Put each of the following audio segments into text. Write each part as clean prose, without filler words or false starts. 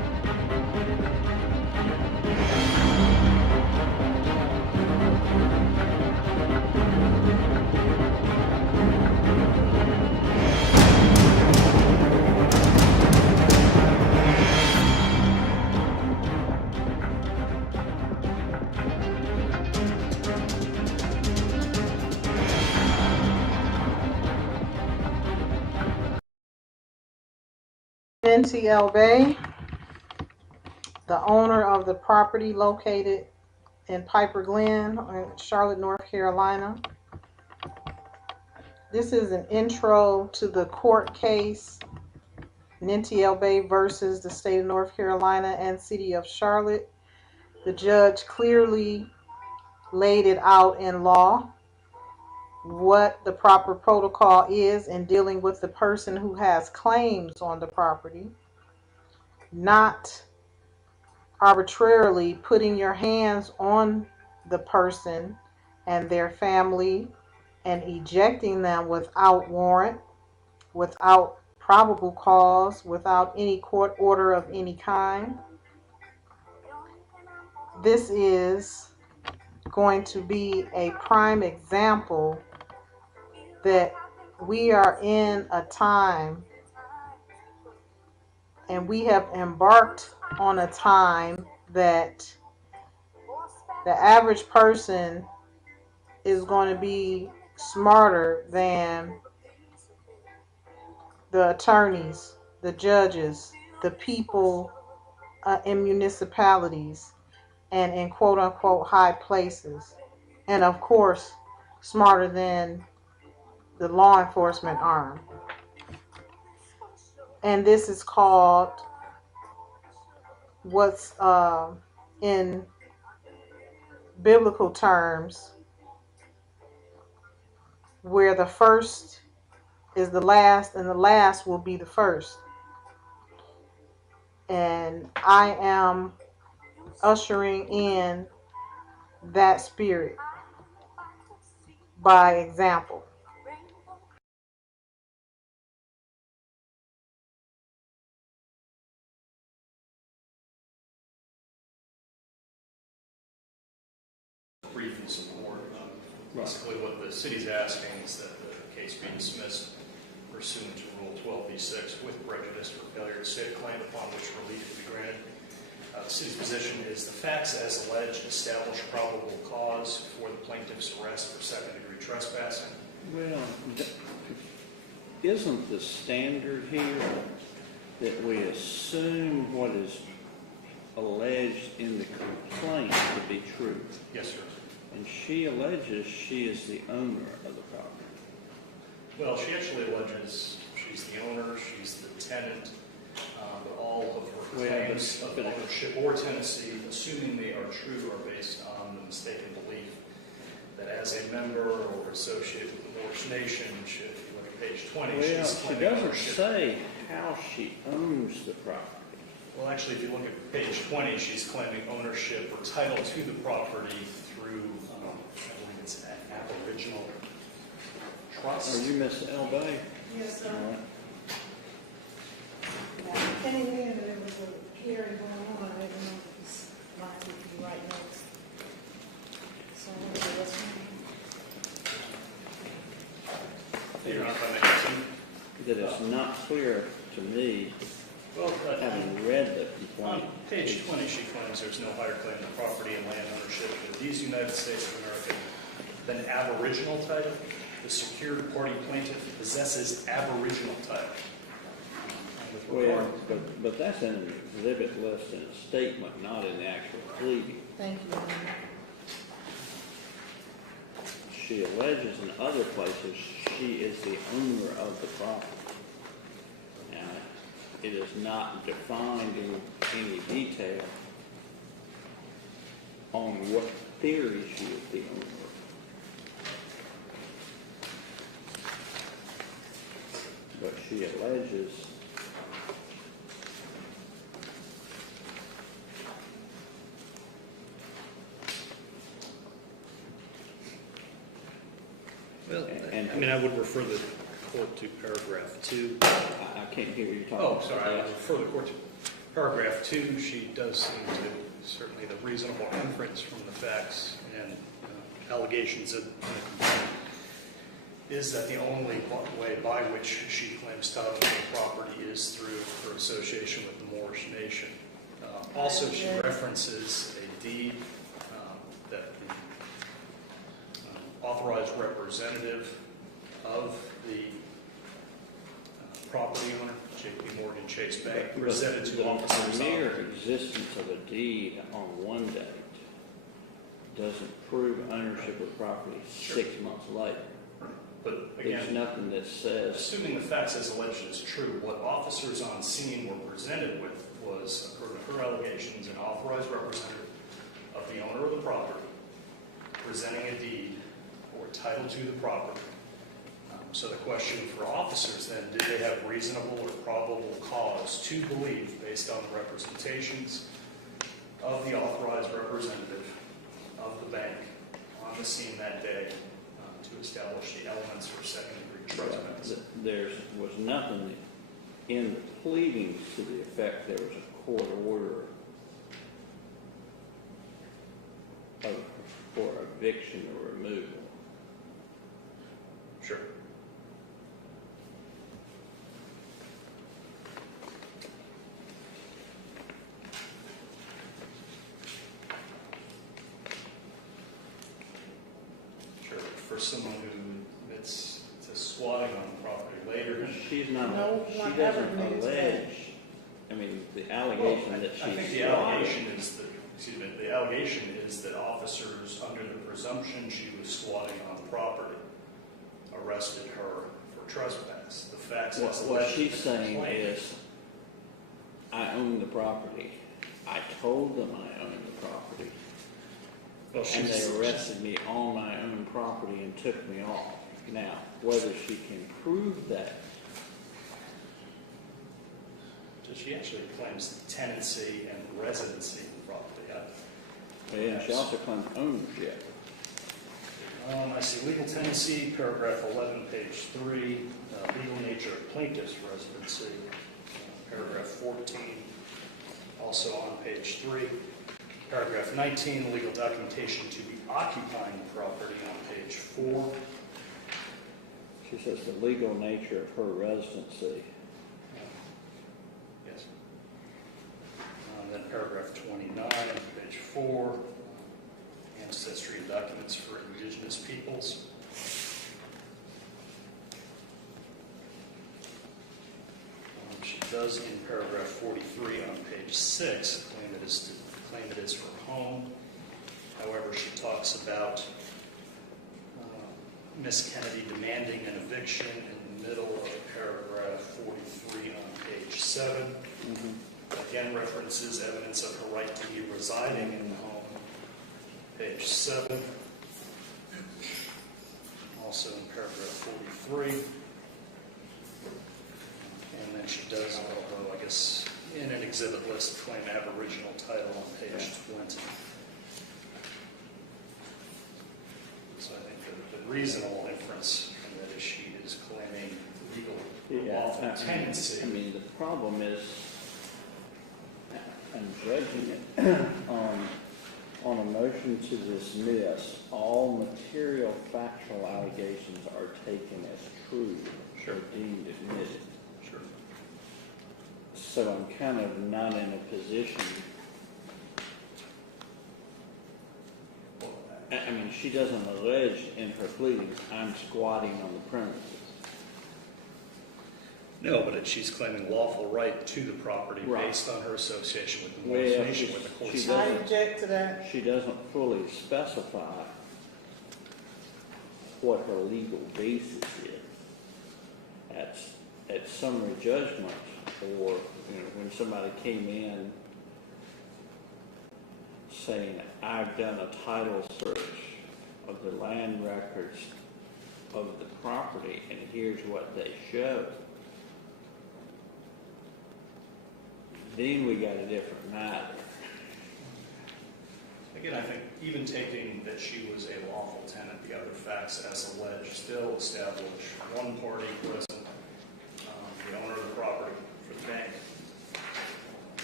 Ninti El Bey, the owner of the property located in Piper Glen, Charlotte, North Carolina. This is an intro to the court case, Ninti El Bey versus the state of North Carolina and city of Charlotte. The judge clearly laid it out in law what the proper protocol is in dealing with the person who has claims on the property, not arbitrarily putting your hands on the person and their family and ejecting them without warrant, without probable cause, without any court order of any kind. This is going to be a prime example that we are in a time, and we have embarked on a time that the average person is going to be smarter than the attorneys, the judges, the people in municipalities and in quote unquote high places. And of course, smarter than the law enforcement arm. And this is called what's in biblical terms, where the first is the last and the last will be the first. And I am ushering in that spirit by example. Brief in support. Basically, what the city's asking is that the case be dismissed pursuant to Rule 12b-6 with prejudice for failure to state a claim upon which relief to be granted. The city's position is the facts as alleged establish probable cause for the plaintiff's arrest for second-degree trespassing. Well, isn't the standard here that we assume what is alleged in the complaint to be true? Yes, sir. And she alleges she is the owner of the property. Well, she actually alleges she's the owner, she's the tenant, but all of her claims of ownership or tenancy, assuming they are true, are based on the mistaken belief that as a member or associate with the Morris Nation, if you look at page 20, Well, she's she claiming doesn't ownership. say how she owns the property. Well, actually, if you look at page 20, she's claiming ownership or title to the property through, I believe it's an aboriginal trust. Are you Miss El Bey? Yes, sir. All right. Kenny knew that there was a hearing going on. I didn't know if it's live with you right now. So what's You're not going to make sense. That it's not clear to me, Well, having read the on complaint. page 20, she claims there's no higher claim to property and land ownership in these United States of America than aboriginal title. The secured party plaintiff possesses aboriginal title. Well, but that's in an exhibit list in a statement, not in the actual pleading. Thank you. She alleges in other places she is the owner of the property. Now, it is not defined in any detail on what theory she is the owner. But she alleges Well, and I mean, I would refer the court to paragraph 2. I can't hear what you're talking about. Oh, sorry, I would refer the court to Paragraph 2, she does seem to, certainly the reasonable inference from the facts and allegations in the complaint is that the only way by which she claims title to the property is through her association with the Moorish nation. Also, she references a deed that the authorized representative of the property owner, J.P. Morgan Chase Bank, presented to officers. The mere existence of a deed on one date doesn't prove ownership of property 6 months later. But again, there's nothing that says. Assuming the facts as alleged is true, what officers on scene were presented with was, according to her allegations, an authorized representative of the owner of the property presenting a deed or title to the property. So the question for officers then, did they have reasonable or probable cause to believe, based on the representations of the authorized representative of the bank on the scene that day, to establish the elements for second-degree trespass? There was nothing in the pleadings to the effect there was a court order for eviction or removal. Sure. For someone who admits to squatting on the property later. She's not. No she one doesn't ever admits allege. I mean, the allegation that she's. I think the allegation is that. Excuse me. The allegation is that officers, under the presumption she was squatting on the property, arrested her for trespass. The facts as alleged. What she's saying is, I own the property. I told them I own the property. Well, and they arrested me on my own property and took me off. Now, whether she can prove that. So she actually claims tenancy and residency of the property. Yeah, she also claims ownership. I see legal tenancy, paragraph 11, page 3, legal nature of plaintiff's residency, paragraph 14, also on page 3. Paragraph 19, legal documentation to be occupying the property on page 4. She says the legal nature of her residency. Yes. Then paragraph 29, page 4, ancestry documents for indigenous peoples. She does in paragraph 43 on page 6 claim it is her home. However, she talks about Miss Kennedy demanding an eviction in the middle of paragraph 43 on page 7. Again, references evidence of her right to be residing in the home. Page 7. Also in paragraph 43. And then she does, although I guess in an exhibit list, claim aboriginal title on page 20. So I think the reasonable inference from that is she is claiming legal lawful tenancy. I mean, the problem is, I'm judging it on a motion to dismiss, all material factual allegations are taken as true or deemed admitted. Sure. So I'm kind of not in a position. I mean, she doesn't allege in her pleadings, I'm squatting on the premises. No, but she's claiming lawful right to the property based on her association with the Moorish nation, with the court. I object to that. She doesn't fully specify what her legal basis is. At summary judgment, or when somebody came in saying, I've done a title search of the land records of the property, and here's what they show. Then we got a different matter. Again, I think even taking that she was a lawful tenant, the other facts as alleged still establish one party present, the owner of the property for the bank,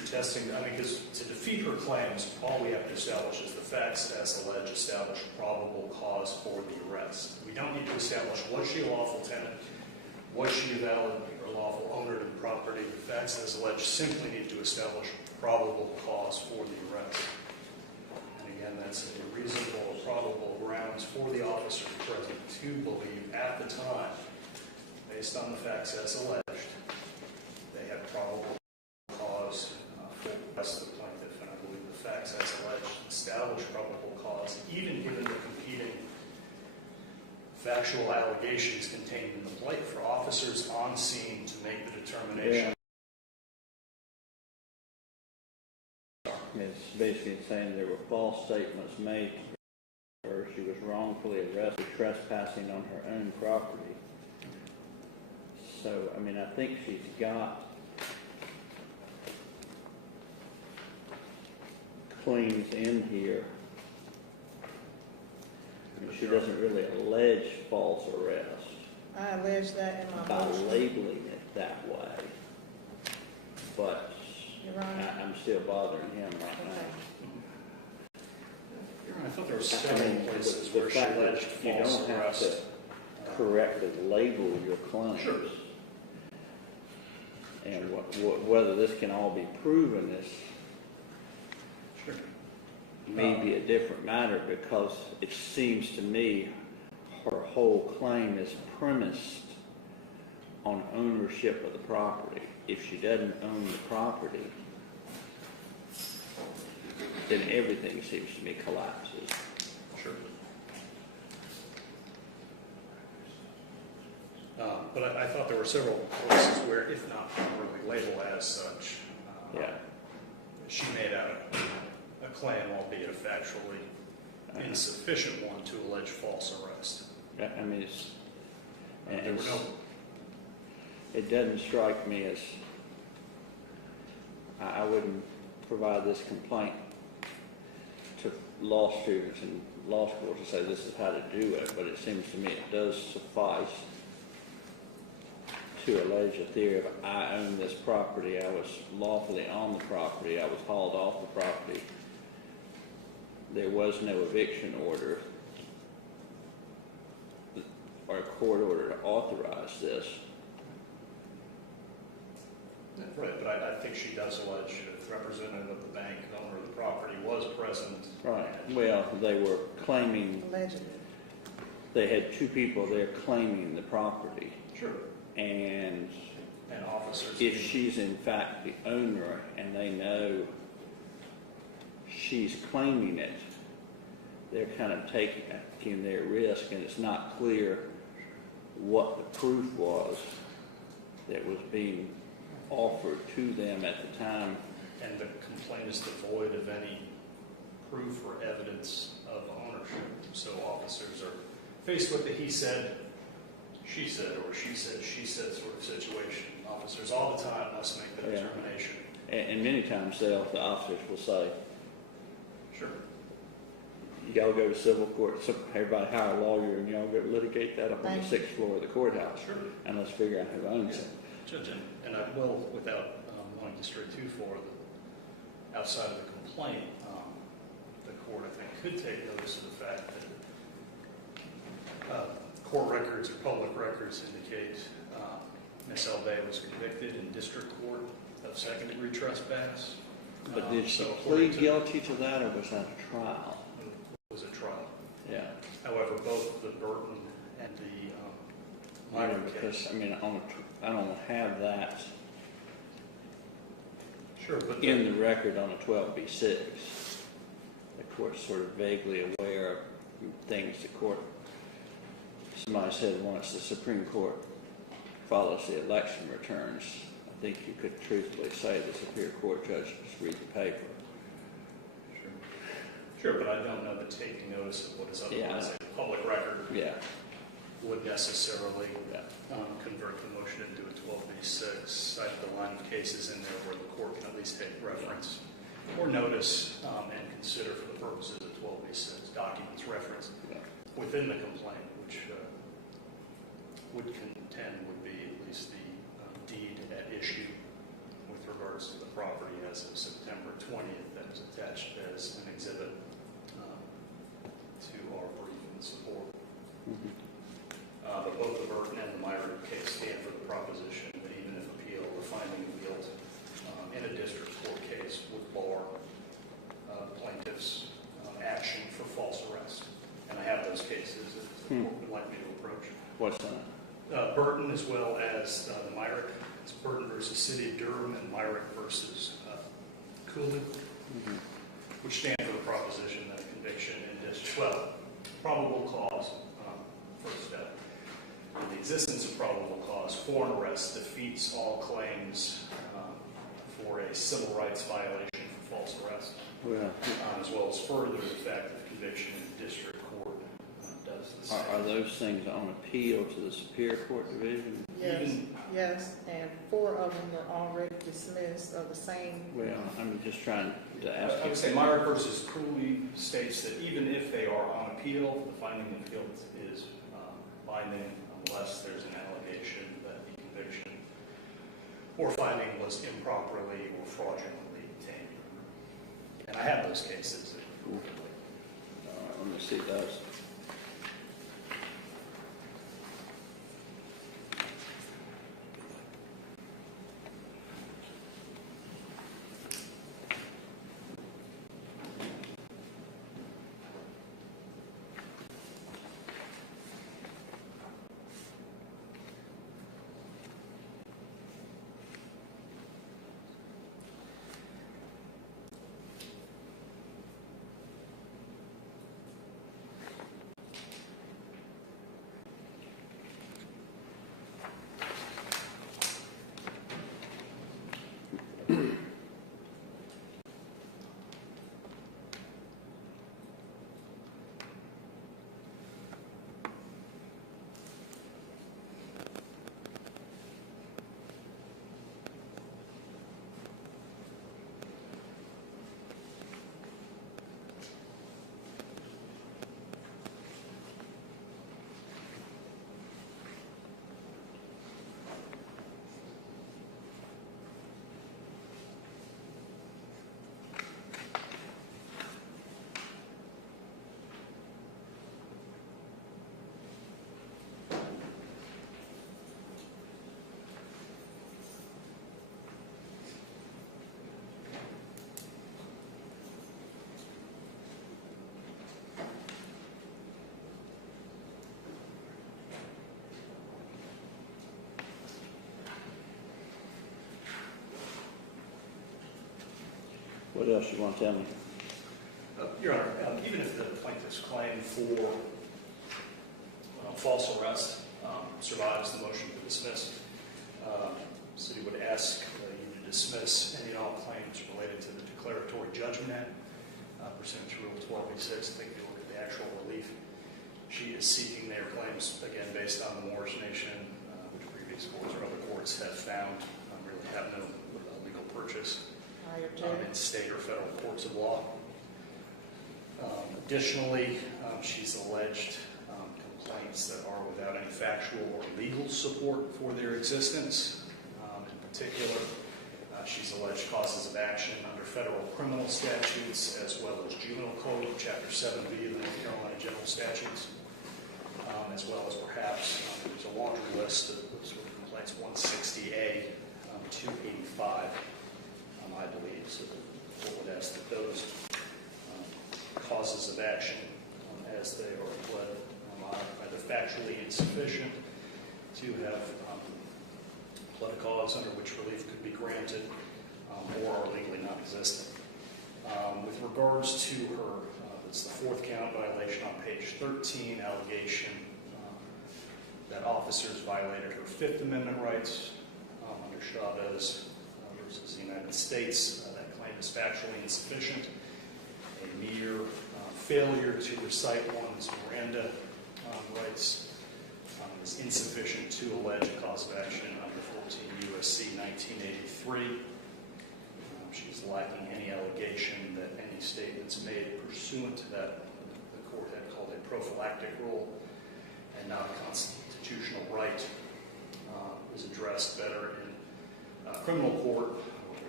contesting, I mean, because to defeat her claims, all we have to establish is the facts as alleged establish probable cause for the arrest. We don't need to establish, was she a lawful tenant? Was she a valid or lawful owner to the property? The facts as alleged simply need to establish probable cause for the arrest. And again, that's a reasonable or probable grounds for the officer present to believe at the time, based on the facts as alleged, they had probable cause for the arrest of the plaintiff. And I believe the facts as alleged establish probable cause, even given the competing factual allegations contained in the plate for officers on scene to make the determination. It's basically saying there were false statements made to her. She was wrongfully arrested trespassing on her own property. So, I mean, I think she's got claims in here. I mean, she doesn't really allege false arrest I allege that in my by motion. labeling it that way. But Your Honor. I'm still bothering him right now. I thought there were I several mean, places the where she fact that alleged you false don't have arrest. to correctly label your claims. Sure. And whether this can all be proven is Sure. maybe a different matter, because it seems to me her whole claim is premised on ownership of the property. If she doesn't own the property, then everything seems to me collapses. Sure. But I thought there were several places where, if not properly labeled as such, Yeah. she made out a claim, albeit a factually insufficient one, to allege false arrest. I mean, it's, There and were no, it doesn't strike me as, I wouldn't provide this complaint to law students in law school to say this is how to do it, but it seems to me it does suffice to allege a theory of I own this property, I was lawfully on the property, I was hauled off the property, there was no eviction order or a court order to authorize this. right, but I think she does allege a representative of the bank, the owner of the property, was present. Right. Well, they were claiming, Allegedly. they had two people there claiming the property. Sure. And And officers. if she's in fact the owner and they know she's claiming it, they're kind of taking their risk, and it's not clear what the proof was that was being offered to them at the time. And the complaint is devoid of any proof or evidence of ownership. So officers are faced with the he said, she said, or she said, she said sort of situation. Officers all the time must make the determination. And many times the officers will say, Sure. y'all go to civil court, so everybody hire a lawyer, and y'all go litigate that up on the Thank you. 6th floor of the courthouse. Sure. And let's figure out who owns it. Judge, and I will, without wanting to stray too far, outside of the complaint, the court, I think, could take notice of the fact that court records or public records indicate Ms. El Bey was convicted in district court of second-degree trespass. But did she So plead according to- guilty to that, or was that a trial? It was a trial. Yeah. However, both the Burton and the minor Because, case. I mean, I don't have that Sure, but in the record on a 12b6. The court's sort of vaguely aware of things the court, somebody said once, the Supreme Court follows the election returns. I think you could truthfully say the Superior Court judge just read the paper. Sure, but I don't know that taking notice of what is otherwise a public record Yeah. would necessarily Yeah. convert the motion into a 12b6. I have the line of cases in there where the court can at least take reference or notice and consider for the purposes of 12b6 documents referenced within the complaint, which would contend would be at least the deed at issue with regards to the property as of September 20th that was attached as an exhibit to our brief in support. But both the Burton and the Myrick case stand for the proposition that even if appeal or finding of guilt in a district court case would bar plaintiff's action for false arrest. And I have those cases that the court would like me to approach. What's that? Burton as well as the Myrick. It's Burton versus City of Durham and Myrick versus Cooley, which stand for the proposition that a conviction in district, well, probable cause, first step. The existence of probable cause for an arrest defeats all claims for a civil rights violation for false arrest, as well as further the fact that conviction in district court does the same. Are those things on appeal to the Superior Court Division? Yes, and 4 of them were already dismissed of the same. Well, I'm just trying to ask. I would say Myrick versus Cooley states that even if they are on appeal, the finding of guilt is binding unless there's an allegation that the conviction or finding was improperly or fraudulently obtained. And I have those cases. Cool. Let me see those. What else you want to tell me? Your Honor, even if the plaintiff's claim for false arrest survives the motion to dismiss, the city would ask you to dismiss any and all claims related to the Declaratory Judgment Act pursuant to Rule 12b-6. I think if you look at the actual relief, she is seeking their claims, again, based on the Morris Nation, which previous courts or other courts have found really have no legal purchase in state or federal courts of law. Additionally, she's alleged complaints that are without any factual or legal support for their existence. In particular, she's alleged causes of action under federal criminal statutes as well as Juvenile Code, Chapter 7B of the North Carolina General Statutes, as well as perhaps there's a laundry list of sort of complaints, 160A, 285. I believe, so the court would ask that those causes of action, as they are pled, are either factually insufficient to have pled a cause under which relief could be granted, or are legally non-existent. With regards to her, it's the 4th count violation on page 13, allegation that officers violated her 5th Amendment rights under Chavez versus the United States. That claim is factually insufficient. A mere failure to recite one's Miranda rights is insufficient to allege a cause of action under 14 U.S.C. 1983. She's lacking any allegation that any statements made pursuant to that the court had called a prophylactic rule and not a constitutional right is addressed better in criminal court, where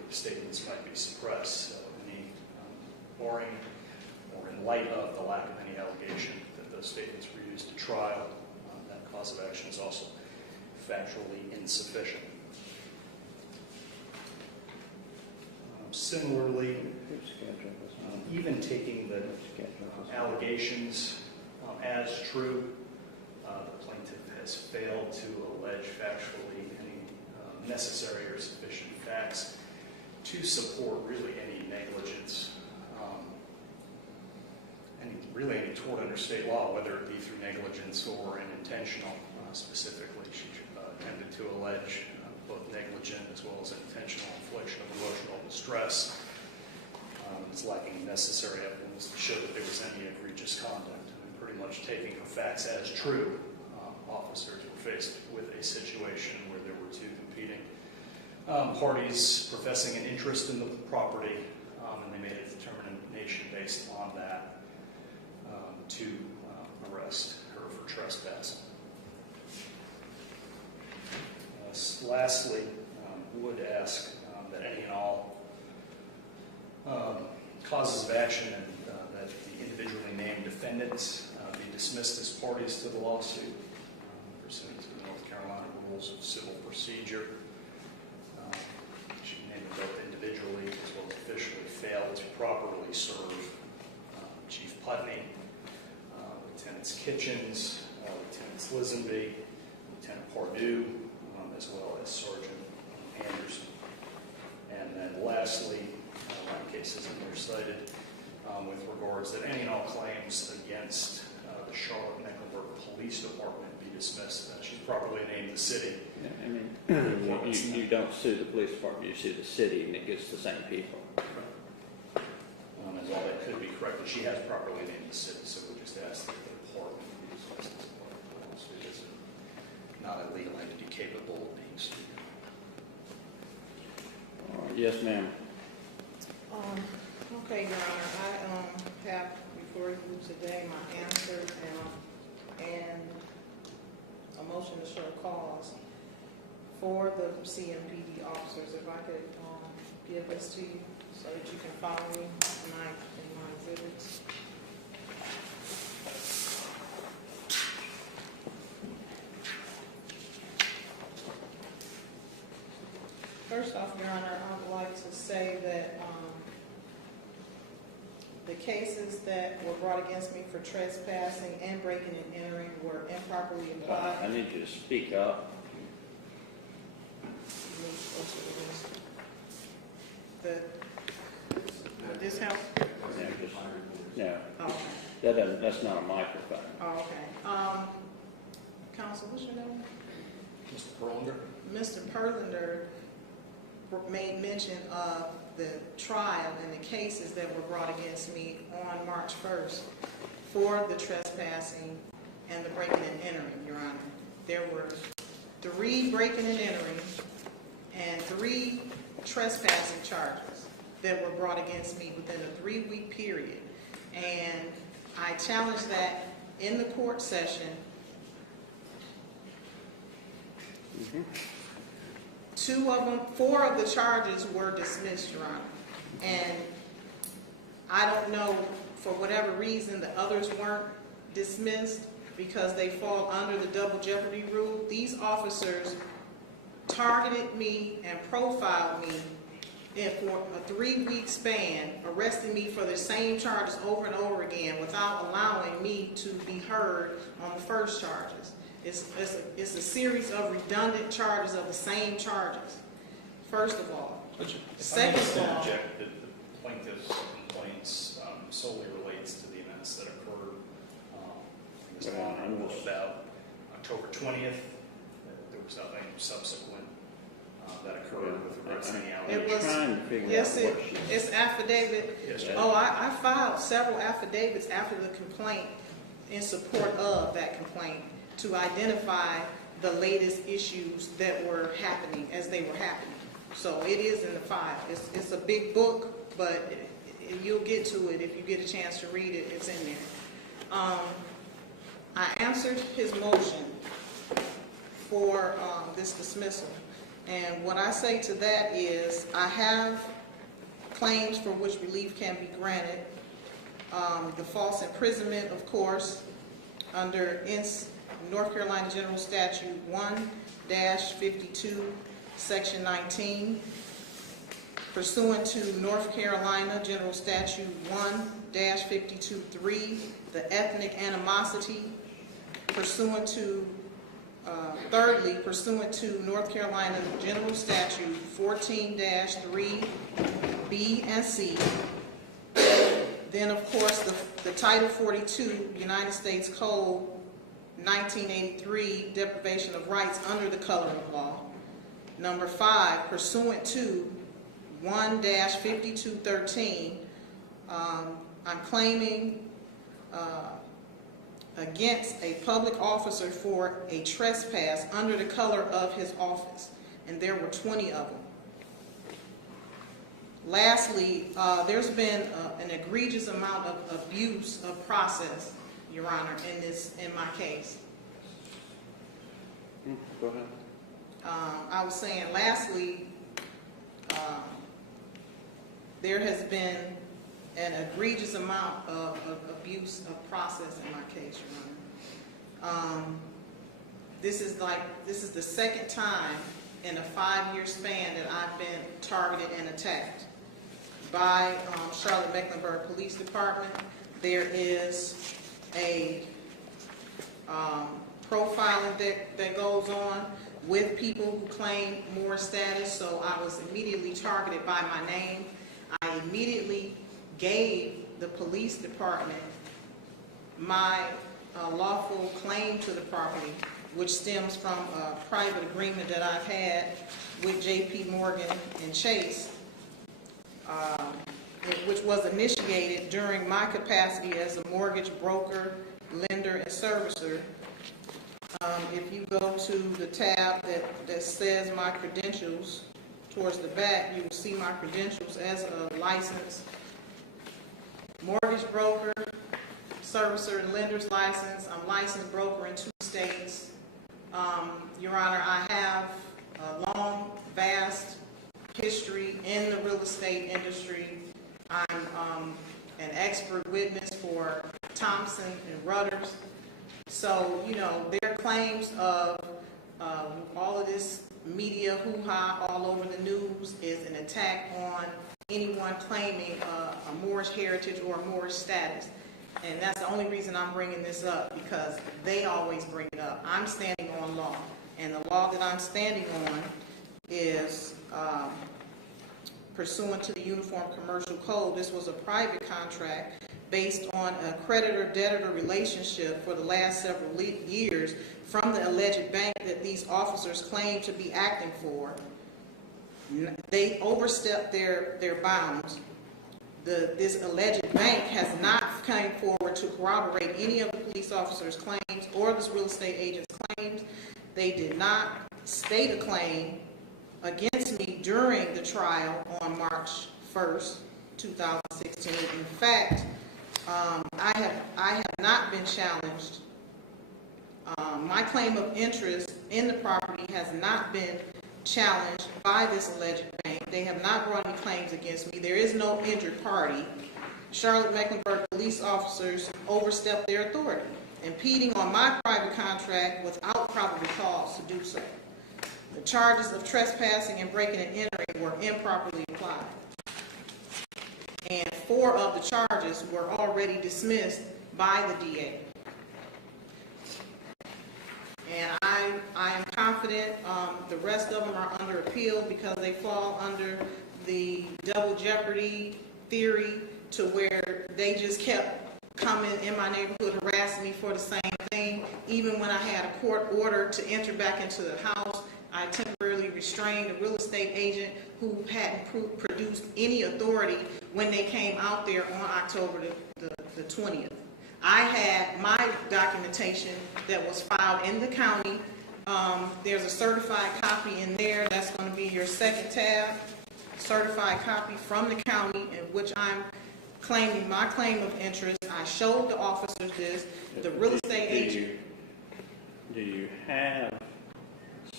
the statements might be suppressed. So barring or in light of the lack of any allegation that those statements were used at trial, that cause of action is also factually insufficient. Similarly, even taking the allegations as true, the plaintiff has failed to allege factually any necessary or sufficient facts to support really any negligence, any tort under state law, whether it be through negligence or an intentional. Specifically, she tended to allege both negligent as well as intentional infliction of emotional distress. It's lacking necessary evidence to show that there was any egregious conduct. Pretty much taking the facts as true, officers were faced with a situation where there were two competing parties professing an interest in the property, and they made a determination based on that to arrest her for trespassing. Lastly, would ask that any and all causes of action and that the individually named defendants be dismissed as parties to the lawsuit pursuant to the North Carolina Rules of Civil Procedure. She named them both individually as well as officially failed to properly serve Chief Putney, Lieutenants Kitchens, Lieutenants Lisenby, Lieutenant Pardue, as well as Sergeant Anderson. And then lastly, in cases that were cited with regards that any and all claims against the Charlotte-Mecklenburg Police Department be dismissed. She's properly named the city. Yeah, I mean, you don't sue the police department, you sue the city, and it gets the same people. And while that could be corrected, she has properly named the city, so we just ask that the department be dismissed as part of the lawsuit. It's not a legal entity capable of being sued. Yes, ma'am. Okay, Your Honor, I have before you today my answers and a motion to show cause for the CMPD officers. If I could give this to you so that you can follow me tonight in my exhibits. First off, Your Honor, I would like to say that the cases that were brought against me for trespassing and breaking and entering were improperly applied. I need you to speak up. This help? No, Oh, okay. that's not a microphone. Oh, okay. Counsel, what's your name? Mr. Perlander? Mr. Perlander made mention of the trial and the cases that were brought against me on March 1st for the trespassing and the breaking and entering, Your Honor. There were 3 breaking and entering and 3 trespassing charges that were brought against me within a 3-week period. And I challenged that in the court session. 4 of the charges were dismissed, Your Honor. And I don't know, for whatever reason, the others weren't dismissed because they fall under the double jeopardy rule. These officers targeted me and profiled me for a 3-week span, arresting me for the same charges over and over again without allowing me to be heard on the first charges. It's a series of redundant charges of the same charges, first of all. Second of all, the plaintiff's complaints solely relates to the events that occurred about October 20th. There was nothing subsequent that occurred with regards to any allegations. It's affidavit. Yes, I filed several affidavits after the complaint in support of that complaint to identify the latest issues that were happening as they were happening. So it is in the file. It's a big book, but you'll get to it if you get a chance to read it. It's in there. I answered his motion for this dismissal, And what I say to that is, I have claims for which relief can be granted. The false imprisonment, of course, under North Carolina General Statute 1-52, Section 19, pursuant to North Carolina General Statute 1-52(3), the ethnic animosity, pursuant to thirdly, pursuant to North Carolina General Statute 14-3 B and C. Then, of course, the Title 42 United States Code 1983, deprivation of rights under the color of law. Number 5, pursuant to 1-5213, I'm claiming against a public officer for a trespass under the color of his office, and there were 20 of them. Lastly, there's been an egregious amount of abuse of process, Your Honor, in my case. Go ahead. I was saying, lastly, there has been an egregious amount of abuse of process in my case, Your Honor. This is the second time in a 5-year span that I've been targeted and attacked by Charlotte-Mecklenburg Police Department. There is a profiling that goes on with people who claim more status, so I was immediately targeted by my name. I immediately gave the police department my lawful claim to the property, which stems from a private agreement that I've had with J.P. Morgan and Chase, which was initiated during my capacity as a mortgage broker, lender, and servicer. If you go to the tab that says my credentials towards the back, you will see my credentials as a licensed mortgage broker, servicer, and lender's license. I'm licensed broker in 2 states. Your Honor, I have a long, vast history in the real estate industry. I'm an expert witness for Thompson and Rudders. So, you know, their claims of all of this media hoo-ha all over the news is an attack on anyone claiming a Moorish heritage or a Moorish status. And that's the only reason I'm bringing this up, because they always bring it up. I'm standing on law, and the law that I'm standing on is pursuant to the Uniform Commercial Code. This was a private contract based on a creditor-debtor relationship for the last several years from the alleged bank that these officers claim to be acting for. They overstepped their bounds. This alleged bank has not come forward to corroborate any of the police officers' claims or this real estate agent's claims. They did not state a claim against me during the trial on March 1st, 2016. In fact, I have not been challenged. My claim of interest in the property has not been challenged by this alleged bank. They have not brought any claims against me. There is no injured party. Charlotte-Mecklenburg police officers overstepped their authority, impeding on my private contract without probable cause to do so. The charges of trespassing and breaking and entering were improperly applied. And 4 of the charges were already dismissed by the DA. And I am confident the rest of them are under appeal because they fall under the double jeopardy theory, to where they just kept coming in my neighborhood harassing me for the same thing. Even when I had a court order to enter back into the house, I temporarily restrained a real estate agent who hadn't produced any authority when they came out there on October the 20th. I had my documentation that was filed in the county. There's a certified copy in there. That's going to be your second tab. Certified copy from the county, in which I'm claiming my claim of interest. I showed the officers this. The real estate agent. Do you have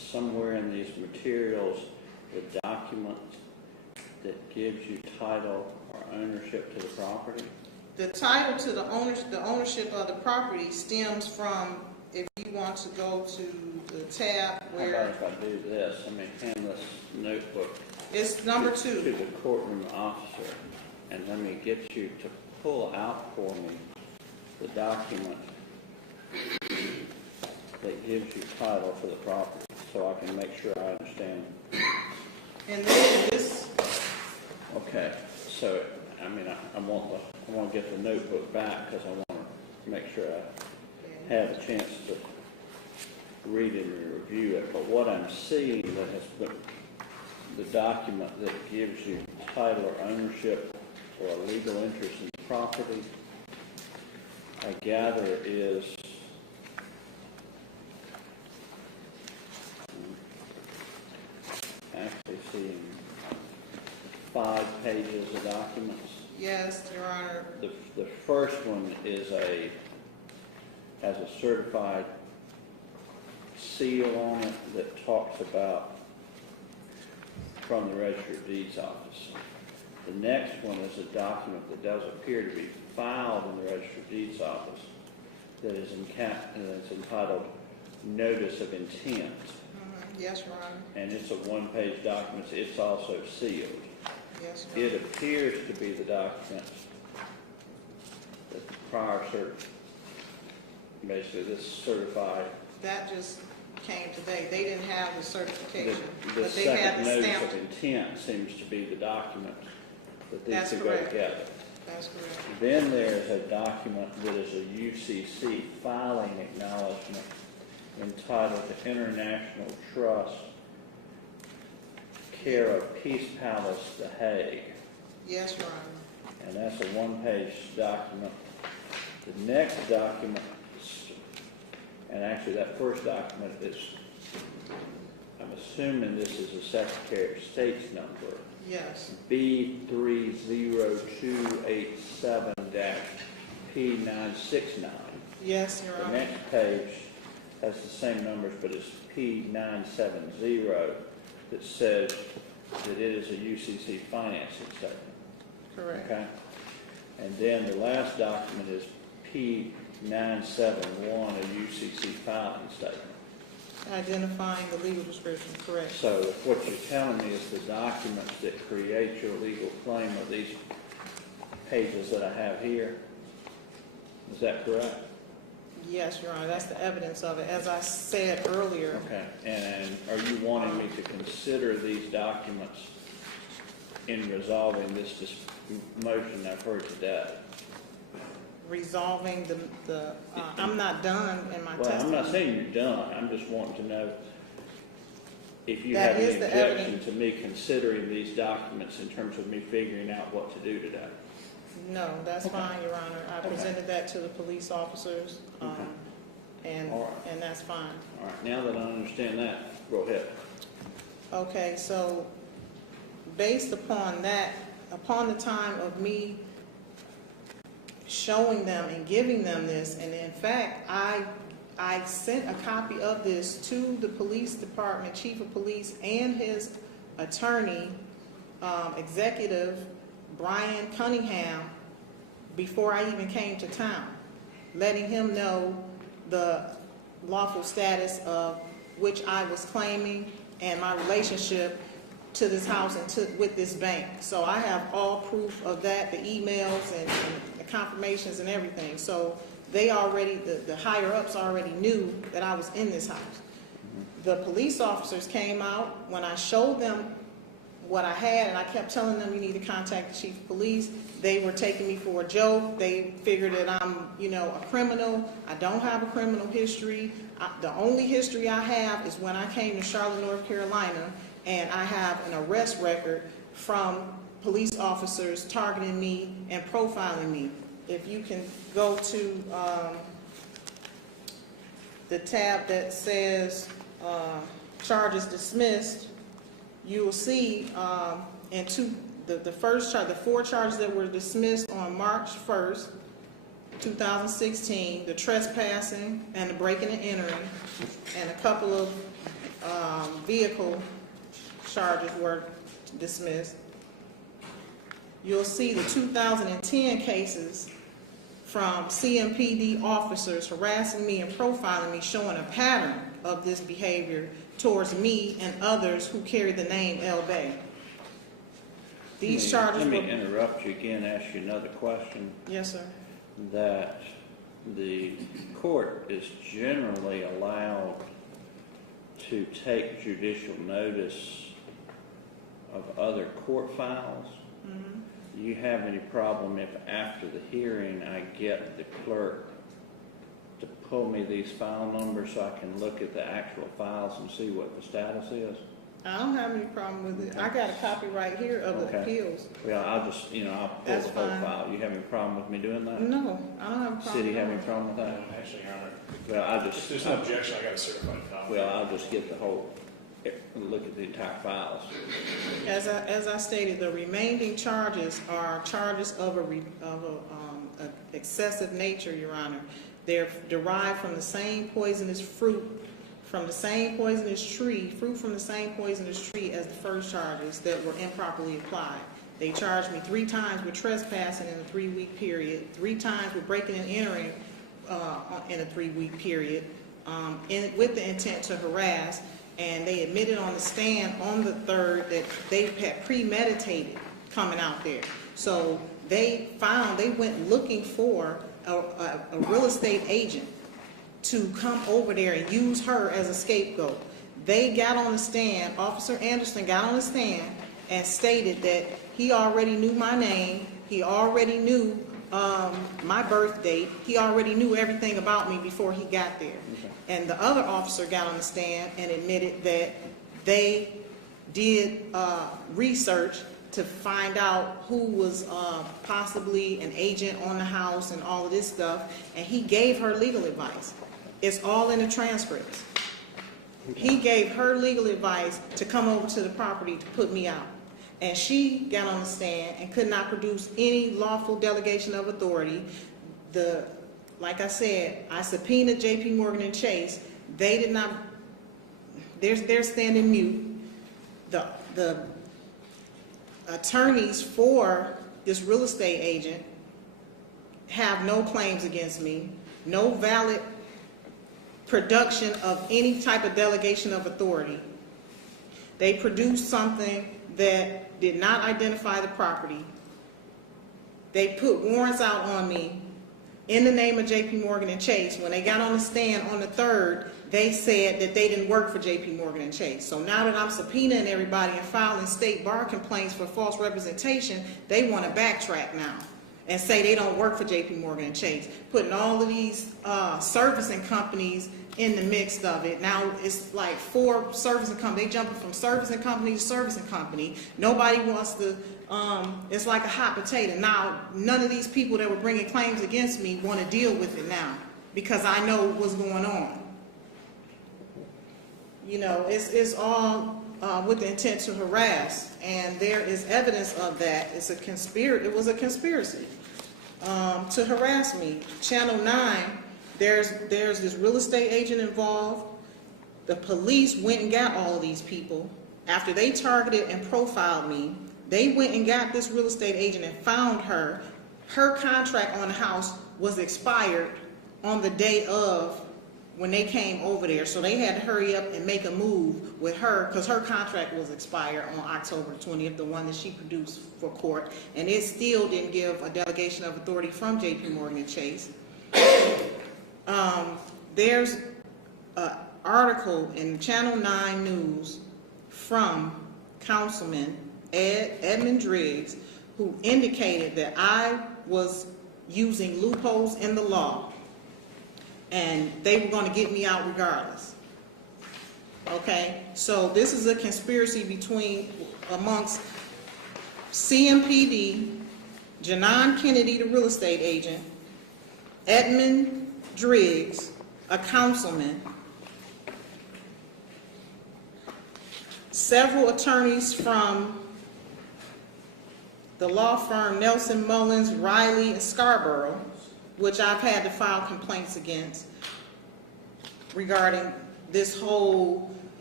somewhere in these materials the document that gives you title or ownership to the property? The title to the ownership of the property stems from, if you want to go to the tab How where about if I do this? I mean, hand this notebook it's number to 2. the courtroom officer, and let me get you to pull out for me the document that gives you title for the property, so I can make sure I understand. And then this, Okay, so I mean, I want to get the notebook back because I want to make sure I have a chance to read it and review it. But what I'm seeing that has been the document that gives you title or ownership or a legal interest in the property, I gather is actually seeing 5 pages of documents. yes, Your Honor. The first one has a certified seal on it that talks about from the Register of Deeds office. The next one is a document that does appear to be filed in the Register of Deeds office that is entitled Notice of Intent. Yes, Your Honor. And it's a 1-page document. It's also sealed. Yes, Your Honor. It appears to be the document that the prior basically this certified, That just came today. They didn't have the certification, the but they had second the notice stamp. of intent seems to be the document that these That's two go correct. together. That's correct. Then there's a document that is a UCC filing acknowledgement entitled the International Trust, care of Peace Palace, The Hague. Yes, Your Honor. And that's a 1-page document. The next document, and actually that first document is, I'm assuming this is a Secretary of State's number, Yes. B307-P969. Yes, Your The Honor. next page has the same numbers, but it's P970 that says that it is a UCC financing statement. Correct. Okay? And then the last document is P971, a UCC filing statement. Identifying the legal description. Correct. So what you're telling me is the documents that create your legal claim are these pages that I have here. Is that correct? Yes, Your Honor. That's the evidence of it. As I said earlier, Okay. And are you wanting me to consider these documents in resolving this motion I've heard today? resolving I'm not done in my Well, I'm testimony. not saying you're done. I'm just wanting to know if you That have any is the objection evidence. to me considering these documents in terms of me figuring out what to do today. No, that's fine, Your Honor. I Okay. presented that to the police officers, Okay. and All right. and that's fine. All right, now that I understand that, go ahead. Okay, so based upon that, upon the time of me showing them and giving them this, and in fact, I sent a copy of this to the police department, chief of police, and his attorney, executive, Brian Cunningham, before I even came to town, letting him know the lawful status of which I was claiming and my relationship to this house and with this bank. So I have all proof of that, the emails and the confirmations and everything. So they already, the higher ups already knew that I was in this house. The police officers came out when I showed them what I had, and I kept telling them, you need to contact the chief of police. They were taking me for a joke. They figured that I'm, a criminal. I don't have a criminal history. The only history I have is when I came to Charlotte, North Carolina, and I have an arrest record from police officers targeting me and profiling me. If you can go to the tab that says charges dismissed, you will see the first charge, the 4 charges that were dismissed on March 1st, 2016, the trespassing and the breaking and entering, and a couple of vehicle charges were dismissed. You'll see the 2010 cases from CMPD officers harassing me and profiling me, showing a pattern of this behavior towards me and others who carry the name El Bey. These charges Let were... me interrupt you again, ask you another question. Yes, sir. That the court is generally allowed to take judicial notice of other court files. Mm-hmm. Do you have any problem if after the hearing I get the clerk to pull me these file numbers so I can look at the actual files and see what the status is? I don't have any problem with it. I got a copy right here of the appeals. Well, I'll just, I'll pull That's the whole fine. file. You have any problem with me doing that? No, I don't have a problem. City with have any that. problem with that? Actually, Your Honor, Well, I'll if just, there's no objection, I got a certified copy. well, I'll just get the whole, look at the entire files. As I stated, the remaining charges are charges of a excessive nature, Your Honor. They're derived from the same poisonous fruit, from the same poisonous tree, fruit from the same poisonous tree as the first charges that were improperly applied. They charged me 3 times with trespassing in a 3-week period, 3 times with breaking and entering in a 3-week period, with the intent to harass. And they admitted on the stand on the 3rd that they had premeditated coming out there. So they went looking for a real estate agent to come over there and use her as a scapegoat. They got on the stand, Officer Anderson got on the stand and stated that he already knew my name, he already knew my birth date, he already knew everything about me before he got there. And the other officer got on the stand and admitted that they did research to find out who was possibly an agent on the house and all of this stuff, and he gave her legal advice. It's all in the transcripts. He gave her legal advice to come over to the property to put me out. And she got on the stand and could not produce any lawful delegation of authority. Like I said, I subpoenaed J.P. Morgan and Chase. They did not, they're standing mute. The attorneys for this real estate agent have no claims against me, no valid production of any type of delegation of authority. They produced something that did not identify the property. They put warrants out on me in the name of J.P. Morgan and Chase. When they got on the stand on the 3rd, they said that they didn't work for J.P. Morgan and Chase. So now that I'm subpoenaing everybody and filing state bar complaints for false representation, they want to backtrack now and say they don't work for J.P. Morgan and Chase, putting all of these servicing companies in the mix of it. Now it's like 4 servicing companies. They jumping from servicing company to servicing company. Nobody wants to, it's like a hot potato. Now, none of these people that were bringing claims against me want to deal with it now because I know what's going on. It's all with the intent to harass, and there is evidence of that. It was a conspiracy to harass me. Channel 9, there's this real estate agent involved. The police went and got all of these people. After they targeted and profiled me, they went and got this real estate agent and found her. Her contract on the house was expired on the day of when they came over there. So they had to hurry up and make a move with her because her contract was expired on October 20th, the one that she produced for court. And it still didn't give a delegation of authority from J.P. Morgan and Chase. There's an article in Channel 9 News from Councilman Edmund Driggs, who indicated that I was using loopholes in the law and they were going to get me out regardless. Okay, so this is a conspiracy amongst CMPD, Janan Kennedy, the real estate agent, Edmund Driggs, a councilman, several attorneys from the law firm Nelson Mullins, Riley, and Scarborough, which I've had to file complaints against regarding this whole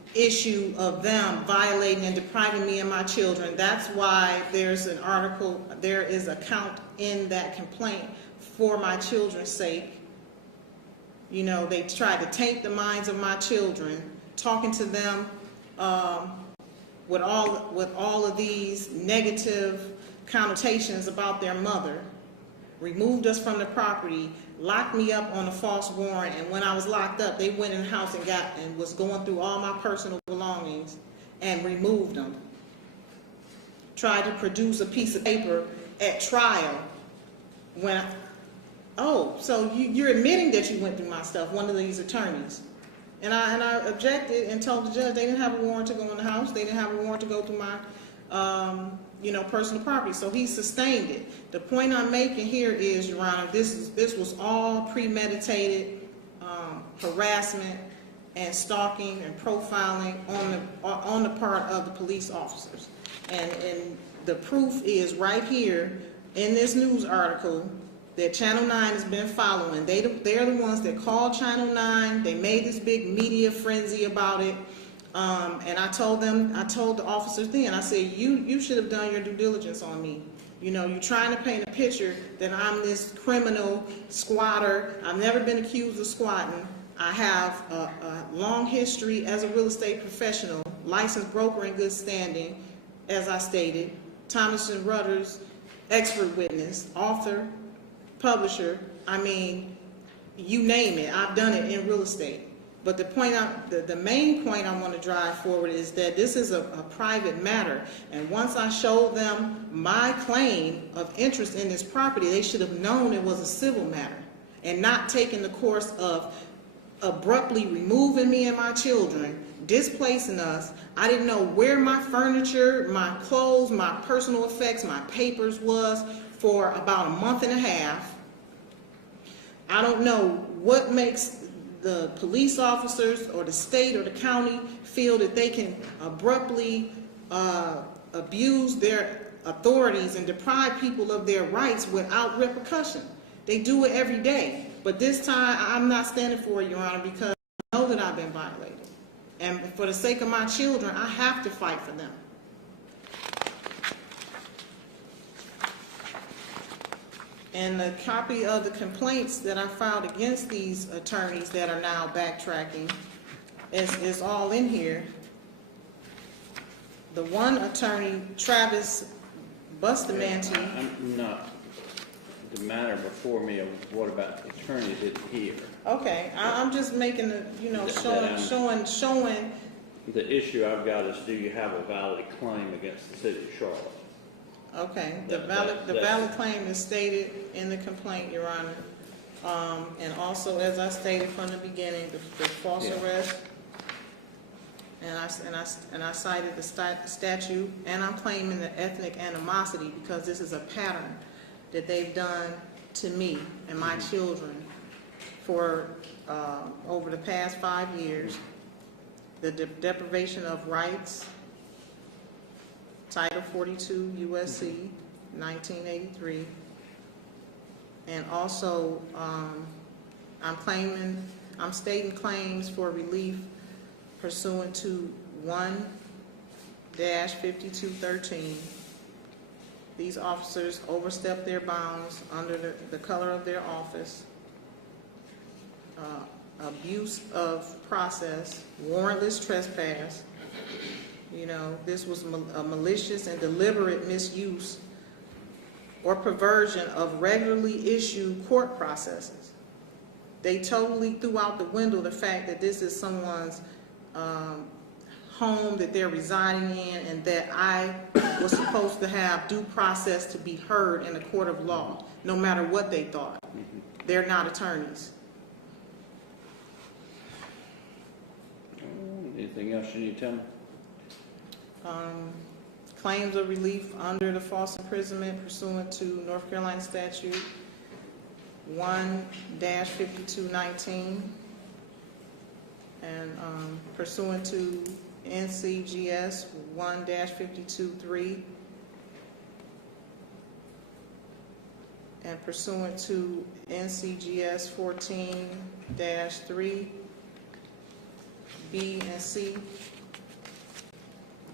issue of them violating and depriving me and my children. That's why there is a count in that complaint for my children's sake. You know, they tried to taint the minds of my children, talking to them with all of these negative connotations about their mother, removed us from the property, locked me up on a false warrant, and when I was locked up, they went in the house and was going through all my personal belongings and removed them. Tried to produce a piece of paper at trial so you're admitting that you went through my stuff, one of these attorneys. And I objected and told the judge they didn't have a warrant to go in the house. They didn't have a warrant to go through my, personal property. So he sustained it. The point I'm making here is, Your Honor, this was all premeditated harassment and stalking and profiling on the part of the police officers. And the proof is right here in this news article that Channel 9 has been following. They're the ones that called Channel 9. They made this big media frenzy about it. And I told the officers then, I said, you should have done your due diligence on me. You know, you're trying to paint a picture that I'm this criminal squatter. I've never been accused of squatting. I have a long history as a real estate professional, licensed broker in good standing, as I stated, Thomas and Rudders, expert witness, author, publisher. I mean, you name it, I've done it in real estate. But the main point I want to drive forward is that this is a private matter. And once I showed them my claim of interest in this property, they should have known it was a civil matter and not taken the course of abruptly removing me and my children, displacing us. I didn't know where my furniture, my clothes, my personal effects, my papers was for about a month and a half. I don't know what makes the police officers or the state or the county feel that they can abruptly abuse their authorities and deprive people of their rights without repercussion. They do it every day. But this time, I'm not standing for it, Your Honor, because I know that I've been violated. And for the sake of my children, I have to fight for them. And the copy of the complaints that I filed against these attorneys that are now backtracking is all in here. The one attorney, Travis Bustamante. I'm not, the matter before me of what about the attorney didn't hear. Okay, I'm just making the, showing. The issue I've got is, do you have a valid claim against the city of Charlotte? Okay, the valid claim is stated in the complaint, Your Honor. And also, as I stated from the beginning, the false arrest. And I cited the statute, and I'm claiming the ethnic animosity because this is a pattern that they've done to me and my children for over the past 5 years. The deprivation of rights, Title 42 USC 1983, and also I'm stating claims for relief pursuant to 1-5213. These officers overstepped their bounds under the color of their office, abuse of process, warrantless trespass. You know, this was a malicious and deliberate misuse or perversion of regularly issued court processes. They totally threw out the window the fact that this is someone's home that they're residing in, and that I was supposed to have due process to be heard in a court of law, no matter what they thought. They're not attorneys. Anything else you need to tell me? Claims of relief under the false imprisonment pursuant to North Carolina statute 1-5219 and pursuant to NCGS 1-523 and pursuant to NCGS 14-3 B and C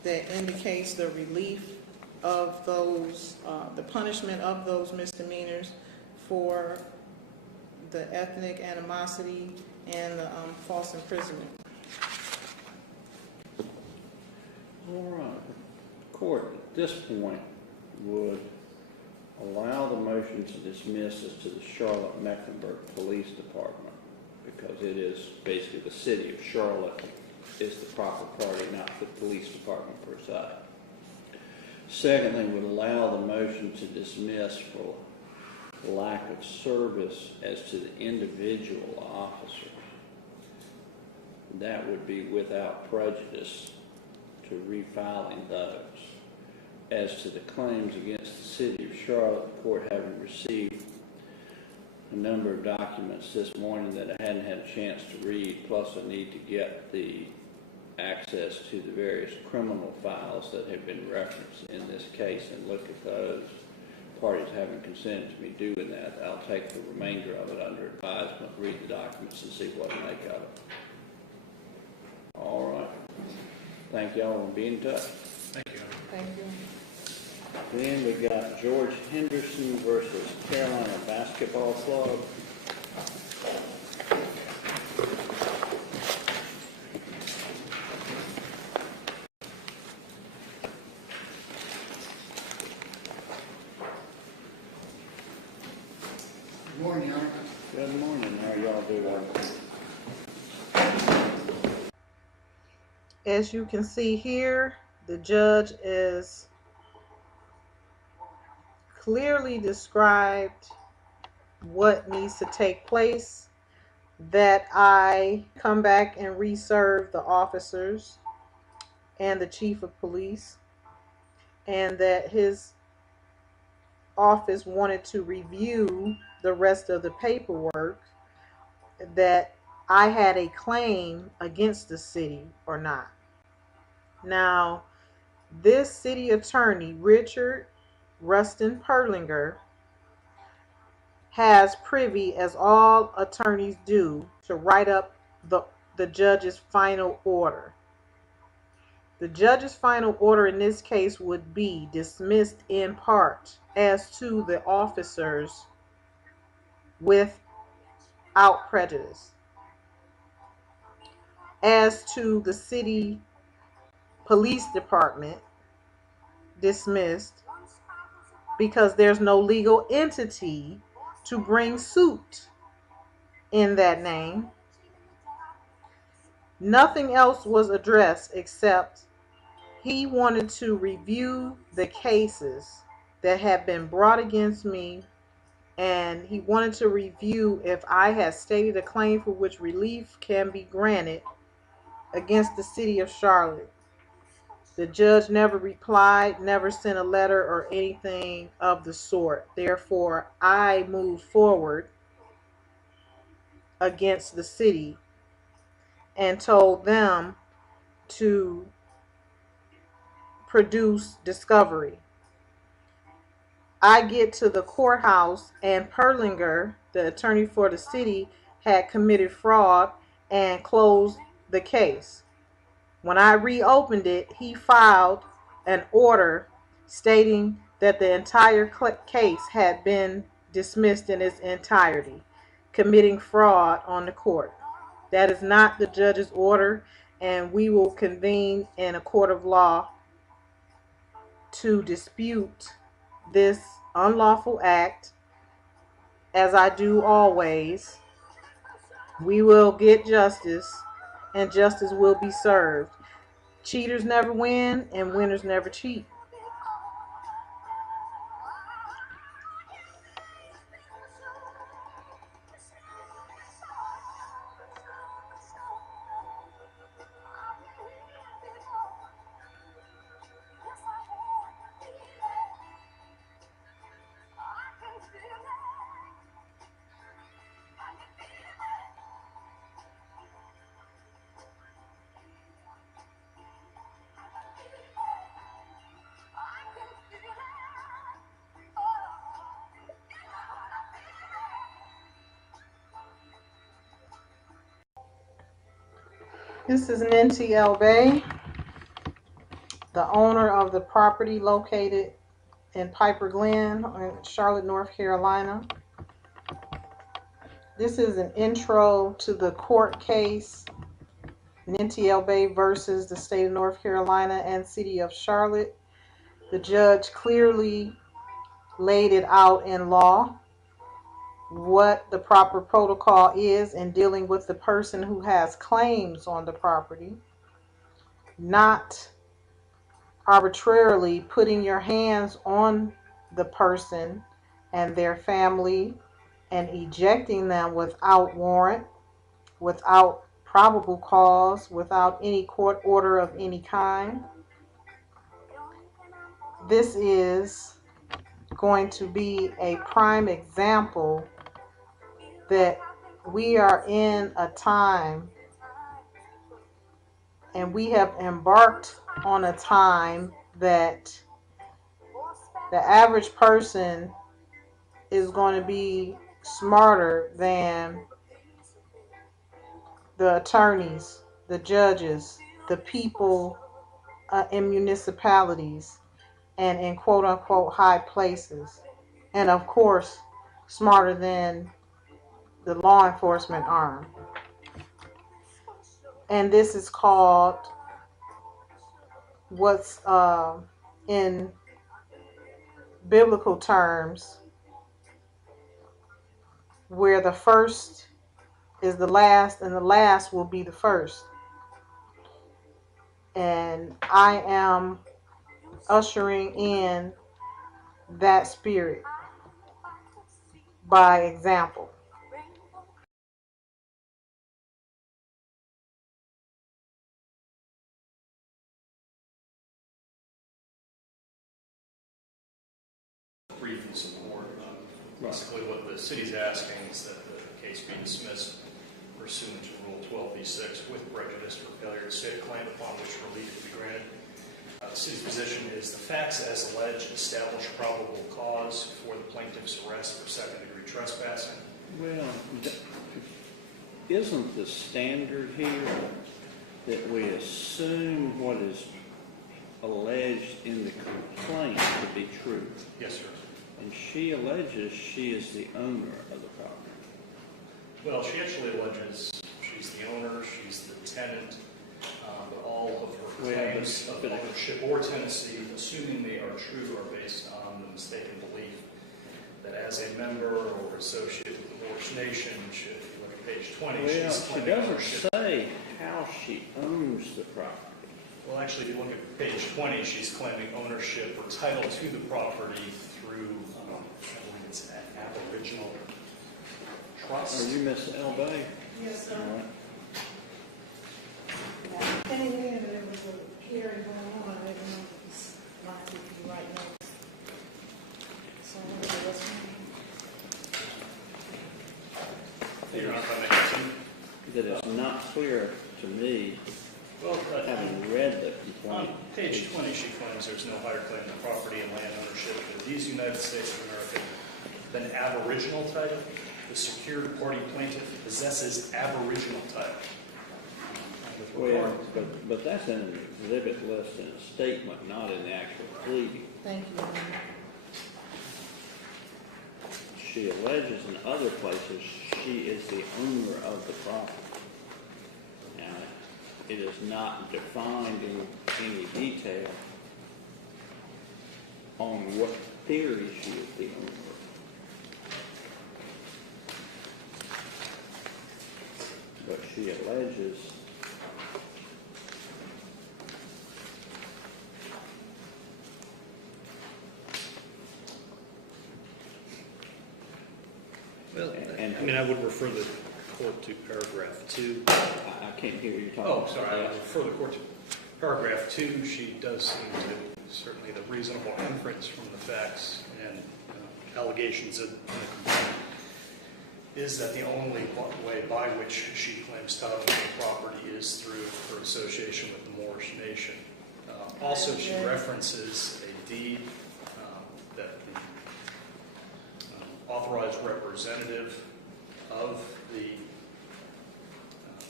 that indicates the relief of those, the punishment of those misdemeanors for the ethnic animosity and the false imprisonment. All right. The court at this point would allow the motion to dismiss as to the Charlotte-Mecklenburg Police Department, because it is basically the city of Charlotte is the proper party, not the police department per se. Secondly, would allow the motion to dismiss for lack of service as to the individual officers. That would be without prejudice to refiling those. As to the claims against the city of Charlotte, the court having received a number of documents this morning that I hadn't had a chance to read, plus I need to get the access to the various criminal files that have been referenced in this case and look at those. Parties haven't consented to me doing that. I'll take the remainder of it under advisement, read the documents, and see what I make of it. All right. Thank y'all, and be in touch. Thank you. Thank you. Then we got George Henderson versus Carolina Basketball Club. Good morning, Your Honor. Good morning. How y'all doing? As you can see here, the judge is clearly described what needs to take place, that I come back and reserve the officers and the chief of police, and that his office wanted to review the rest of the paperwork, that I had a claim against the city or not. Now, this city attorney, Richard Rustin Perlinger, has privy, as all attorneys do, to write up the judge's final order. The judge's final order in this case would be dismissed in part as to the officers without prejudice. As to the city police department, dismissed because there's no legal entity to bring suit in that name. Nothing else was addressed except he wanted to review the cases that had been brought against me, and he wanted to review if I had stated a claim for which relief can be granted against the city of Charlotte. The judge never replied, never sent a letter or anything of the sort. Therefore, I moved forward against the city and told them to produce discovery. I get to the courthouse, and Perlinger, the attorney for the city, had committed fraud and closed the case. When I reopened it, he filed an order stating that the entire case had been dismissed in its entirety, committing fraud on the court. That is not the judge's order, and we will convene in a court of law to dispute this unlawful act, as I do always. We will get justice, and justice will be served. Cheaters never win, and winners never cheat. This is Ninti El Bey. the owner of the property located in Piper Glen, Charlotte, North Carolina. This is an intro to the court case, Ninti El Bey versus the state of North Carolina and city of Charlotte. The judge clearly laid it out in law what the proper protocol is in dealing with the person who has claims on the property, not arbitrarily putting your hands on the person and their family and ejecting them without warrant, without probable cause, without any court order of any kind. This is going to be a prime example that we are in a time, and we have embarked on a time that the average person is going to be smarter than the attorneys, the judges, the people in municipalities and in quote unquote high places. And of course, smarter than the law enforcement arm. And this is called what's in biblical terms, where the first is the last and the last will be the first. And I am ushering in that spirit by example. Brief in support. Basically, what the city's asking is that the case be dismissed pursuant to Rule 12b-6 with prejudice for failure to state a claim upon which relief to be granted. The city's position is the facts as alleged establish probable cause for the plaintiff's arrest for second-degree trespassing. Well, isn't the standard here that we assume what is alleged in the complaint to be true? Yes, sir. And she alleges she is the owner of the property. Well, she actually alleges she's the owner, she's the tenant, but all of her claims of ownership or tenancy, assuming they are true, are based on the mistaken belief that as a member or associate with the Moorish Nation, if you look at page 20, Well, she's she claiming doesn't ownership. say how she owns the property. Well, actually, if you look at page 20, she's claiming ownership or title to the property through, I believe it's an aboriginal trust. Are you Miss El Bey? Yes, sir. All right. I came in and there was a hearing going on. I didn't know if it's like to be right now. So I'm going to listen. You're not going to make it. That it's not clear to me, Well, having read the on complaint. page 20, she claims there's no higher claim to property and land ownership in these United States of America than aboriginal title. The secured party plaintiff possesses aboriginal title. Well, but that's in an exhibit list in a statement, not in the actual pleading. Thank you. She alleges in other places she is the owner of the property. Now, it is not defined in any detail on what theory she is the owner. But she alleges Well, and I mean, I would refer the court to paragraph 2. I can't hear you talking. Oh, sorry, I would refer the court to paragraph 2. She does seem to, certainly the reasonable inference from the facts and allegations in the complaint is that the only way by which she claims title to the property is through her association with the Moorish Nation. Also, she references a deed that the authorized representative of the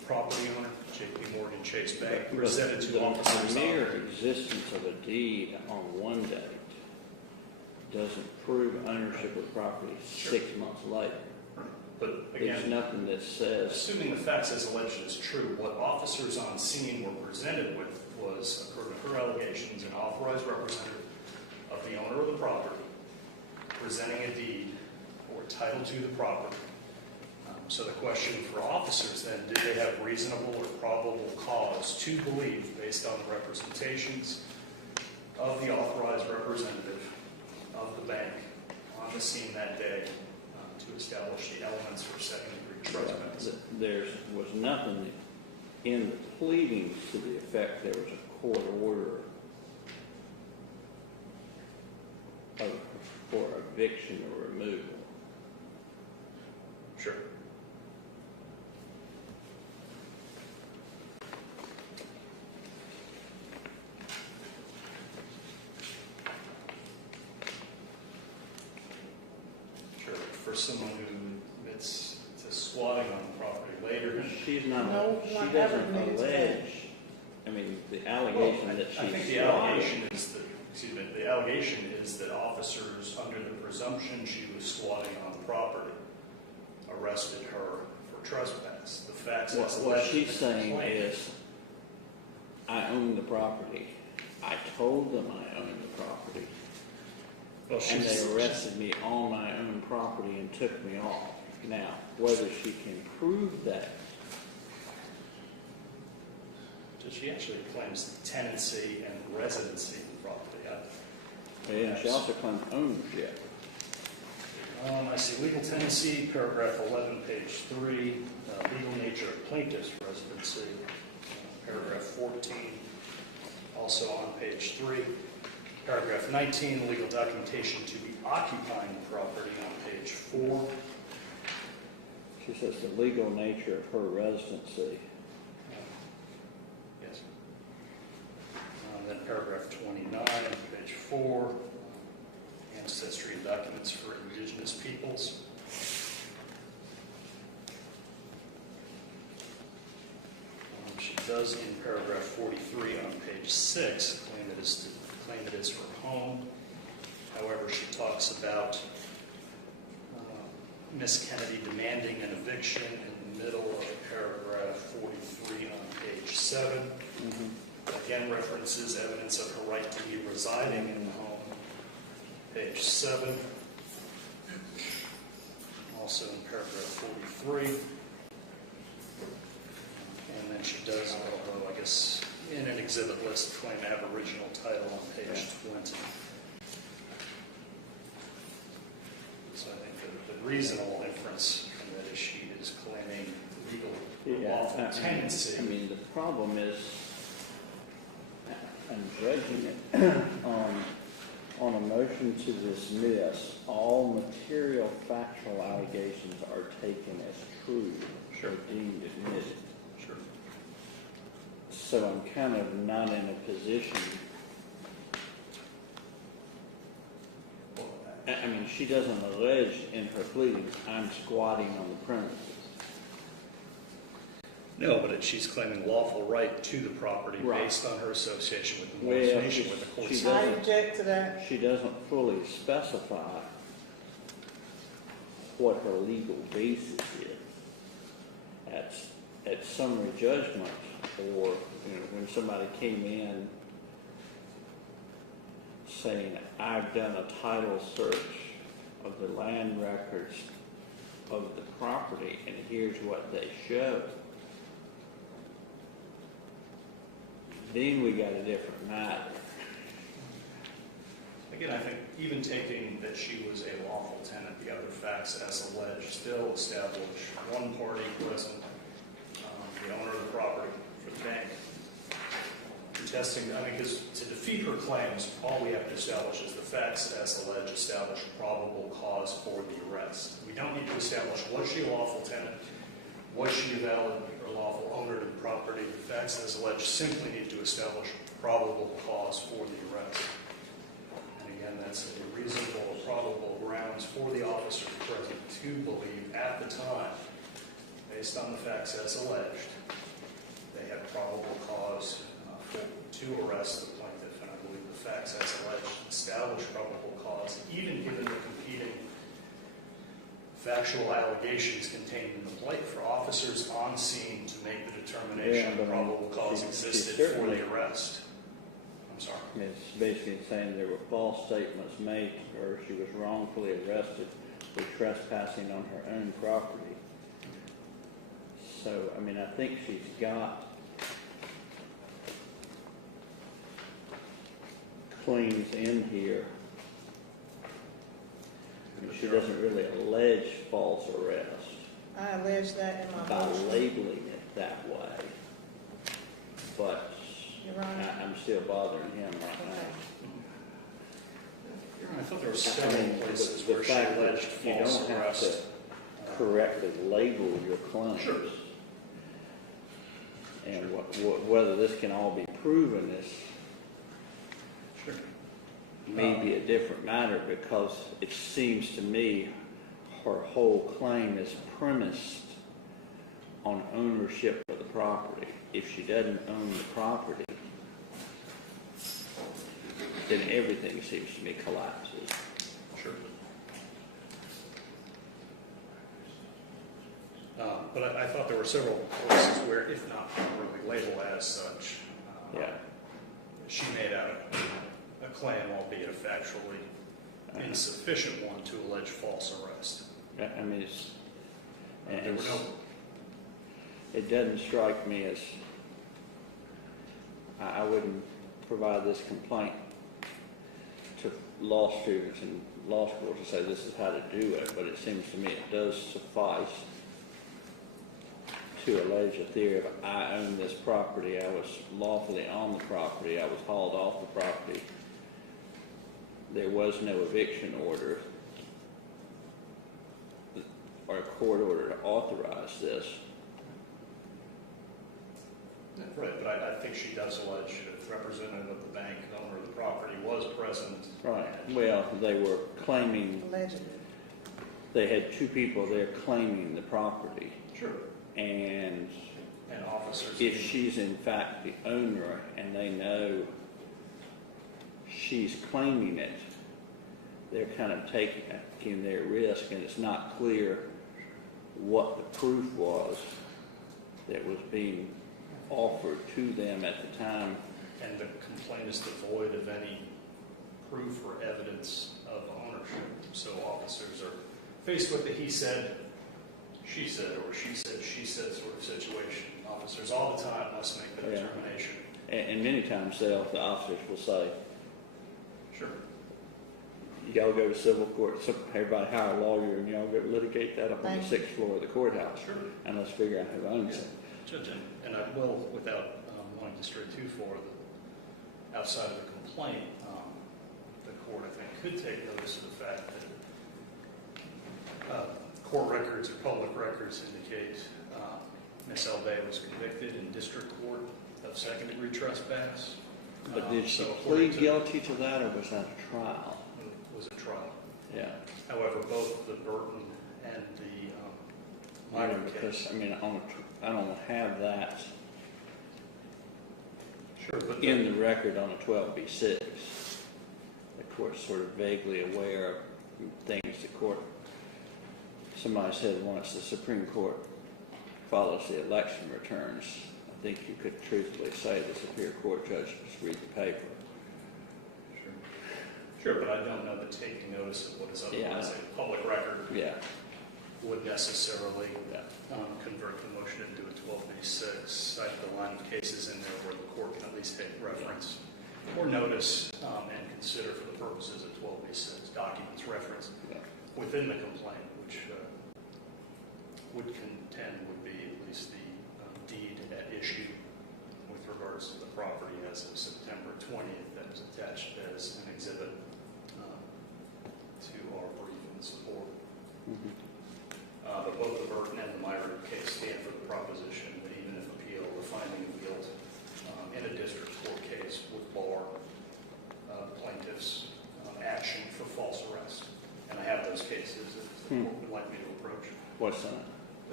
property owner, JP Morgan Chase Bank, presented to officers. The mere existence of a deed on one date doesn't prove ownership of property 6 months later. But There's again, nothing that says, assuming the facts as alleged is true, what officers on scene were presented with was, according to her allegations, an authorized representative of the owner of the property presenting a deed or title to the property. So the question for officers then, did they have reasonable or probable cause to believe, based on the representations of the authorized representative of the bank on the scene that day, to establish the elements for second-degree trespass? there was nothing in the pleadings to the effect there was a court order for eviction or removal. Sure. Sure. For someone who admits to squatting on the property later. She's not, No she one doesn't ever admitted to that. allege, I mean, the allegation that I think she's the allegation is that, the allegation is that officers, under the presumption she was squatting on the property, arrested her for trespass. The facts as What alleged she's in the saying complaint- is, I own the property. I told them I owned the property. Well, And they arrested me on my own property and took me off. Now, whether she can prove that, She actually claims tenancy and residency in the property. and she also claims ownership. I see legal tenancy, paragraph 11, page 3, legal nature of plaintiff's residency, paragraph 14, also on page 3, paragraph 19, legal documentation to be occupying the property on page 4. She says the legal nature of her residency. Yes. Then paragraph 29, page 4, ancestry documents for indigenous peoples. She does in paragraph 43 on page 6 claim it is her home. However, she talks about Miss Kennedy demanding an eviction in the middle of paragraph 43 on page 7. Again, references evidence of her right to be residing in the home. Page 7. Also in paragraph 43. And then she does, although I guess in an exhibit list, claim aboriginal title on page 20. So I think the reasonable inference from that is she is claiming legal lawful tenancy. I mean, the problem is, I'm judging it on a motion to dismiss, all material factual allegations are taken as true or deemed admitted. Sure. So I'm kind of not in a position. I mean, she doesn't allege in her pleadings, I'm squatting on the premises. No, but she's claiming lawful right to the property based on her association with the information with the court. she I doesn't- object to that. She doesn't fully specify what her legal basis is. At summary judgment, or when somebody came in saying, I've done a title search of the land records of the property and here's what they show, then we got a different matter. Again, I think even taking that she was a lawful tenant, the other facts as alleged still establish one party present, the owner of the property for the bank, contesting, because to defeat her claims, all we have to establish is the facts as alleged establish probable cause for the arrest. We don't need to establish, was she a lawful tenant? Was she a valid or lawful owner to the property? The facts as alleged simply need to establish probable cause for the arrest. And again, that's a reasonable or probable grounds for the officer present to believe at the time based on the facts as alleged, they had probable cause to arrest the plaintiff, and I believe the facts as alleged established probable cause, even given the competing factual allegations contained in the plate for officers on scene to make the determination that probable cause existed for the arrest. I'm sorry. It's basically saying there were false statements made to her. She was wrongfully arrested for trespassing on her own property. So, I mean, I think she's got claims in here. I mean, she doesn't really allege false arrest I allege that in my by motion. labeling it that way. But Your Honor. I'm still bothering him right Okay. I thought there were now. I several mean, places the where she fact that alleged you false don't have arrest. to correctly label your claims. Sure. And whether this can all be proven is Sure. maybe a different matter, because it seems to me her whole claim is premised on ownership of the property. If she doesn't own the property, then everything seems to me collapses. Sure. But I thought there were several places where, if not properly labeled as such, Yeah. she made out a claim, albeit a factually insufficient one, to allege false arrest. I mean, it's, There and were no, it doesn't strike me as, I wouldn't provide this complaint to law students in law school to say this is how to do it, but it seems to me it does suffice to allege a theory of I own this property, I was lawfully on the property, I was hauled off the property, there was no eviction order or a court order to authorize this. right, but I think she does allege that the representative of the bank, the owner of the property, was present. Right. Well, they were claiming, Allegedly. they had two people there claiming the property. Sure. And And officers. if she's in fact the owner and they know she's claiming it, they're kind of taking their risk, and it's not clear what the proof was that was being offered to them at the time. And the complaint is devoid of any proof or evidence of ownership. So officers are faced with the he said, she said, or she said sort of situation. Officers all the time must make the determination. And many times the officers will say, Sure. y'all go to civil court, so everybody hire a lawyer, and y'all go litigate that up on the Thank you. 6th floor of the courthouse. Sure. And let's figure out who owns it. Judge, and I will, without wanting to stray too far, outside of the complaint, the court, I think, could take notice of the fact that court records or public records indicate Ms. El Bey was convicted in district court of second-degree trespass. But did she So according plead to- guilty to that, or was that a trial? It was a trial. Yeah. However, both the Burton and the minor Because, case. I mean, I don't have that Sure, but in the record on a 12b6. The court's sort of vaguely aware of things the court, somebody said once the Supreme Court follows the election returns. I think you could truthfully say the Superior Court judge just read the paper. Sure, but I don't know that taking notice of what is otherwise a public record Yeah. would necessarily convert the motion into a 12b6. I have the line of cases in there where the court can at least take reference or notice and consider for the purposes of 12b6 documents referenced within the complaint, which would contend would be at least the deed at issue with regards to the property as of September 20th that was attached as an exhibit to our brief in support. But both the Burton and the Myrick case stand for the proposition that even if appeal, the finding of guilt in a district court case would bar plaintiff's action for false arrest. And I have those cases if the court would like me to approach. What's that?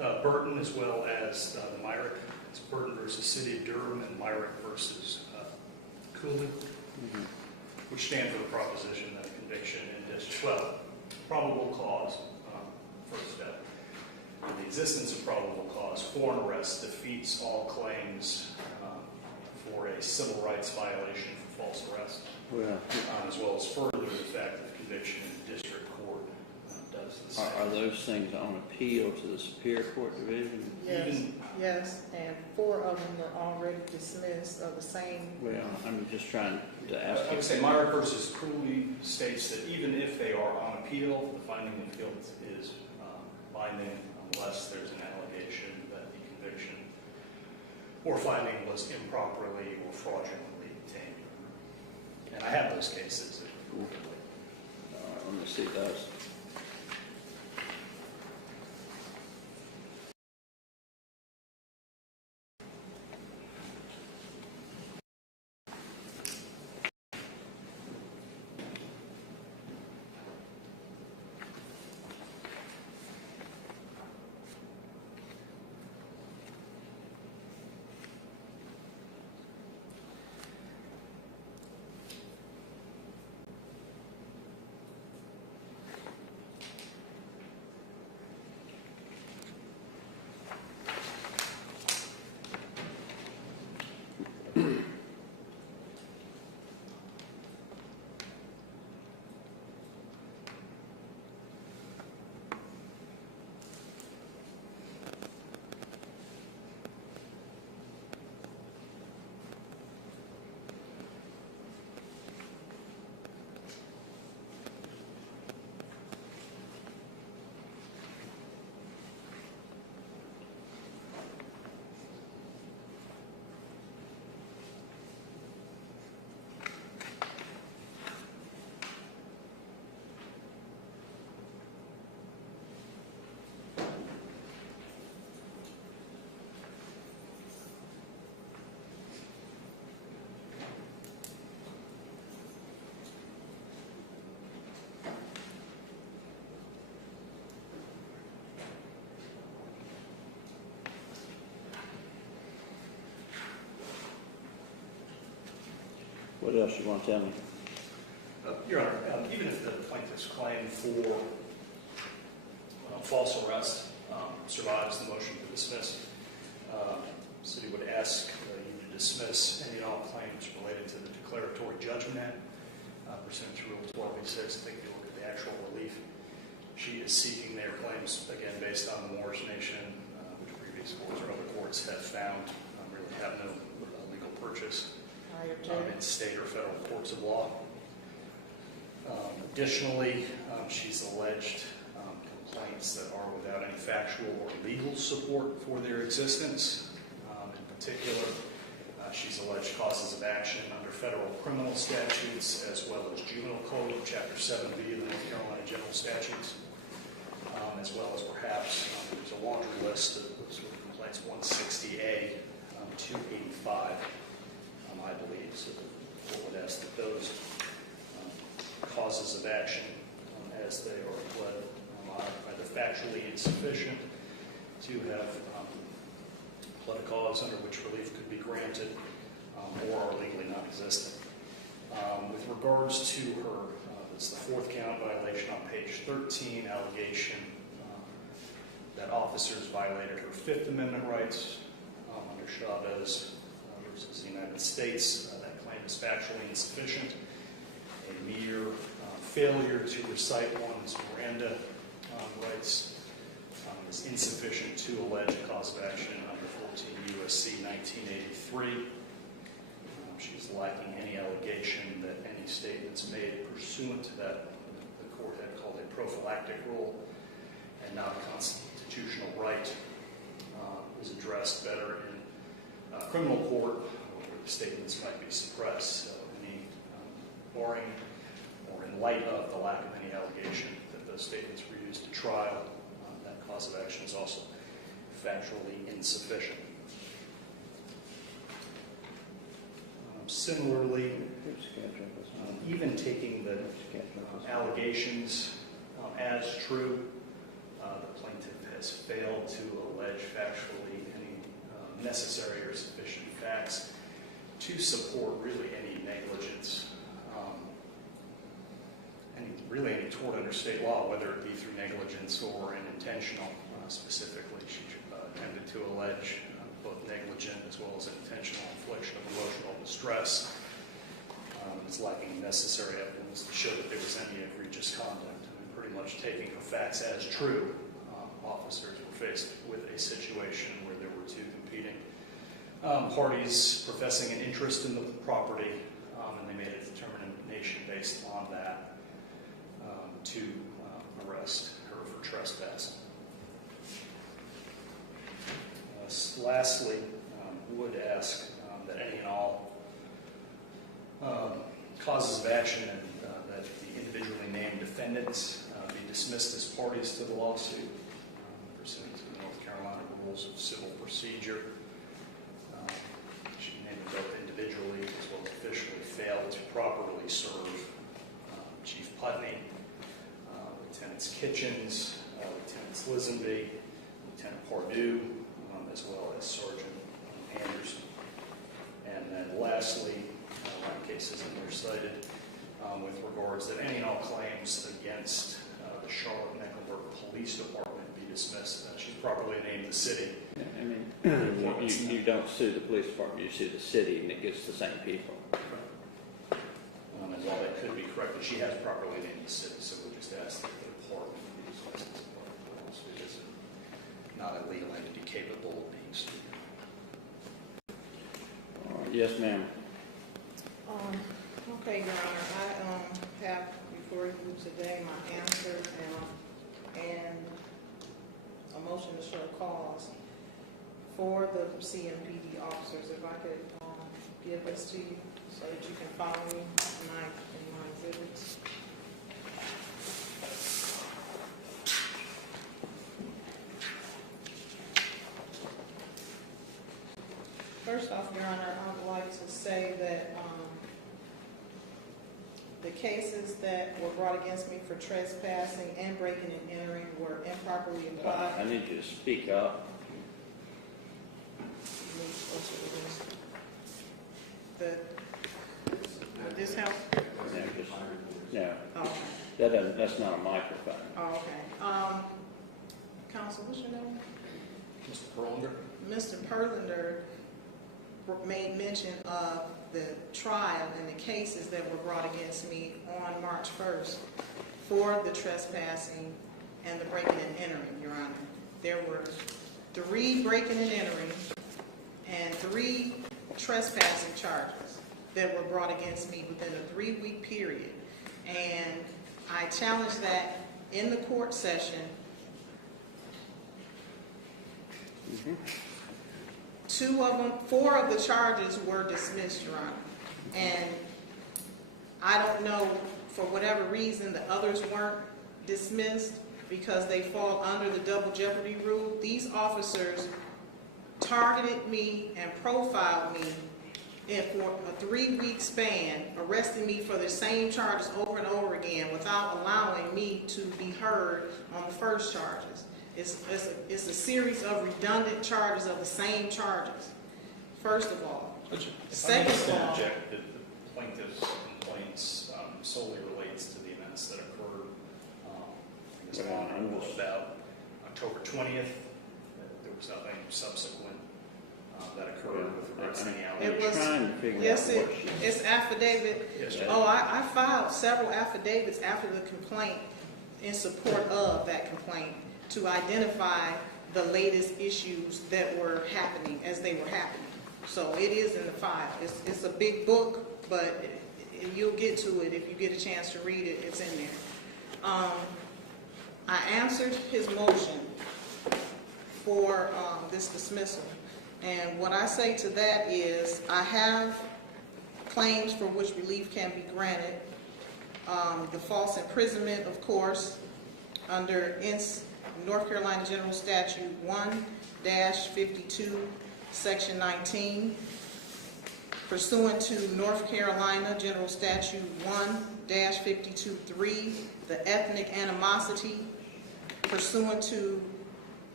Burton as well as the Myrick. It's Burton versus City of Durham and Myrick versus Cooley, which stand for the proposition that a conviction in District 12, probable cause, first step. The existence of probable cause for an arrest defeats all claims for a civil rights violation for false arrest, as well as further the fact that the conviction in district court does the same. Are those things on appeal to the Superior Court Division? Yes, and 4 of them are already dismissed of the same. Well, I'm just trying to ask. I would say Myrick versus Cooley states that even if they are on appeal, the finding of guilt is binding unless there's an allegation that the conviction or finding was improperly or fraudulently obtained. And I have those cases. Cool. Let me see those. What else you want to tell me? Your Honor, even if the plaintiff's claim for false arrest survives the motion to dismiss, the city would ask you to dismiss any and all claims related to the Declaratory Judgment Act pursuant to Rule 12b-6. Take a look at the actual relief. She is seeking their claims, again, based on the Moorish Nation, which previous courts or other courts have found really have no legal purchase in state or federal courts of law. Additionally, she's alleged complaints that are without any factual or legal support for their existence. In particular, she's alleged causes of action under federal criminal statutes as well as Juvenile Code, Chapter 7B of the North Carolina General Statutes, as well as perhaps there's a laundry list of complaints 160A, 285. I believe, so the court would ask that those causes of action, as they are pled, are either factually insufficient to have pled a cause under which relief could be granted, or are legally non-existent. With regards to her, it's the 4th count violation on page 13, allegation that officers violated her 5th Amendment rights under Chavez versus the United States. That claim is factually insufficient. A mere failure to recite one's Miranda rights is insufficient to allege a cause of action under 14 U.S.C. 1983. She's lacking any allegation that any statements made pursuant to that the court had called a prophylactic rule and not a constitutional right is addressed better in criminal court, where the statements might be suppressed. So any barring or in light of the lack of any allegation that those statements were used to trial, that cause of action is also factually insufficient. Similarly, even taking the allegations as true, the plaintiff has failed to allege factually any necessary or sufficient facts to support really any negligence, any tort under state law, whether it be through negligence or an intentional. Specifically, she attempted to allege both negligent as well as intentional infliction of emotional distress. It's lacking necessary evidence to show that there was any egregious conduct. And pretty much taking the facts as true, officers were faced with a situation where there were two competing parties professing an interest in the property, and they made a determination based on that to arrest her for trespassing. Lastly, would ask that any and all causes of action and that the individually named defendants be dismissed as parties to the lawsuit pursuant to the North Carolina Rules of Civil Procedure. She named them both individually as well as officially failed to properly serve Chief Putney, Lieutenants Kitchens, Lieutenants Lisenby, Lieutenant Pardue, as well as Sergeant Anderson. And then lastly, line cases in there cited with regards that any and all claims against the Charlotte-Mecklenburg Police Department be dismissed. She's properly named the city. I mean, you don't sue the police department, you sue the city, and it gets the same people. And while that could be corrected, she has properly named the city, so we just ask that the department be dismissed as part of the lawsuit. It is not a legal entity capable of being sued. Yes, ma'am. Okay, Your Honor, I have before you today my answer and a motion to show cause for the CMPD officers. If I could give this to you so that you can follow me tonight in my exhibits. First off, Your Honor, I would like to say that the cases that were brought against me for trespassing and breaking and entering were improperly applied. I need you to speak up. Would this help? No, Oh, okay. that's not a microphone. Oh, okay. Counsel, what's your name? Mr. Perlander? Mr. Perlander made mention of the trial and the cases that were brought against me on March 1st for the trespassing and the breaking and entering, Your Honor. There were 3 breaking and entering and 3 trespassing charges that were brought against me within a 3-week period. And I challenged that in the court session. 4 of the charges were dismissed, Your Honor. And I don't know, for whatever reason, the others weren't dismissed because they fall under the double jeopardy rule. These officers targeted me and profiled me for a 3-week span, arresting me for the same charges over and over again without allowing me to be heard on the first charges. It's a series of redundant charges of the same charges, first of all. Second of all, the plaintiff's complaints solely relates to the events that occurred about October 20th. There was nothing subsequent that occurred with regards to any allegations. It's affidavit. Yes, I filed several affidavits after the complaint in support of that complaint to identify the latest issues that were happening as they were happening. So it is in the file. It's a big book, but you'll get to it if you get a chance to read it. It's in there. I answered his motion for this dismissal. And what I say to that is I have claims for which relief can be granted. The false imprisonment, of course, under North Carolina General Statute 1-52, Section 19, pursuant to North Carolina General Statute 1-52-3, the ethnic animosity, pursuant to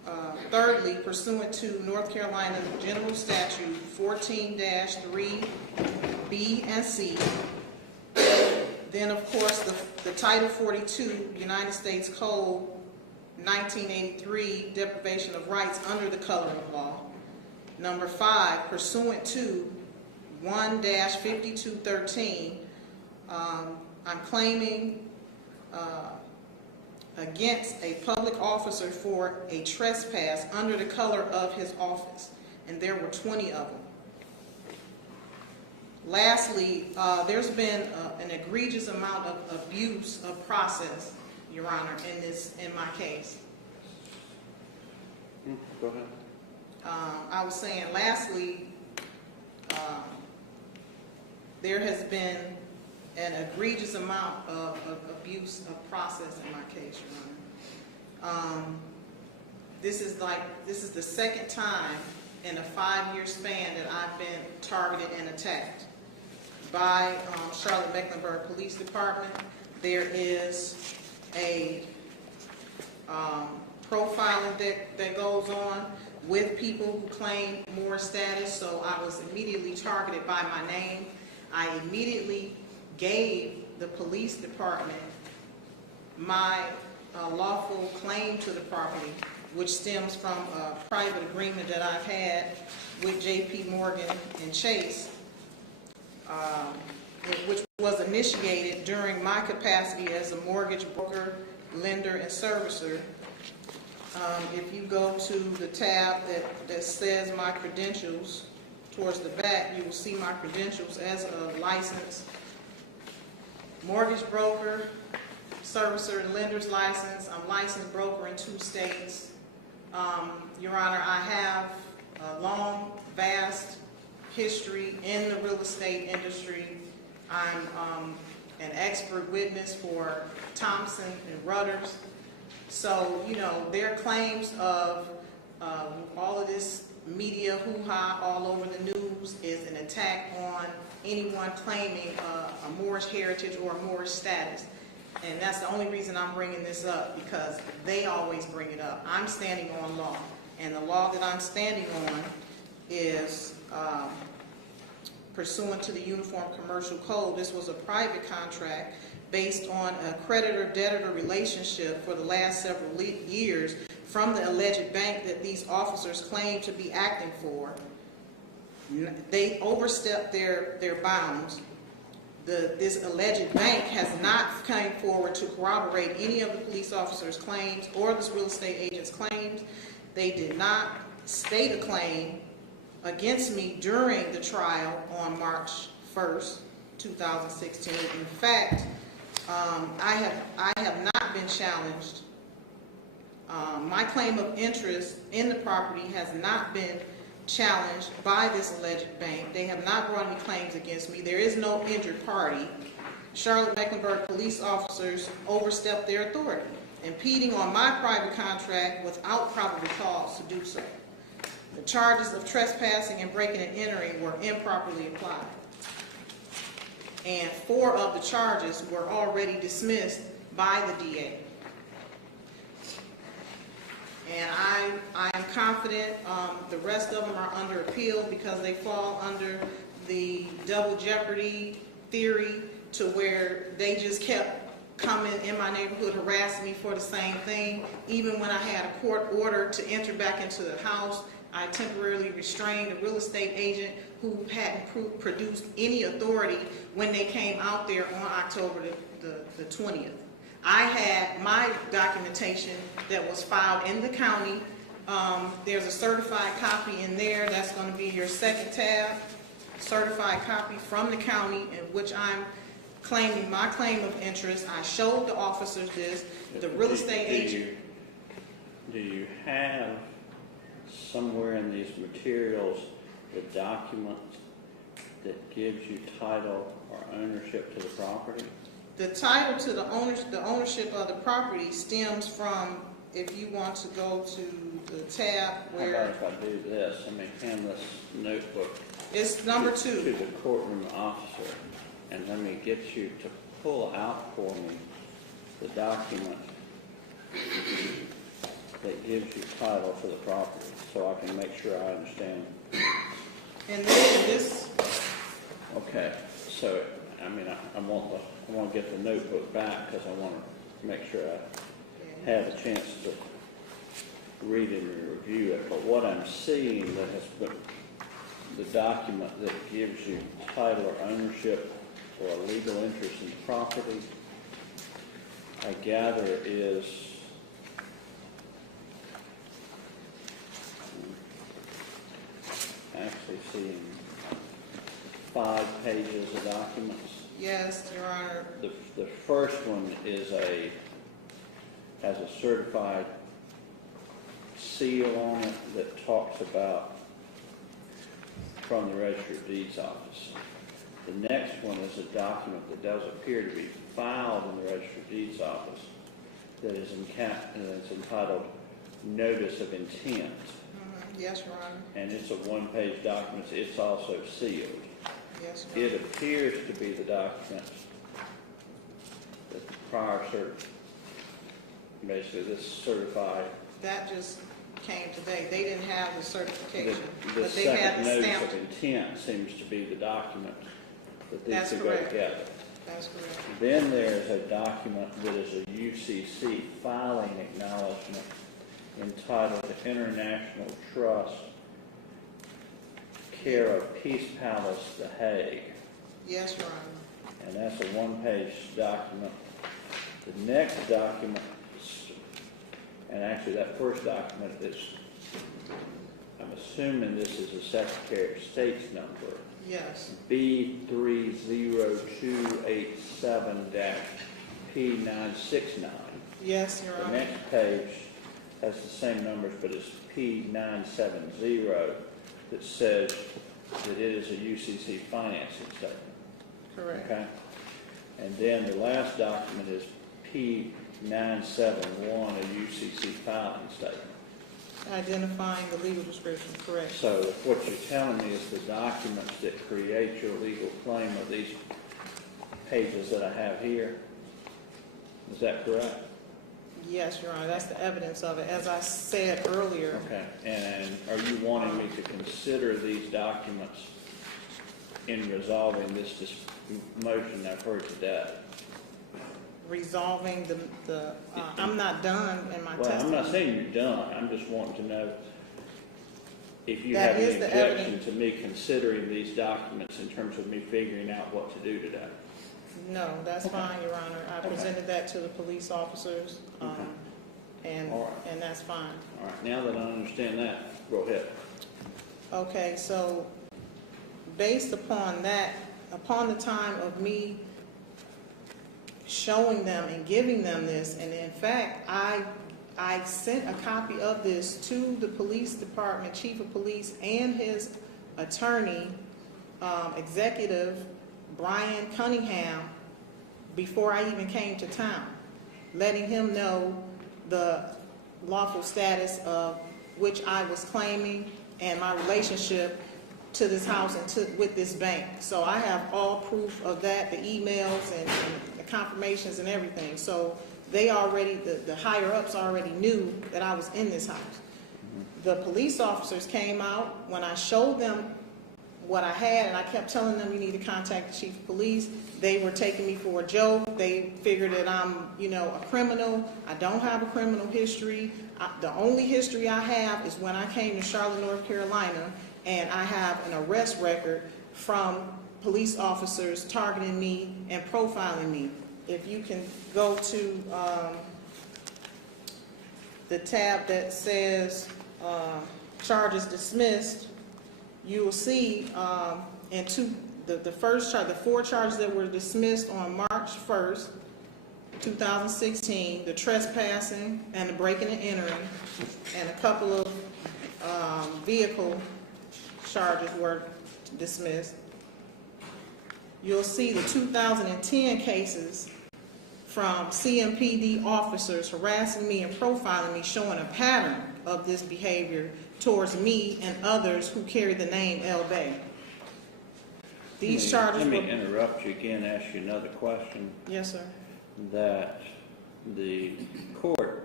Thirdly, pursuant to North Carolina General Statute 14-3B and C. Then, of course, the Title 42 United States Code 1983, deprivation of rights under the coloring law. Number 5, pursuant to 1-5213, I'm claiming against a public officer for a trespass under the color of his office, and there were 20 of them. Lastly, there's been an egregious amount of abuse of process, Your Honor, in my case. Go ahead. I was saying, lastly, there has been an egregious amount of abuse of process in my case, Your Honor. This is the second time in a 5-year span that I've been targeted and attacked by Charlotte-Mecklenburg Police Department. There is a profiling that goes on with people who claim more status, so I was immediately targeted by my name. I immediately gave the police department my lawful claim to the property, which stems from a private agreement that I've had with J.P. Morgan and Chase, which was initiated during my capacity as a mortgage broker, lender, and servicer. If you go to the tab that says my credentials towards the back, you will see my credentials as a licensed mortgage broker, servicer, and lender's license. I'm licensed broker in 2 states. Your Honor, I have a long, vast history in the real estate industry. I'm an expert witness for Thompson and Rudders. So, you know, their claims of all of this media hoo-ha all over the news is an attack on anyone claiming a Moorish heritage or a Moorish status. And that's the only reason I'm bringing this up, because they always bring it up. I'm standing on law, and the law that I'm standing on is pursuant to the Uniform Commercial Code. This was a private contract based on a creditor-debtor relationship for the last several years from the alleged bank that these officers claim to be acting for. They overstepped their bounds. This alleged bank has not come forward to corroborate any of the police officers' claims or this real estate agent's claims. They did not state a claim against me during the trial on March 1st, 2016. In fact, I have not been challenged. My claim of interest in the property has not been challenged by this alleged bank. They have not brought any claims against me. There is no injured party. Charlotte-Mecklenburg police officers overstepped their authority, impeding on my private contract without probable cause to do so. The charges of trespassing and breaking and entering were improperly applied. And 4 of the charges were already dismissed by the DA. And I am confident the rest of them are under appeal because they fall under the double jeopardy theory, to where they just kept coming in my neighborhood harassing me for the same thing. Even when I had a court order to enter back into the house, I temporarily restrained a real estate agent who hadn't produced any authority when they came out there on October the 20th. I had my documentation that was filed in the county. There's a certified copy in there. That's going to be your second tab. Certified copy from the county in which I'm claiming my claim of interest. I showed the officers this. The real estate agent. Do you have somewhere in these materials the document that gives you title or ownership to the property? The title to the ownership of the property stems from, if you want to go to the tab where... How about if I do this? Let me hand this notebook. It's number 2. To the courtroom officer, and let me get you to pull out for me the document that gives you title to the property, so I can make sure I understand. And then this, Okay, so, I mean, I want to get the notebook back because I want to make sure I have a chance to read it and review it. But what I'm seeing that has been the document that gives you title or ownership or a legal interest in the property, I gather is actually seeing 5 pages of documents. yes, Your Honor. The first one has a certified seal on it that talks about from the Registry of Deeds office. The next one is a document that does appear to be filed in the Registry of Deeds office that is that's entitled Notice of Intent. Yes, Your Honor. And it's a 1-page document. It's also sealed. Yes, Your Honor. It appears to be the document that the prior basically this certified. That just came today. They didn't have the certification, The but they had second the notice stamp. of intent seems to be the document that these That's two go correct. together. That's correct. Then there's a document that is a UCC filing acknowledgement entitled the International Trust, care of Peace Palace, The Hague. Yes, Your Honor. And that's a 1-page document. The next document is, and actually that first document is, I'm assuming this is a Secretary of State's number, Yes. B30287-P969. Yes, Your The Honor. next page has the same numbers, but it's P970 that says that it is a UCC financing statement. Correct. Okay? And then the last document is P971, a UCC filing statement. Identifying the legal description, correct. So what you're telling me is the documents that create your legal claim are these pages that I have here. Is that correct? Yes, Your Honor, that's the evidence of it. As I said earlier, Okay. And are you wanting me to consider these documents in resolving this motion I've heard today? resolving I'm not done in my Well, I'm testimony. not saying you're done. I'm just wanting to know if you That have any is the objection evidence. to me considering these documents in terms of me figuring out what to do today. No, that's fine, Your Honor. I Okay. presented that to the police officers, and All right. and that's fine. All right. Now that I understand that, go ahead. Okay, so based upon that, upon the time of me showing them and giving them this, and in fact, I sent a copy of this to the police department, chief of police, and his attorney, executive, Brian Cunningham, before I even came to town, letting him know the lawful status of which I was claiming and my relationship to this house and with this bank. So I have all proof of that, the emails and the confirmations and everything. So they already, the higher ups already knew that I was in this house. The police officers came out when I showed them what I had, and I kept telling them, you need to contact the chief of police. They were taking me for a joke. They figured that I'm, a criminal. I don't have a criminal history. The only history I have is when I came to Charlotte, North Carolina, and I have an arrest record from police officers targeting me and profiling me. If you can go to the tab that says charges dismissed, you will see the first charge, the 4 charges that were dismissed on March 1st, 2016, the trespassing and the breaking and entering, and a couple of vehicle charges were dismissed. You'll see the 2010 cases from CMPD officers harassing me and profiling me, showing a pattern of this behavior towards me and others who carry the name El Bey. These charges Let were... me interrupt you again, ask you another question. Yes, sir. That the court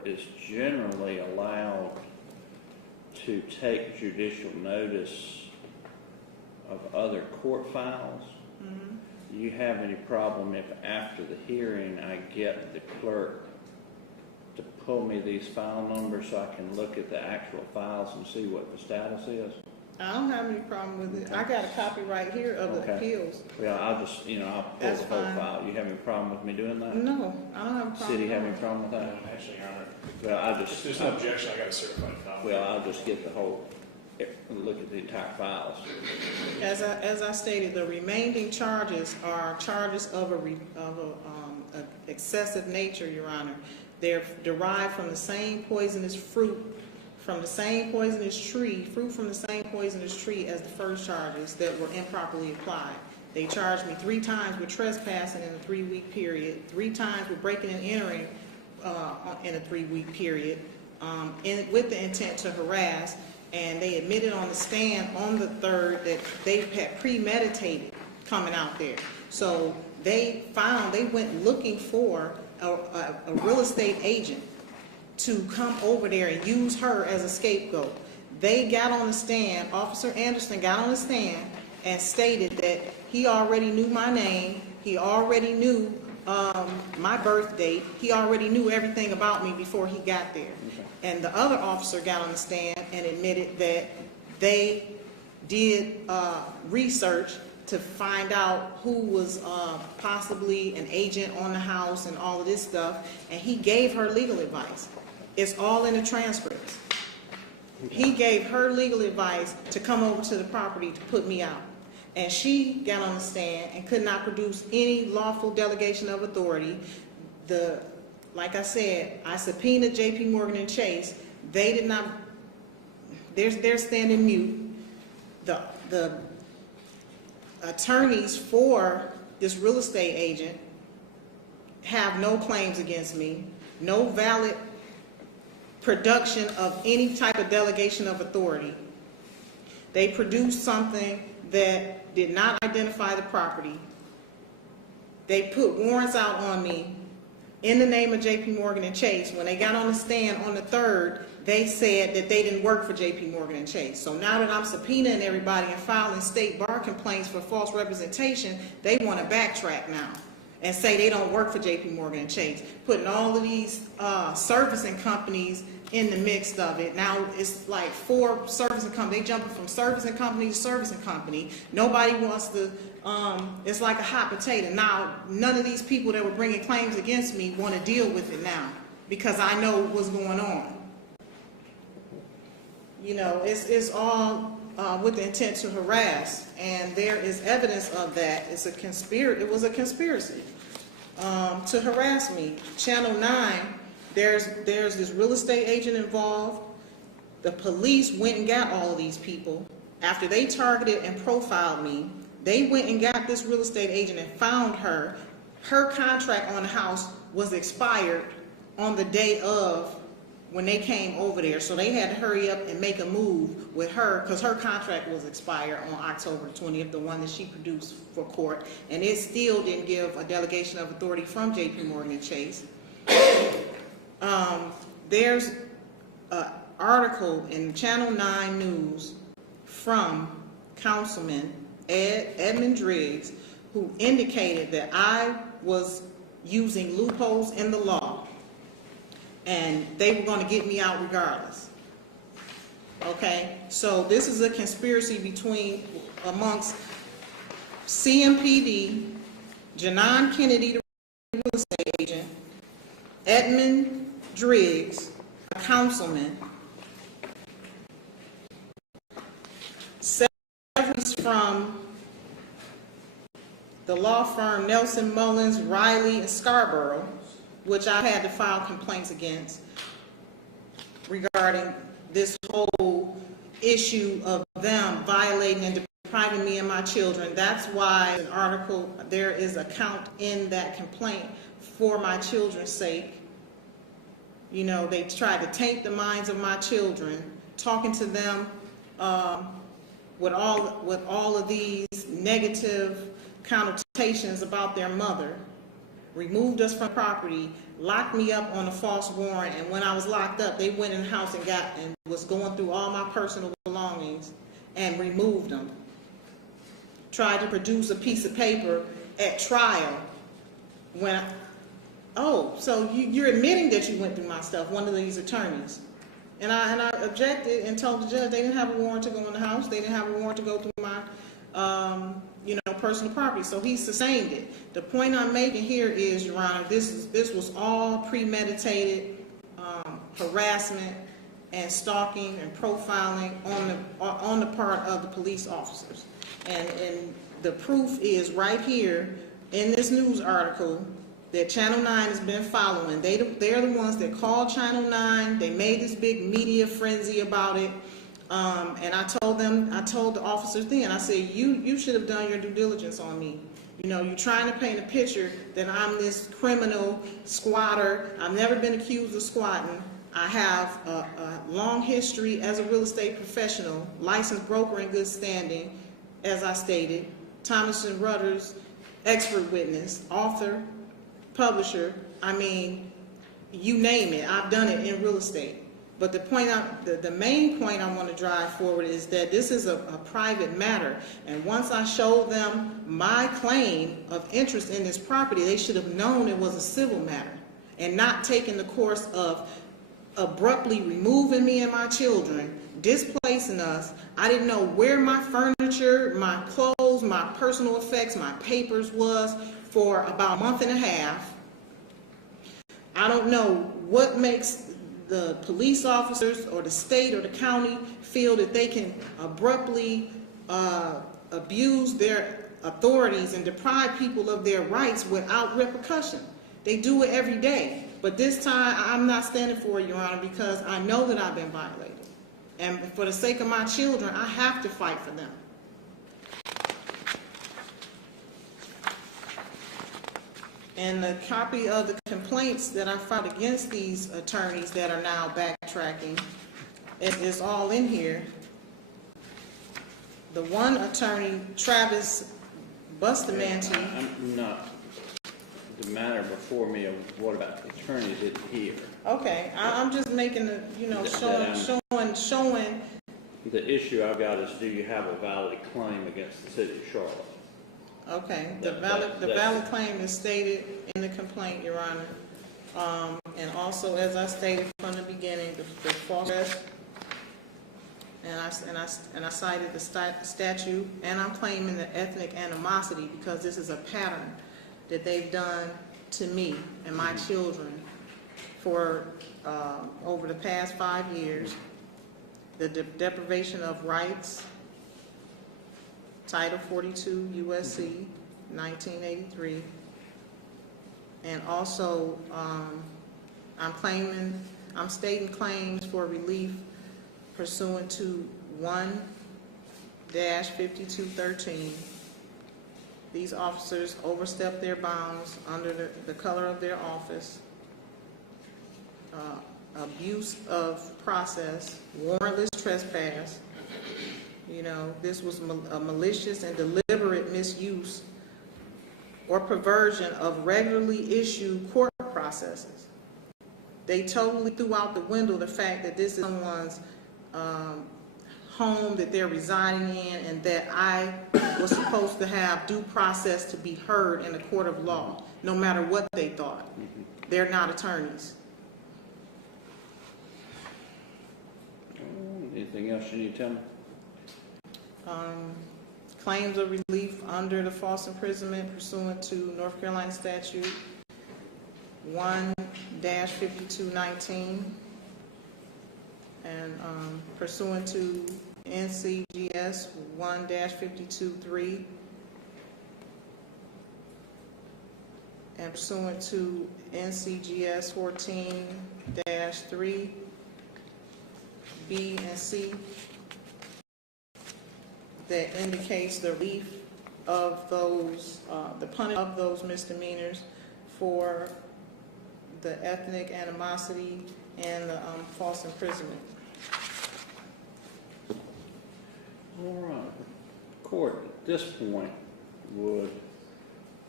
court is generally allowed to take judicial notice of other court files. Mm-hmm. Do you have any problem if after the hearing I get the clerk to pull me these file numbers so I can look at the actual files and see what the status is? I don't have any problem with it. Okay. I got a copy right here of the Okay. appeals. Well, I'll just, I'll pull That's the whole fine. file. You have any problem with me doing that? No, I don't have a problem. City at have all. any problem with that? Actually, Your Honor, Well, I'll if just, there's no objection, I got a certified copy. well, I'll just get the whole, look at the entire files. As I stated, the remaining charges are charges of a excessive nature, Your Honor. They're derived from the same poisonous fruit, from the same poisonous tree, fruit from the same poisonous tree as the first charges that were improperly applied. They charged me 3 times with trespassing in a 3-week period, 3 times with breaking and entering in a 3-week period, with the intent to harass, and they admitted on the stand on the 3rd that they had premeditated coming out there. So they went looking for a real estate agent to come over there and use her as a scapegoat. They got on the stand, Officer Anderson got on the stand and stated that he already knew my name, he already knew my birth date, he already knew everything about me before he got there. Okay. And the other officer got on the stand and admitted that they did research to find out who was possibly an agent on the house and all of this stuff, and he gave her legal advice. It's all in the transcripts. He gave her legal advice to come over to the property to put me out. And she got on the stand and could not produce any lawful delegation of authority. Like I said, I subpoenaed J.P. Morgan and Chase. They did not, they're standing mute. The attorneys for this real estate agent have no claims against me, no valid production of any type of delegation of authority. They produced something that did not identify the property. They put warrants out on me in the name of J.P. Morgan and Chase. When they got on the stand on the 3rd, they said that they didn't work for J.P. Morgan and Chase. So now that I'm subpoenaing everybody and filing state bar complaints for false representation, they want to backtrack now and say they don't work for J.P. Morgan and Chase, putting all of these servicing companies in the mix of it. Now it's like 4 servicing companies. They jumping from servicing company to servicing company. Nobody wants to, it's like a hot potato. Now, none of these people that were bringing claims against me want to deal with it now because I know what's going on. It's all with the intent to harass, and there is evidence of that. It was a conspiracy to harass me. Channel 9, there's this real estate agent involved. The police went and got all of these people. After they targeted and profiled me, they went and got this real estate agent and found her. Her contract on the house was expired on the day of when they came over there. So they had to hurry up and make a move with her because her contract was expired on October 20th, the one that she produced for court. And it still didn't give a delegation of authority from J.P. Morgan and Chase. There's an article in Channel 9 News from Councilman Edmund Driggs, who indicated that I was using loopholes in the law and they were going to get me out regardless. Okay, so this is a conspiracy amongst CMPD, Janan Kennedy, the real estate agent, Edmund Driggs, a councilman, several from the law firm Nelson Mullins, Riley, and Scarborough, which I had to file complaints against regarding this whole issue of them violating and depriving me and my children. That's why an article, there is a count in that complaint for my children's sake. They tried to taint the minds of my children, talking to them with all of these negative connotations about their mother. removed us from property, locked me up on a false warrant, and when I was locked up, they went in the house and was going through all my personal belongings and removed them. Tried to produce a piece of paper at trial so you're admitting that you went through my stuff, one of these attorneys. And I objected and told the judge they didn't have a warrant to go in the house. They didn't have a warrant to go through my, personal property. So he sustained it. The point I'm making here is, Your Honor, this was all premeditated harassment and stalking and profiling on the part of the police officers. And the proof is right here in this news article that Channel 9 has been following. They're the ones that called Channel 9. They made this big media frenzy about it. And I told the officers then, I said, you should have done your due diligence on me. You're trying to paint a picture that I'm this criminal squatter. I've never been accused of squatting. I have a long history as a real estate professional, licensed broker in good standing, as I stated, Thomas & Reuters, expert witness, author, publisher. I mean, you name it. I've done it in real estate. But the main point I want to drive forward is that this is a private matter. And once I showed them my claim of interest in this property, they should have known it was a civil matter and not taken the course of abruptly removing me and my children, displacing us. I didn't know where my furniture, my clothes, my personal effects, my papers was for about a month and a half. I don't know what makes the police officers or the state or the county feel that they can abruptly abuse their authorities and deprive people of their rights without repercussion. They do it every day. But this time, I'm not standing for it, Your Honor, because I know that I've been violated. And for the sake of my children, I have to fight for them. And the copy of the complaints that I filed against these attorneys that are now backtracking, it is all in here. The one attorney, Travis Bustamante. I'm not, the matter before me of what about the attorney didn't hear. Okay, I'm just making the, showing. The issue I've got is, do you have a valid claim against the city of Charlotte? Okay, the valid claim is stated in the complaint, Your Honor. And also, as I stated from the beginning, the false arrest, and I cited the statute, and I'm claiming the ethnic animosity because this is a pattern that they've done to me and my children for over the past 5 years. The deprivation of rights, Title 42 USC 1983, and also I'm stating claims for relief pursuant to 1-5213. These officers overstepped their bounds under the color of their office, abuse of process, warrantless trespass. This was a malicious and deliberate misuse or perversion of regularly issued court processes. They totally threw out the window the fact that this is someone's home that they're residing in, and that I was supposed to have due process to be heard in a court of law, no matter what they thought. They're not attorneys. Anything else you need to tell me? Claims of relief under the false imprisonment pursuant to North Carolina statute 1-5219 and pursuant to NCGS 1-523 and pursuant to NCGS 14-3 B and C that indicates the relief of those, the punishment of those misdemeanors for the ethnic animosity and the false imprisonment. All right. Court, at this point, would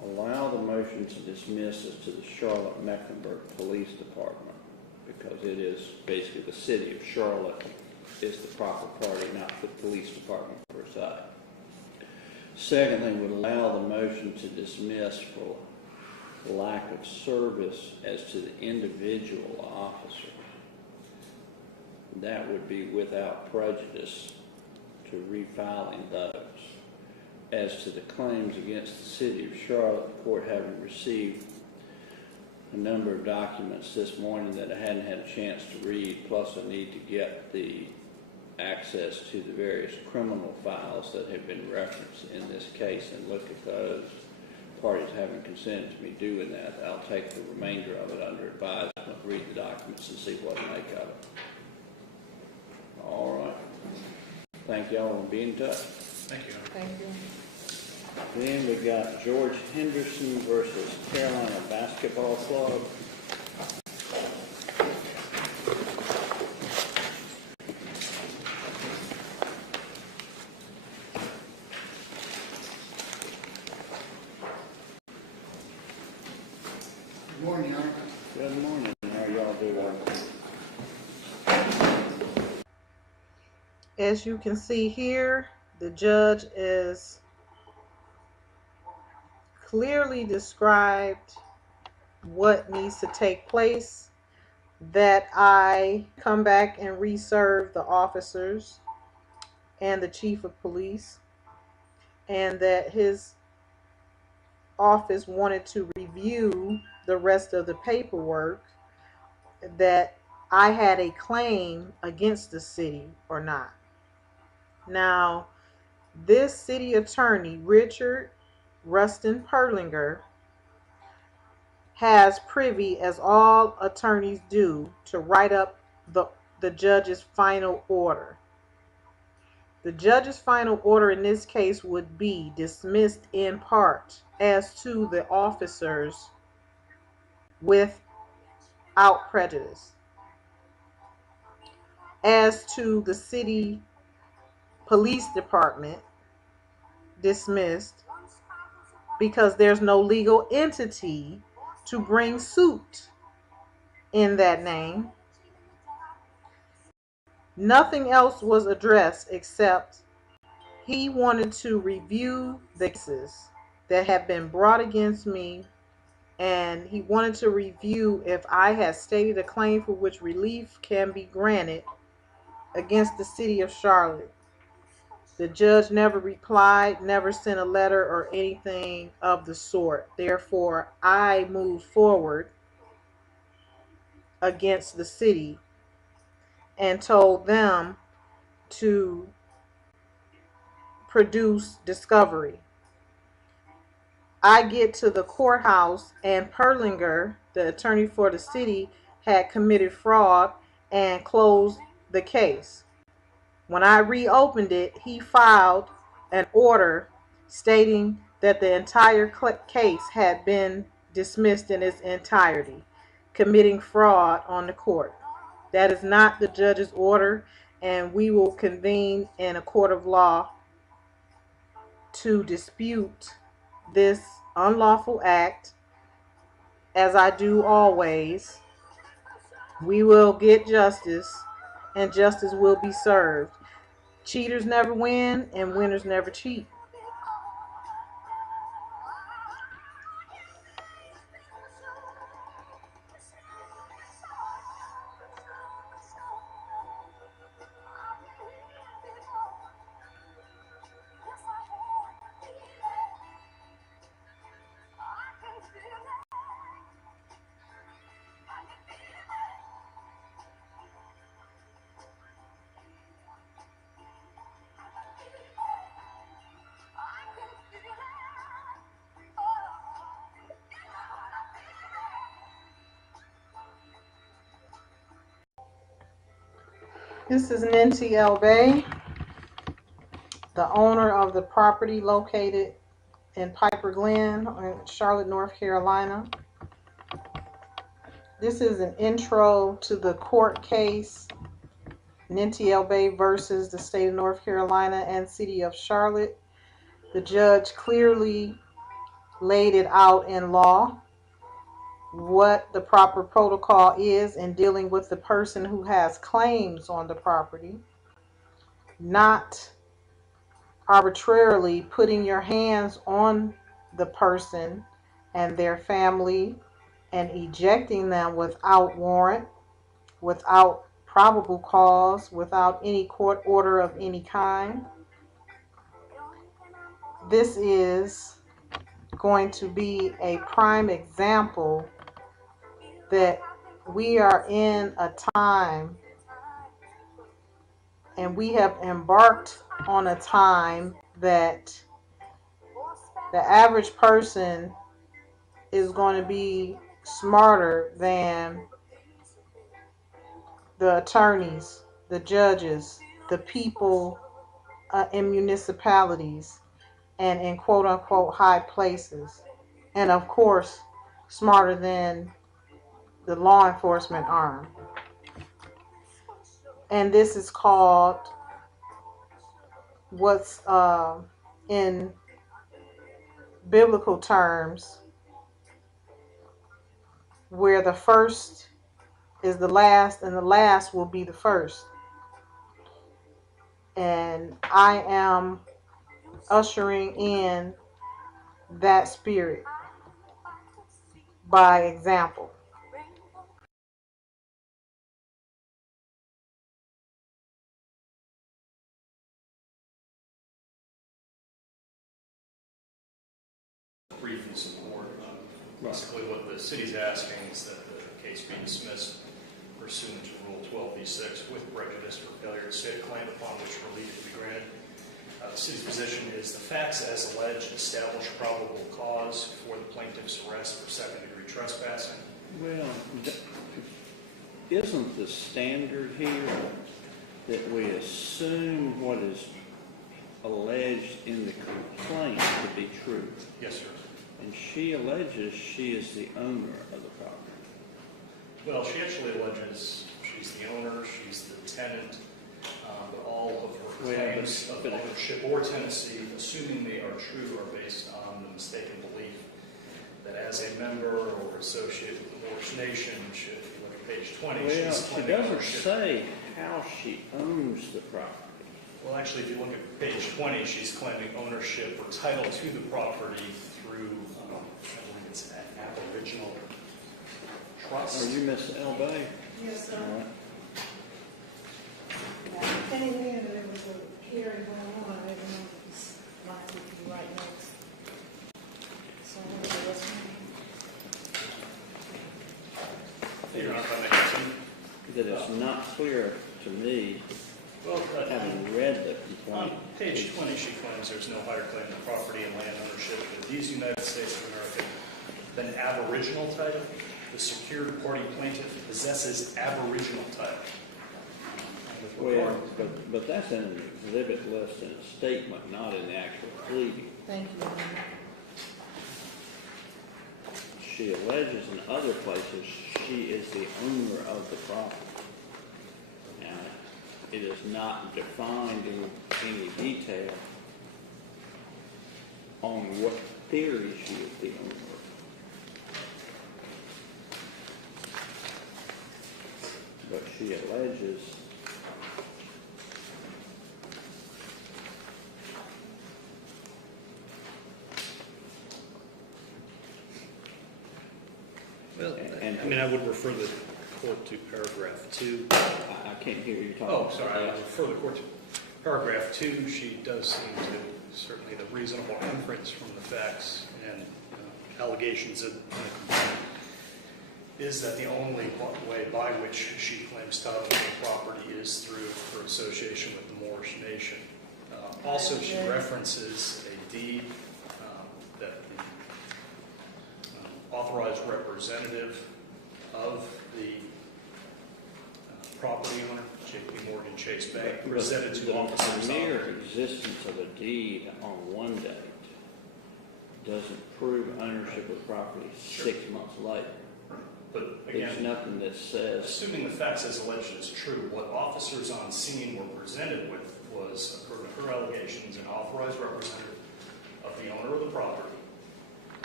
allow the motion to dismiss as to the Charlotte-Mecklenburg Police Department, because it is basically the city of Charlotte is the proper party, not the police department per se. Secondly, would allow the motion to dismiss for lack of service as to the individual officers. That would be without prejudice to refiling those. As to the claims against the city of Charlotte, the court having received a number of documents this morning that I hadn't had a chance to read, plus I need to get the access to the various criminal files that have been referenced in this case and look at those. Parties haven't consented to me doing that. I'll take the remainder of it under advisement, read the documents and see what to make of it. All right. Thank y'all and be in touch. Thank you. Thank you. Then we got George Henderson versus Carolina Basketball Club. Good morning, Your Honor. Good morning. How y'all doing? As you can see here, the judge is clearly described what needs to take place, that I come back and reserve the officers and the chief of police, and that his office wanted to review the rest of the paperwork, that I had a claim against the city or not. Now, this city attorney, Richard Rustin Perlinger, has privy, as all attorneys do, to write up the judge's final order. The judge's final order in this case would be dismissed in part as to the officers without prejudice. As to the city police department, dismissed because there's no legal entity to bring suit in that name. Nothing else was addressed except he wanted to review the cases that have been brought against me, and he wanted to review if I had stated a claim for which relief can be granted against the city of Charlotte. The judge never replied, never sent a letter or anything of the sort. Therefore, I moved forward against the city and told them to produce discovery. I get to the courthouse and Perlinger, the attorney for the city, had committed fraud and closed the case. When I reopened it, he filed an order stating that the entire case had been dismissed in its entirety, committing fraud on the court. That is not the judge's order, and we will convene in a court of law to dispute this unlawful act, as I do always. We will get justice, and justice will be served. Cheaters never win, and winners never cheat. This is Ninti El Bey, the owner of the property located in Piper Glen in Charlotte, North Carolina. This is an intro to the court case, Ninti El Bey versus the state of North Carolina and city of Charlotte. The judge clearly laid it out in law what the proper protocol is in dealing with the person who has claims on the property, not arbitrarily putting your hands on the person and their family and ejecting them without warrant, without probable cause, without any court order of any kind. This is going to be a prime example that we are in a time and we have embarked on a time that the average person is going to be smarter than the attorneys, the judges, the people in municipalities and in quote unquote high places. And of course, smarter than the law enforcement arm. And this is called what's in biblical terms, where the first is the last and the last will be the first. And I am ushering in that spirit by example. Brief in support. Basically, what the city's asking is that the case be dismissed pursuant to Rule 12b-6 with prejudice for failure to state a claim upon which relief to be granted. The city's position is the facts as alleged establish probable cause for the plaintiff's arrest for second-degree trespassing. Well, isn't the standard here that we assume what is alleged in the complaint to be true? Yes, sir. And she alleges she is the owner of the property. Well, she actually alleges she's the owner, she's the tenant, but all of her claims of ownership or tenancy, assuming they are true, are based on the mistaken belief that as a member or associate with the Moorish nation, if you look at page 20, she's claiming she doesn't ownership. say how she owns the property. Well, actually, if you look at page 20, she's claiming ownership or title to the property through, I believe it's an aboriginal trust. Are you Miss El Bey? Yes, sir. All right. I came in and there was a hearing going on. I didn't know if it was likely to be right next. So I want to say what's my name? You're not going to make it seem. That it's not clear to me, Well, having read the on complaint. page 20, she claims there's no higher claim to property and land ownership in these United States of America than aboriginal title. The secured party plaintiff possesses aboriginal title. Well, but that's in an exhibit list in a statement, not in the actual pleading. Thank you. She alleges in other places she is the owner of the property. Now, it is not defined in any detail on what theory she is the owner of. But she alleges Well, and I mean, I would refer the court to paragraph 2. I can't hear you talking. Oh, sorry, I would refer the court to paragraph 2. She does seem to, certainly the reasonable inference from the facts and allegations in the complaint is that the only way by which she claims title to the property is through her association with the Moorish nation. Also, she references a deed that the authorized representative of the property owner, J.P. Morgan Chase Bank, presented to officers. The mere existence of a deed on one date doesn't prove ownership of property 6 months later. But again, There's nothing that says. assuming the facts as alleged is true, what officers on scene were presented with was, according to her allegations, an authorized representative of the owner of the property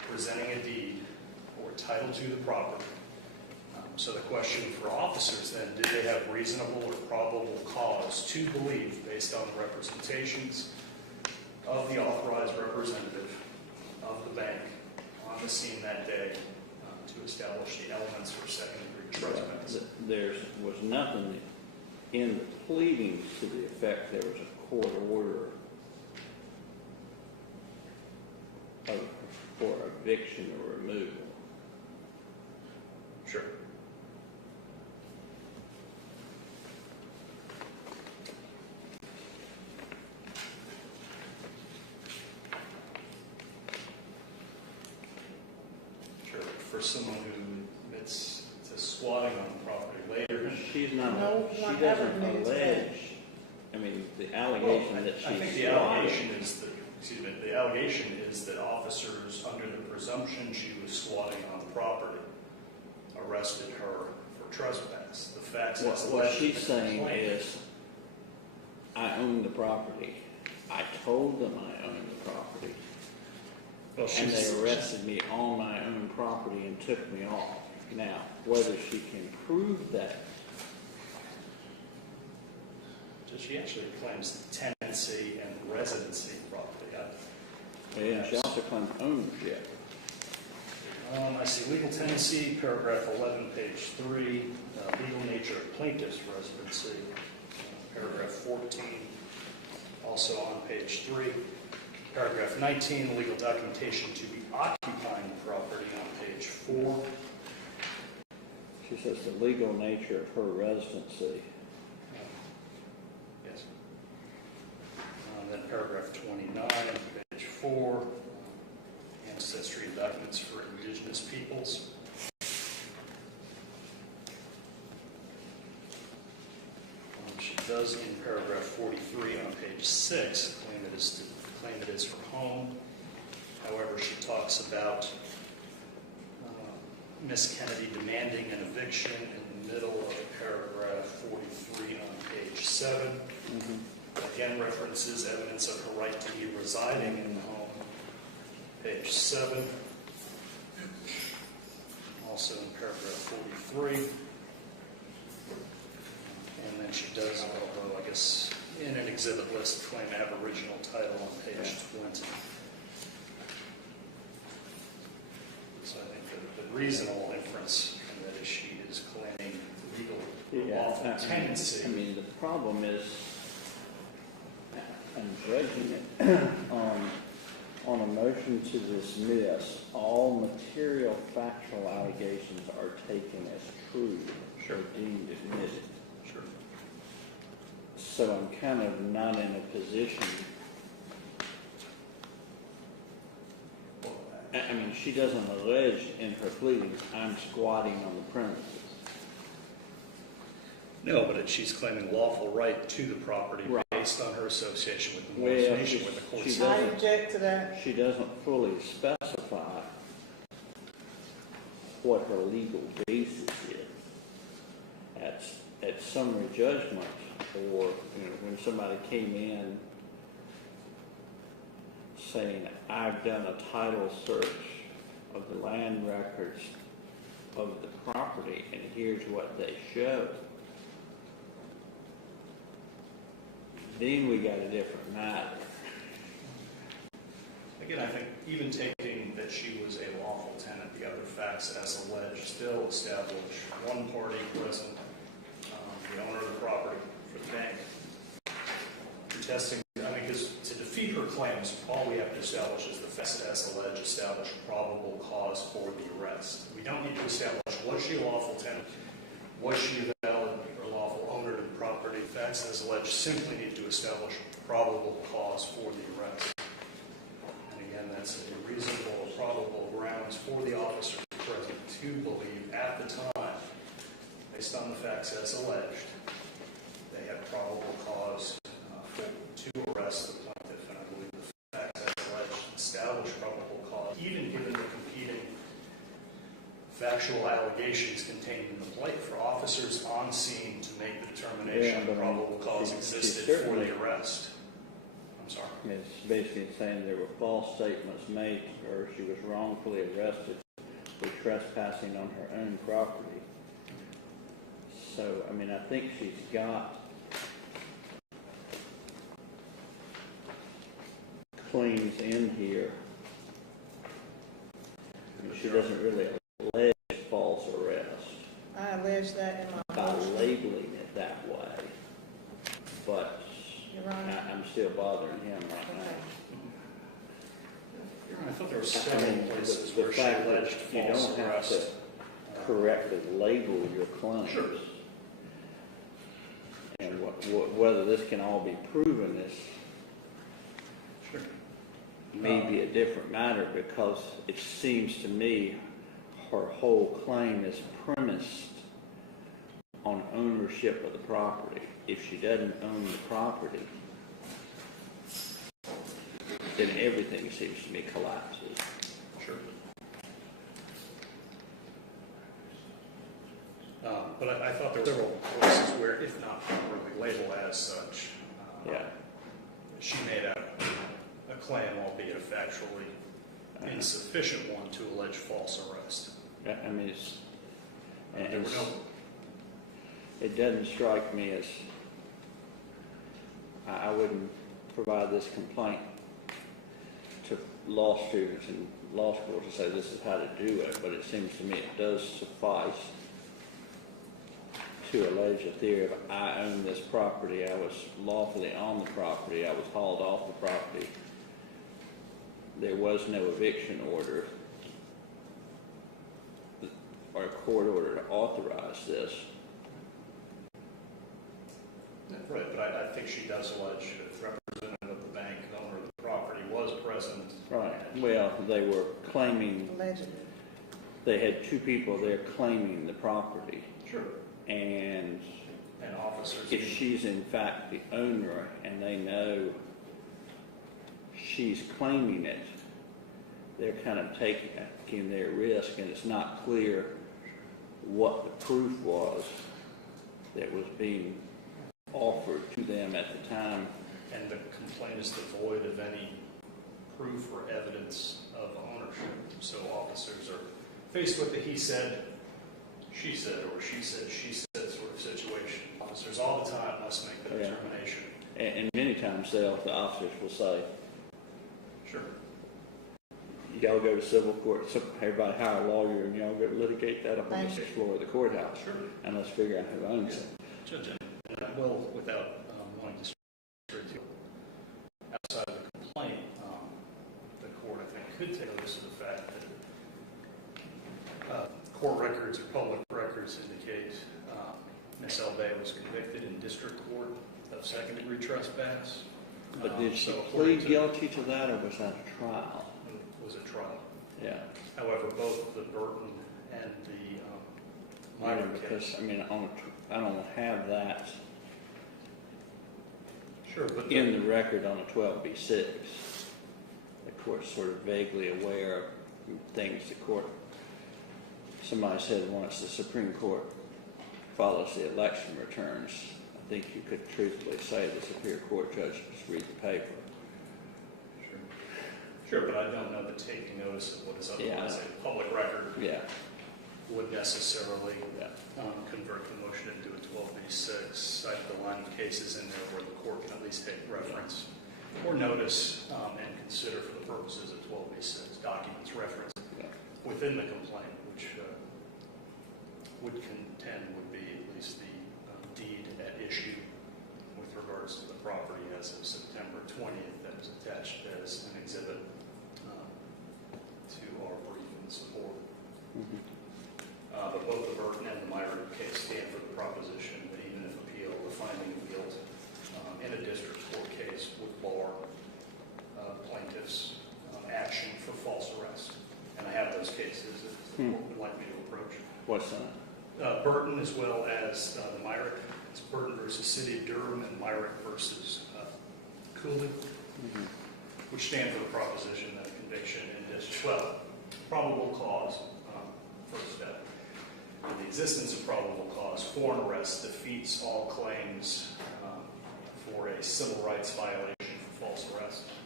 presenting a deed or title to the property. So the question for officers then, did they have reasonable or probable cause to believe, based on the representations of the authorized representative of the bank on the scene that day, to establish the elements for second-degree trespass? There was nothing in the pleadings to the effect there was a court order for eviction or removal. Sure. Sure. For someone who admits to squatting on the property later. She's not. No She one doesn't ever admitted to that. allege. I mean, the allegation that she's I think the allegation is that, the allegation is that officers, under the presumption she was squatting on the property, arrested her for trespass. The facts as What alleged in she's the saying complaint- is, I own the property. I told them I owned the property. Well, And they arrested me on my own property and took me off. Now, whether she can prove that, So she actually claims tenancy and residency property. and she also claims ownership. I see legal tenancy, paragraph 11, page 3, legal nature of plaintiff's residency, paragraph 14, also on page 3, paragraph 19, legal documentation to be occupying the property on page 4. She says the legal nature of her residency. Yes. Then paragraph 29, page 4, ancestry documents for indigenous peoples. She does in paragraph 43 on page 6 claim it is for home. However, she talks about Miss Kennedy demanding an eviction in the middle of paragraph 43 on page 7. Again, references evidence of her right to be residing in the home, page 7. Also in paragraph 43. And then she does, although I guess in an exhibit list, claim aboriginal title on page 20. So I think the reasonable inference from that is she is claiming legal lawful tenancy. I mean, the problem is, I'm judging it on a motion to dismiss, all material factual allegations are taken as true or deemed admitted. Sure. So I'm kind of not in a position. I mean, she doesn't allege in her pleadings, I'm squatting on the premises. No, but she's claiming lawful right to the property based on her association with the Morris Nation, with the court she system. I object to that. She doesn't fully specify what her legal basis is. At summary judgment, or when somebody came in saying, I've done a title search of the land records of the property, and here's what they show. Then we got a different matter. Again, I think even taking that she was a lawful tenant, the other facts as alleged still establish one party present, the owner of the property for the bank. Contesting, because to defeat her claims, all we have to establish is the facts as alleged establish probable cause for the arrest. We don't need to establish, was she a lawful tenant? Was she a valid or lawful owner of the property? Facts as alleged simply need to establish probable cause for the arrest. And again, that's a reasonable or probable grounds for the officer present to believe at the time, based on the facts as alleged, they had probable cause to arrest the plaintiff. And I believe the facts as alleged establish probable cause, even given the competing factual allegations contained in the plate for officers on scene to make the determination that probable cause existed for the arrest. I'm sorry. It's basically saying there were false statements made to her. She was wrongfully arrested for trespassing on her own property. So, I mean, I think she's got claims in here. I mean, she doesn't really allege false arrest I allege that in my by motion. labeling it that way, but Your Honor. I'm still bothering him right now. I thought there were I several mean, places the where she fact alleged that you false don't have arrest. to correctly label your claims. Sure. And whether this can all be proven is Sure. maybe a different matter, because it seems to me her whole claim is premised on ownership of the property. If she doesn't own the property, then everything seems to me collapses. Sure. But I thought there were several places where, if not properly labeled as such, Yeah. she made a claim, albeit a factually insufficient one, to allege false arrest. I mean, it's, There were no. it doesn't strike me as, I wouldn't provide this complaint to law students in law school to say this is how to do it, but it seems to me it does suffice to allege a theory of I own this property, I was lawfully on the property, I was hauled off the property, there was no eviction order or a court order to authorize this. Right, but I think she does allege that the representative of the bank, the owner of the property, was present. Right. Well, they were claiming, Allegedly. they had two people there claiming the property. Sure. And And officers. if she's in fact the owner and they know she's claiming it, they're kind of taking their risk, and it's not clear what the proof was that was being offered to them at the time. And the complaint is devoid of any proof or evidence of ownership. So officers are faced with the he said, she said, or she said, sort of situation. Officers all the time must make that Yeah. determination. And many times the officers will say, Sure. y'all go to civil court, so everybody hire a lawyer, and y'all go litigate that up on the Thank you. sixth floor of the courthouse. Sure. And let's figure out who owns it. Judge, and I will, without wanting to stray too outside of the complaint, the court, I think, could take notice of the fact that court records or public records indicate Ms. El Bey was convicted in district court of second-degree trespass. But did she So according plead guilty to that, or was that a trial? It was a trial. Yeah. However, both the Burton and the Yeah, minor because, case. I mean, I don't have that Sure, but in the record on a 12B6. The court's sort of vaguely aware of things the court, somebody said once the Supreme Court follows the election returns. I think you could truthfully say the Superior Court judge just read the paper. Sure, but I don't know that taking notice of what is otherwise a public record Yeah. would necessarily convert the motion into a 12B6. I have the line of cases in there where the court can at least take reference or notice and consider for the purposes of 12B6 documents referenced within the complaint, which would contend would be at least the deed at issue with regards to the property as of September 20th that was attached as an exhibit to our brief in support. Mm-hmm. But both the Burton and the Myrick case stand for the proposition that even if appeal, the finding of guilt in a district court case would bar plaintiff's action for false arrest. And I have those cases if the court would like me to approach. What's that? Burton as well as the Myrick. It's Burton versus City of Durham and Myrick versus Cooley, which stand for the proposition that a conviction in district, well, probable cause, first step. The existence of probable cause for an arrest defeats all claims for a civil rights violation for false arrest.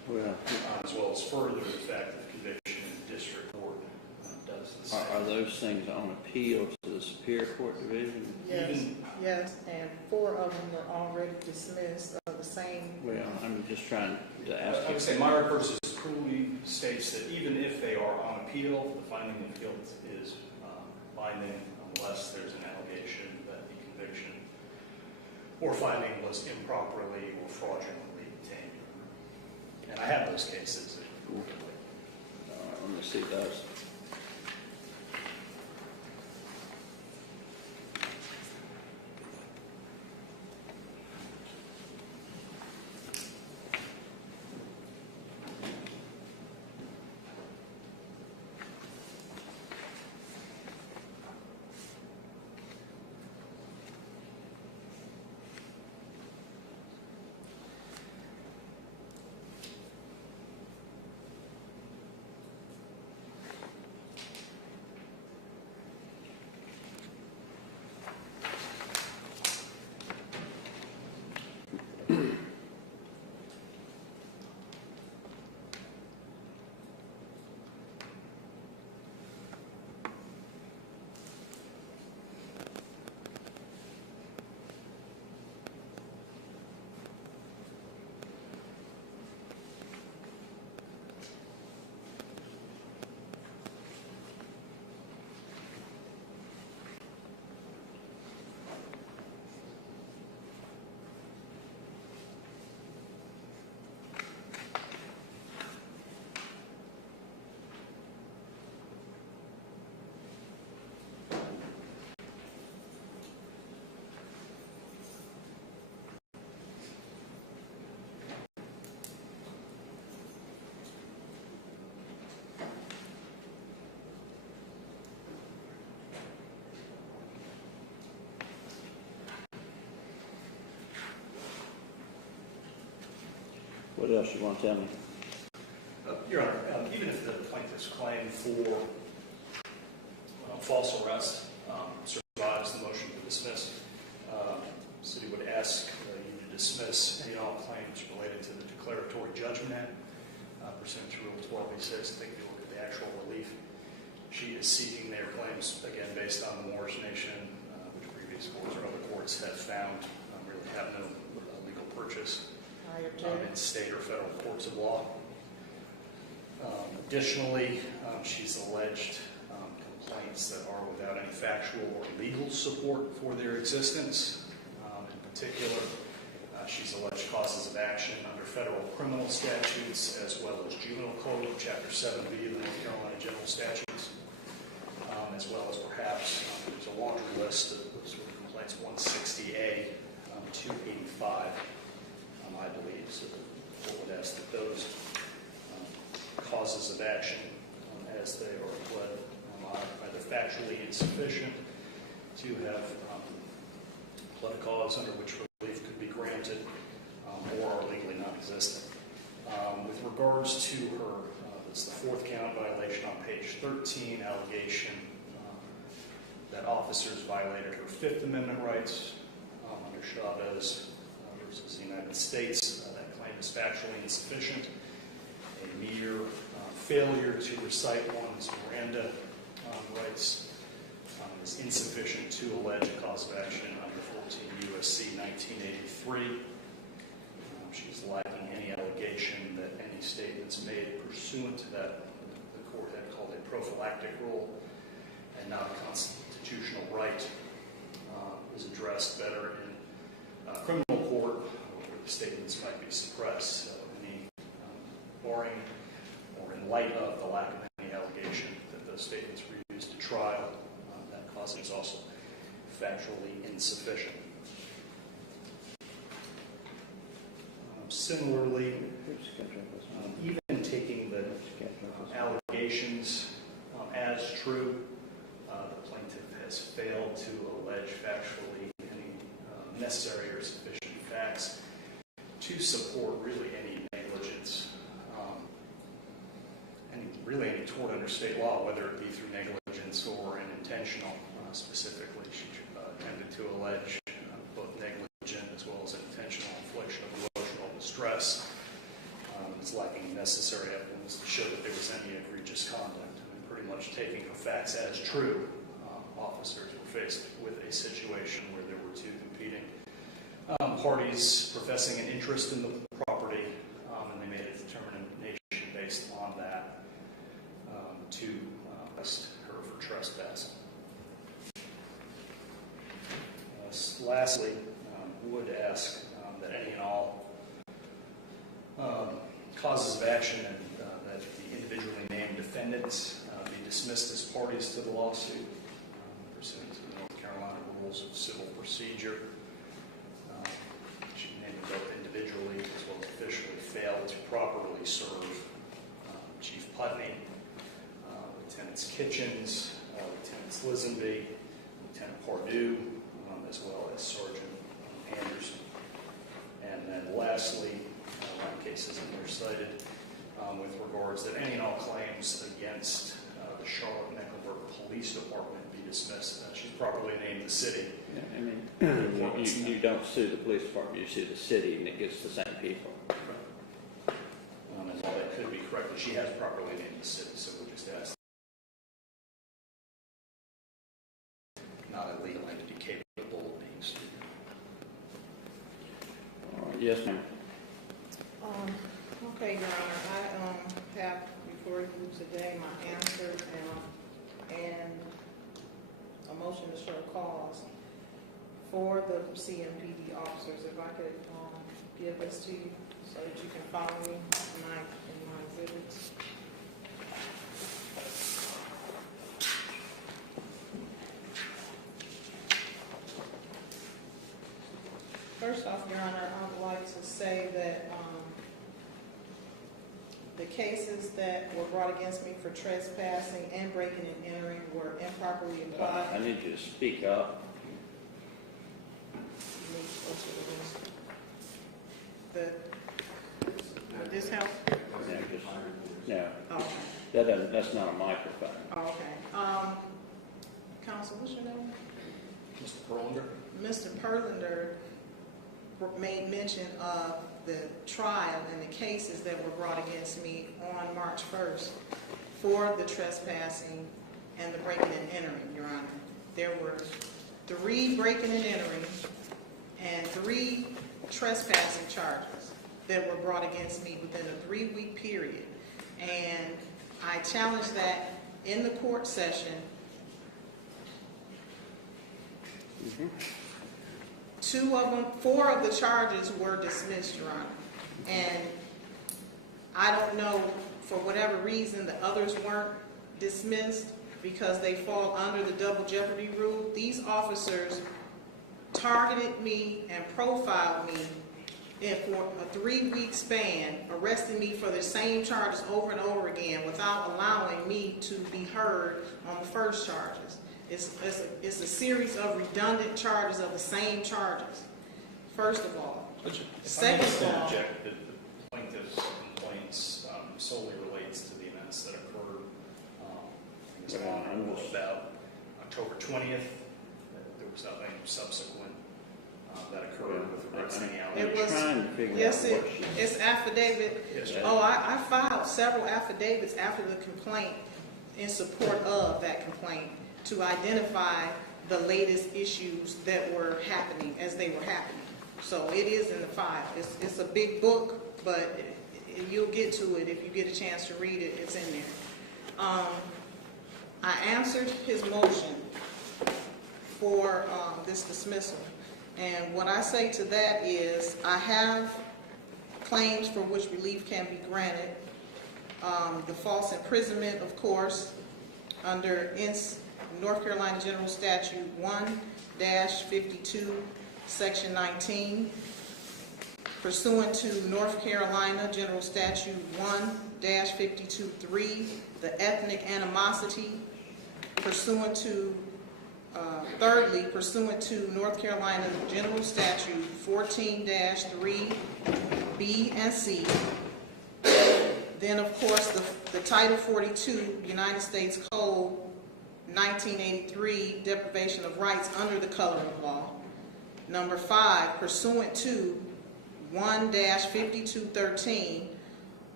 Well, as well as further the fact that conviction in the district court does the same. are those things on appeal to the Superior Court Division? Yes, and 4 of them were already dismissed of the same. Well, I'm just trying to ask I you. would say Meyer versus Cooley states that even if they are on appeal, the finding of guilt is binding unless there's an allegation that the conviction or finding was improperly or fraudulently obtained. And I have those cases. Let me see those. What else you want to tell me? Your Honor, even if the plaintiff's claim for false arrest survives the motion to dismiss, the city would ask you to dismiss any and all claims related to the Declaratory Judgment Act pursuant to Rule 12b-6. Take a look at the actual relief. She is seeking their claims, again, based on the Morris Nation, which previous courts or other courts have found really have no legal purchase in state or federal courts of law. Additionally, she's alleged complaints that are without any factual or legal support for their existence. In particular, she's alleged causes of action under federal criminal statutes as well as Juvenile Code, Chapter 7b of the North Carolina General Statutes, as well as perhaps there's a laundry list of sort of complaints 160A, 285. I believe, so the court would ask that those causes of action, as they are pled, are either factually insufficient to have pled a cause under which relief could be granted, or are legally non-existent. With regards to her, it's the 4th count violation on page 13, allegation that officers violated her 5th Amendment rights under Chavez versus the United States. That claim is factually insufficient. A mere failure to recite one's Miranda rights is insufficient to allege a cause of action under 14 U.S.C. 1983. She's lacking any allegation that any statements made pursuant to that the court had called a prophylactic rule and not a constitutional right is addressed better in criminal court, where the statements might be suppressed. So any barring or in light of the lack of any allegation that those statements were used to trial, that cause is also factually insufficient. Similarly, even taking the allegations as true, the plaintiff has failed to allege factually any necessary or sufficient facts to support really any negligence, and really any tort under state law, whether it be through negligence or an intentional. Specifically, she tended to allege both negligent as well as intentional infliction of emotional distress. It's it's lacking necessary evidence to show that there was any egregious conduct. I mean, pretty much taking her facts as true, officers were faced with a situation where there were two competing parties professing an interest in the property, and they made a determination based on that to arrest her for trespassing. Lastly, would ask that any and all causes of action and that the individually named defendants be dismissed as parties to the lawsuit pursuant to the North Carolina Rules of Civil Procedure. She named them both individually as well as officially failed to properly serve Chief Putney, Lieutenants Kitchens, Lieutenants Lisenby, Lieutenant Pardue, as well as Sergeant Anderson. And then lastly, in cases that were cited, with regards that any and all claims against the Charlotte-Mecklenburg Police Department be dismissed. She's properly named the city. Yeah, I mean, you don't sue the police department, you sue the city, and it gets the same people. And while that could be corrected, she has properly named the city, so we'll just ask. Not a legal entity capable of being sued. Yes, ma'am. Okay, Your Honor, I have before you today my answer and a motion to show cause for the CMPD officers. If I could give this to you so that you can follow me tonight in my exhibits. First off, Your Honor, I would like to say that the cases that were brought against me for trespassing and breaking and entering were improperly applied. I need you to speak up. Would this help? No, Okay. that's not a microphone. Okay. Counsel, what's your name? Mr. Perlander? Mr. Perlander made mention of the trial and the cases that were brought against me on March 1st for the trespassing and the breaking and entering, Your Honor. There were 3 breaking and entering and 3 trespassing charges that were brought against me within a 3-week period. And I challenged that in the court session. 4 of the charges were dismissed, Your Honor. And I don't know, for whatever reason, the others weren't dismissed because they fall under the double jeopardy rule. These officers targeted me and profiled me for a 3-week span, arresting me for the same charges over and over again without allowing me to be heard on the first charges. It's a series of redundant charges of the same charges, first of all. Second of all, the plaintiff's complaints solely relates to the events that occurred on about October 20th. There was nothing subsequent that occurred with regards to any allegations. It's affidavit. Yes, I filed several affidavits after the complaint in support of that complaint to identify the latest issues that were happening as they were happening. So it is in the file. It's a big book, but you'll get to it if you get a chance to read it. It's in there. I answered his motion for this dismissal. And what I say to that is I have claims for which relief can be granted. The false imprisonment, of course, under North Carolina General Statute 1-52, Section 19, pursuant to North Carolina General Statute 1-52.3, the ethnic animosity, pursuant to, thirdly, pursuant to North Carolina General Statute 14-3, B and C. Then, of course, the Title 42 United States Code 1983, deprivation of rights under the coloring law. Number 5, pursuant to 1-5213,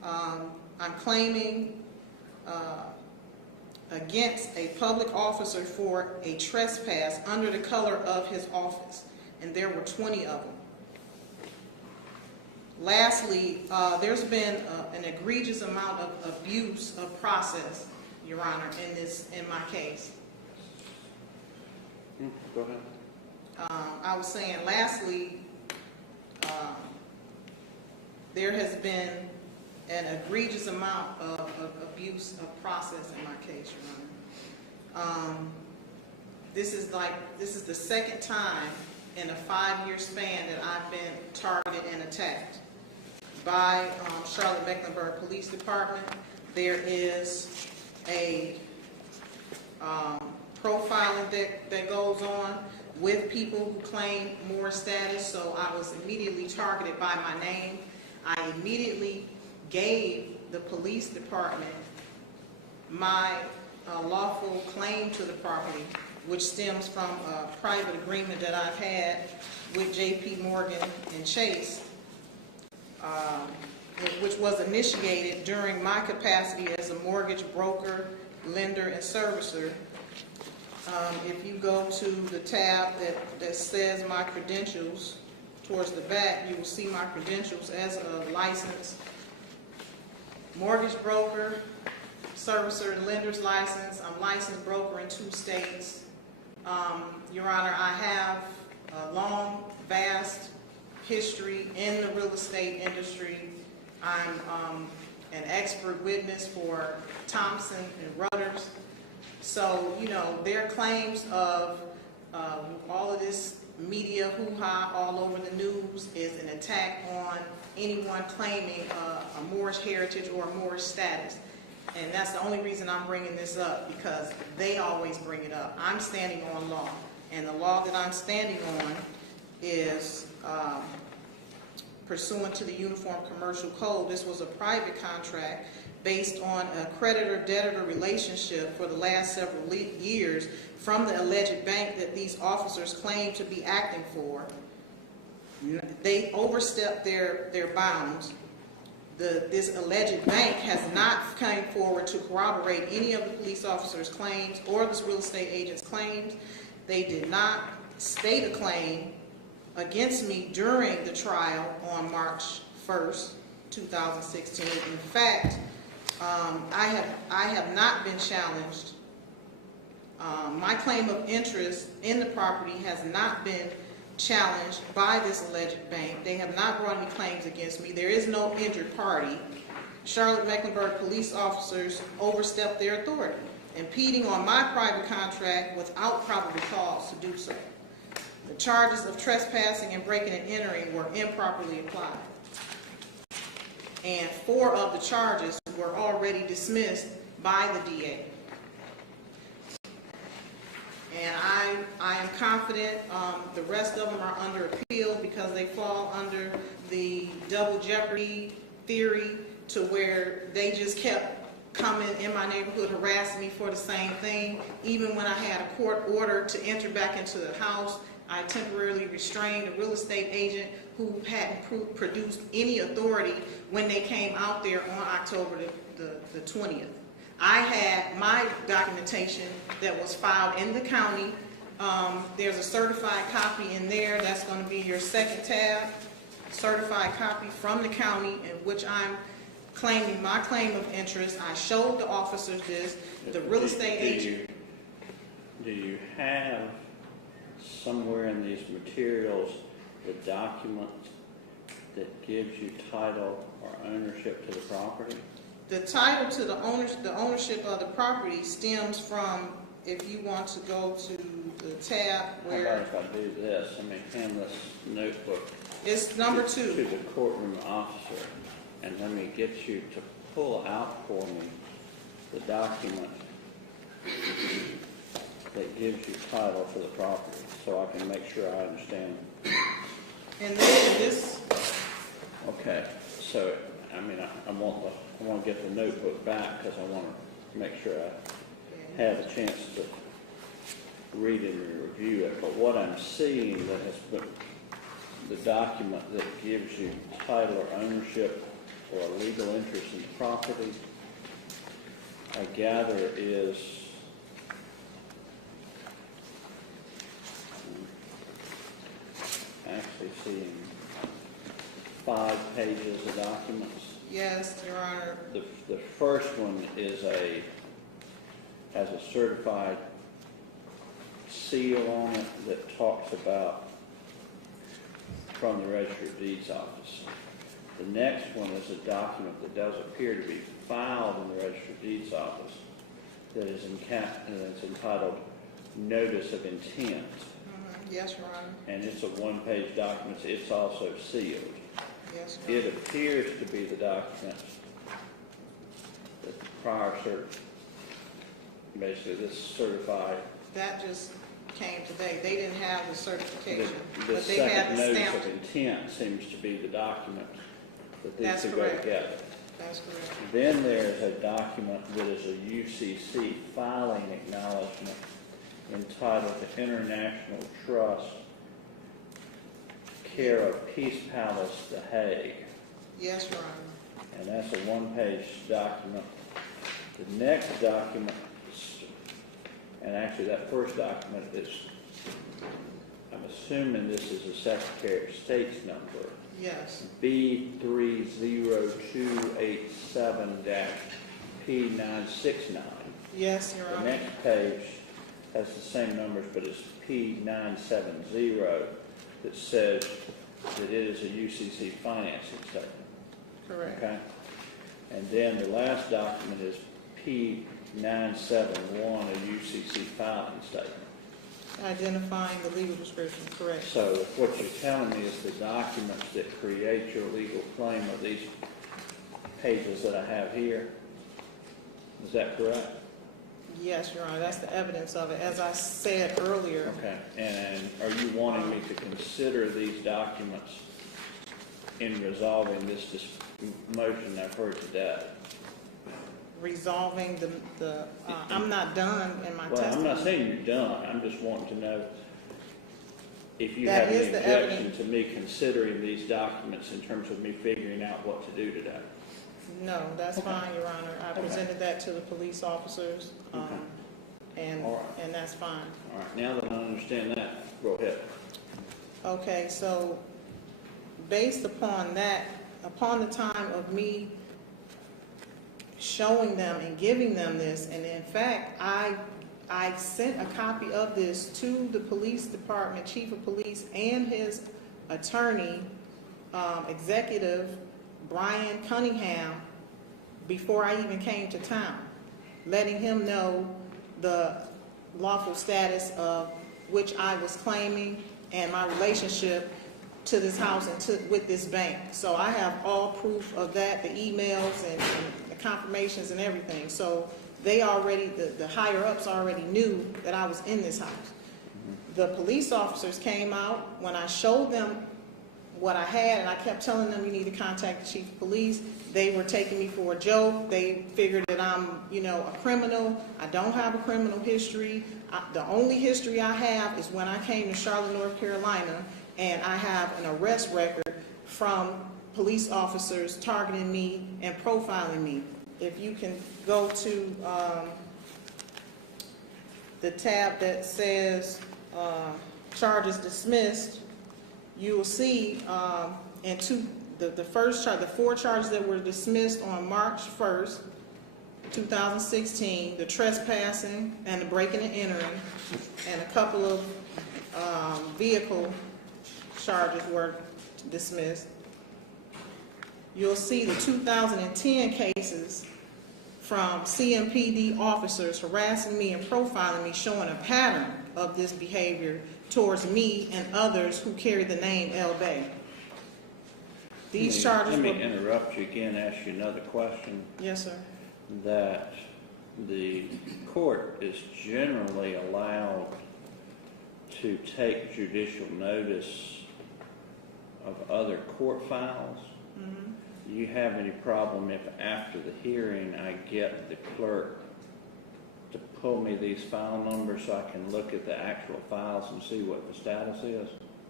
I'm claiming against a public officer for a trespass under the color of his office, and there were 20 of them. Lastly, there's been an egregious amount of abuse of process, Your Honor, in my case. Go ahead. I was saying, lastly, there has been an egregious amount of abuse of process in my case, Your Honor. This is the second time in a 5-year span that I've been targeted and attacked by Charlotte-Mecklenburg Police Department. There is a profiling that goes on with people who claim more status, so I was immediately targeted by my name. I immediately gave the police department my lawful claim to the property, which stems from a private agreement that I've had with J.P. Morgan and Chase, which was initiated during my capacity as a mortgage broker, lender, and servicer. If you go to the tab that says my credentials towards the back, you will see my credentials as a licensed mortgage broker, servicer, and lender's license. I'm licensed broker in 2 states. Your Honor, I have a long, vast history in the real estate industry. I'm an expert witness for Thompson and Rudders. So, you know, their claims of all of this media hoo-ha all over the news is an attack on anyone claiming a Moorish heritage or a Moorish status. And that's the only reason I'm bringing this up, because they always bring it up. I'm standing on law, and the law that I'm standing on is pursuant to the Uniform Commercial Code. This was a private contract based on a creditor-debtor relationship for the last several years from the alleged bank that these officers claim to be acting for. They overstepped their bounds. This alleged bank has not come forward to corroborate any of the police officers' claims or this real estate agent's claims. They did not state a claim against me during the trial on March 1st, 2016. In fact, I have not been challenged. My claim of interest in the property has not been challenged by this alleged bank. They have not brought any claims against me. There is no injured party. Charlotte-Mecklenburg police officers overstepped their authority, impeding on my private contract without probable cause to do so. The charges of trespassing and breaking and entering were improperly applied. And 4 of the charges were already dismissed by the DA. And I am confident the rest of them are under appeal because they fall under the double jeopardy theory, to where they just kept coming in my neighborhood harassing me for the same thing. Even when I had a court order to enter back into the house, I temporarily restrained a real estate agent who hadn't produced any authority when they came out there on October the 20th. I had my documentation that was filed in the county. There's a certified copy in there. That's going to be your second tab. Certified copy from the county, in which I'm claiming my claim of interest. I showed the officers this. The real estate agent. Do you have somewhere in these materials the document that gives you title or ownership to the property? The title to the ownership of the property stems from, if you want to go to the tab where... How about if I do this? I mean, hand this notebook. It's number 2. To the courtroom officer, and let me get you to pull out for me the document that gives you title for the property, so I can make sure I understand. And then this... Okay, so, I mean, I want to get the notebook back because I want to make sure I have a chance to read it and review it. But what I'm seeing that has been the document that gives you title or ownership or a legal interest in property, I gather is actually seeing 5 pages of documents. Yes, Your Honor. The first one has a certified seal on it that talks about from the Register of Deeds office. The next one is a document that does appear to be filed in the Register of Deeds office that is that's entitled Notice of Intent. Yes, Your Honor. And it's a 1-page document. It's also sealed. Yes, Your Honor. It appears to be the document that the prior basically this certified. That just came today. They didn't have the certification, The but they had second the notice stamp. of intent seems to be the document that these That's two go correct. together. That's correct. Then there's a document that is a UCC filing acknowledgement entitled the International Trust, care of Peace Palace, The Hague. Yes, Your Honor. And that's a 1-page document. The next document, and actually that first document is, I'm assuming this is a Secretary of State's number, Yes. B307-P969. Yes, Your The Honor. next page has the same numbers, but it's P970 that says that it is a UCC financing statement. Correct. Okay? And then the last document is P971, a UCC filing statement. Identifying the legal description. Correct. So what you're telling me is the documents that create your legal claim are these pages that I have here. Is that correct? Yes, Your Honor. That's the evidence of it. As I said earlier. Okay. And are you wanting me to consider these documents in resolving this motion I've heard today? Resolving I'm not done in my Well, testimony. I'm not saying you're done. I'm just wanting to know if you That have is any the objection evidence. to me considering these documents in terms of me figuring out what to do today. No, that's fine, Your Honor. I Okay. presented that to the police officers, and All right. and that's fine. All right, now that I understand that, go ahead. Okay, so based upon that, upon the time of me showing them and giving them this, and in fact, I sent a copy of this to the police department, chief of police, and his attorney, executive, Brian Cunningham, before I even came to town, letting him know the lawful status of which I was claiming and my relationship to this house and with this bank. So I have all proof of that, the emails and the confirmations and everything. So they already, the higher ups already knew that I was in this house. The police officers came out when I showed them what I had, and I kept telling them, you need to contact the chief of police. They were taking me for a joke. They figured that I'm, a criminal. I don't have a criminal history. The only history I have is when I came to Charlotte, North Carolina, and I have an arrest record from police officers targeting me and profiling me. If you can go to the tab that says charges dismissed, you will see the 4 charges that were dismissed on March 1st, 2016, the trespassing and the breaking and entering, and a couple of vehicle charges were dismissed. You'll see the 2010 cases from CMPD officers harassing me and profiling me, showing a pattern of this behavior towards me and others who carry the name El Bey. These charges Let were... me interrupt you again, ask you another question. Yes, sir. That the court is generally allowed to take judicial notice of other court files. Mm-hmm. Do you have any problem if after the hearing I get the clerk to pull me these file numbers so I can look at the actual files and see what the status is?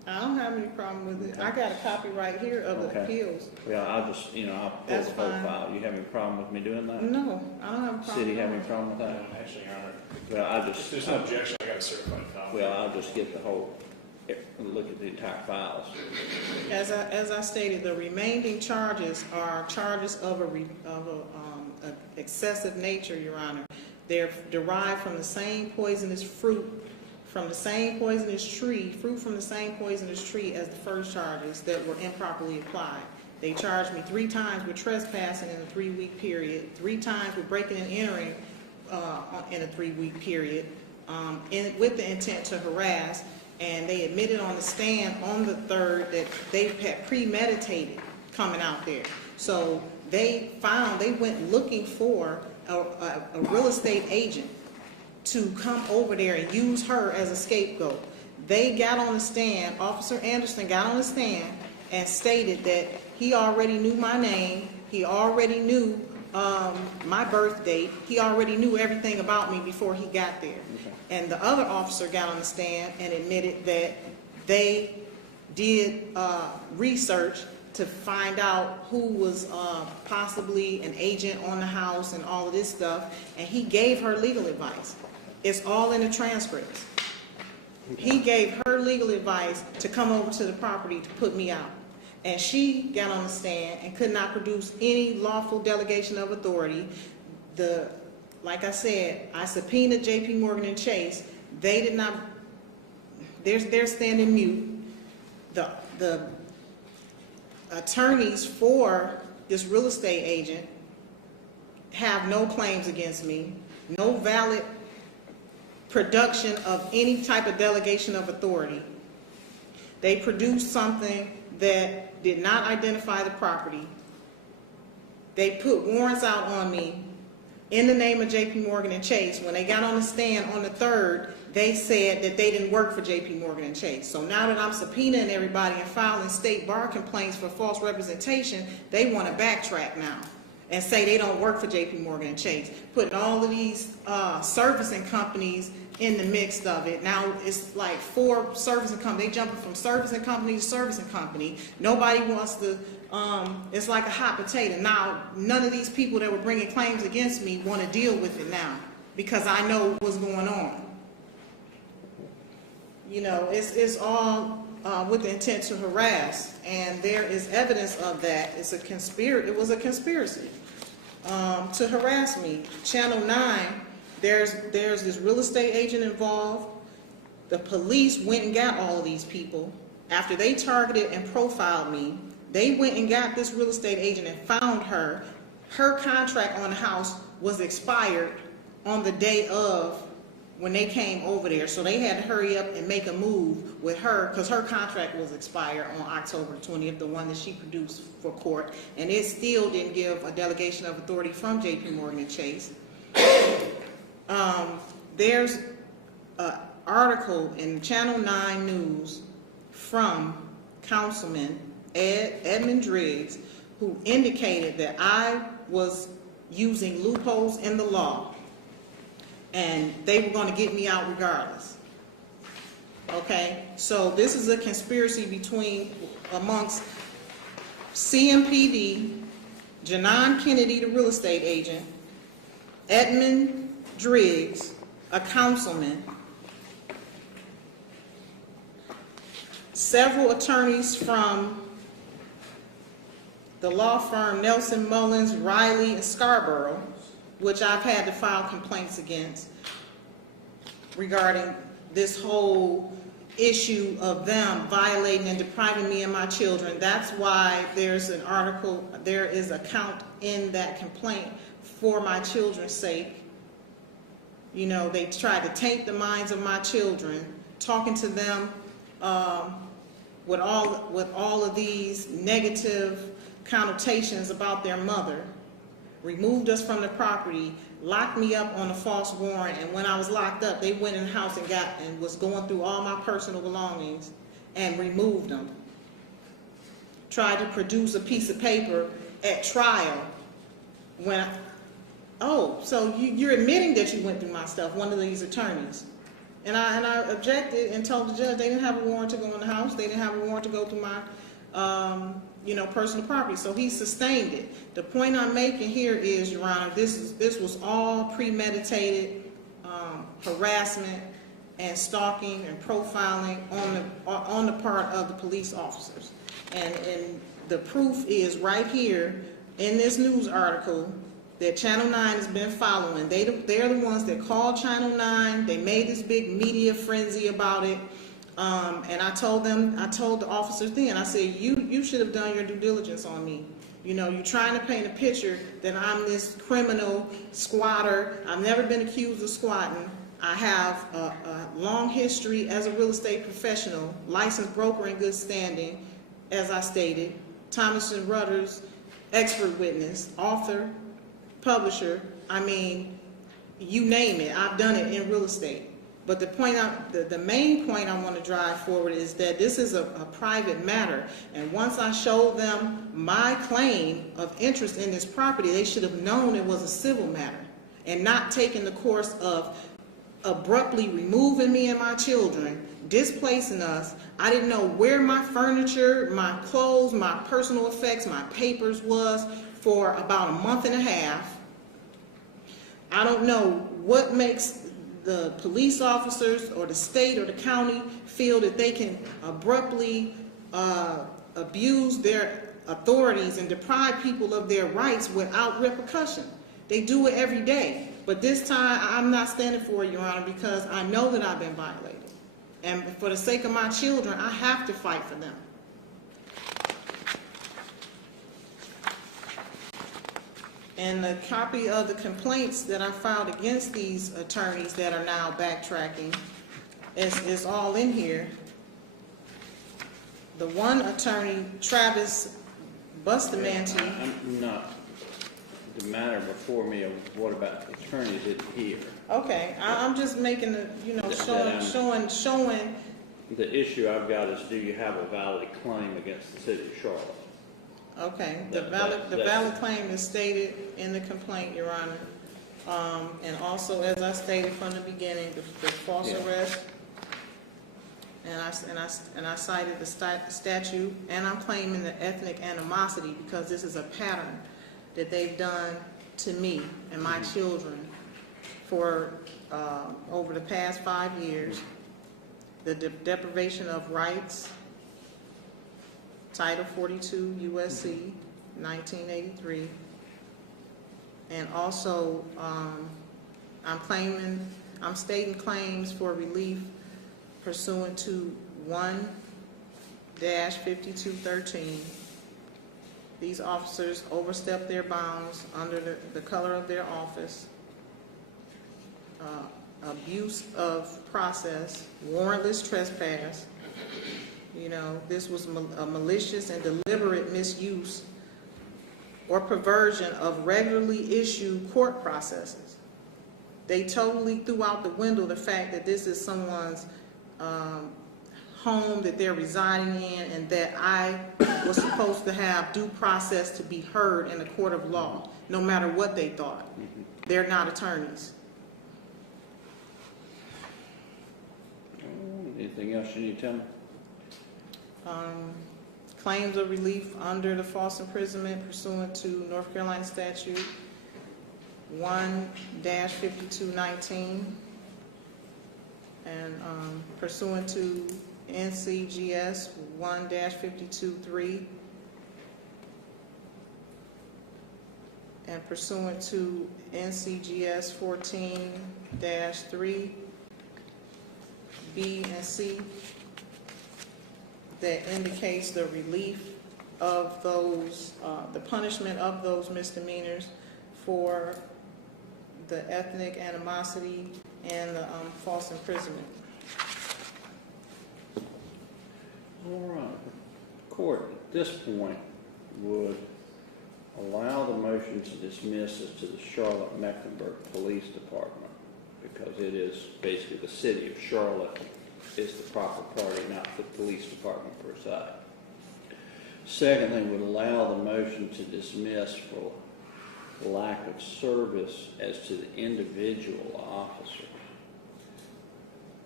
I don't have any problem with it. I got a copy right here of the Okay. appeals. Well, I'll just, I'll pull That's the whole fine. file. You have any problem with me doing that? No, I don't have a problem. City have any problem with that? Actually, Your Honor, Well, I'll if just, there's no objection, I got a certified copy. well, I'll just get the whole, look at the entire files. As I stated, the remaining charges are charges of a excessive nature, Your Honor. They're derived from the same poisonous fruit, from the same poisonous tree, fruit from the same poisonous tree as the first charges that were improperly applied. They charged me 3 times with trespassing in a 3-week period, 3 times with breaking and entering in a 3-week period, with the intent to harass, and they admitted on the stand on the 3rd that they had premeditated coming out there. So they went looking for a real estate agent to come over there and use her as a scapegoat. They got on the stand, Officer Anderson got on the stand and stated that he already knew my name, he already knew my birth date, he already knew everything about me before he got there. Okay. And the other officer got on the stand and admitted that they did research to find out who was possibly an agent on the house and all of this stuff, and he gave her legal advice. It's all in the transcripts. He gave her legal advice to come over to the property to put me out. And she got on the stand and could not produce any lawful delegation of authority. Like I said, I subpoenaed J.P. Morgan and Chase. They did not, they're standing mute. The attorneys for this real estate agent have no claims against me, no valid production of any type of delegation of authority. They produced something that did not identify the property. They put warrants out on me in the name of J.P. Morgan and Chase. When they got on the stand on the 3rd, they said that they didn't work for J.P. Morgan and Chase. So now that I'm subpoenaing everybody and filing state bar complaints for false representation, they want to backtrack now and say they don't work for J.P. Morgan and Chase, putting all of these servicing companies in the mix of it. Now it's like 4 servicing companies. They jumping from servicing company to servicing company. Nobody wants to, it's like a hot potato. Now, none of these people that were bringing claims against me want to deal with it now because I know what's going on. It's all with the intent to harass, and there is evidence of that. It was a conspiracy to harass me. Channel 9, there's this real estate agent involved. The police went and got all of these people. After they targeted and profiled me, they went and got this real estate agent and found her. Her contract on the house was expired on the day of when they came over there. So they had to hurry up and make a move with her because her contract was expired on October 20th, the one that she produced for court. And it still didn't give a delegation of authority from J.P. Morgan and Chase. There's an article in Channel 9 News from Councilman Edmund Driggs, who indicated that I was using loopholes in the law and they were going to get me out regardless. Okay, so this is a conspiracy amongst CMPD, Janan Kennedy, the real estate agent, Edmund Driggs, a councilman, several attorneys from the law firm Nelson Mullins, Riley, and Scarborough, which I've had to file complaints against regarding this whole issue of them violating and depriving me and my children. That's why there's an article, there is a count in that complaint for my children's sake. They tried to taint the minds of my children, talking to them with all of these negative connotations about their mother, removed us from the property, locked me up on a false warrant, and when I was locked up, they went in the house and was going through all my personal belongings and removed them. Tried to produce a piece of paper at trial so you're admitting that you went through my stuff, one of these attorneys. And I objected and told the judge they didn't have a warrant to go in the house. They didn't have a warrant to go through my, personal property. So he sustained it. The point I'm making here is, Your Honor, this was all premeditated harassment and stalking and profiling on the part of the police officers. And the proof is right here in this news article that Channel 9 has been following. They're the ones that called Channel 9. They made this big media frenzy about it. And I told the officers then, I said, you should have done your due diligence on me. You're trying to paint a picture that I'm this criminal squatter. I've never been accused of squatting. I have a long history as a real estate professional, licensed broker in good standing, as I stated, Thomas and Rudders, expert witness, author, publisher. I mean, you name it, I've done it in real estate. But the main point I want to drive forward is that this is a private matter. And once I showed them my claim of interest in this property, they should have known it was a civil matter and not taken the course of abruptly removing me and my children, displacing us. I didn't know where my furniture, my clothes, my personal effects, my papers was for about a month and a half. I don't know what makes the police officers or the state or the county feel that they can abruptly abuse their authorities and deprive people of their rights without repercussion. They do it every day. But this time, I'm not standing for it, Your Honor, because I know that I've been violated. And for the sake of my children, I have to fight for them. And the copy of the complaints that I filed against these attorneys that are now backtracking is all in here. The one attorney, Travis Bustamante. I'm not, the matter before me of what about the attorney didn't hear. Okay, I'm just making the, showing. The issue I've got is, do you have a valid claim against the city of Charlotte? Okay, the valid claim is stated in the complaint, Your Honor. And also, as I stated from the beginning, the false arrest, and I cited the statute, and I'm claiming the ethnic animosity because this is a pattern that they've done to me and my children for over the past 5 years. The deprivation of rights, Title 42 U.S.C. 1983, and also I'm stating claims for relief pursuant to 1-5213. These officers overstepped their bounds under the color of their office, abuse of process, warrantless trespass. This was a malicious and deliberate misuse or perversion of regularly issued court processes. They totally threw out the window the fact that this is someone's home that they're residing in, and that I was supposed to have due process to be heard in the court of law, no matter what they thought. They're not attorneys. Anything else you need to tell me? Claims of relief under the false imprisonment pursuant to North Carolina statute 1-5219, and pursuant to NCGS 1-523, and pursuant to NCGS 14-3 B and C, that indicates the relief of those, the punishment of those misdemeanors for the ethnic animosity and the false imprisonment. All right. The court at this point would allow the motion to dismiss as to the Charlotte-Mecklenburg Police Department, because it is basically the city of Charlotte is the proper party, not the police department per se. Secondly, would allow the motion to dismiss for lack of service as to the individual officers.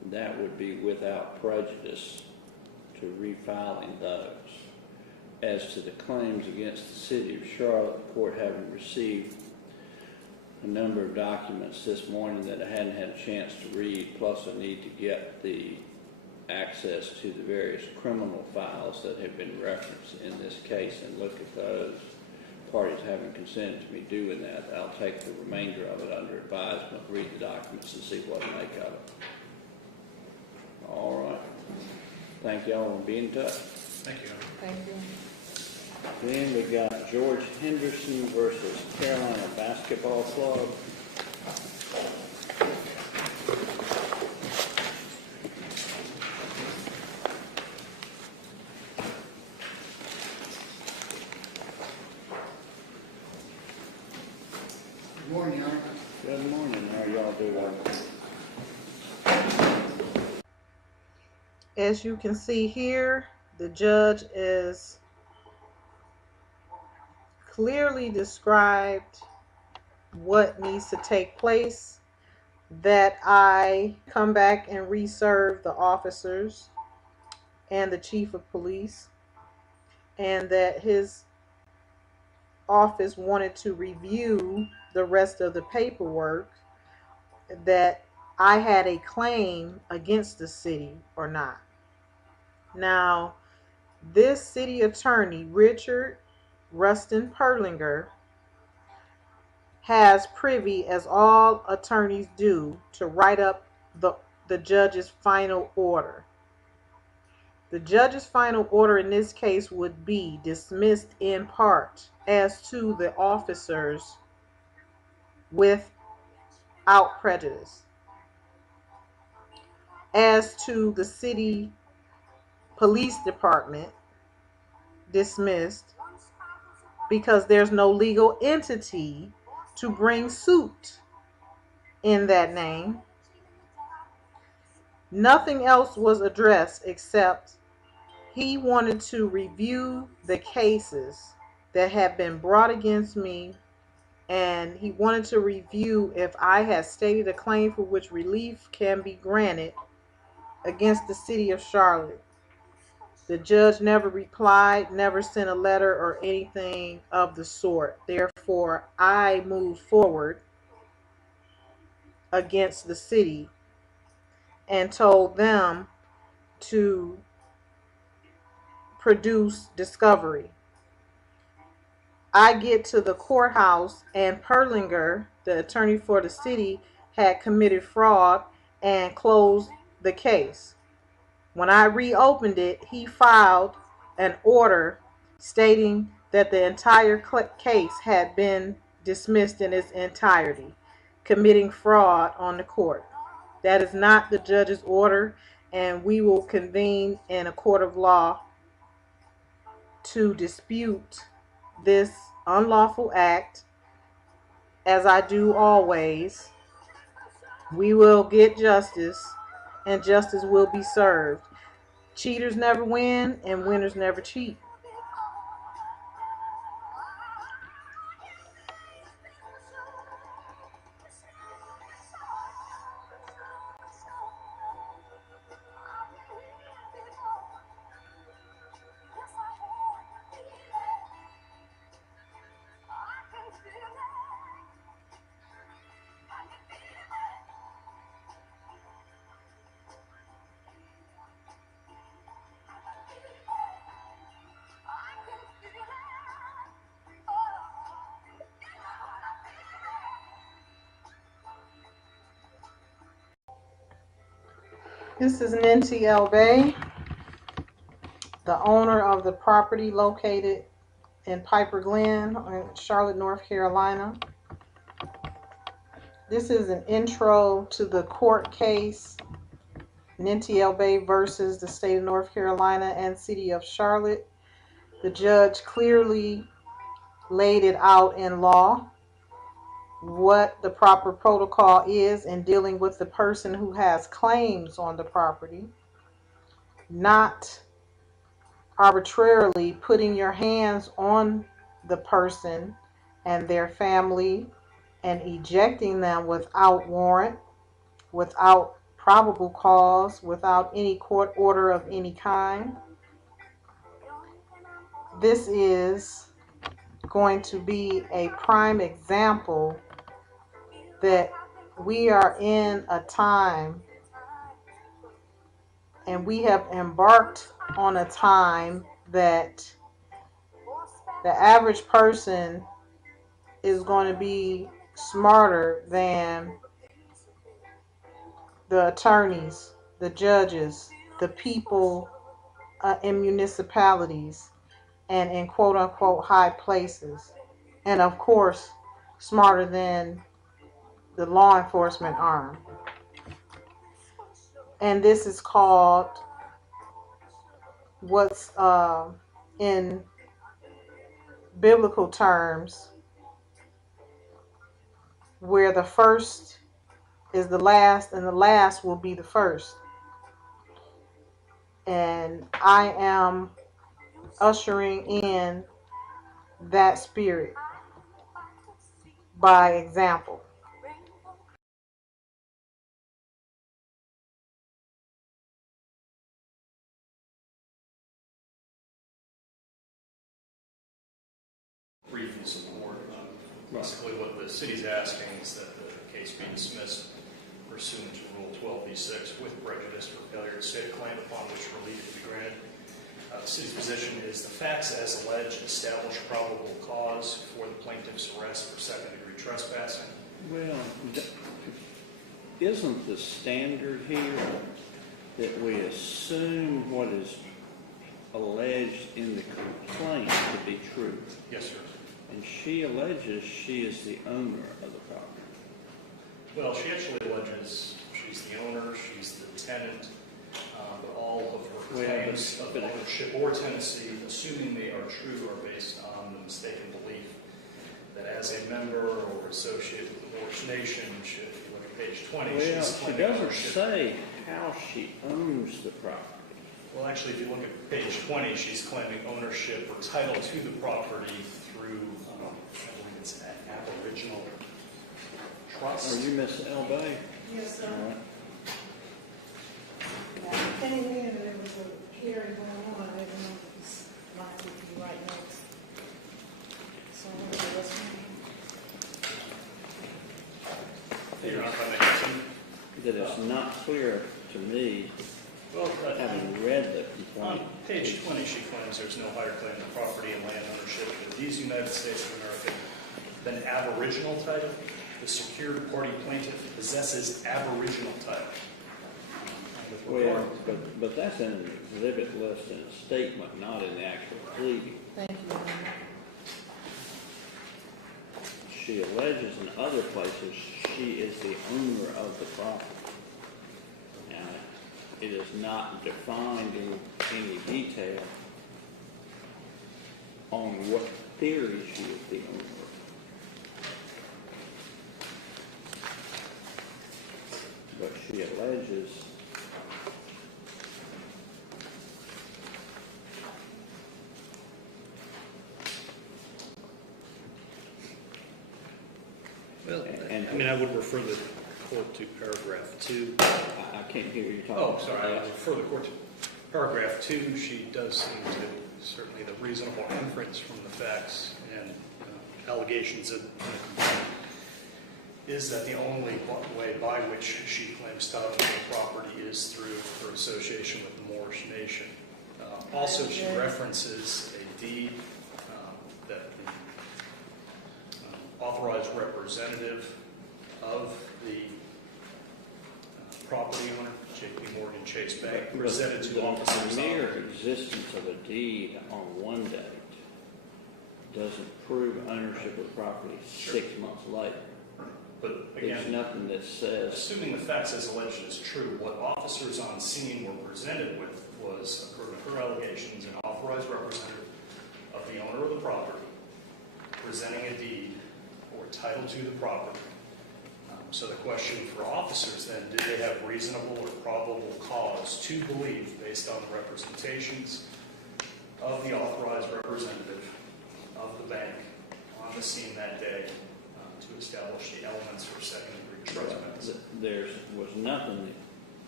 that would be without prejudice to refiling those. As to the claims against the City of Charlotte, the court having received a number of documents this morning that I hadn't had a chance to read, plus I need to get the access to the various criminal files that have been referenced in this case and look at those. Parties haven't consented to me doing that. I'll take the remainder of it under advisement, read the documents, and see what to make of it. All right. Thank y'all, and be in touch. Thank you. Thank you. Then we got George Henderson versus Carolina Basketball Club. Good morning, Your Honor. Good morning. How y'all doing? As you can see here, the judge is clearly described what needs to take place, that I come back and reserve the officers and the chief of police, and that his office wanted to review the rest of the paperwork, that I had a claim against the city or not. Now, this city attorney, Richard Rustin Perlinger, has privy, as all attorneys do, to write up the judge's final order. The judge's final order in this case would be dismissed in part as to the officers without prejudice. As to the city police department, dismissed because there's no legal entity to bring suit in that name. Nothing else was addressed except he wanted to review the cases that have been brought against me, and he wanted to review if I had stated a claim for which relief can be granted against the city of Charlotte. The judge never replied, never sent a letter or anything of the sort. Therefore, I moved forward against the city and told them to produce discovery. I get to the courthouse, and Perlinger, the attorney for the city, had committed fraud and closed the case. When I reopened it, he filed an order stating that the entire case had been dismissed in its entirety, committing fraud on the court. That is not the judge's order, and we will convene in a court of law to dispute this unlawful act, as I do always. We will get justice, and justice will be served. Cheaters never win, and winners never cheat. This is Ninti El Bey, the owner of the property located in Piper Glen in Charlotte, North Carolina. This is an intro to the court case, Ninti El Bey versus the state of North Carolina and city of Charlotte. The judge clearly laid it out in law what the proper protocol is in dealing with the person who has claims on the property, not arbitrarily putting your hands on the person and their family and ejecting them without warrant, without probable cause without any court order of any kind. This is going to be a prime example that we are in a time, and we have embarked on a time that the average person is going to be smarter than the attorneys, the judges, the people in municipalities and in quote unquote high places. And of course, smarter than the law enforcement arm. And this is called what's in biblical terms, where the first is the last and the last will be the first. And I am ushering in that spirit by example. Brief in support. Basically, what the city's asking is that the case be dismissed pursuant to Rule 12b-6 with prejudice for failure to state a claim upon which relief to be granted. The city's position is the facts as alleged establish probable cause for the plaintiff's arrest for second-degree trespassing. Well, isn't the standard here that we assume what is alleged in the complaint to be true? Yes, sir. And she alleges she is the owner of the property. Well, she actually alleges she's the owner, she's the tenant, but all of her claims of ownership or tenancy, assuming they are true, are based on the mistaken belief that as a member or associate with the Moorish nation, if you look at page 20, Well, she's she claiming doesn't ownership. say how she owns the property. Well, actually, if you look at page 20, she's claiming ownership or title to the property through, I believe it's an aboriginal trust. Are you Miss El Bey? Yes, sir. All right. I came in and there was a hearing going on. I didn't know if it was live with you right next. So I'm going to listen. You're not going to make it. That it's not clear to me, Well, having read the on complaint. page 20, she claims there's no higher claim to property and land ownership in these United States of America than aboriginal title. The secured party plaintiff possesses aboriginal title. Well, but that's in an exhibit list in a statement, not in the actual pleading. Thank you. She alleges in other places she is the owner of the property. Now, it is not defined in any detail on what theory she is the owner. But she alleges Well, And- I mean, I would refer the court to paragraph 2. I can't hear you talking. Oh, sorry, I would refer the court to paragraph 2. She does seem to, certainly the reasonable inference from the facts and allegations in the complaint is that the only way by which she claims title to the property is through her association with the Moorish nation. Also, she references a deed that the authorized representative of the property owner, J.P. Morgan Chase Bank, presented to officers. The mere existence of a deed on one date doesn't prove ownership of the property 6 months later. But There's again, nothing that says, assuming the facts as alleged is true, what officers on scene were presented with was, according to her allegations, an authorized representative of the owner of the property presenting a deed or title to the property. So the question for officers then, did they have reasonable or probable cause to believe, based on the representations of the authorized representative of the bank on the scene that day, to establish the elements for second-degree trespass? there was nothing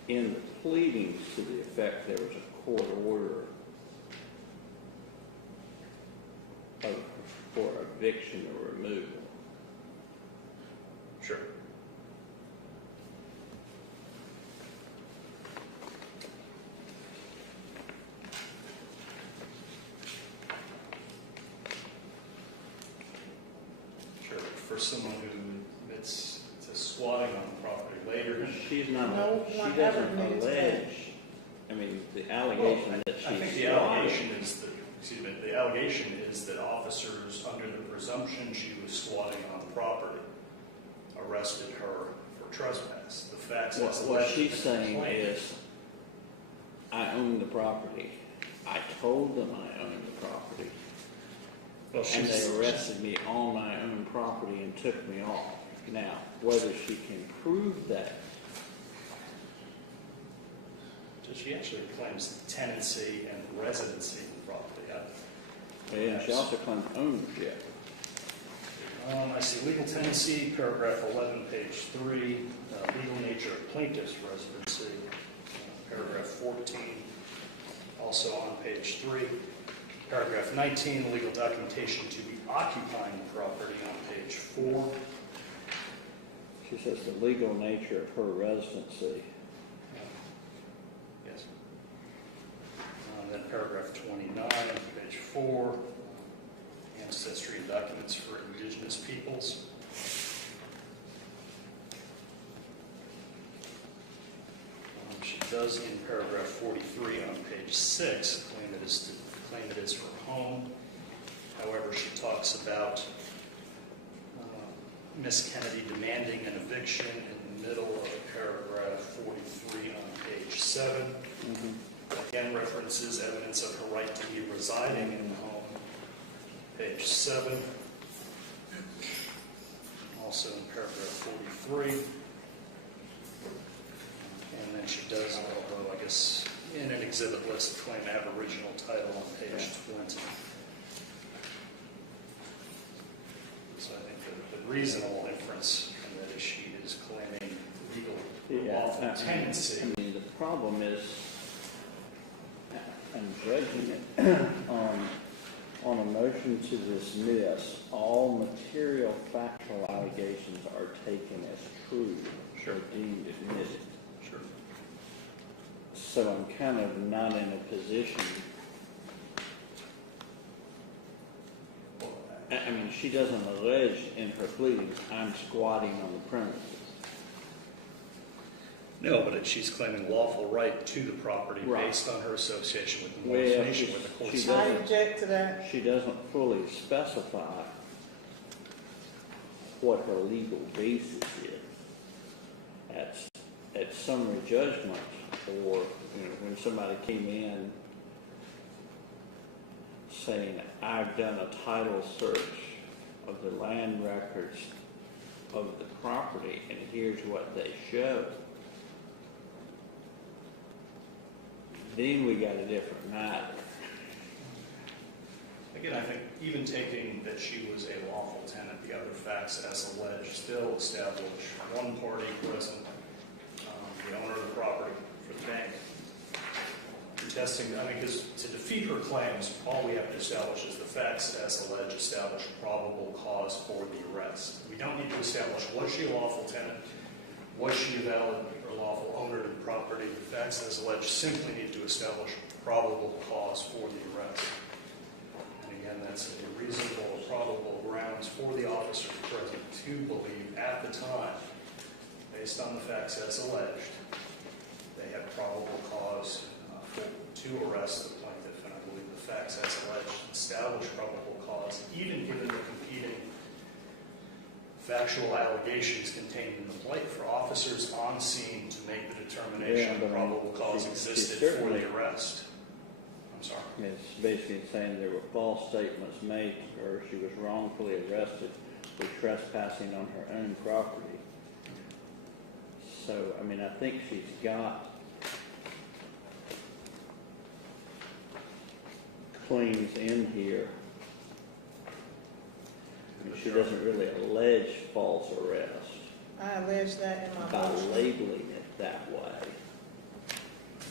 in the pleadings to the effect there was a court order for eviction or removal. Sure. Sure, for someone who admits to squatting on the property later. She's not, No she one ever doesn't admitted to that. allege, I mean, the allegation that she's I think the allegation is that, excuse me, the allegation is that officers, under the presumption she was squatting on the property, arrested her for trespass. The facts as What alleged in she's the saying complaint- is, I own the property. I told them I owned the property. Well, And they arrested me on my own property and took me off. Now, whether she can prove that, She actually claims tenancy and residency in the property. and she also claims ownership. I see legal tenancy, paragraph 11, page 3, legal nature of plaintiff's residency, paragraph 14, also on page 3, paragraph 19, legal documentation to be occupying the property on page 4. She says the legal nature of her residency. Yes. Then paragraph 29, page 4, ancestry documents for indigenous peoples. She does in paragraph 43 on page 6 claim it is her home. However, she talks about Miss Kennedy demanding an eviction in the middle of paragraph 43 on page 7. Again, references evidence of her right to be residing in the home, page 7. Also in paragraph 43. And then she does, although I guess in an exhibit list, claim aboriginal title on page 20. So I think the reasonable inference from that is she is claiming legal lawful tenancy. I mean, the problem is, I'm judging it on a motion to dismiss, all material factual allegations are taken as true or deemed admitted. Sure. So I'm kind of not in a position. I mean, she doesn't allege in her pleadings, I'm squatting on the premises. No, but she's claiming lawful right to the property Right. based on her association with the Well, information with the court. she I doesn't- object to that. She doesn't fully specify what her legal basis is. At summary judgment, or when somebody came in saying, I've done a title search of the land records of the property and here's what they show, then we got a different matter. Again, I think even taking that she was a lawful tenant, the other facts as alleged still establish one party present, the owner of the property for the bank. Contesting, because to defeat her claims, all we have to establish is the facts as alleged establish probable cause for the arrest. We don't need to establish, was she a lawful tenant? Was she a valid or lawful owner of the property? The facts as alleged simply need to establish probable cause for the arrest. And again, that's a reasonable or probable grounds for the officers present to believe at the time, based on the facts as alleged, they had probable cause to arrest the plaintiff. And I believe the facts as alleged establish probable cause, even given the competing factual allegations contained in the plate for officers on scene to make the determination that probable cause existed for the arrest. I'm sorry. It's basically saying there were false statements made to her. She was wrongfully arrested for trespassing on her own property. So, I think she's got claims in here. She doesn't really allege false arrest I allege that in my by motion. labeling it that way.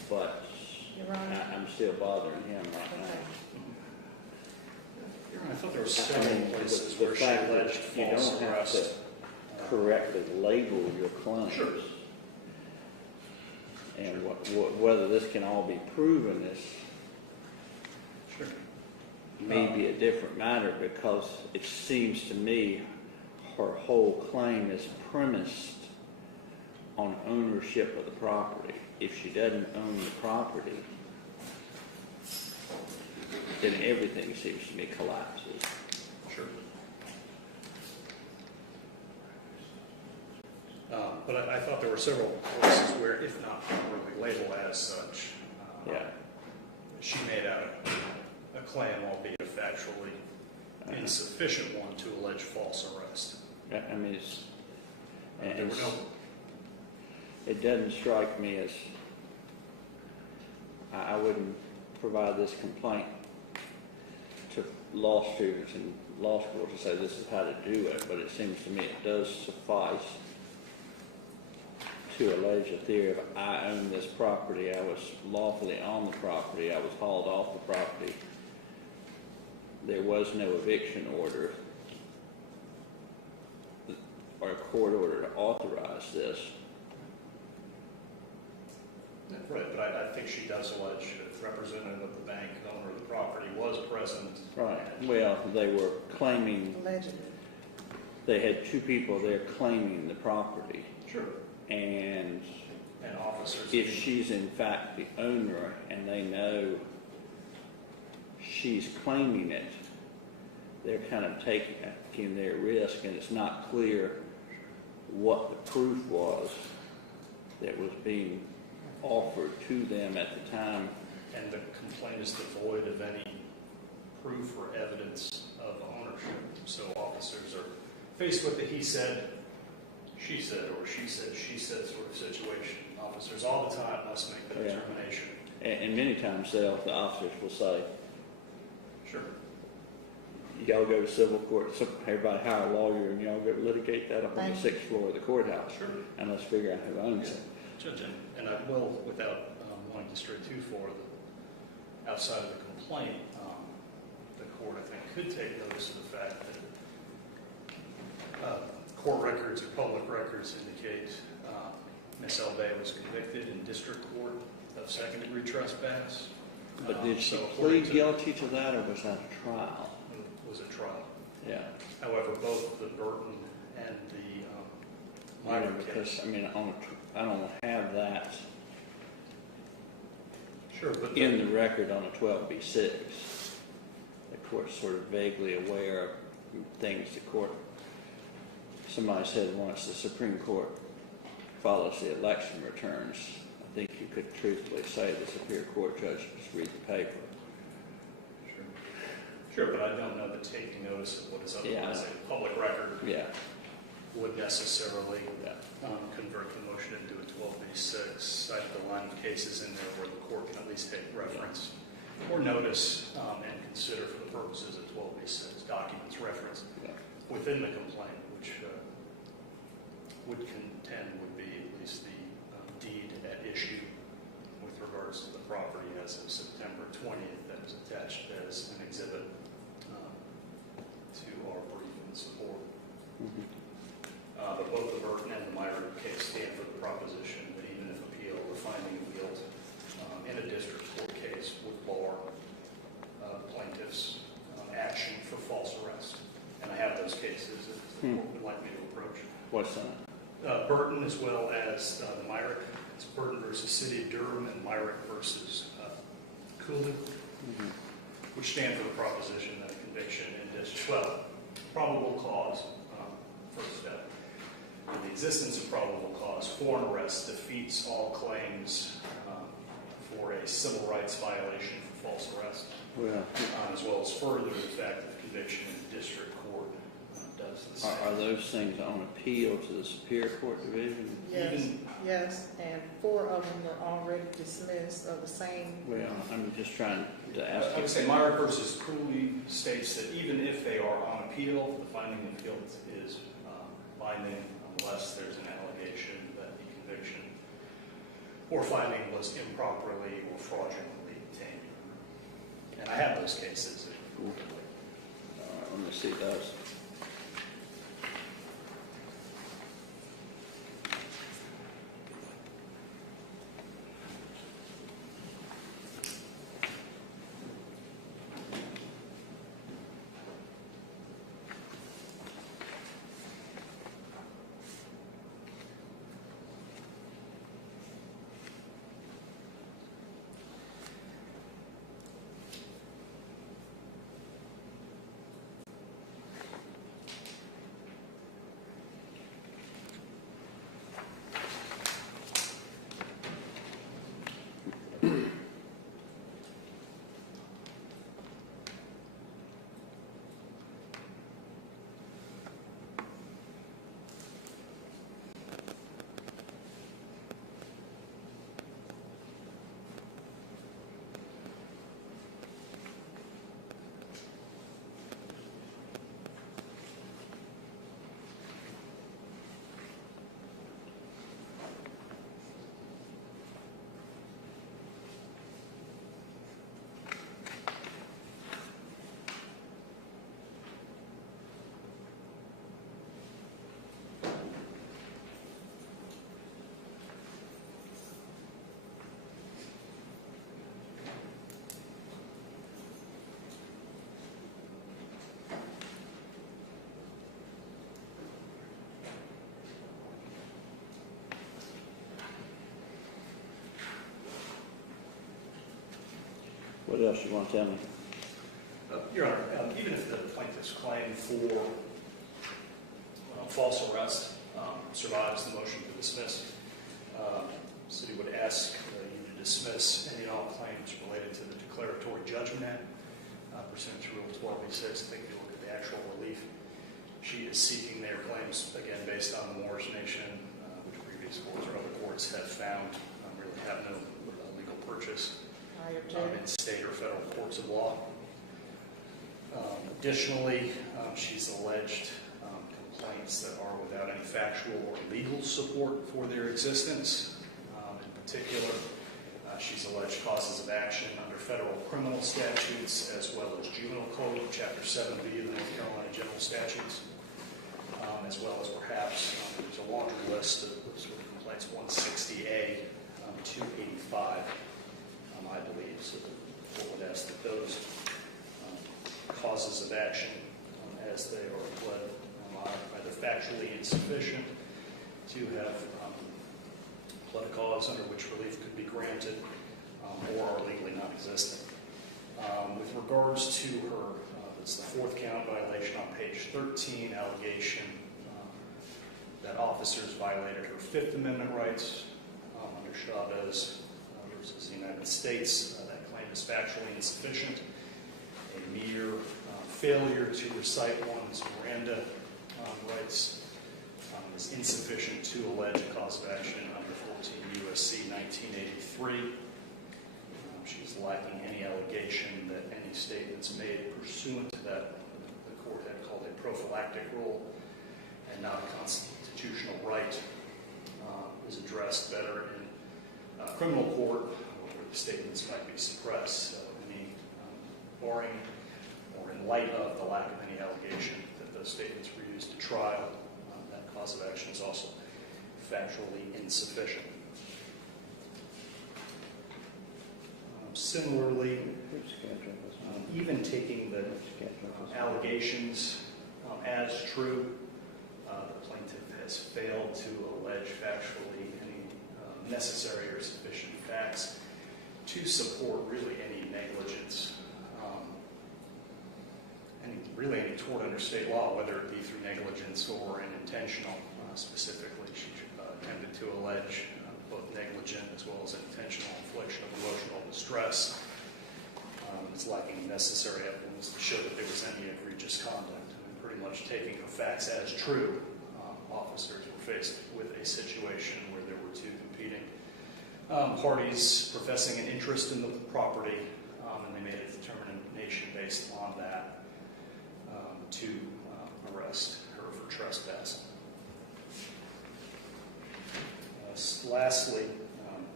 but Your Honor. I'm still bothering him right now. I thought there were I several mean, places the where she fact that alleged you false don't have arrest. to correctly label your claims. Sure. And whether this can all be proven is Sure. maybe a different matter, because it seems to me her whole claim is premised on ownership of the property. If she doesn't own the property, then everything seems to me collapses. Sure. But I thought there were several places where, if not properly labeled as such, Yeah. she she made out a claim, albeit a factually insufficient one, to allege false arrest. I mean, it's, There and were no, it doesn't strike me as, I wouldn't provide this complaint to law students in law school to say this is how to do it, but it seems to me it does suffice to allege a theory of I own this property, I was lawfully on the property, I was hauled off the property, there was no eviction order or a court order to authorize this. right, but I think she does allege a representative of the bank, the owner of the property, was present. Right. Well, they were claiming, Allegedly. they had two people there claiming the property. Sure. And And officers. if she's in fact the owner and they know she's claiming it, they're kind of taking their risk, and it's not clear what the proof was that was being offered to them at the time. And the complaint is devoid of any proof or evidence of ownership. So officers are faced with the he said, she said, or she said, she said sort of situation. Officers all the time must make the Yeah. determination. And many times the officers will say, Sure. y'all go to civil court, so everybody hire a lawyer, and y'all go litigate that up on the Thank you. 6th floor of the courthouse, Sure. and let's figure out who owns it. Judge, and I will, without wanting to stray too far, outside of the complaint, the court, I think, could take notice of the fact that court records or public records indicate Ms. El Bey was convicted in district court of second-degree trespass. But did she So according plead to- guilty to that, or was that a trial? Was a trial. Yeah. However, both the Burton and the Minor Because, case. I mean, I don't have that Sure, but in the record on a 12b6. The court's sort of vaguely aware of things the court, somebody said once, the Supreme Court follows the election returns. I think you could truthfully say the Superior Court judge just read the paper. Sure, but I don't know that taking notice of what is otherwise a public record Yeah. would necessarily Yeah. convert the motion into a 12b6. I have the line of cases in there where the court can at least take reference or notice and consider for the purposes of 12b6 documents referenced Yeah. within the complaint, which would contend would be at least the deed at issue with regards to the property as of September 20th that was attached as an exhibit to our brief in support. Mhm. But both the Burton and the Myrick case stand for the proposition that even if appeal or finding of guilt in a district court case would bar plaintiff's action for false arrest. And I have those cases if the court would like me to approach. What's that? Burton as well as the Myrick. It's Burton versus City of Durham and Myrick versus Cooley, which stand for the proposition that a conviction in district, well, probable cause, first step. And the existence of probable cause for an arrest defeats all claims for a civil rights violation for false arrest, Well, as well as further the fact that conviction in district court does the same. are those things on appeal to the Superior Court Division? Yes, Even- yes, and 4 of them were already dismissed of the same. Well, I'm just trying to ask I you. would say Myrick versus Cooley states that even if they are on appeal, the finding of guilt is binding unless there's an allegation that the conviction or finding was improperly or fraudulently obtained. And I have those cases. Let me see those. What else you want to tell me? Your Honor, even if the plaintiff's claim for false arrest survives the motion to dismiss, the city would ask you to dismiss any and all claims related to the Declaratory Judgment Act pursuant to Rule 12b-6. Take a look at the actual relief. She is seeking their claims, again, based on the Morris Nation, which previous courts or other courts have found really have no legal purchase in state or federal courts of law. Additionally, she's alleged complaints that are without any factual or legal support for their existence. In particular, she's alleged causes of action under federal criminal statutes as well as Juvenile Code, Chapter 7B of the North Carolina General Statutes, as well as perhaps there's a laundry list of complaints 160A, 285, I believe. So the court would ask that those causes of action, as they are pled, are either factually insufficient to have pled a cause under which relief could be granted, or are legally non-existent. With regards to her, it's the fourth count violation on page 13, allegation that officers violated her Fifth Amendment rights under Chavez versus the United States. That claim is factually insufficient. A mere failure to recite one's Miranda rights is insufficient to allege a cause of action under 14 U.S.C. 1983. She's lacking any allegation that any statements made pursuant to that the court had called a prophylactic rule and not a constitutional right is addressed better in criminal court, where the statements might be suppressed. So barring or in light of the lack of any allegation that those statements were used to trial, that cause of action is also factually insufficient. Similarly, even taking the allegations as true, the plaintiff has failed to allege factually any necessary or sufficient facts to support really any negligence, any tort under state law, whether it be through negligence or an intentional. Specifically, she attempted to allege both negligent as well as intentional infliction of emotional distress. It's lacking necessary evidence to show that there was any egregious conduct. Pretty much taking the facts as true, officers were faced with a situation where there were two competing parties professing an interest in the property, and they made a determination based on that to arrest her for trespassing. Lastly,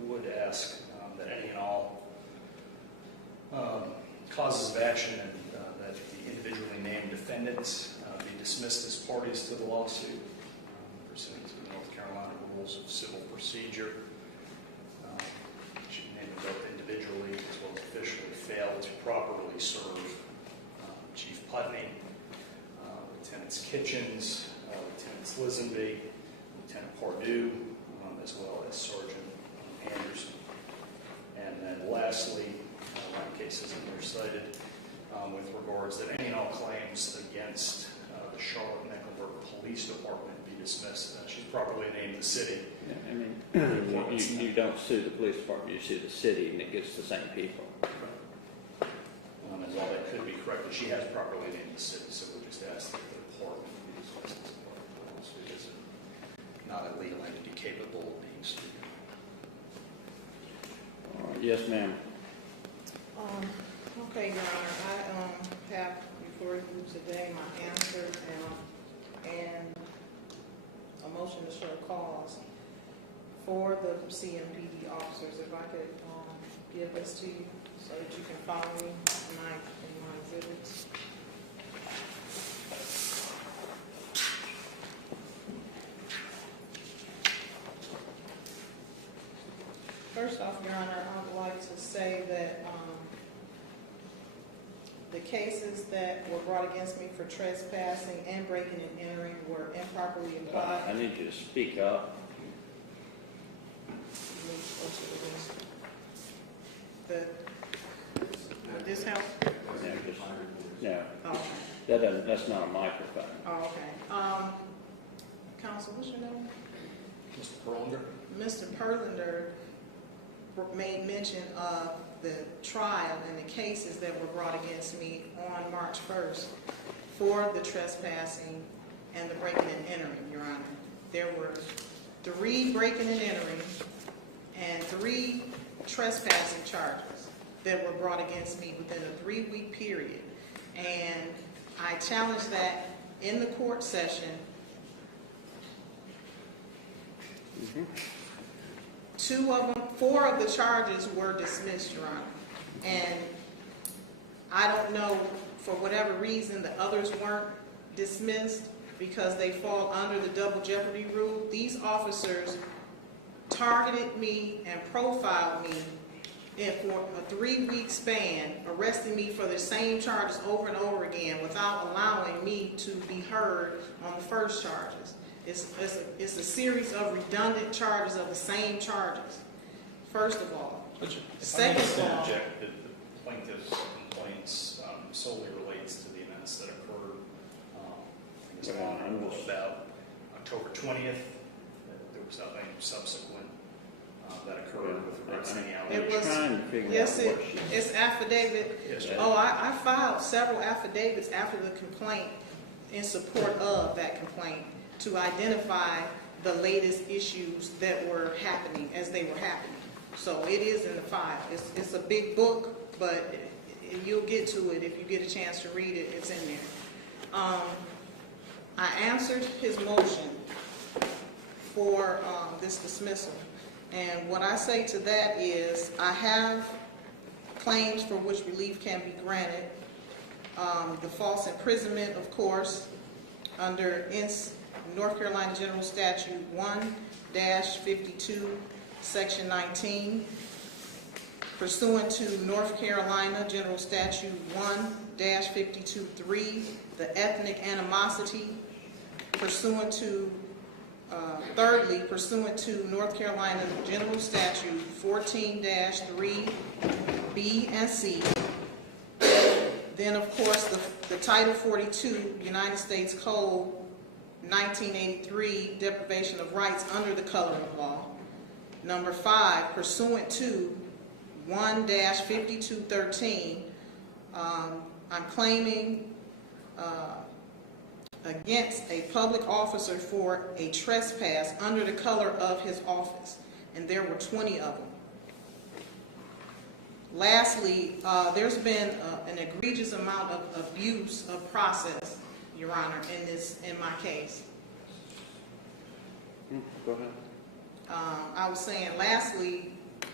would ask that any and all causes of action and that the individually named defendants be dismissed as parties to the lawsuit pursuant to the North Carolina Rules of Civil Procedure. Should name them both individually as well as officially fail to properly serve Chief Putney, Lieutenants Kitchens, Lieutenants Lisenby, Lieutenant Pardue, as well as Sergeant Anderson. And then lastly, one case isn't here cited, with regards that any and all claims against the Charlotte-Mecklenburg Police Department be dismissed. She's properly named the city. Yeah, I mean, you don't sue the police department, you sue the city, and it gets the same people. And while that could be corrected, she has properly named the city, so we just ask that the department be dismissed as part of the lawsuit. It is not a legal entity capable of being sued. Yes, ma'am. Okay, Your Honor, I have before you today my answer and a motion to show cause for the CMPD officers. If I could give this to you so that you can follow me tonight in my exhibits. First off, Your Honor, I would like to say that the cases that were brought against me for trespassing and breaking and entering were improperly applied. I need you to speak up. Would this help? No, Oh, that's not a microphone. oh, okay. Counsel, what's your name? Mr. Perlinger? Mr. Perlinger made mention of the trial and the cases that were brought against me on March 1st for the trespassing and the breaking and entering, Your Honor. There were 3 breaking and entering and 3 trespassing charges that were brought against me within a 3-week period. And I challenged that in the court session. 4 of the charges were dismissed, Your Honor. And I don't know, for whatever reason, the others weren't dismissed because they fall under the double jeopardy rule. These officers targeted me and profiled me for a 3-week span, arresting me for the same charges over and over again without allowing me to be heard on the first charges. It's a series of redundant charges of the same charges, first of all. Second of all, Object that the plaintiff's complaints solely relates to the events that occurred about October 20th. There was nothing subsequent that occurred with regards to the allegations. It's affidavit. Yes, I filed several affidavits after the complaint in support of that complaint to identify the latest issues that were happening as they were happening. So it is in the file. It's a big book, but you'll get to it if you get a chance to read it. It's in there. I answered his motion for this dismissal. And what I say to that is I have claims for which relief can be granted. The false imprisonment, of course, under North Carolina General Statute 1-52, Section 19, pursuant to North Carolina General Statute 1-52.3, the ethnic animosity, pursuant to, thirdly, pursuant to North Carolina General Statute 14-3, B and C. Then, of course, the Title 42, United States Code 1983, deprivation of rights under the color of law. Number 5, pursuant to 1-5213, I'm claiming against a public officer for a trespass under the color of his office, and there were 20 of them. Lastly, there's been an egregious amount of abuse of process, Your Honor, in my case. Go ahead. I was saying, lastly,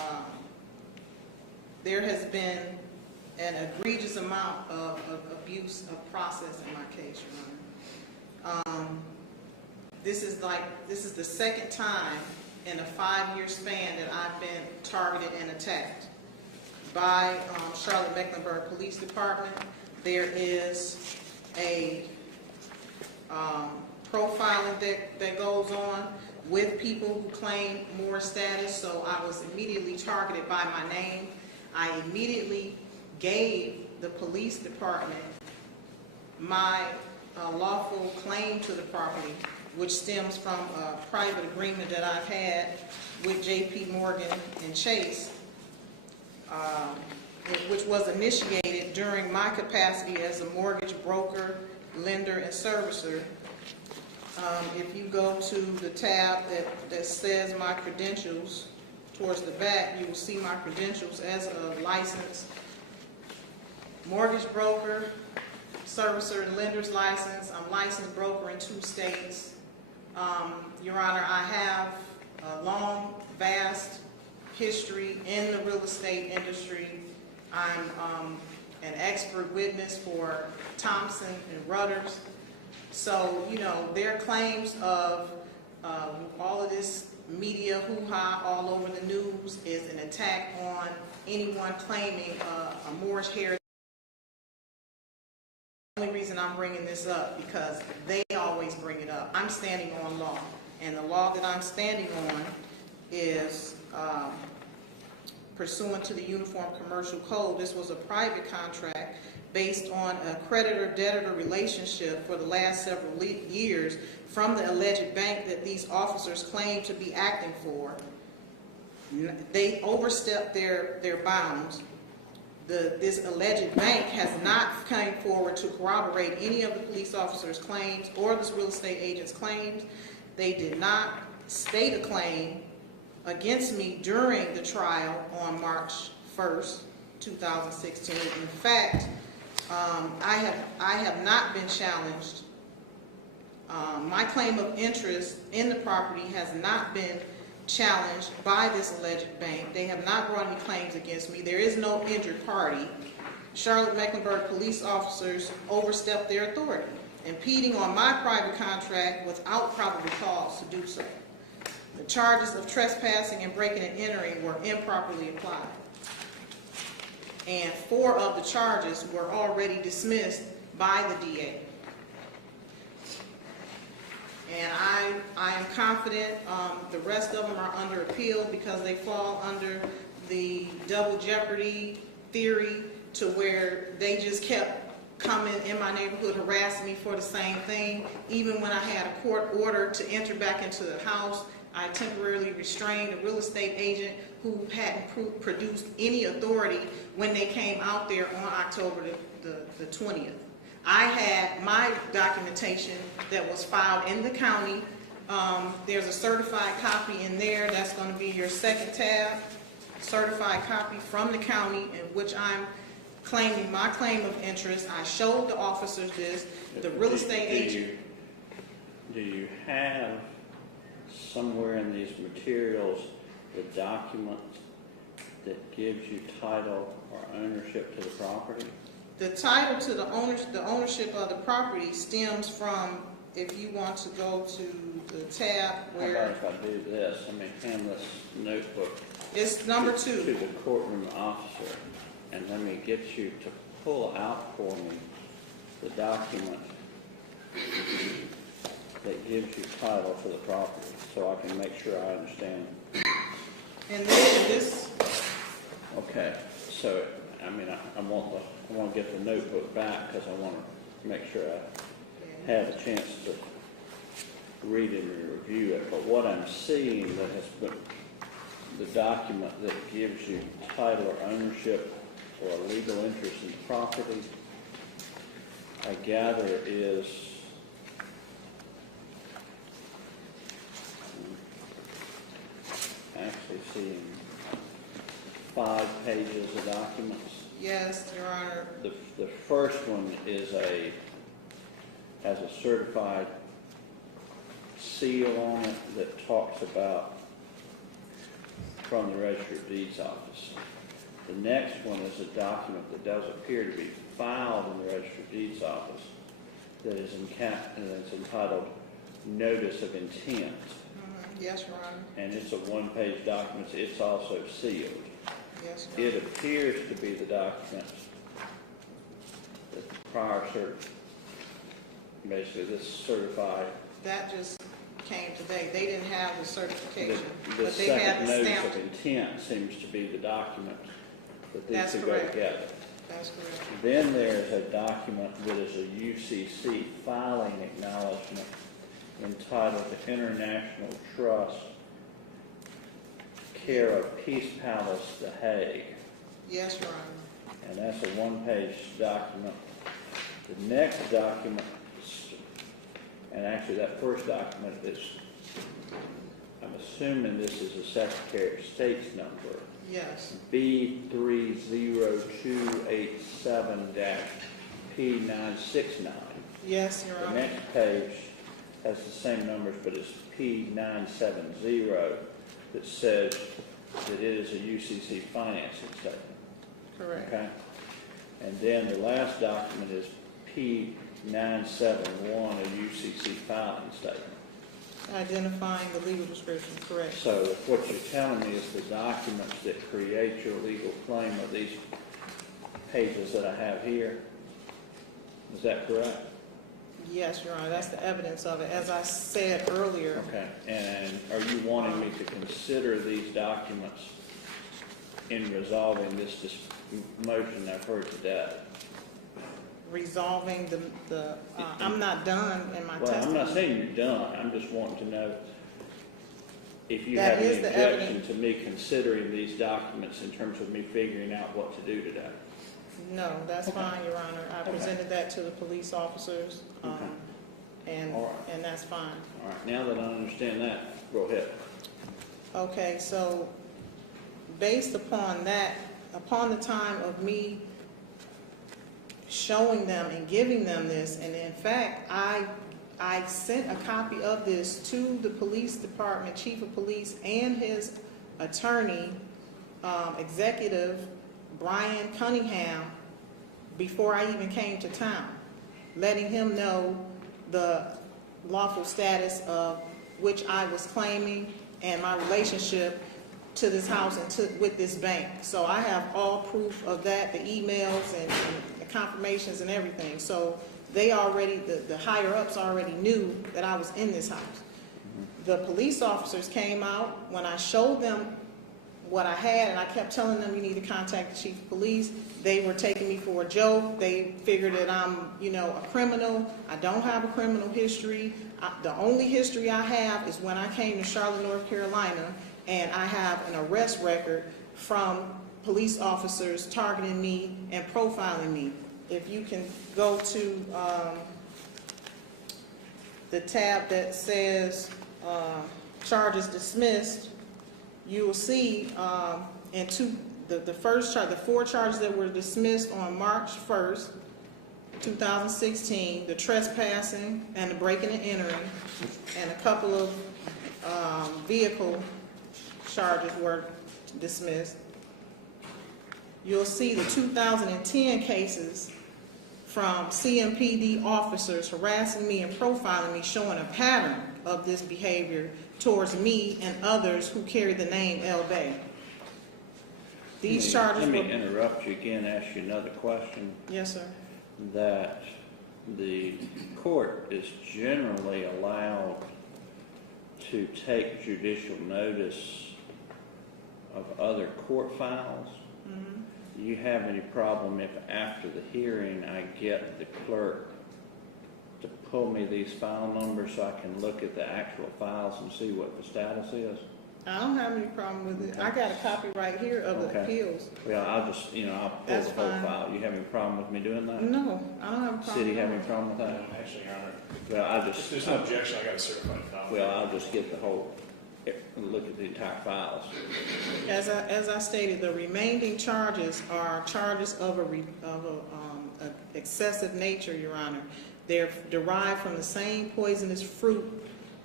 there has been an egregious amount of abuse of process in my case, Your Honor. This is the second time in a 5-year span that I've been targeted and attacked by Charlotte-Mecklenburg Police Department. There is a profiling that goes on with people who claim more status, so I was immediately targeted by my name. I immediately gave the police department my lawful claim to the property, which stems from a private agreement that I've had with J.P. Morgan and Chase, which was initiated during my capacity as a mortgage broker, lender, and servicer. If you go to the tab that says my credentials, towards the back, you will see my credentials as a licensed mortgage broker, servicer, and lender's license. I'm licensed broker in 2 states. Your Honor, I have a long, vast history in the real estate industry. I'm an expert witness for Thompson and Rudders. So, you know, their claims of all of this media hoo-ha all over the news is an attack on anyone claiming a Moorish heritage. The only reason I'm bringing this up because they always bring it up. I'm standing on law, and the law that I'm standing on is pursuant to the Uniform Commercial Code. This was a private contract based on a creditor-debtor relationship for the last several years from the alleged bank that these officers claim to be acting for. They overstepped their bounds. This alleged bank has not come forward to corroborate any of the police officers' claims or this real estate agent's claims. They did not state a claim against me during the trial on March 1st, 2016. In fact, I have not been challenged. My claim of interest in the property has not been challenged by this alleged bank. They have not brought any claims against me. There is no injured party. Charlotte-Mecklenburg police officers overstepped their authority, impeding on my private contract without probable cause to do so. The charges of trespassing and breaking and entering were improperly applied. And 4 of the charges were already dismissed by the DA. And I am confident the rest of them are under appeal because they fall under the double jeopardy theory, to where they just kept coming in my neighborhood harassing me for the same thing. Even when I had a court order to enter back into the house, I temporarily restrained a real estate agent who hadn't produced any authority when they came out there on October the 20th. I had my documentation that was filed in the county. There's a certified copy in there. That's going to be your second tab. Certified copy from the county in which I'm claiming my claim of interest. I showed the officers this. The real estate agent. Do you have somewhere in these materials the document that gives you title or ownership to the property? The title to the ownership of the property stems from, if you want to go to the tab where... How about if I do this? I mean, hand this notebook. It's number 2. To the courtroom officer, and let me get you to pull out for me the document that gives you title to the property, so I can make sure I understand. And then this... Okay, so, I mean, I want to get the notebook back because I want to make sure I have a chance to read it and review it. But what I'm seeing that has been the document that gives you title or ownership or a legal interest in the property, I gather is actually seeing 5 pages of documents. Yes, Your Honor. The first one has a certified seal on it that talks about from the Registry of Deeds office. The next one is a document that does appear to be filed in the Registry of Deeds office that is entitled Notice of Intent. Yes, Your Honor. And it's a one-page document. It's also sealed. Yes, Your Honor. It appears to be the document that the prior basically this certified. That just came today. They didn't have the certification, The but they had second the notice stamp. of intent seems to be the document that these That's two go correct. together. That's correct. Then there's a document that is a UCC filing acknowledgement entitled the International Trust, care of Peace Palace, The Hague. Yes, Your Honor. And that's a one-page document. The next document, and actually that first document is, I'm assuming this is a Secretary of State's number, Yes. B307-P969. Yes, Your The Honor. next page has the same numbers, but it's P970 that says that it is a UCC financing statement. Correct. Okay? And then the last document is P971, a UCC filing statement. Identifying the legal description. Correct. So what you're telling me is the documents that create your legal claim are these pages that I have here. Is that correct? Yes, Your Honor. That's the evidence of it. As I said earlier. Okay. And are you wanting me to consider these documents in resolving this motion I've heard today? Resolving I'm not done in my Well, I'm testimony. not saying you're done. I'm just wanting to know if you That have any is the objection evidence. to me considering these documents in terms of me figuring out what to do today. No, that's fine, Your Honor. I Okay. presented that to the police officers, and All right. and that's fine. All right. Now that I understand that, go ahead. Okay, so based upon that, upon the time of me showing them and giving them this, and in fact, I sent a copy of this to the police department, chief of police, and his attorney, executive, Brian Cunningham, before I even came to town, letting him know the lawful status of which I was claiming and my relationship to this house and with this bank. So I have all proof of that, the emails and the confirmations and everything. So they already, the higher ups already knew that I was in this house. The police officers came out when I showed them what I had, and I kept telling them, you need to contact the chief of police. They were taking me for a joke. They figured that I'm, a criminal. I don't have a criminal history. The only history I have is when I came to Charlotte, North Carolina, and I have an arrest record from police officers targeting me and profiling me. If you can go to the tab that says charges dismissed, you will see the four charges that were dismissed on March 1st, 2016, the trespassing and the breaking and entering, and a couple of vehicle charges were dismissed. You'll see the 2010 cases from CMPD officers harassing me and profiling me, showing a pattern of this behavior towards me and others who carry the name El Bey. These charges Let were... me interrupt you again, ask you another question. Yes, sir. That the court is generally allowed to take judicial notice of other court files. Mm-hmm. Do you have any problem if after the hearing I get the clerk to pull me these file numbers so I can look at the actual files and see what the status is? I don't have any problem with it. Okay. I got a copy right here of the Okay. appeals. Well, I'll just, I'll pull That's the whole fine. file. You have any problem with me doing that? No, I don't have a problem. City have any problem with that? Actually, Your Honor, Well, I'll if just. there's no objection, I got a certified copy. Well, I'll just get the whole, look at the entire files. As I stated, the remaining charges are charges of excessive nature, Your Honor. They're derived from the same poisonous fruit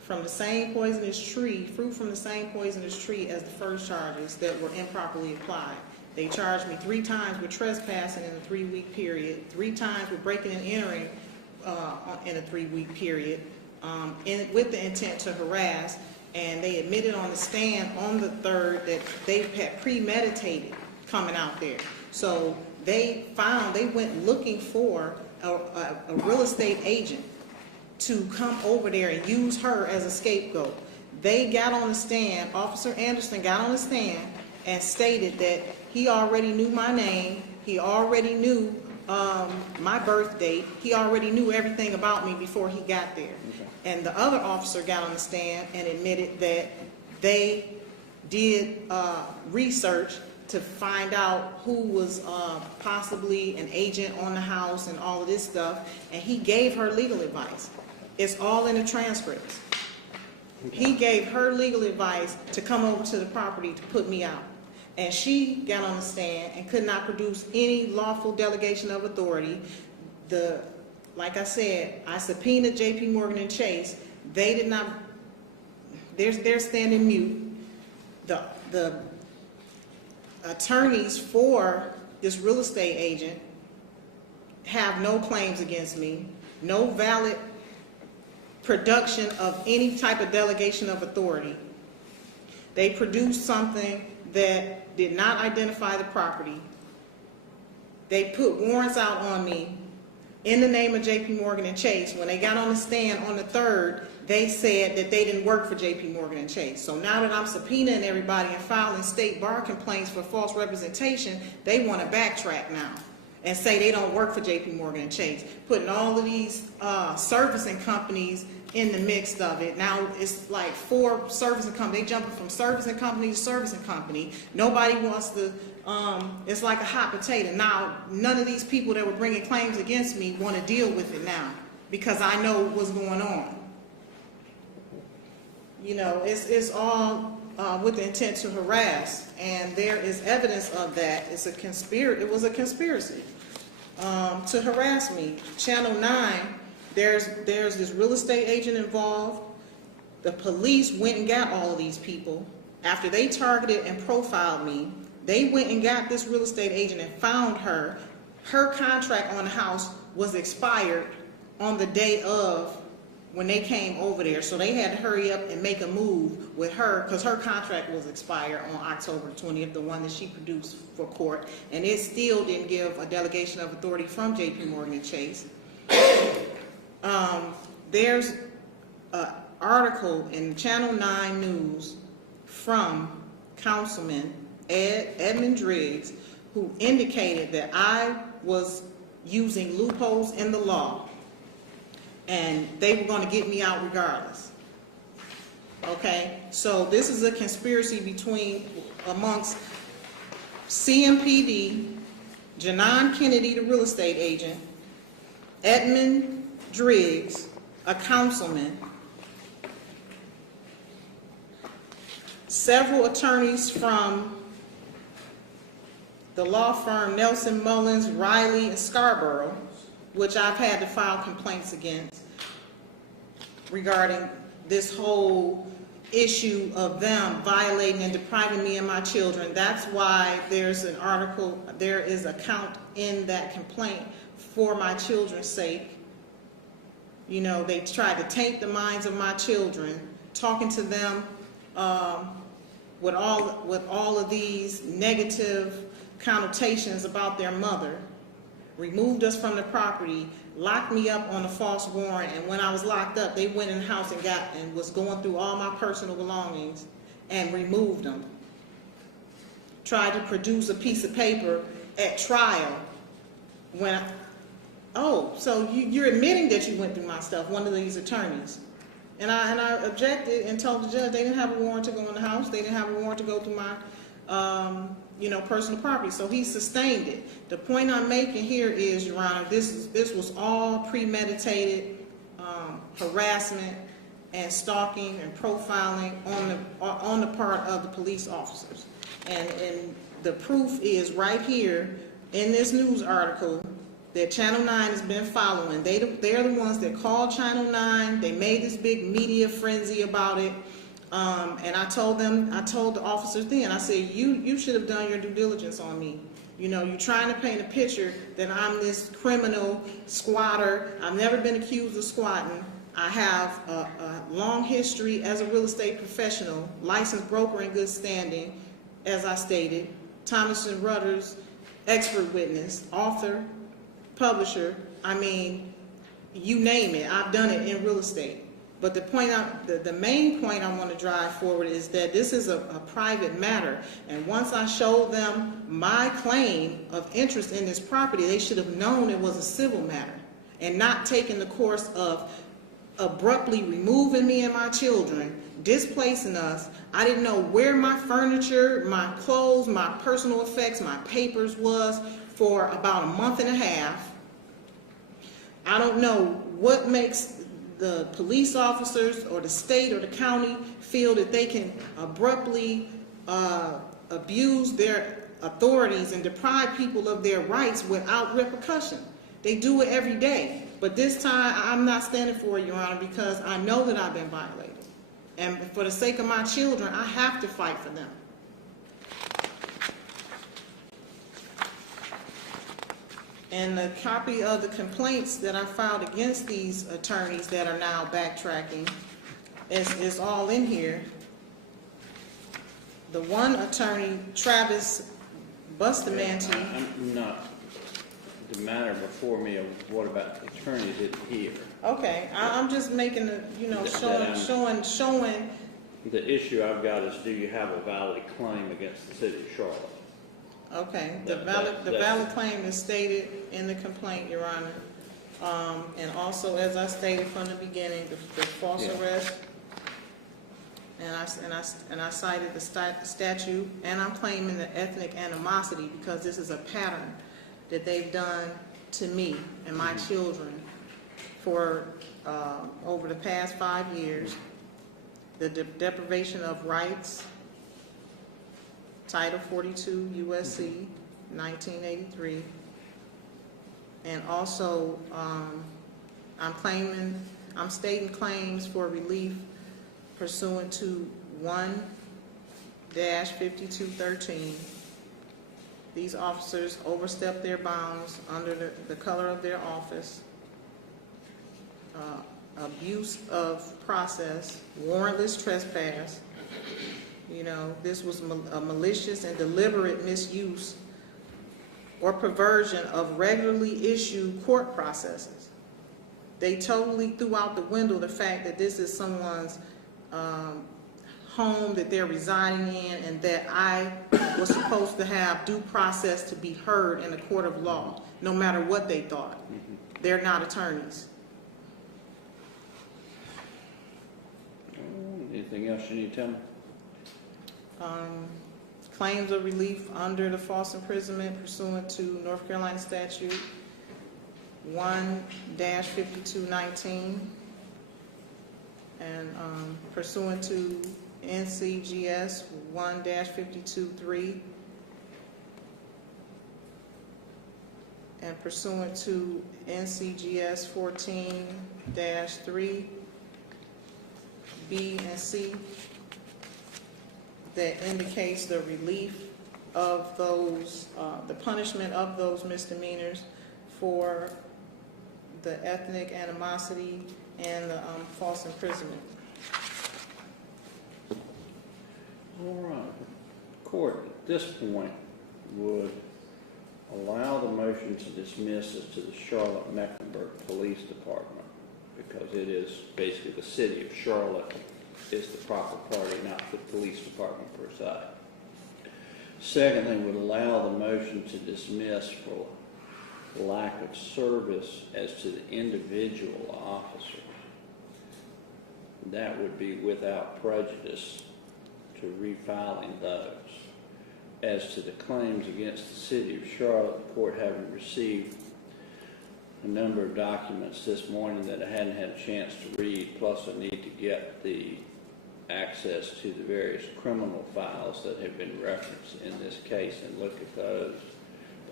from the same poisonous tree, fruit from the same poisonous tree as the first charges that were improperly applied. They charged me 3 times with trespassing in a 3-week period, 3 times with breaking and entering in a 3-week period, with the intent to harass, and they admitted on the stand on the 3rd that they had premeditated coming out there. So they went looking for a real estate agent to come over there and use her as a scapegoat. They got on the stand, Officer Anderson got on the stand and stated that he already knew my name, he already knew my birth date, he already knew everything about me before he got there. Okay. And the other officer got on the stand and admitted that they did research to find out who was possibly an agent on the house and all of this stuff, and he gave her legal advice. It's all in the transcripts. Okay. He gave her legal advice to come over to the property to put me out. And she got on the stand and could not produce any lawful delegation of authority. Like I said, I subpoenaed J.P. Morgan and Chase. They did not, they're standing mute. The attorneys for this real estate agent have no claims against me, no valid production of any type of delegation of authority. They produced something that did not identify the property. They put warrants out on me in the name of J.P. Morgan and Chase. When they got on the stand on the 3rd, they said that they didn't work for J.P. Morgan and Chase. So now that I'm subpoenaing everybody and filing state bar complaints for false representation, they want to backtrack now and say they don't work for J.P. Morgan and Chase, putting all of these servicing companies in the mix of it. Now it's like 4 servicing companies. They jumping from servicing company to servicing company. Nobody wants to, it's like a hot potato. Now, none of these people that were bringing claims against me want to deal with it now because I know what's going on. You know, it's all with the intent to harass, and there is evidence of that. It's a conspiracy. It was a conspiracy to harass me. Channel 9, there's this real estate agent involved. The police went and got all of these people. After they targeted and profiled me, they went and got this real estate agent and found her. Her contract on the house was expired on the day of when they came over there. So they had to hurry up and make a move with her because her contract was expired on October 20th, the one that she produced for court. And it still didn't give a delegation of authority from J.P. Morgan and Chase. There's an article in Channel 9 News from Councilman Edmund Driggs, who indicated that I was using loopholes in the law and they were going to get me out regardless. Okay, so this is a conspiracy amongst CMPD, Janan Kennedy, the real estate agent, Edmund Driggs, a councilman, several attorneys from the law firm Nelson Mullins, Riley, and Scarborough, which I've had to file complaints against regarding this whole issue of them violating and depriving me and my children. That's why there's an article, there is a count in that complaint for my children's sake. You know, they tried to taint the minds of my children, talking to them with all of these negative connotations about their mother, removed us from the property, locked me up on a false warrant, and when I was locked up, they went in the house and was going through all my personal belongings and removed them. Tried to produce a piece of paper at trial so you're admitting that you went through my stuff, one of these attorneys. And I objected and told the judge they didn't have a warrant to go in the house, they didn't have a warrant to go through my personal property, so he sustained it. The point I'm making here is, Your Honor, this was all premeditated harassment and stalking and profiling on the part of the police officers. And the proof is right here in this news article that Channel 9 has been following. They're the ones that called Channel 9. They made this big media frenzy about it. And I told the officers then, I said, you should have done your due diligence on me. You know, you're trying to paint a picture that I'm this criminal squatter. I've never been accused of squatting. I have a long history as a real estate professional, licensed broker in good standing, as I stated. Thomas and Rudders, expert witness, author, publisher. I mean, you name it. I've done it in real estate. But the main point I want to drive forward is that this is a private matter. And once I showed them my claim of interest in this property, they should have known it was a civil matter and not taken the course of abruptly removing me and my children, displacing us. I didn't know where my furniture, my clothes, my personal effects, my papers was for about a month and a half. I don't know what makes the police officers or the state or the county feel that they can abruptly abuse their authorities and deprive people of their rights without repercussion. They do it every day. But this time, I'm not standing for it, Your Honor, because I know that I've been violated. And for the sake of my children, I have to fight for them. And a copy of the complaints that I filed against these attorneys that are now backtracking is all in here. The one attorney, Travis Bustamante. I'm not, the matter before me of what about the attorney didn't hear. Okay, I'm just making a, you know, showing. The issue I've got is, do you have a valid claim against the city of Charlotte? Okay, the valid claim is stated in the complaint, Your Honor. And also, as I stated from the beginning, the false arrest, and I cited the statute, and I'm claiming the ethnic animosity because this is a pattern that they've done to me and my children for over the past 5 years. The deprivation of rights, Title 42 U.S.C. 1983, and also I'm stating claims for relief pursuant to 1-5213. These officers overstepped their bounds under the color of their office, abuse of process, warrantless trespass. You know, this was a malicious and deliberate misuse or perversion of regularly issued court processes. They totally threw out the window the fact that this is someone's home that they're residing in, and that I was supposed to have due process to be heard in a court of law, no matter what they thought. They're not attorneys. Anything else you need to tell me? Claims of relief under the false imprisonment pursuant to North Carolina statute 1-5219, and pursuant to NCGS 1-523, and pursuant to NCGS 14-3 B and C, that indicates the relief of those, the punishment of those misdemeanors for the ethnic animosity and the false imprisonment. All right. The court at this point would allow the motion to dismiss as to the Charlotte-Mecklenburg Police Department, because it is basically the city of Charlotte is the proper party, not the police department per se. Secondly, would allow the motion to dismiss for lack of service as to the individual officers. That would be without prejudice to refiling those. As to the claims against the city of Charlotte, the court having received a number of documents this morning that I hadn't had a chance to read, plus I need to get the access to the various criminal files that have been referenced in this case and look at those,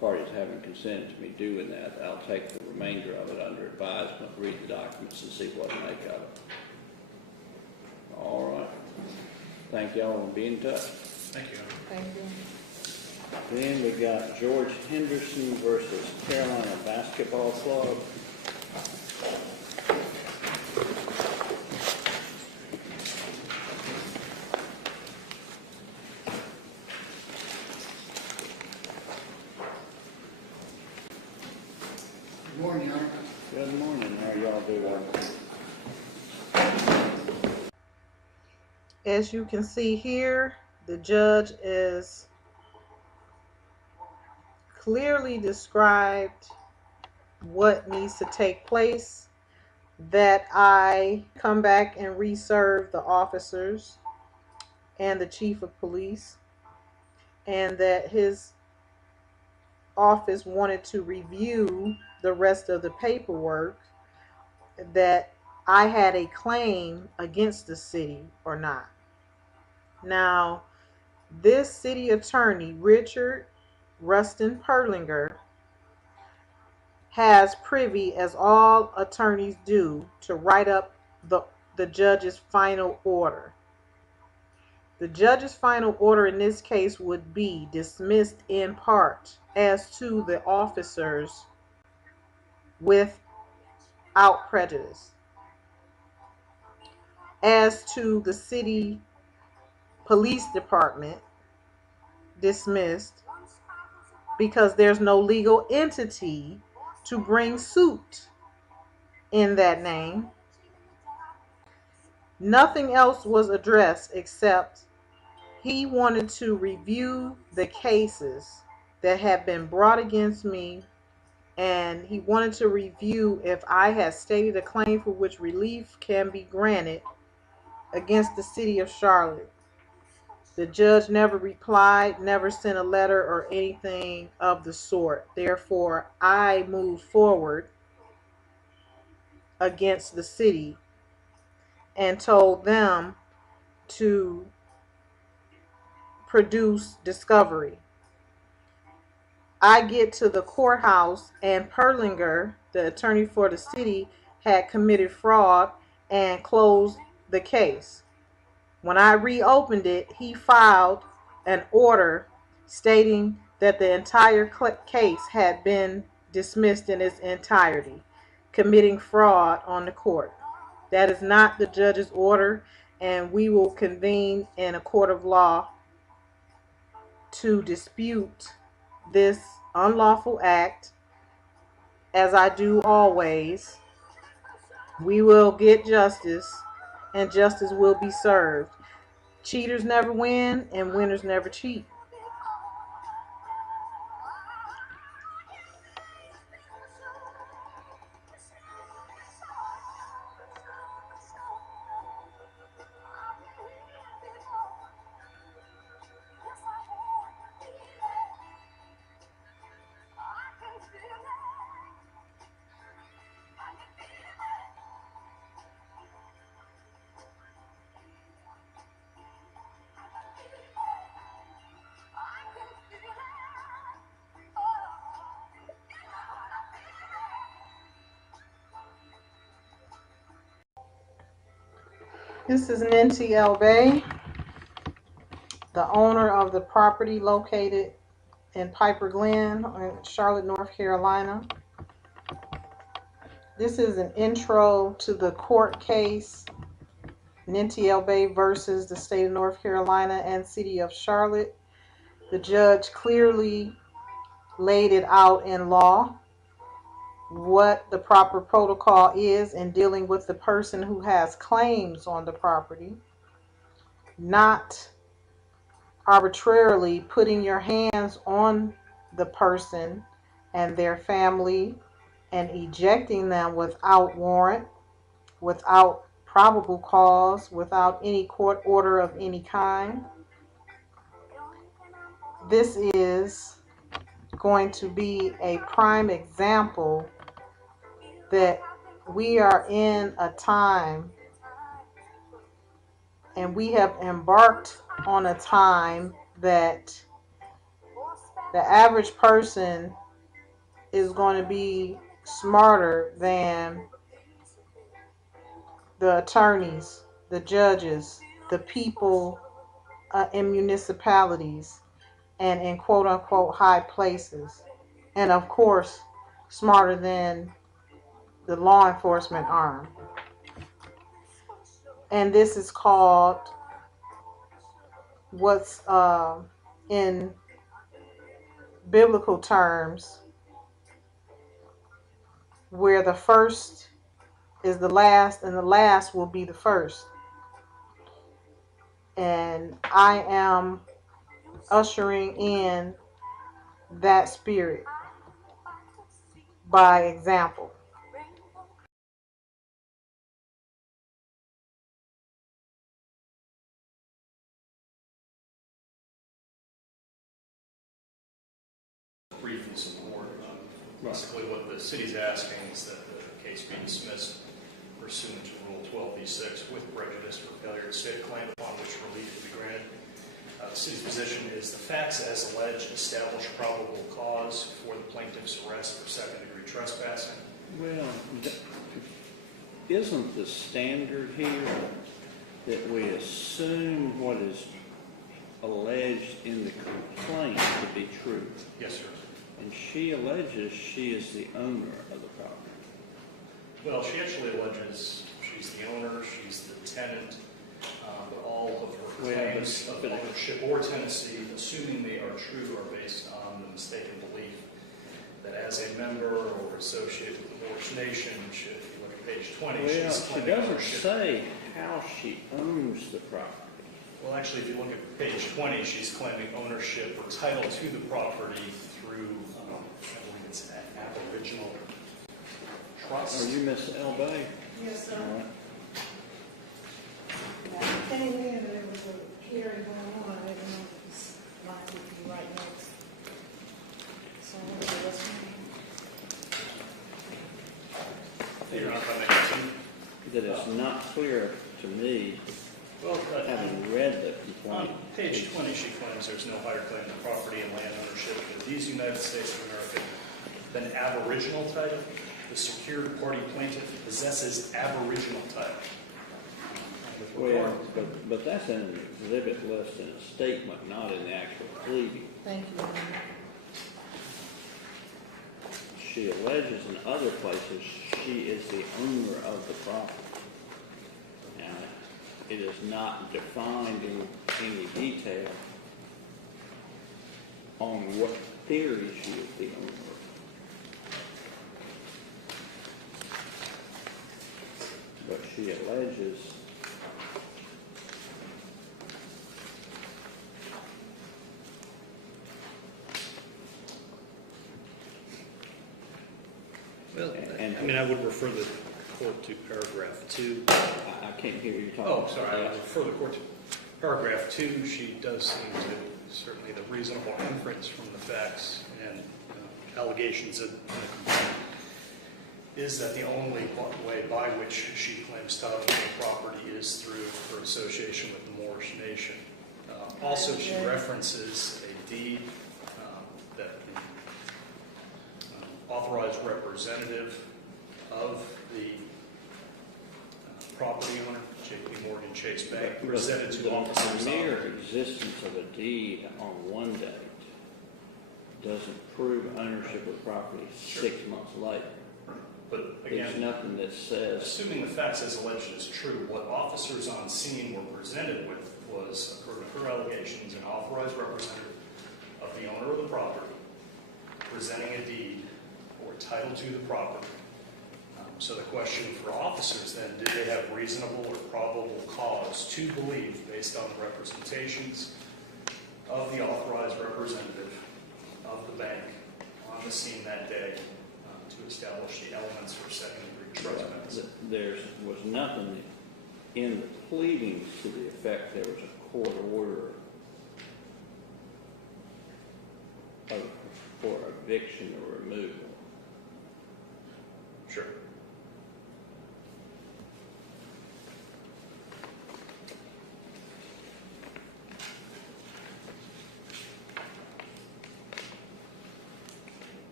parties haven't consented to me doing that, I'll take the remainder of it under advisement, read the documents, and see what to make of it. All right. Thank y'all, and be in touch. Thank you. Thank you. Then we got George Henderson versus Carolina Basketball Club. Good morning, Your Honor. Good morning. How y'all doing? As you can see here, the judge is clearly described what needs to take place, that I come back and reserve the officers and the chief of police, and that his office wanted to review the rest of the paperwork, that I had a claim against the city or not. Now, this city attorney, Richard Rustin Perlinger, has privy, as all attorneys do, to write up the judge's final order. The judge's final order in this case would be dismissed in part as to the officers without prejudice. As to the city police department, dismissed because there's no legal entity to bring suit in that name. Nothing else was addressed except he wanted to review the cases that had been brought against me, and he wanted to review if I had stated a claim for which relief can be granted against the city of Charlotte. The judge never replied, never sent a letter or anything of the sort. Therefore, I moved forward against the city and told them to produce discovery. I get to the courthouse, and Perlinger, the attorney for the city, had committed fraud and closed the case. When I reopened it, he filed an order stating that the entire case had been dismissed in its entirety, committing fraud on the court. That is not the judge's order, and we will convene in a court of law to dispute this unlawful act, as I do always. We will get justice, and justice will be served. Cheaters never win, and winners never cheat. This is Ninti El Bey, the owner of the property located in Piper Glen in Charlotte, North Carolina. This is an intro to the court case, Ninti El Bey versus the state of North Carolina and city of Charlotte. The judge clearly laid it out in law what the proper protocol is in dealing with the person who has claims on the property, not arbitrarily putting your hands on the person and their family and ejecting them without warrant, without probable cause, without any court order of any kind. This is going to be a prime example that we are in a time, and we have embarked on a time, that The average person is going to be smarter than the attorneys, the judges, the people in municipalities and in quote unquote high places. And of course, smarter than the law enforcement arm. And this is called what's in biblical terms, where the first is the last and the last will be the first. And I am ushering in that spirit by example. Brief in support. Basically, what the city's asking is that the case be dismissed pursuant to Rule 12b-6 with prejudice for failure to state a claim upon which relief to be granted. The city's position is the facts as alleged establish probable cause for the plaintiff's arrest for second-degree trespassing. Well, isn't the standard here that we assume what is alleged in the complaint to be true? Yes, sir. And she alleges she is the owner of the property. Well, she actually alleges she's the owner, she's the tenant, but all of her claims of ownership or tenancy, assuming they are true, are based on the mistaken belief that as a member or associate with the Moorish nation, if you look at page 20, Well, she's she claiming doesn't ownership. say how she owns the property. Well, actually, if you look at page 20, she's claiming ownership or title to the property through, I believe it's an aboriginal trust. Are you Miss El Bey? Yes, sir. All right. I came in and there was a hearing going on. I didn't know if this line would be right next. So let's You're not going to continue? That it's not clear to me, Well, having read the on complaint. page 20, she claims there's no higher claim to property and land ownership in these United States of America than aboriginal title. The secured party plaintiff possesses aboriginal title. With Well, regard- but that's in an exhibit list in a statement, not in the actual pleading. Thank you. She alleges in other places she is the owner of the property. Now, it is not defined in any detail on what theory she is the owner of. But she alleges Well, and- I mean, I would refer the court to paragraph 2. I can't hear you talking. Oh, sorry, I would refer the court to paragraph 2. She does seem to, certainly the reasonable inference from the facts and allegations in the complaint is that the only way by which she claims title to the property is through her association with the Moorish nation. Also, she references a deed that the authorized representative of the property owner, J.P. Morgan Chase Bank, presented to officers. The mere existence of a deed on one date doesn't prove ownership of property 6 months later. But There's again, nothing that says, assuming the facts as alleged is true, what officers on scene were presented with was, according to her allegations, an authorized representative of the owner of the property presenting a deed or title to the property. So the question for officers then, did they have reasonable or probable cause to believe, based on the representations of the authorized representative of the bank on the scene that day, to establish the elements for second-degree trespass? there was nothing in the pleadings to the effect there was a court order for eviction or removal. Sure.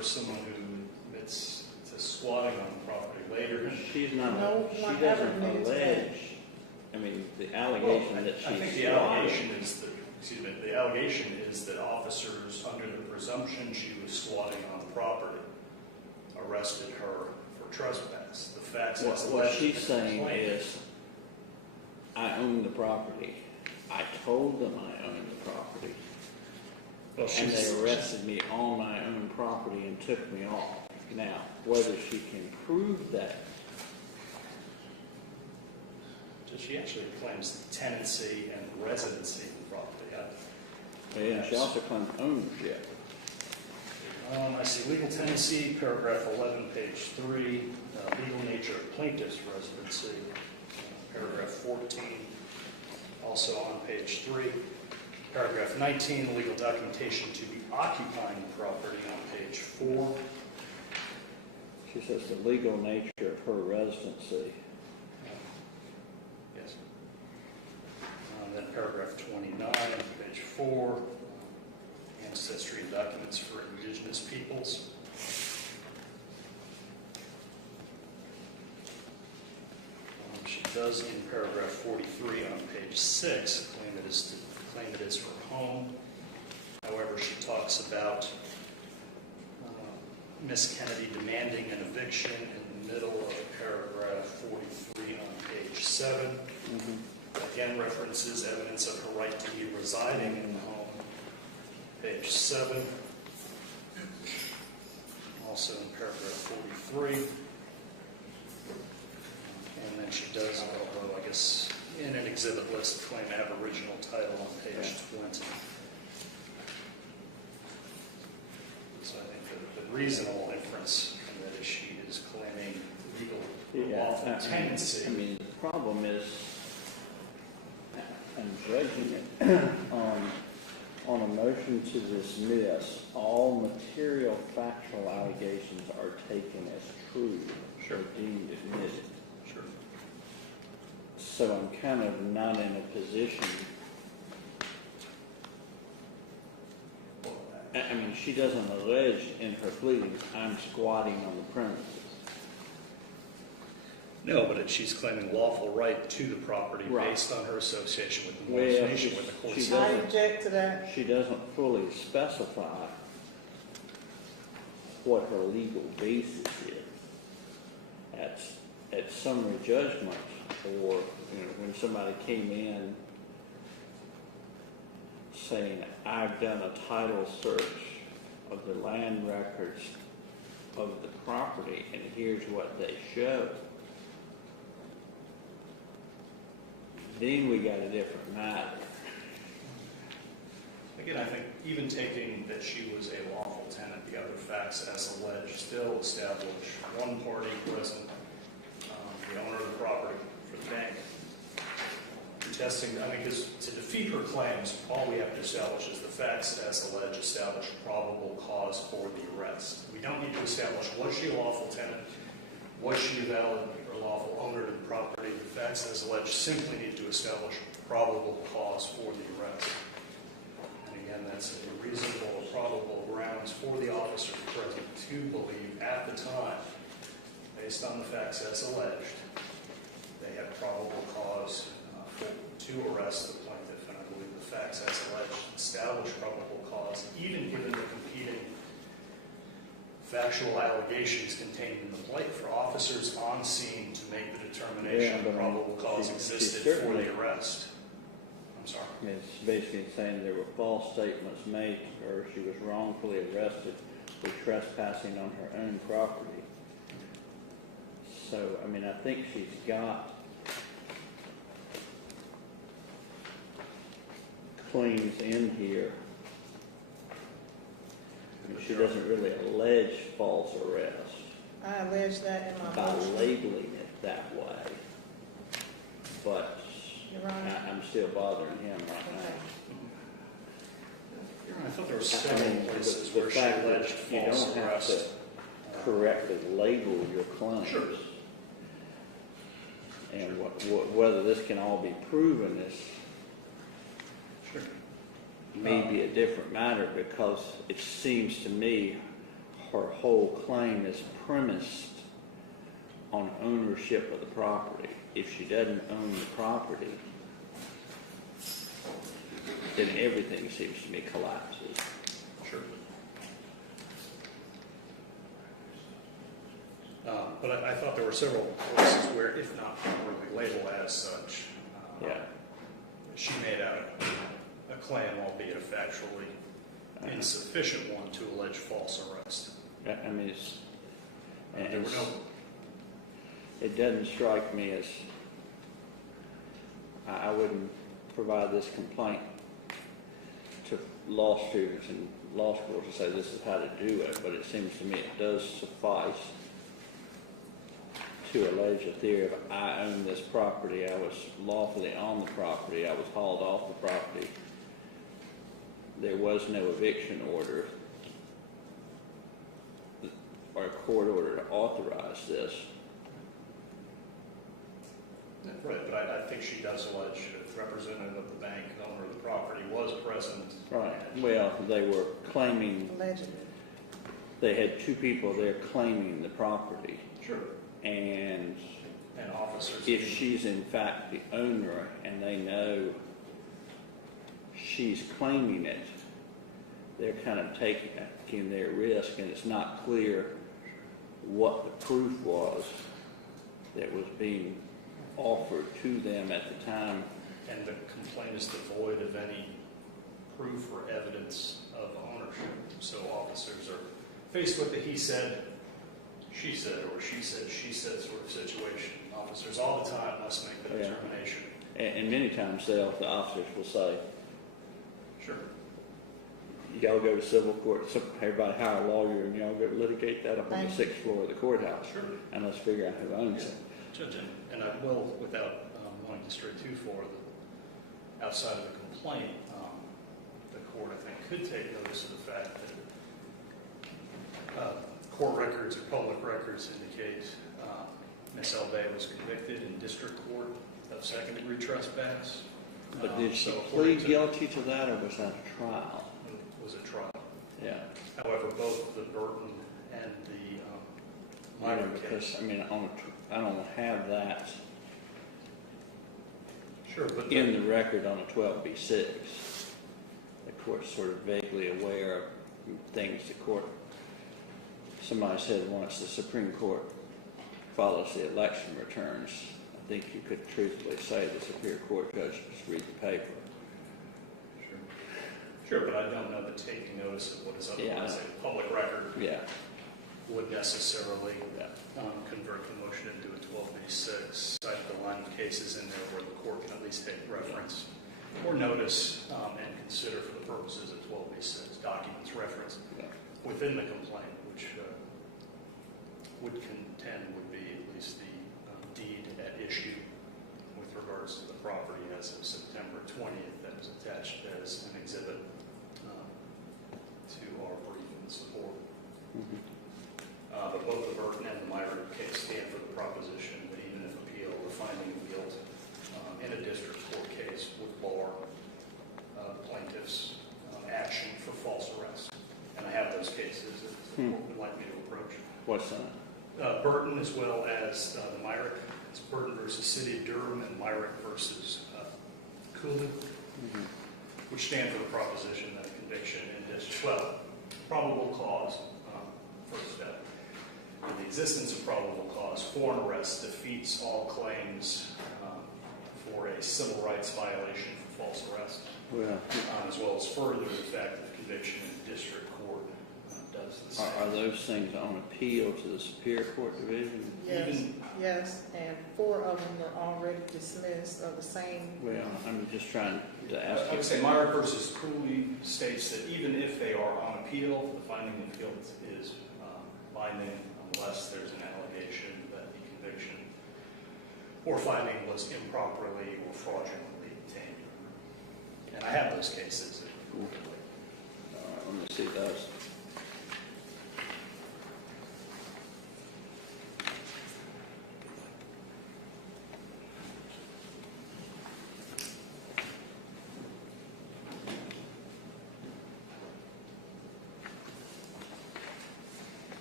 for someone who admits to squatting on the property later. She's not, No she one doesn't ever admitted to that. allege, I mean, the allegation that I think she's the allegation squatting. is that, the allegation is that officers, under the presumption she was squatting on the property, arrested her for trespass. The facts as What alleged she's in the saying complaint- is, I own the property. I told them I owned the property. Well, And they arrested me on my own property and took me off. Now, whether she can prove that, She actually claims tenancy and residency in the property. and she also claims ownership. I see legal tenancy, paragraph 11, page 3, legal nature of plaintiff's residency, paragraph 14, also on page 3, paragraph 19, legal documentation to be occupying the property on page 4. She says the legal nature of her residency. Yes. Then paragraph 29, page 4, ancestry documents for indigenous peoples. She does in paragraph 43 on page 6 claim it is her home. However, she talks about Miss Kennedy demanding an eviction in the middle of paragraph 43 on page 7. Again, references evidence of her right to be residing in the home. Page 7. Also in paragraph 43. And then she does, although I guess in an exhibit list, claim to have original title on page 20. So I think the reasonable inference from that is she is claiming legal lawful tenancy. I mean, the problem is, I'm judging it on a motion to dismiss, all material factual allegations are taken as true or deemed admitted. Sure. So I'm kind of not in a position. I mean, she doesn't allege in her pleadings, I'm squatting on the premises. No, but she's claiming lawful right to the property Right. based on her association with the Well, association with the court. she I doesn't- object to that. She doesn't fully specify what her legal basis is. At summary judgment, or when somebody came in saying, I've done a title search of the land records of the property and here's what they show, then we got a different matter. Again, I think even taking that she was a lawful tenant, the other facts as alleged still establish one party present, the owner of the property for the bank, contesting, because to defeat her claims, all we have to establish is the facts as alleged establish probable cause for the arrest. We don't need to establish, was she a lawful tenant? Was she a valid or lawful owner of the property? The facts as alleged simply need to establish probable cause for the arrest. And again, that's a reasonable or probable grounds for the officer present to believe at the time, based on the facts as alleged, they had probable cause to arrest the plaintiff. And I believe the facts as alleged establish probable cause, even given the competing factual allegations contained in the plate for officers on scene to make the determination that probable cause existed for the arrest. I'm sorry. It's basically saying there were false statements made to her. She was wrongfully arrested for trespassing on her own property. So, I mean, I think she's got claims in here. I mean, she doesn't really allege false arrest I allege that in my by motion. labeling it that way. But Your Honor. I'm still bothering him right Okay. I thought there were now. I several mean, places the where she fact that alleged you false don't have arrest. to correctly label your claims. Sure. And whether this can all be proven is Sure. maybe a different matter, because it seems to me her whole claim is premised on ownership of the property. If she doesn't own the property, then everything seems to me collapses. Sure. But I thought there were several places where, if not properly labeled as such, Yeah. she made out a claim, albeit a factually insufficient one, to allege false arrest. I mean, it's, There were no. it doesn't strike me as, I wouldn't provide this complaint to law students in law school to say this is how to do it, but it seems to me it does suffice to allege a theory of I own this property, I was lawfully on the property, I was hauled off the property, there was no eviction order or a court order to authorize this. Right, but I think she does allege a representative of the bank, owner of the property, was present. Right. Well, they were claiming, Allegedly. they had two people there claiming the property. Sure. And Officers. if she's in fact the owner and they know she's claiming it, they're kind of taking their risk, and it's not clear what the proof was that was being offered to them at the time. And the complaint is devoid of any proof or evidence of ownership. So officers are faced with the he said, she said, or she said sort of situation. Officers all the time must make that determination. And many times the officers will say, Sure. y'all go to civil court, so everybody hire a lawyer, and y'all go litigate that up on the 6th floor of the courthouse. Sure. And let's figure out who owns it. Judge, and I will, without wanting to stray too far, outside of the complaint, the court, I think, could take notice of the fact that court records or public records indicate Ms. El Bey was convicted in district court of second-degree trespass. But did she So plead guilty to that, or was that a trial? It was a trial. Yeah. However, both the Burton and the Yeah, Myra because, case. I mean, I don't have that Sure, but in the record on a 12b6. The court's sort of vaguely aware of things the court, somebody said once the Supreme Court follows the election returns. I think you could truthfully say the Superior Court judge just read the paper. Sure, but I don't know that taking notice of what is otherwise a public record Yeah. would necessarily convert the motion into a 12b6. Cite the line of cases in there where the court can at least take reference or notice and consider for the purposes of 12b6 documents referenced within the complaint, which would contend would be at least the deed at issue with regards to the property as of September 20th that was attached as an exhibit to our brief in support. But both the Burton and the Myra case stand for the proposition that even if appeal, the finding of guilt in a district court case would bar plaintiff's action for false arrest. And I have those cases that the court would like me to approach. What's that? Burton as well as the Myrick. It's Burton versus City of Durham and Myrick versus Cooley, which stand for the proposition that a conviction in district, probable cause, first step. And the existence of probable cause for an arrest defeats all claims for a civil rights violation for false arrest, as well as further the fact that conviction in district court does the same. Are those things on appeal to the Superior Court Division? Yes, and 4 of them are already dismissed of the same. Well, I'm just trying to ask I would say Myrick versus Cooley states that even if they are on appeal, the finding of guilt is binding unless there's an allegation that the conviction or finding was improperly or fraudulently obtained. And I have those cases. let me see those.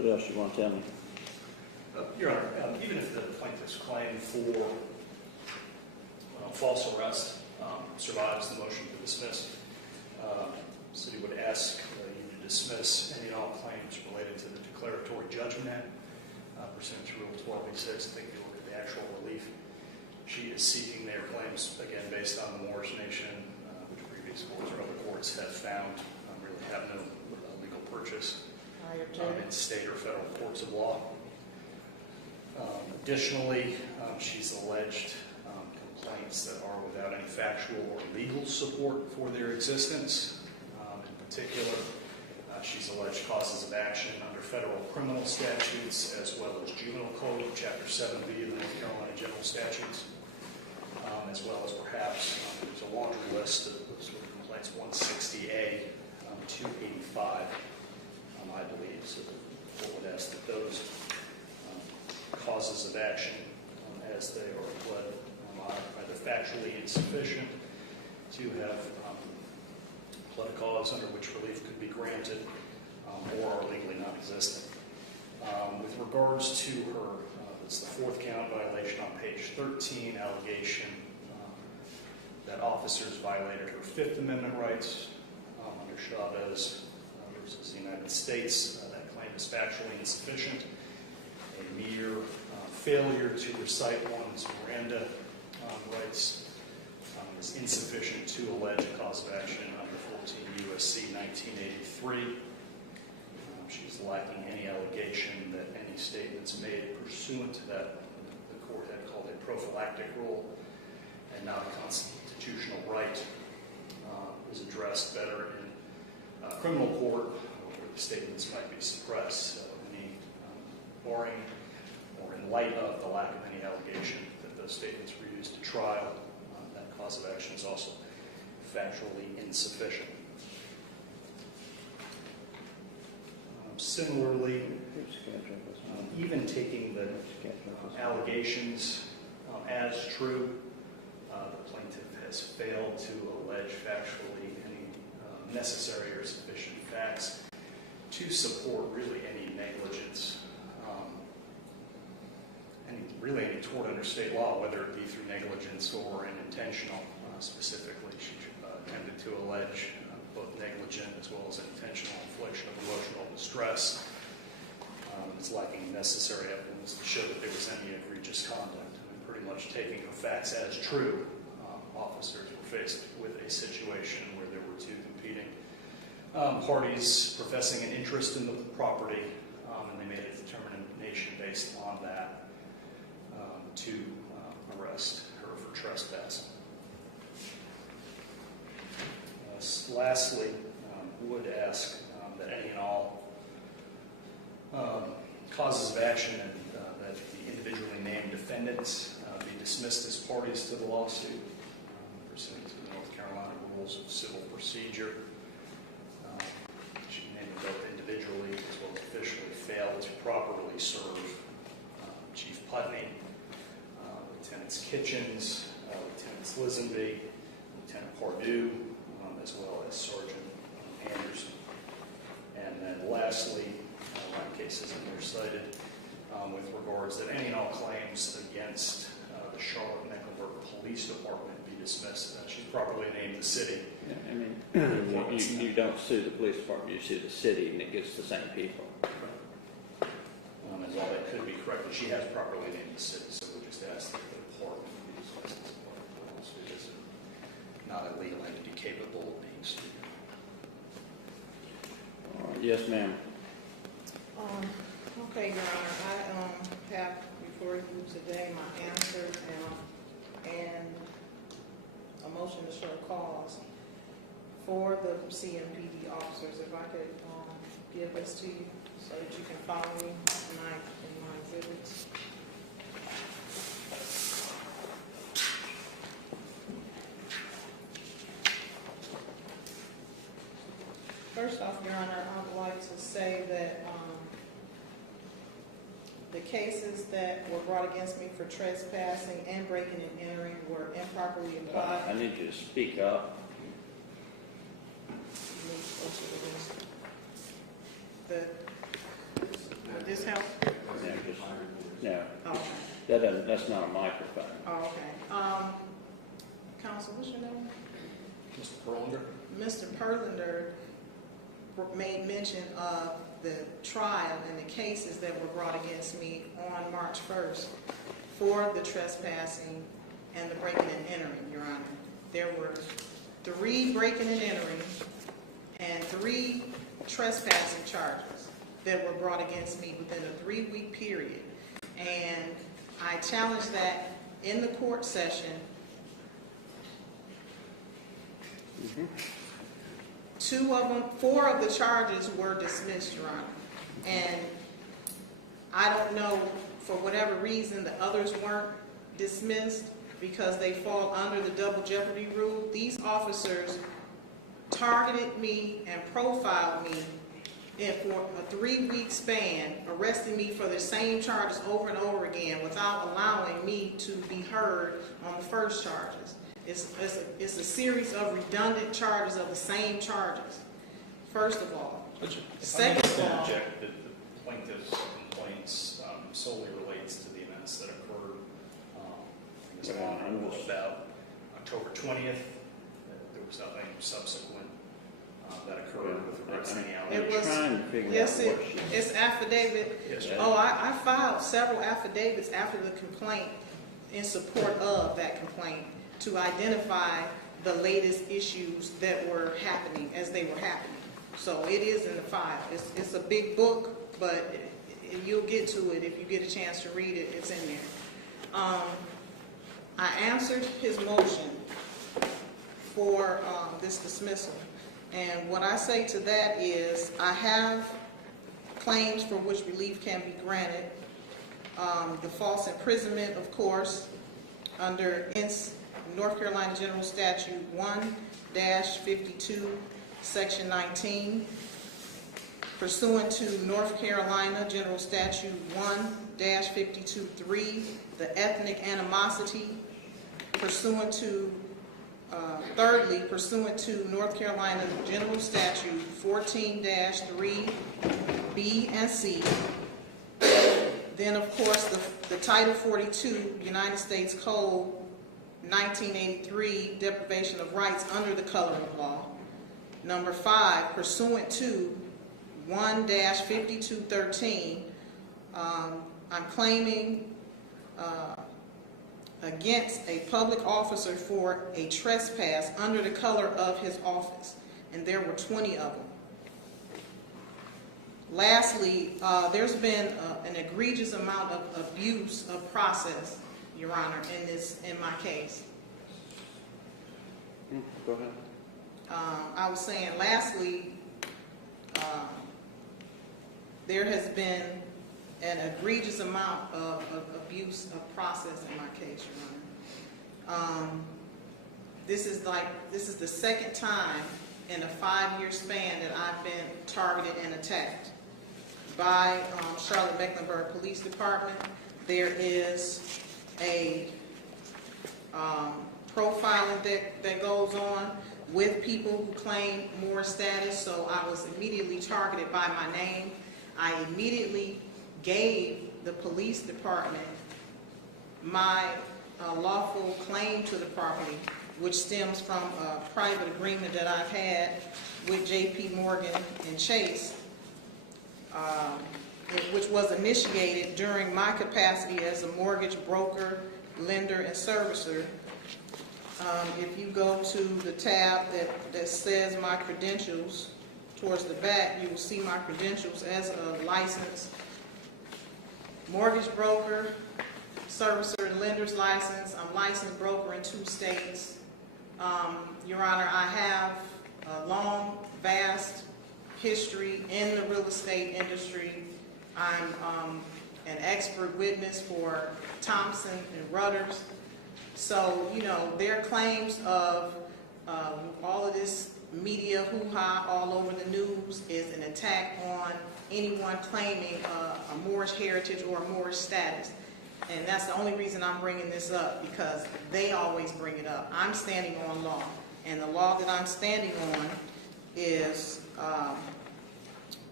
What else you want to tell me? Your Honor, even if the plaintiff's claim for false arrest survives the motion to dismiss, the city would ask you to dismiss any and all claims related to the Declaratory Judgment Act pursuant to Rule 12b-6. I think if you look at the actual relief, she is seeking their claims, again, based on the Moorish Nation, which previous courts or other courts have found really have no legal purchase in state or federal courts of law. Additionally, she's alleged complaints that are without any factual or legal support for their existence. In particular, she's alleged causes of action under federal criminal statutes as well as Juvenile Code, Chapter 7b of the North Carolina General Statutes, as well as perhaps there's a laundry list of sort of complaints 160A to 85, I believe. So the court would ask that those causes of action, as they are pled, are either factually insufficient to have pled a cause under which relief could be granted, or are legally non-existent. With regards to her, it's the fourth count violation on page 13, allegation that officers violated her Fifth Amendment rights under Chavez versus the United States. That claim is factually insufficient. A mere failure to recite one's Miranda rights is insufficient to allege a cause of action under 14 U.S.C. 1983. She's lacking any allegation that any statements made pursuant to that the court had called a prophylactic rule and not a constitutional right is addressed better in criminal court where the statements might be suppressed. So any barring or in light of the lack of any allegation that those statements were used to trial, that cause of action is also factually insufficient. Similarly, even taking the allegations as true, the plaintiff has failed to allege factually any necessary or sufficient facts to support really any negligence, really any tort under state law, whether it be through negligence or an intentional. Specifically, she attempted to allege both negligent as well as intentional infliction of emotional distress. It's lacking necessary evidence to show that there was any egregious conduct. Pretty much taking the facts as true, officers were faced with a situation where there were two competing parties professing an interest in the property, and they made a determination based on that to arrest her for trespassing. Lastly, would ask that any and all causes of action and that the individually named defendants be dismissed as parties to the lawsuit pursuant to the North Carolina Rules of Civil Procedure. She named both individually as well as officially failed to properly serve Chief Putney, Lieutenants Kitchens, Lieutenants Lisenby, Lieutenant Pardue, as well as Sergeant Anderson. And then lastly, line cases in there cited with regards that any and all claims against the Charlotte-Mecklenburg Police Department be dismissed. She's properly named the city. Yeah, I mean, you don't sue the police department, you sue the city, and it gets the same people. As all that could be corrected, she has properly named the city, so we just ask that the department be dismissed as part of the lawsuit. It is not a legal entity capable of being sued. Yes, ma'am. Okay, Your Honor, I have before you today my answers and a motion to show cause for the CMPD officers. If I could give this to you so that you can follow me tonight in my exhibits. First off, Your Honor, I would like to say that the cases that were brought against me for trespassing and breaking and entering were improperly applied. I need you to speak up. The this help? Yeah, just, no, Oh, okay. that doesn't, that's not a microphone. Oh, okay. Counsel, what's your name? Mr. Perlander? Mr. Perlander made mention of the trial and the cases that were brought against me on March 1st for the trespassing and the breaking and entering, Your Honor. There were 3 breaking and entering and 3 trespassing charges that were brought against me within a 3-week period. And I challenged that in the court session. 4 of the charges were dismissed, Your Honor. And I don't know, for whatever reason, the others weren't dismissed because they fall under the double jeopardy rule. These officers targeted me and profiled me for a 3-week span, arresting me for the same charges over and over again without allowing me to be heard on the first charges. It's a series of redundant charges of the same charges, first of all. Second of all, Object that the plaintiff's complaints solely relates to the events that occurred about October 20th. There was nothing subsequent that occurred with regards to any allegations. Trying to figure yes, out what it's affidavit. Yes, Oh, I filed several affidavits after the complaint in support of that complaint to identify the latest issues that were happening as they were happening. So it is in the file. It's a big book, but you'll get to it if you get a chance to read it. It's in there. I answered his motion for this dismissal. And what I say to that is I have claims for which relief can be granted. The false imprisonment, of course, under North Carolina General Statute 1-52, Section 19, pursuant to North Carolina General Statute 1-52-3, the ethnic animosity, pursuant to, thirdly, pursuant to North Carolina General Statute 14-3, B and C. Then, of course, the Title 42, United States Code 1983, deprivation of rights under the coloring law. Number 5, pursuant to 1-5213, I'm claiming against a public officer for a trespass under the color of his office, and there were 20 of them. Lastly, there's been an egregious amount of abuse of process, Your Honor, in my case. Go ahead. I was saying, lastly, there has been an egregious amount of abuse of process in my case, Your Honor. This is the second time in a 5-year span that I've been targeted and attacked by Charlotte-Mecklenburg Police Department. There is a profiling that goes on with people who claim more status, so I was immediately targeted by my name. I immediately gave the police department my lawful claim to the property, which stems from a private agreement that I've had with J.P. Morgan and Chase, which was initiated during my capacity as a mortgage broker, lender, and servicer. If you go to the tab that says my credentials towards the back, you will see my credentials as a licensed mortgage broker, servicer, and lender's license. I'm licensed broker in 2 states. Your Honor, I have a long, vast history in the real estate industry. I'm an expert witness for Thompson and Rudders. So, you know, their claims of all of this media hoo-ha all over the news is an attack on anyone claiming a Moorish heritage or a Moorish status. And that's the only reason I'm bringing this up, because they always bring it up. I'm standing on law, and the law that I'm standing on is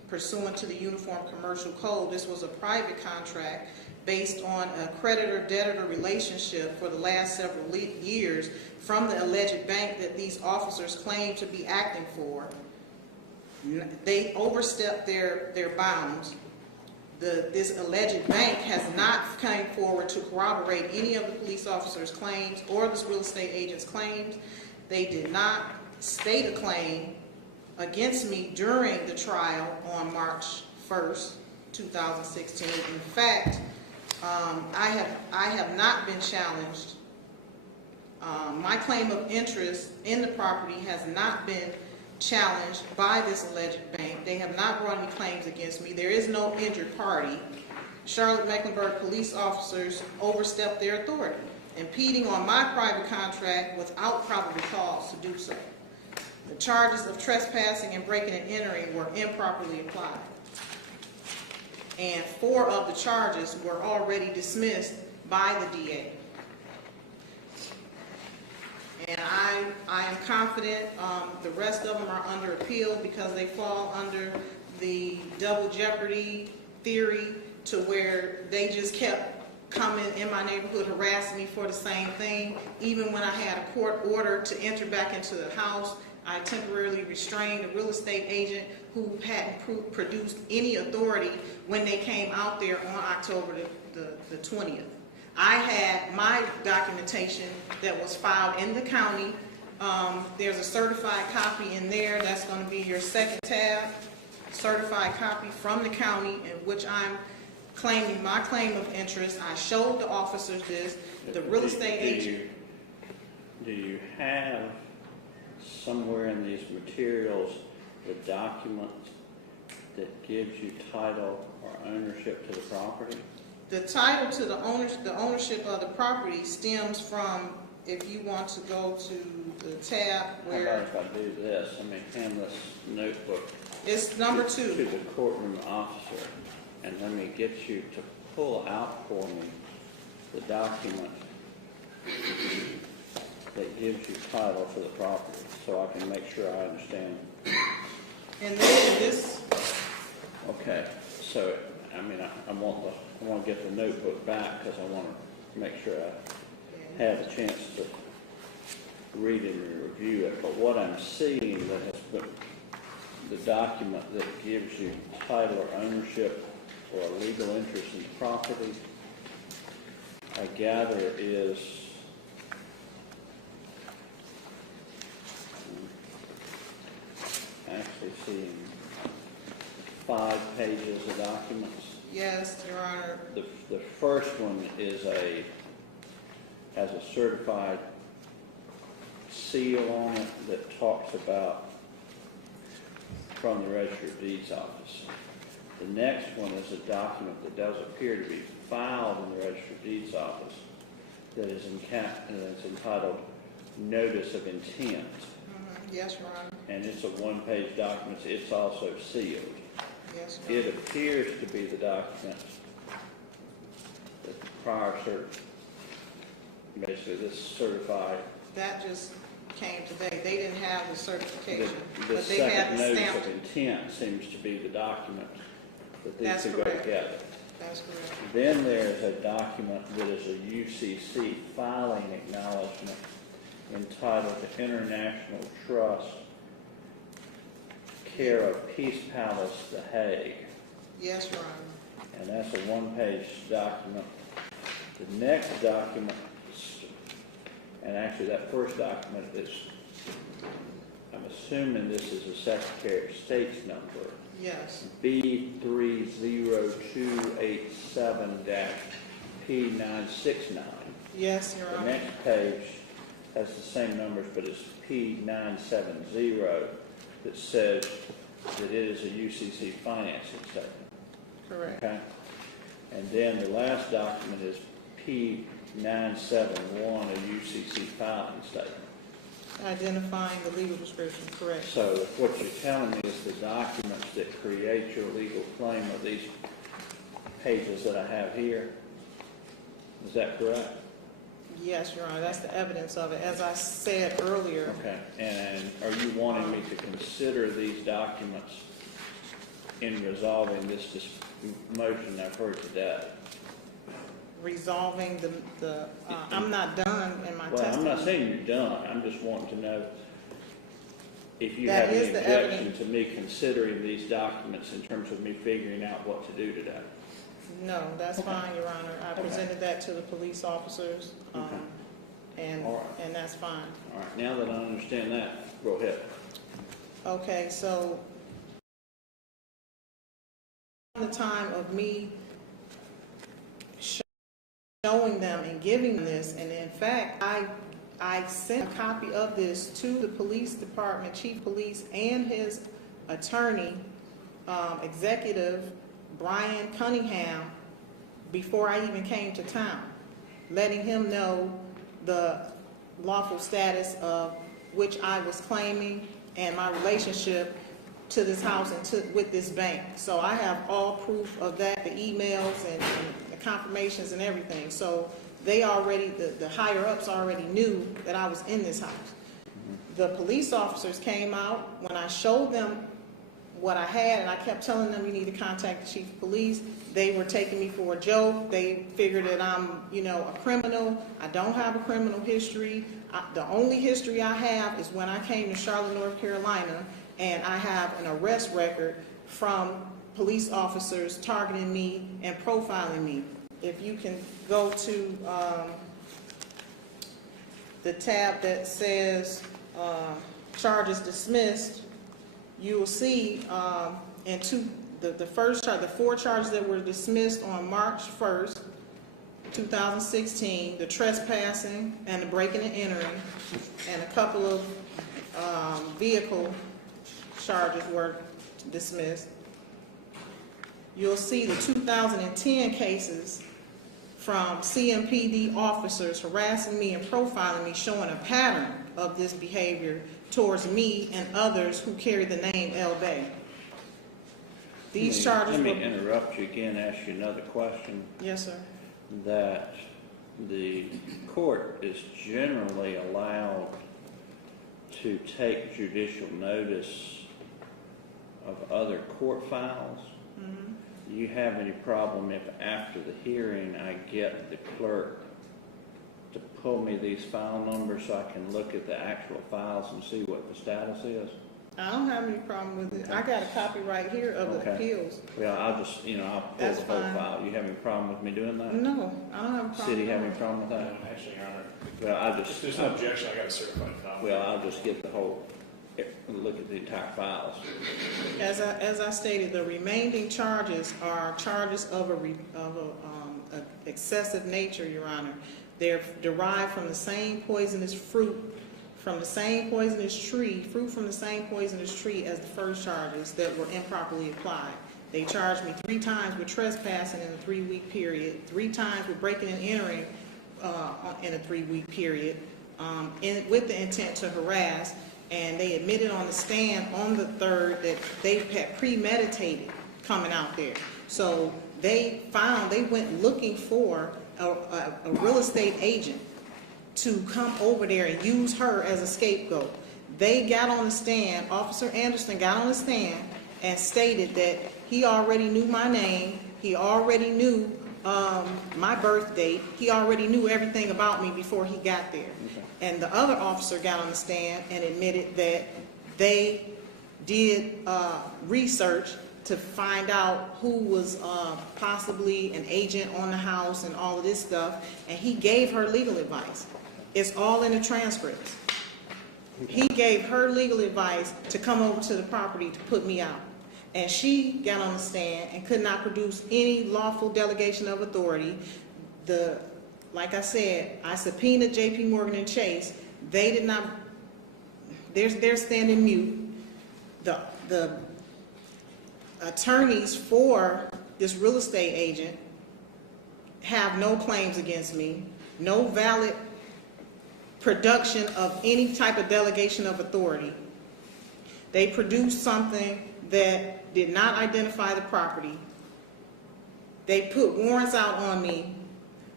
pursuant to the Uniform Commercial Code. This was a private contract based on a creditor-debtor relationship for the last several years from the alleged bank that these officers claim to be acting for. They overstepped their bounds. This alleged bank has not come forward to corroborate any of the police officers' claims or this real estate agent's claims. They did not state a claim against me during the trial on March 1st, 2016. In fact, I have not been challenged. My claim of interest in the property has not been challenged by this alleged bank. They have not brought any claims against me. There is no injured party. Charlotte-Mecklenburg police officers overstepped their authority, impeding on my private contract without probable cause to do so. The charges of trespassing and breaking and entering were improperly applied. And 4 of the charges were already dismissed by the DA. And I am confident the rest of them are under appeal because they fall under the double jeopardy theory, to where they just kept coming in my neighborhood harassing me for the same thing. Even when I had a court order to enter back into the house, I temporarily restrained a real estate agent who hadn't produced any authority when they came out there on October the 20th. I had my documentation that was filed in the county. There's a certified copy in there. That's going to be your second tab. Certified copy from the county in which I'm claiming my claim of interest. I showed the officers this. The real estate agent. Do you have somewhere in these materials the document that gives you title or ownership to the property? The title to the ownership of the property stems from, if you want to go to the tab where... How about if I do this? Let me hand this notebook. It's number 2. To the courtroom officer, and let me get you to pull out for me the document that gives you title to the property, so I can make sure I understand. And then this... Okay, so, I mean, I want to get the notebook back because I want to make sure I have a chance to read it and review it. But what I'm seeing that has been the document that gives you title or ownership or a legal interest in the property, I gather is actually seeing 5 pages of documents. Yes, Your Honor. The first one has a certified seal on it that talks about from the Register of Deeds office. The next one is a document that does appear to be filed in the Register of Deeds office that is entitled Notice of Intent. Yes, Your Honor. And it's a 1-page document. It's also sealed. Yes, Your Honor. It appears to be the document that the prior basically this certified. That just came today. They didn't have the certification, The but they had second the notice stamp. of intent seems to be the document that these That's two go correct. together. That's correct. Then there's a document that is a UCC filing acknowledgement entitled the International Trust, care of Peace Palace, The Hague. Yes, Your Honor. And that's a 1-page document. The next document, and actually that first document is, I'm assuming this is a Secretary of State's number, Yes. B30287-P969. Yes, Your The Honor. next page has the same numbers, but it's P970 that says that it is a UCC financing statement. Correct. Okay? And then the last document is P971, a UCC filing statement. Identifying the legal description. Correct. So what you're telling me is the documents that create your legal claim are these pages that I have here. Is that correct? Yes, Your Honor. That's the evidence of it. As I said earlier. Okay. And are you wanting me to consider these documents in resolving this motion I've heard today? Resolving I'm not done in my Well, I'm testimony. not saying you're done, I'm just wanting to know if you That have any is the objection evidence. to me considering these documents in terms of me figuring out what to do today. No, that's fine, Your Honor. I Okay. presented that to the police officers, Okay. and All right. and that's fine. All right, now that I understand that, go ahead. Okay, so the time of me showing them and giving them this, and in fact, I sent a copy of this to the police department, chief of police, and his attorney, executive, Brian Cunningham, before I even came to town, letting him know the lawful status of which I was claiming and my relationship to this house and with this bank. So I have all proof of that, the emails and the confirmations and everything. So they already, the higher ups already knew that I was in this house. The police officers came out when I showed them what I had, and I kept telling them, you need to contact the chief of police. They were taking me for a joke. They figured that I'm, a criminal. I don't have a criminal history. The only history I have is when I came to Charlotte, North Carolina, and I have an arrest record from police officers targeting me and profiling me. If you can go to the tab that says charges dismissed, you will see the four charges that were dismissed on March 1st, 2016, the trespassing and the breaking and entering, and a couple of vehicle charges were dismissed. You'll see the 2010 cases from CMPD officers harassing me and profiling me, showing a pattern of this behavior towards me and others who carry the name El Bey. These charges Let were... me interrupt you again, ask you another question. Yes, sir. That the court is generally allowed to take judicial notice of other court files. Mm-hmm. Do you have any problem if after the hearing I get the clerk to pull me these file numbers so I can look at the actual files and see what the status is? I don't have any problem with it. Okay. I got a copy right here of the Okay. appeals. Well, I'll just, I'll pull That's the whole fine. file. You have any problem with me doing that? No, I don't have a problem. City at have all. any problem with that? Actually, Your Honor, Well, I'll if just, there's no objection, I got a certified copy. well, I'll just get the whole, look at the entire files. As I stated, the remaining charges are charges of a excessive nature, Your Honor. They're derived from the same poisonous fruit, from the same poisonous tree, fruit from the same poisonous tree as the first charges that were improperly applied. They charged me 3 times with trespassing in a 3-week period, 3 times with breaking and entering in a 3-week period, with the intent to harass. And they admitted on the stand on the 3rd that they had premeditated coming out there. So they went looking for a real estate agent to come over there and use her as a scapegoat. They got on the stand, Officer Anderson got on the stand and stated that he already knew my name, he already knew my birth date, he already knew everything about me before he got there. Okay. And the other officer got on the stand and admitted that they did research to find out who was possibly an agent on the house and all of this stuff, and he gave her legal advice. It's all in the transcripts. He gave her legal advice to come over to the property to put me out. And she got on the stand and could not produce any lawful delegation of authority. Like I said, I subpoenaed J.P. Morgan and Chase. They did not, they're standing mute. The attorneys for this real estate agent have no claims against me, no valid production of any type of delegation of authority. They produced something that did not identify the property. They put warrants out on me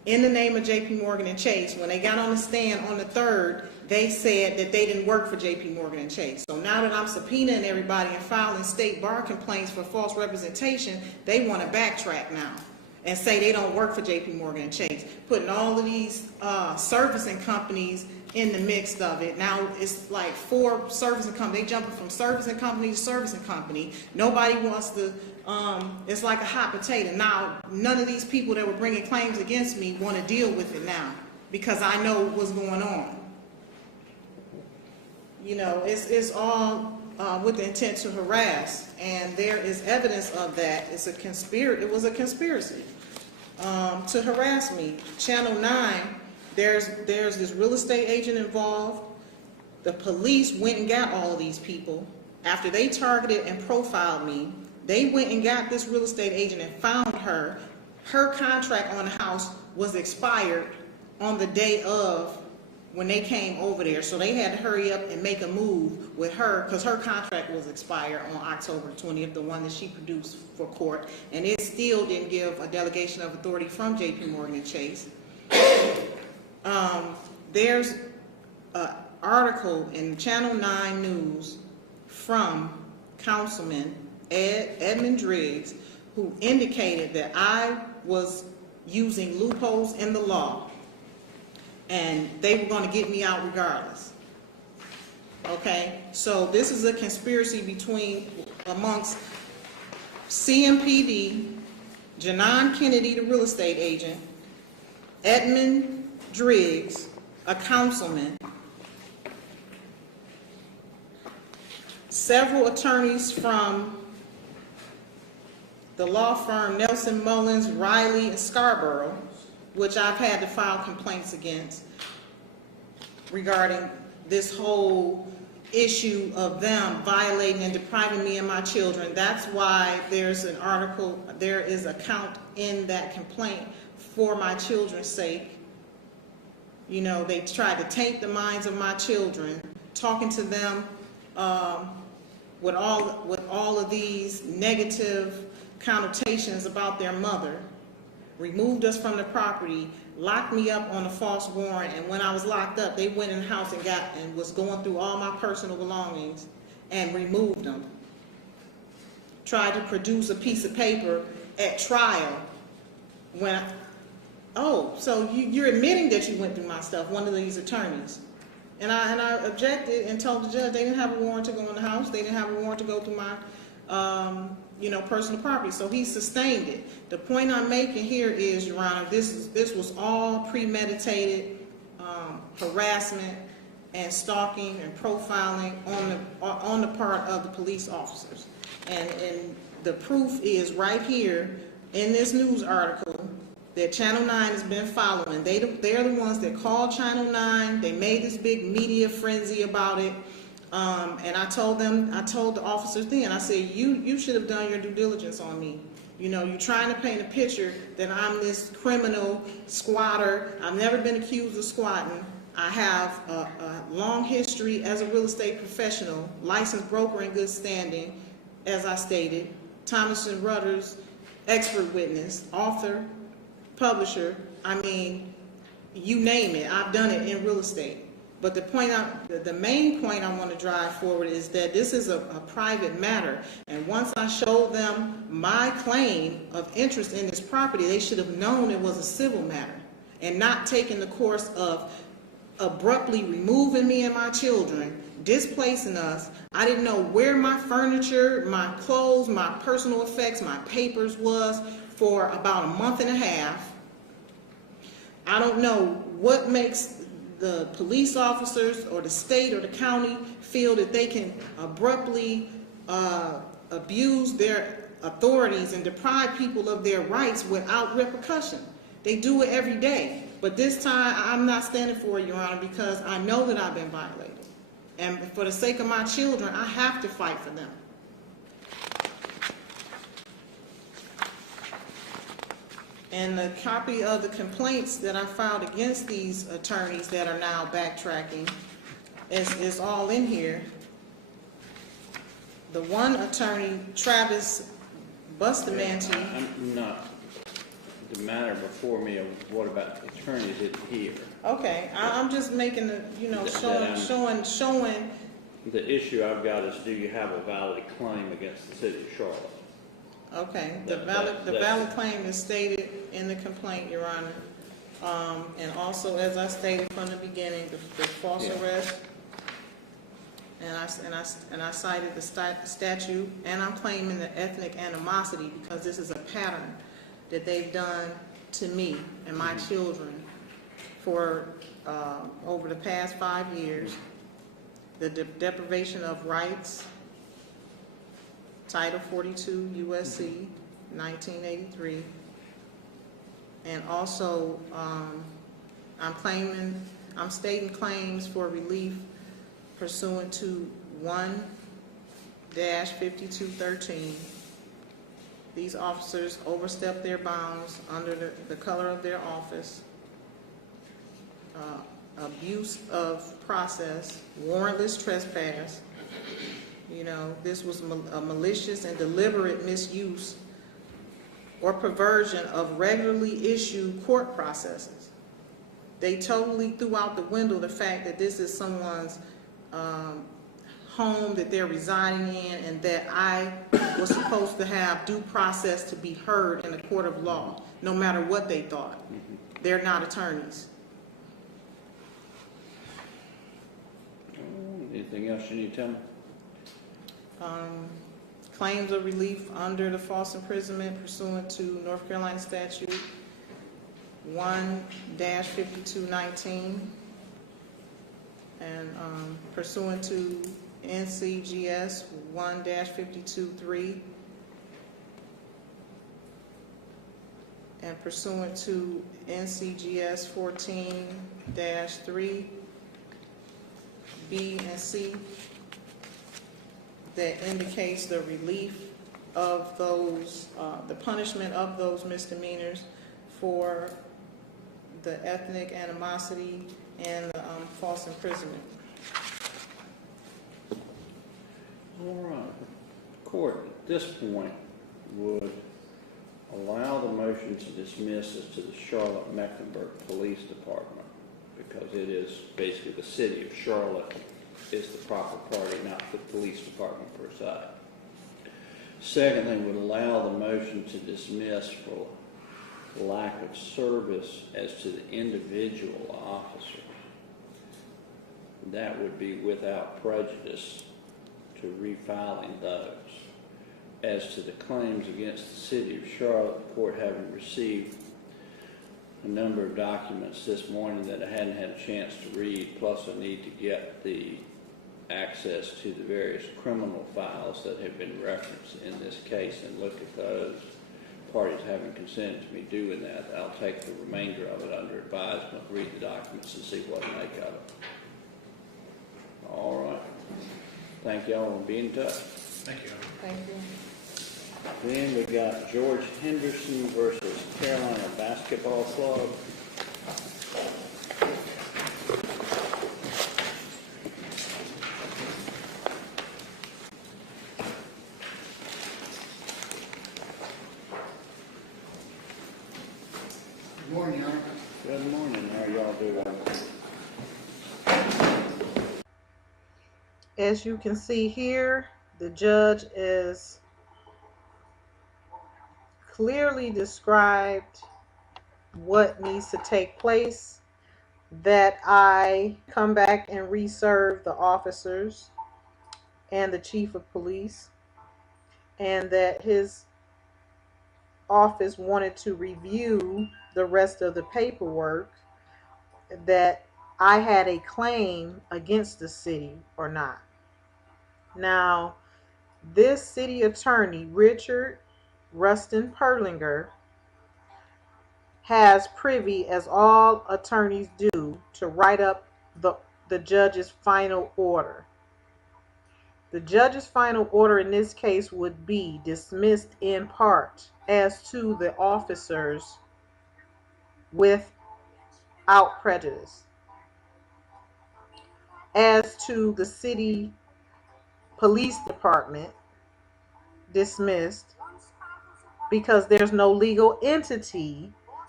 in the name of JP Morgan and Chase. When they got on the stand on the 3rd, they said that they didn't work for JP Morgan and Chase. So now that I'm subpoenaing everybody and filing state bar complaints for false representation, they want to backtrack now and say they don't work for JP Morgan and Chase, putting all of these servicing companies in the mix of it. Now it's like 4 servicing companies. They jumping from servicing company to servicing company. Nobody wants to, it's like a hot potato. Now, none of these people that were bringing claims against me want to deal with it now because I know what's going on. You know, it's all with the intent to harass, and there is evidence of that. It's a it was a conspiracy to harass me. Channel 9, there's this real estate agent involved. The police went and got all of these people. After they targeted and profiled me, they went and got this real estate agent and found her. Her contract on the house was expired on the day of when they came over there. So they had to hurry up and make a move with her because her contract was expired on October 20th, the one that she produced for court. And it still didn't give a delegation of authority from JP Morgan and Chase. There's an article in Channel 9 News from Councilman Edmund Driggs, who indicated that I was using loopholes in the law and they were going to get me out regardless. Okay, so this is a conspiracy amongst CMPD, Janon Kennedy, the real estate agent, Edmund Driggs, a councilman, several attorneys from the law firm Nelson Mullins, Riley, and Scarborough, which I've had to file complaints against regarding this whole issue of them violating and depriving me and my children. That's why there's an article, there is a count in that complaint for my children's sake. You know, they tried to taint the minds of my children, talking to them with all of these negative connotations about their mother, removed us from the property, locked me up on a false warrant, and when I was locked up, they went in the house and was going through all my personal belongings and removed them. Tried to produce a piece of paper at trial so you're admitting that you went through my stuff, one of these attorneys. And I objected and told the judge they didn't have a warrant to go in the house, they didn't have a warrant to go through my personal property. So he sustained it. The point I'm making here is, Your Honor, this was all premeditated harassment and stalking and profiling on the part of the police officers. And the proof is right here in this news article that Channel 9 has been following. They're the ones that called Channel 9. They made this big media frenzy about it. And I told the officers then, I said, you should have done your due diligence on me. You know, you're trying to paint a picture that I'm this criminal squatter. I've never been accused of squatting. I have a long history as a real estate professional, licensed broker in good standing, as I stated, Thomas & Reuters, expert witness, author, publisher. I mean, you name it, I've done it in real estate. But the main point I want to drive forward is that this is a private matter. And once I showed them my claim of interest in this property, they should have known it was a civil matter and not taken the course of abruptly removing me and my children, displacing us. I didn't know where my furniture, my clothes, my personal effects, my papers was for about a month and a half. I don't know what makes the police officers or the state or the county feel that they can abruptly abuse their authorities and deprive people of their rights without repercussion. They do it every day. But this time, I'm not standing for it, Your Honor, because I know that I've been violated. And for the sake of my children, I have to fight for them. And the copy of the complaints that I filed against these attorneys that are now backtracking is all in here. The one attorney, Travis Bustamante. I'm not the matter before me of what about the attorneys in here. Okay, I'm just making the, you know, showing. The issue I've got is, do you have a valid claim against the city of Charlotte? Okay, the valid claim is stated in the complaint, Your Honor. And also, as I stated from the beginning, the false arrest, and I cited the statute, and I'm claiming the ethnic animosity because this is a pattern that they've done to me and my children for over the past 5 years. The deprivation of rights, Title 42 USC 1983, and also I'm stating claims for relief pursuant to 1-5213. These officers overstepped their bounds under the color of their office, abuse of process, warrantless trespass. You know, this was a malicious and deliberate misuse or perversion of regularly issued court processes. They totally threw out the window the fact that this is someone's home that they're residing in, and that I was supposed to have due process to be heard in a court of law, no matter what they thought. They're not attorneys. Anything else you need to tell me? Claims of relief under the false imprisonment pursuant to North Carolina statute 1-5219, and pursuant to NCGS 1-523, and pursuant to NCGS 14-3 B and C, that indicates the relief of those, the punishment of those misdemeanors for the ethnic animosity and the false imprisonment. All right. The court at this point would allow the motion to dismiss as to the Charlotte-Mecklenburg Police Department, because it is basically the city of Charlotte is the proper party, not the police department per se. Secondly, would allow the motion to dismiss for lack of service as to the individual officers. That would be without prejudice to refiling those. As to the claims against the city of Charlotte, the court having received a number of documents this morning that I hadn't had a chance to read, plus I need to get the access to the various criminal files that have been referenced in this case and look at those. Parties having consented to me doing that, I'll take the remainder of it under advisement, read the documents, and see what I make of it. All right. Thank y'all, and be in touch. Thank you. Thank you. Then we got George Henderson versus Carolina Basketball Club. Good morning, Your Honor. Good morning. How are y'all doing? As you can see here, the judge is clearly described what needs to take place, that I come back and reserve the officers and the chief of police, and that his office wanted to review the rest of the paperwork, that I had a claim against the city or not. Now, this city attorney, Richard Rustin Perlinger, has privy, as all attorneys do, to write up the judge's final order. The judge's final order in this case would be dismissed in part as to the officers without prejudice. As to the city police department, dismissed because there's no legal entity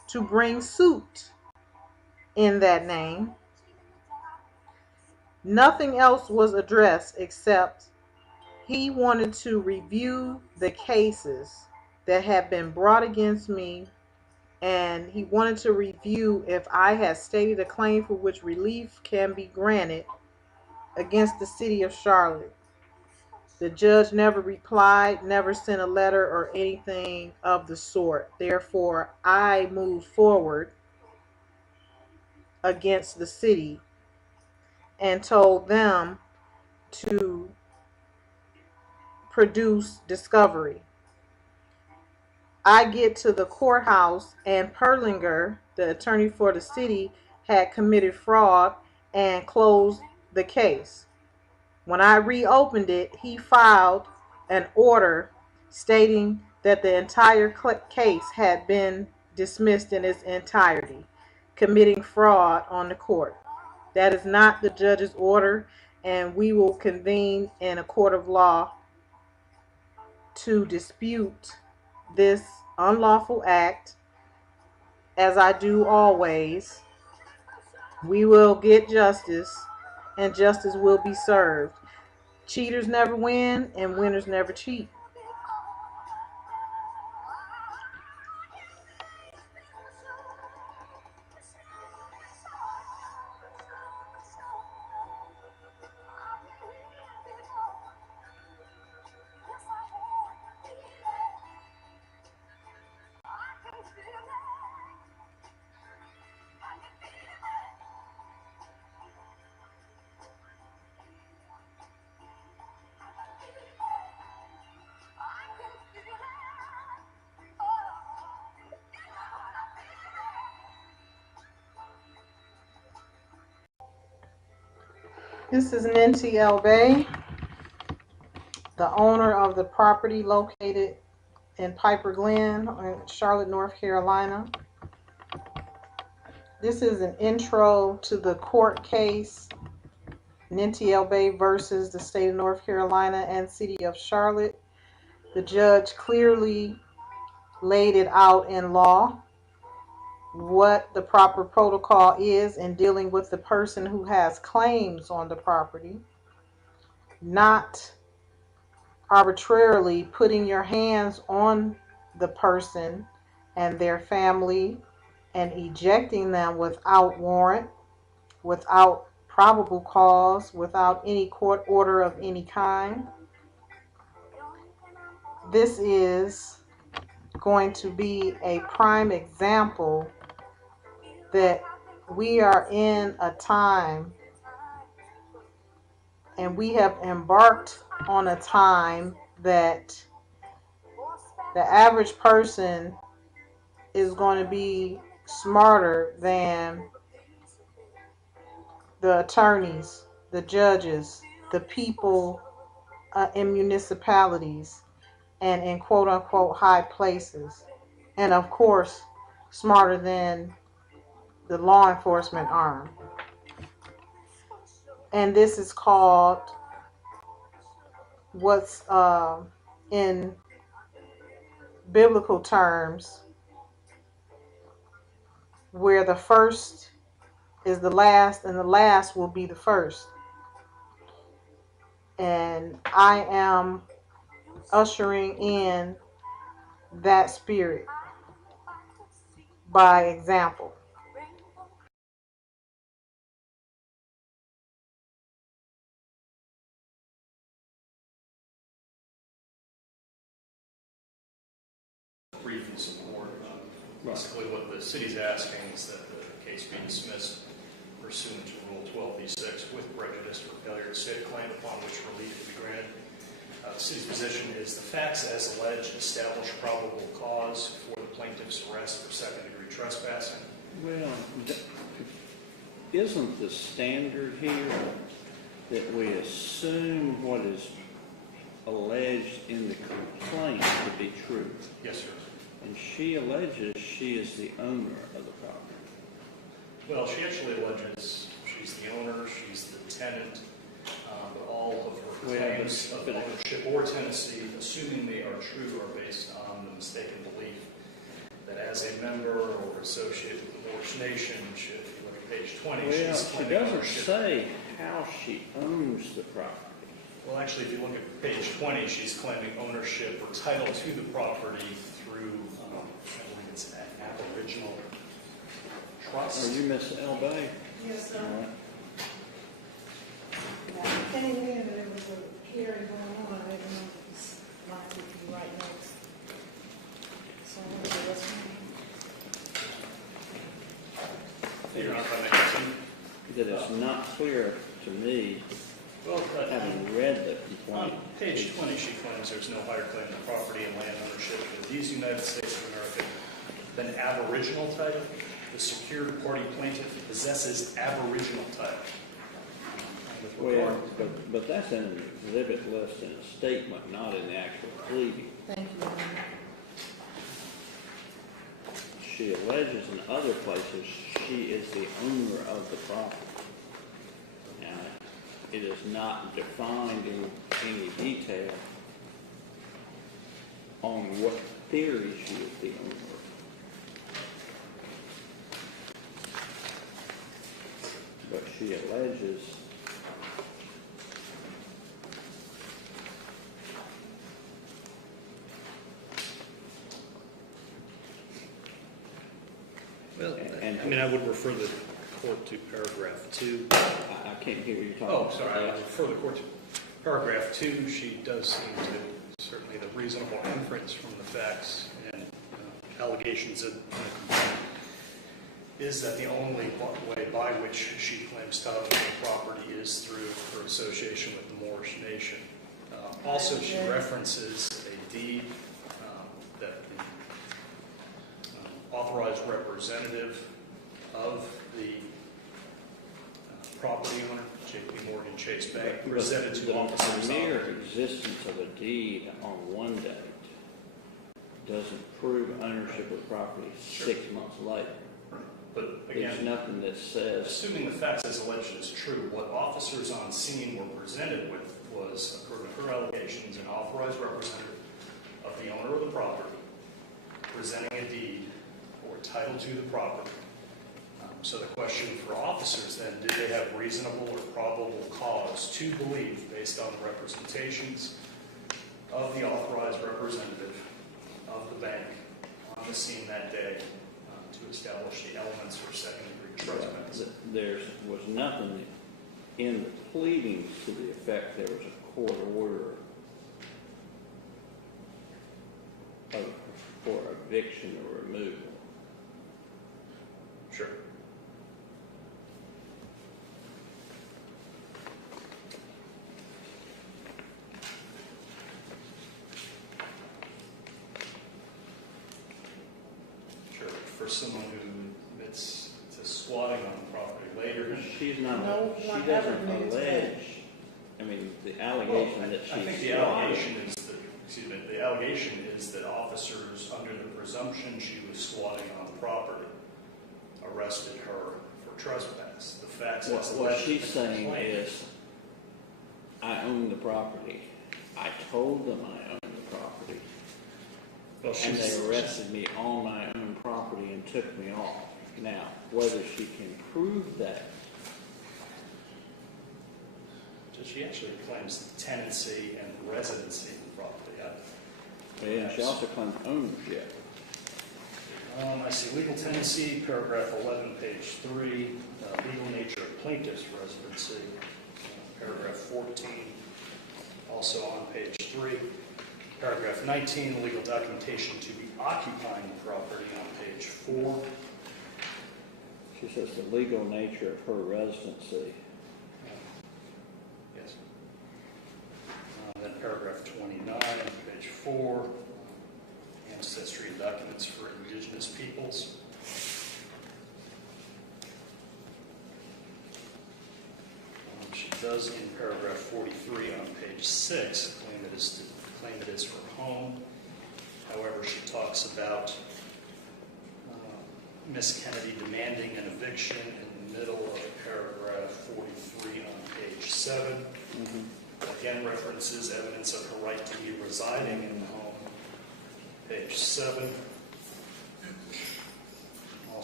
to bring suit in that name. Nothing else was addressed except he wanted to review the cases that had been brought against me, and he wanted to review if I had stated a claim for which relief can be granted against the city of Charlotte. The judge never replied, never sent a letter or anything of the sort. Therefore, I moved forward against the city and told them to produce discovery. I get to the courthouse, and Perlinger, the attorney for the city, had committed fraud and closed the case. When I reopened it, he filed an order stating that the entire case had been dismissed in its entirety, committing fraud on the court. That is not the judge's order, and we will convene in a court of law to dispute this unlawful act, as I do always. We will get justice, and justice will be served. Cheaters never win, and winners never cheat. This is Ninti El Bey, the owner of the property located in Piper Glen in Charlotte, North Carolina. This is an intro to the court case, Ninti El Bey versus the state of North Carolina and city of Charlotte. The judge clearly laid it out in law what the proper protocol is in dealing with the person who has claims on the property, not arbitrarily putting your hands on the person and their family and ejecting them without warrant, without probable cause, without any court order of any kind. This is going to be a prime example that we are in a time, and we have embarked on a time, that the average person is going to be smarter than the attorneys, the judges, the people in municipalities and in quote unquote high places. And of course, smarter than the law enforcement arm. And this is called what's in biblical terms, where the first is the last and the last will be the first. And I am ushering in that spirit by example. Brief in support. Basically, what the city's asking is that the case be dismissed pursuant to Rule 12b-6 with prejudice for failure to state a claim upon which relief to be granted. The city's position is the facts as alleged establish probable cause for the plaintiff's arrest for second-degree trespassing. Well, isn't the standard here that we assume what is alleged in the complaint to be true? Yes, sir. And she alleges she is the owner of the property. Well, she actually alleges she's the owner, she's the tenant, but all of her claims of ownership or tenancy, assuming they are true, are based on the mistaken belief that as a member or associate with the Moorish nation, if you look at page 20, Well, she's she claiming doesn't ownership. say how she owns the property. Well, actually, if you look at page 20, she's claiming ownership or title to the property through, I believe it's an aboriginal trust. Are you Miss El Bey? Yes, sir. All right. I came in and there was a hearing going on. I didn't know it was likely to be right next. So I wanted to listen. Your Honor, if I may continue. That it's not clear to me, Well, having read the on complaint. page 20, she claims there's no higher claim to property and land ownership in these United States of America than aboriginal title. The secured party plaintiff possesses aboriginal title. With Well, regard- but that's in an exhibit list in a statement, not in the actual pleading. Thank you, Your Honor. She alleges in other places she is the owner of the property. Now, it is not defined in any detail on what theory she is the owner. But she alleges Well, And- I mean, I would refer the court to paragraph 2. I can't hear you talking. Oh, sorry, I would refer the court to paragraph 2. She does seem to, certainly the reasonable inference from the facts and allegations of the complaint is that the only way by which she claims title to the property is through her association with the Moorish nation. Also, she references a deed that the authorized representative of the property owner, J.P. Morgan Chase Bank, presented to officers. The mere existence of a deed on one date doesn't prove ownership of property 6 months later. But There's again, nothing that says, assuming the facts as alleged is true, what officers on scene were presented with was, according to her allegations, an authorized representative of the owner of the property presenting a deed or title to the property. So the question for officers then, did they have reasonable or probable cause to believe, based on the representations of the authorized representative of the bank on the scene that day, to establish the elements for second-degree trespass? there was nothing in the pleadings to the effect there was a court order for eviction or removal. Sure. Sure, for someone who admits to squatting on the property later. She's not, No she one doesn't ever admits that. allege, I mean, the allegation that I think she's the allegation is that, excuse me, the allegation is that officers, under the presumption she was squatting on the property, arrested her for trespass. The facts as What alleged in she's the saying complaint- is, I own the property. I told them I owned the property. Well, And she's, they arrested me on my own property and took me off. Now, whether she can prove that, she actually claims tenancy and residency in the property. and she also claims ownership. I see legal tenancy, paragraph 11, page 3, legal nature of plaintiff's residency, paragraph 14, also on page 3, paragraph 19, legal documentation to be occupying the property on page 4. She says the legal nature of her residency. Yes. Then paragraph 29, page 4, ancestry documents for indigenous peoples. She does in paragraph 43 on page 6 claim it is her home. However, she talks about Miss Kennedy demanding an eviction in the middle of paragraph 43 on page 7. Again, references evidence of her right to be residing in the home. Page 7.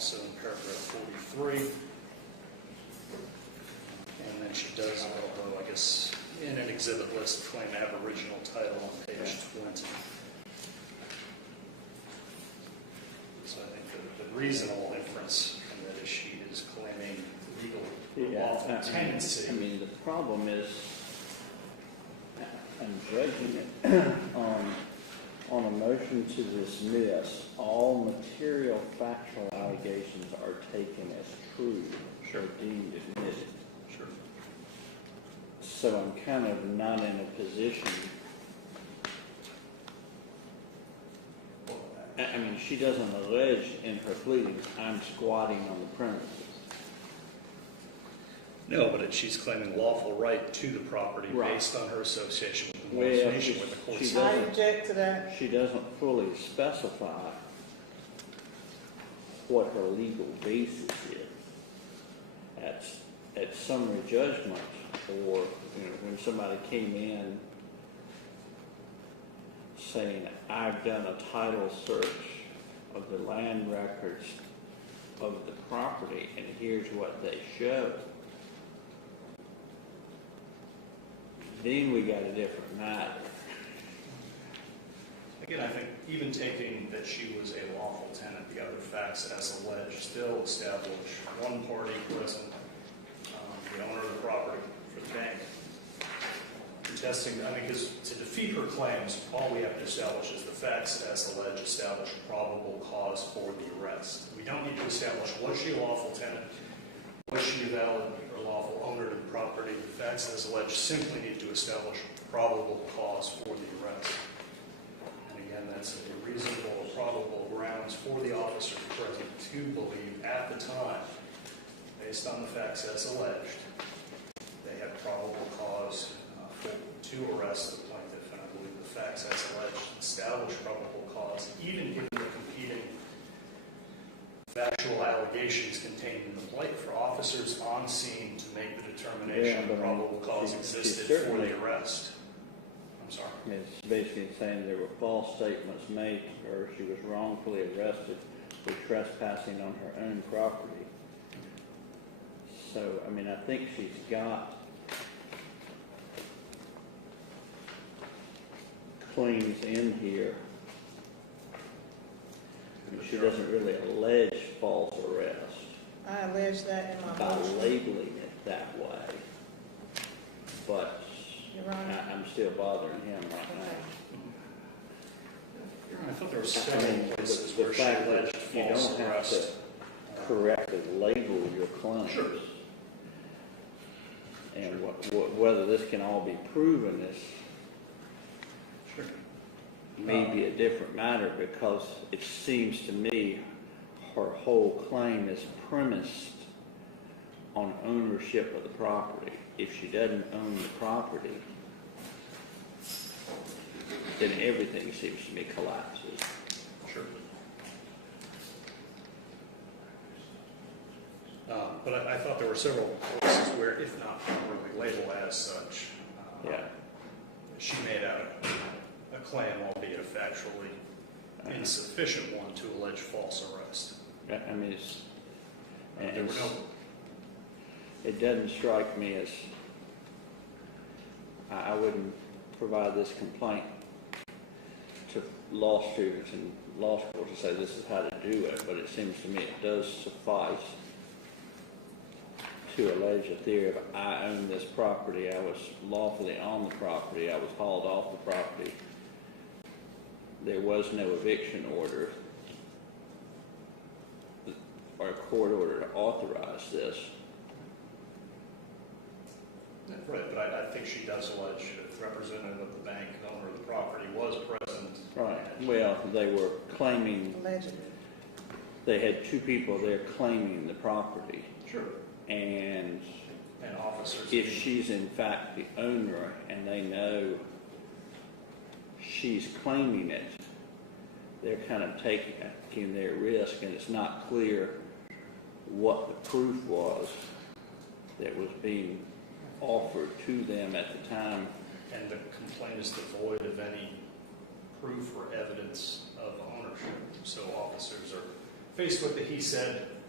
also in paragraph 43. And then she does, although I guess in an exhibit list, claim aboriginal title on page 20. So I think the reasonable inference from that is she is claiming legal lawful tenancy. I mean, the problem is, I'm judging it on a motion to dismiss. All material factual allegations are taken as true or deemed admitted. Sure. So I'm kind of not in a position. I mean, she doesn't allege in her pleadings, I'm squatting on the premises. No, but she's claiming lawful right to the property based on her association with the North Nation with the court. I object to that. She doesn't fully specify what her legal basis is. At summary judgment, or when somebody came in saying, I've done a title search of the land records of the property and here's what they show, then we got a different matter. Again, I think even taking that she was a lawful tenant, the other facts as alleged still establish one party present, the owner of the property for the bank. Contesting, I mean, because to defeat her claims, all we have to establish is the facts as alleged establish probable cause for the arrest. We don't need to establish, was she a lawful tenant? Was she a valid or lawful owner of the property? The facts as alleged simply need to establish probable cause for the arrest. And again, that's a reasonable or probable grounds for the officers present to believe at the time, based on the facts as alleged, they had probable cause to arrest the plaintiff. And I believe the facts as alleged establish probable cause, even given the competing factual allegations contained in the complaint for officers on scene to make the determination that probable cause existed for the arrest. I'm sorry. It's basically saying there were false statements made to her. She was wrongfully arrested for trespassing on her own property. So, I mean, I think she's got claims in here. I mean, she doesn't really allege false arrest I allege that in my by motion. labeling it that way. But Your Honor. I'm still bothering him right now. I thought there were I several mean, places the where she fact alleged that you false don't have arrest. to correctly label your claims. Sure. And whether this can all be proven is Sure. maybe a different matter, because it seems to me her whole claim is premised on ownership of the property. If she doesn't own the property, then everything seems to me collapses. Sure. But I thought there were several places where, if not properly labeled as such, Yeah. she made out a claim, albeit a factually insufficient one, to allege false arrest. I mean, There were no. it doesn't strike me as, I wouldn't provide this complaint to law students in law school to say this is how to do it, but it seems to me it does suffice to allege a theory of, I own this property, I was lawfully on the property, I was hauled off the property, there was no eviction order or a court order to authorize this. Right, but I think she does allege a representative of the bank, owner of the property, was present. Right. Well, they were claiming, Allegedly. they had two people there claiming the property. Sure. And And officers. if she's in fact the owner and they know she's claiming it, they're kind of taking their risk, and it's not clear what the proof was that was being offered to them at the time. And the complaint is devoid of any proof or evidence of ownership. So officers are faced with the he said,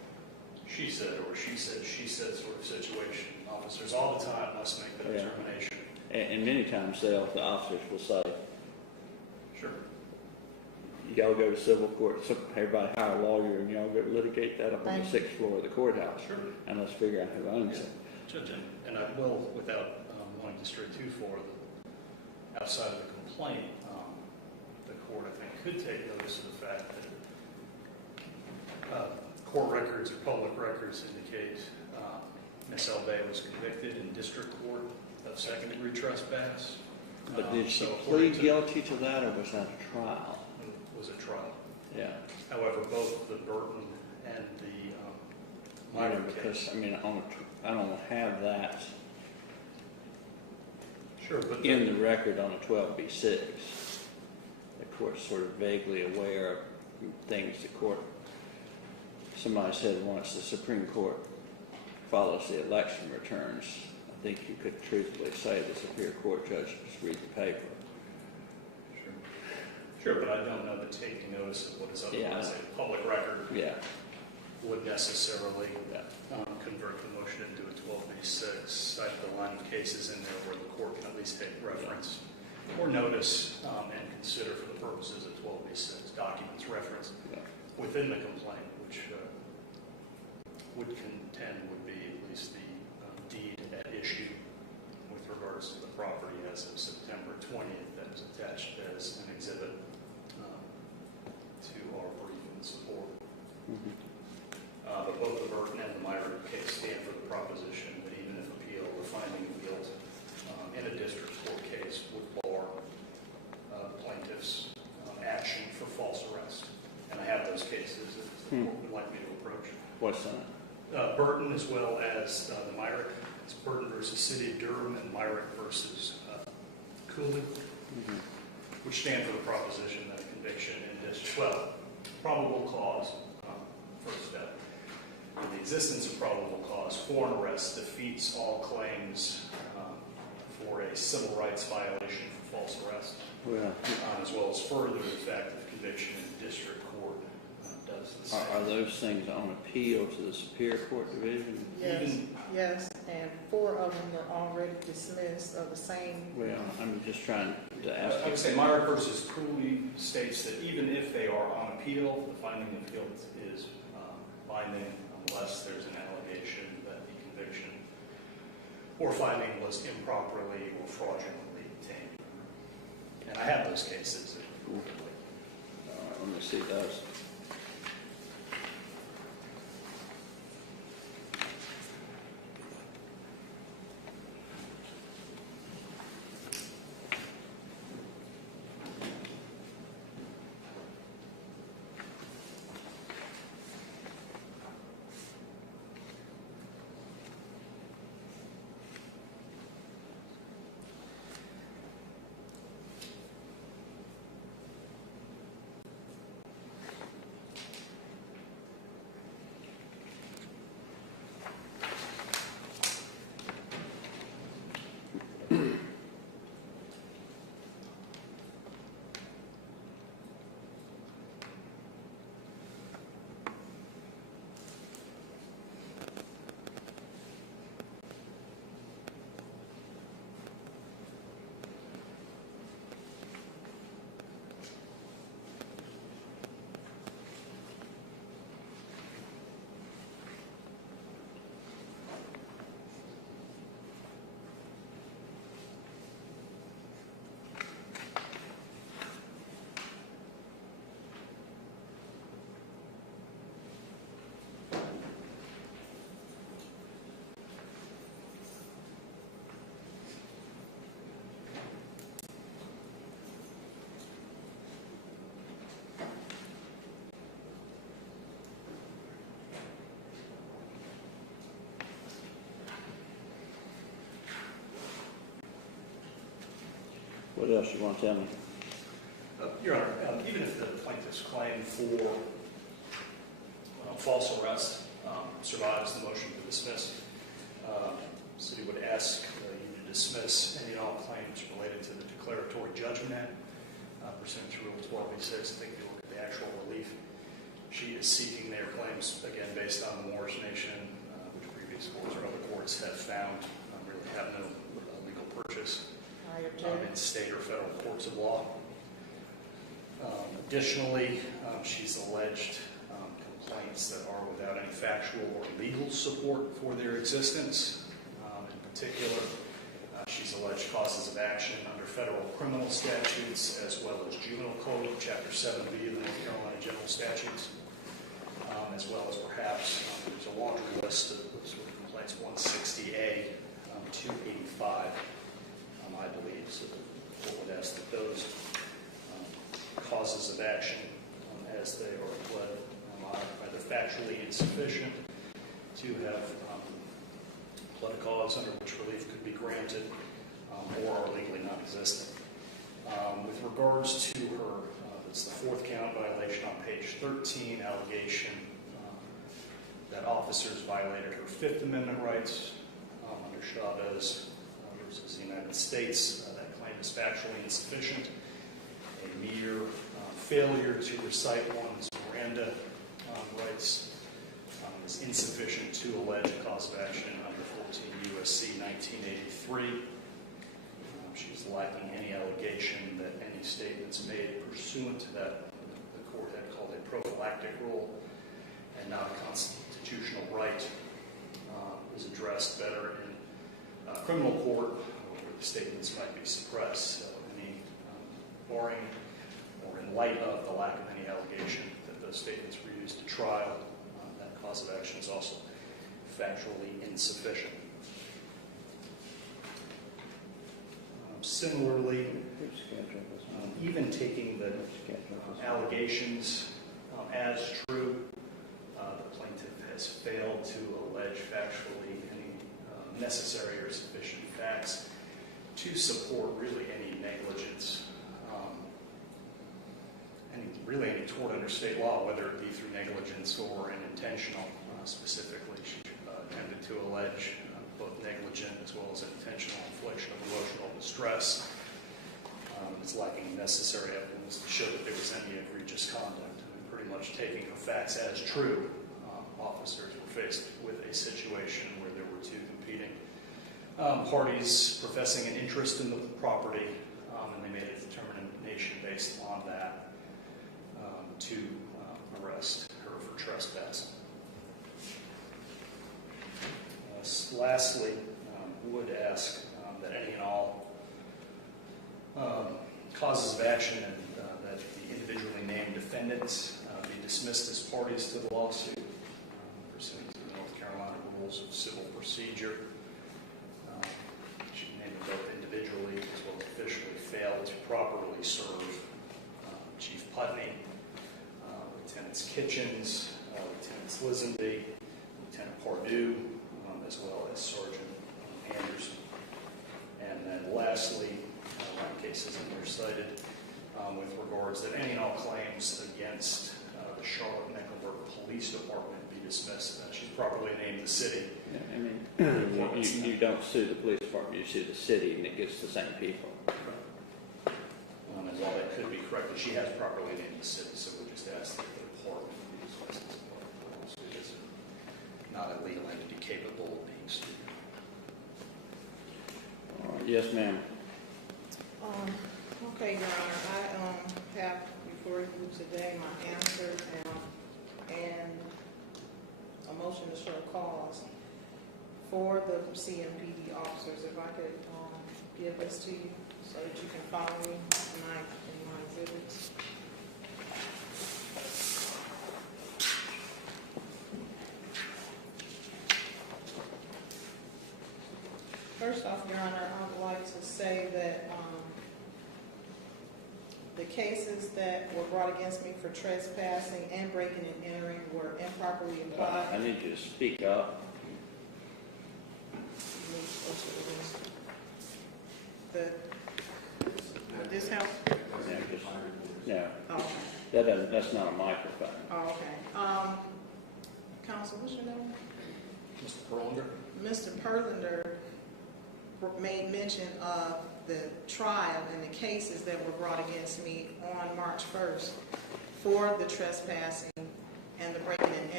she said or she said sort of situation. Officers all the time must make that determination. And many times the officers will say, Sure. y'all go to civil court, so everybody hire a lawyer, and y'all go litigate that up on the 6th floor of the courthouse. Sure. And let's figure out who owns it. Judge, and I will, without wanting to stray too far, outside of the complaint, the court, I think, could take notice of the fact that court records or public records indicate Ms. El Bey was convicted in district court of second-degree trespass. But did she so plead guilty to that, or was that a trial? It was a trial. Yeah. However, both the Burton and the minor Because, case. I mean, I don't have that Sure, but in the record on a 12b6. The court's sort of vaguely aware of things the court, somebody said once, the Supreme Court follows the election returns. I think you could truthfully say the Superior Court judge just read the paper. Sure, but I don't know that taking notice of what is otherwise a public record would necessarily convert the motion into a 12b6. I have a line of cases in there where the court can at least take reference or notice and consider for the purposes of 12b6 documents referenced within the complaint, which would contend would be at least the deed at issue with regards to the property as of September 20th that was attached as an exhibit to our brief in support. But both the Burton and the Myrick case stand for the proposition that even if appealed, the finding of guilt in a district court case would bar plaintiff's action for false arrest. And I have those cases if the court would like me to approach. What's that? Burton as well as the Myrick. It's Burton versus City of Durham and Myrick versus Cooley, which stand for the proposition that a conviction in district, probable cause, first step. The existence of probable cause for an arrest defeats all claims for a civil rights violation for false arrest, as well as further the fact that conviction in district court does the same. Are those things on appeal to the Superior Court Division? Yes, and 4 of them are already dismissed of the same. Well, I'm just trying to ask. I would say Myrick versus Cooley states that even if they are on appeal, the finding of guilt is binding unless there's an allegation that the conviction or finding was improperly or fraudulently obtained. And I have those cases. Let me see those. What else you want to tell me? Your Honor, even if the plaintiff's claim for false arrest survives the motion to dismiss, the city would ask you to dismiss any and all claims related to the Declaratory Judgment Act pursuant to Rule 12b6. I think if you look at the actual relief She is seeking their claims, again, based on the Moorish Nation, which previous courts or other courts have found really have no legal purchase in state or federal courts of law. Additionally, she's alleged complaints that are without any factual or legal support for their existence. In particular, she's alleged causes of action under federal criminal statutes as well as juvenile code, Chapter 7B of the North Carolina General Statutes, as well as perhaps there's a laundry list of sort of complaints, 160A, 285, I believe. So the court would ask that those causes of action, as they are pled, are either factually insufficient to have pled a cause under which relief could be granted, or are legally non-existent. With regards to her, it's the fourth count violation on page 13, allegation that officers violated her Fifth Amendment rights under Chavez versus the United States. That claim is factually insufficient. A mere failure to recite one's Miranda rights is insufficient to allege a cause of action under 14 U.S.C. 1983. She's lacking any allegation that any statements made pursuant to that the court had called a prophylactic rule and not a constitutional right is addressed better in criminal court where the statements might be suppressed. So any barring or in light of the lack of any allegation that those statements were used to trial, that cause of action is also factually insufficient. Similarly, even taking the allegations as true, the plaintiff has failed to allege factually any necessary or sufficient facts to support really any negligence, any tort under state law, whether it be through negligence or an intentional. Specifically, she attempted to allege both negligent as well as an intentional infliction of emotional distress. It's lacking necessary evidence to show that there was any egregious conduct. Pretty much taking her facts as true, officers were faced with a situation where there were two competing parties professing an interest in the property, and they made a determination based on that to arrest her for trespassing. Lastly, would ask that any and all causes of action and that the individually named defendants be dismissed as parties to the lawsuit pursuant to the North Carolina Rules of Civil Procedure. She named them both individually as well as officially failed to properly serve Chief Putney, Lieutenants Kitchens, Lieutenants Lisenby, Lieutenant Pardue, as well as Sergeant Anderson. And then lastly, cases that were cited with regards that any and all claims against the Charlotte-Mecklenburg Police Department be dismissed. She's properly named the city. Yeah, I mean, you don't sue the police department, you sue the city, and it gets the same people. And while that could be corrected, she has properly named the city, so we just ask that the department be dismissed as part of the lawsuit. It is not a legal entity capable of being sued. Yes, ma'am. Okay, Your Honor, I have before you today my answer and a motion to show cause for the CMPD officers. If I could give this to you so that you can follow me tonight in my exhibits. First off, Your Honor, I would like to say that the cases that were brought against me for trespassing and breaking and entering were improperly applied. I need you to speak up. Would this help? No, Oh, that's not a microphone. oh, okay. Counsel, what's your name? Mr. Perlander? Mr. Perlander made mention of the trial and the cases that were brought against me on March 1st for the trespassing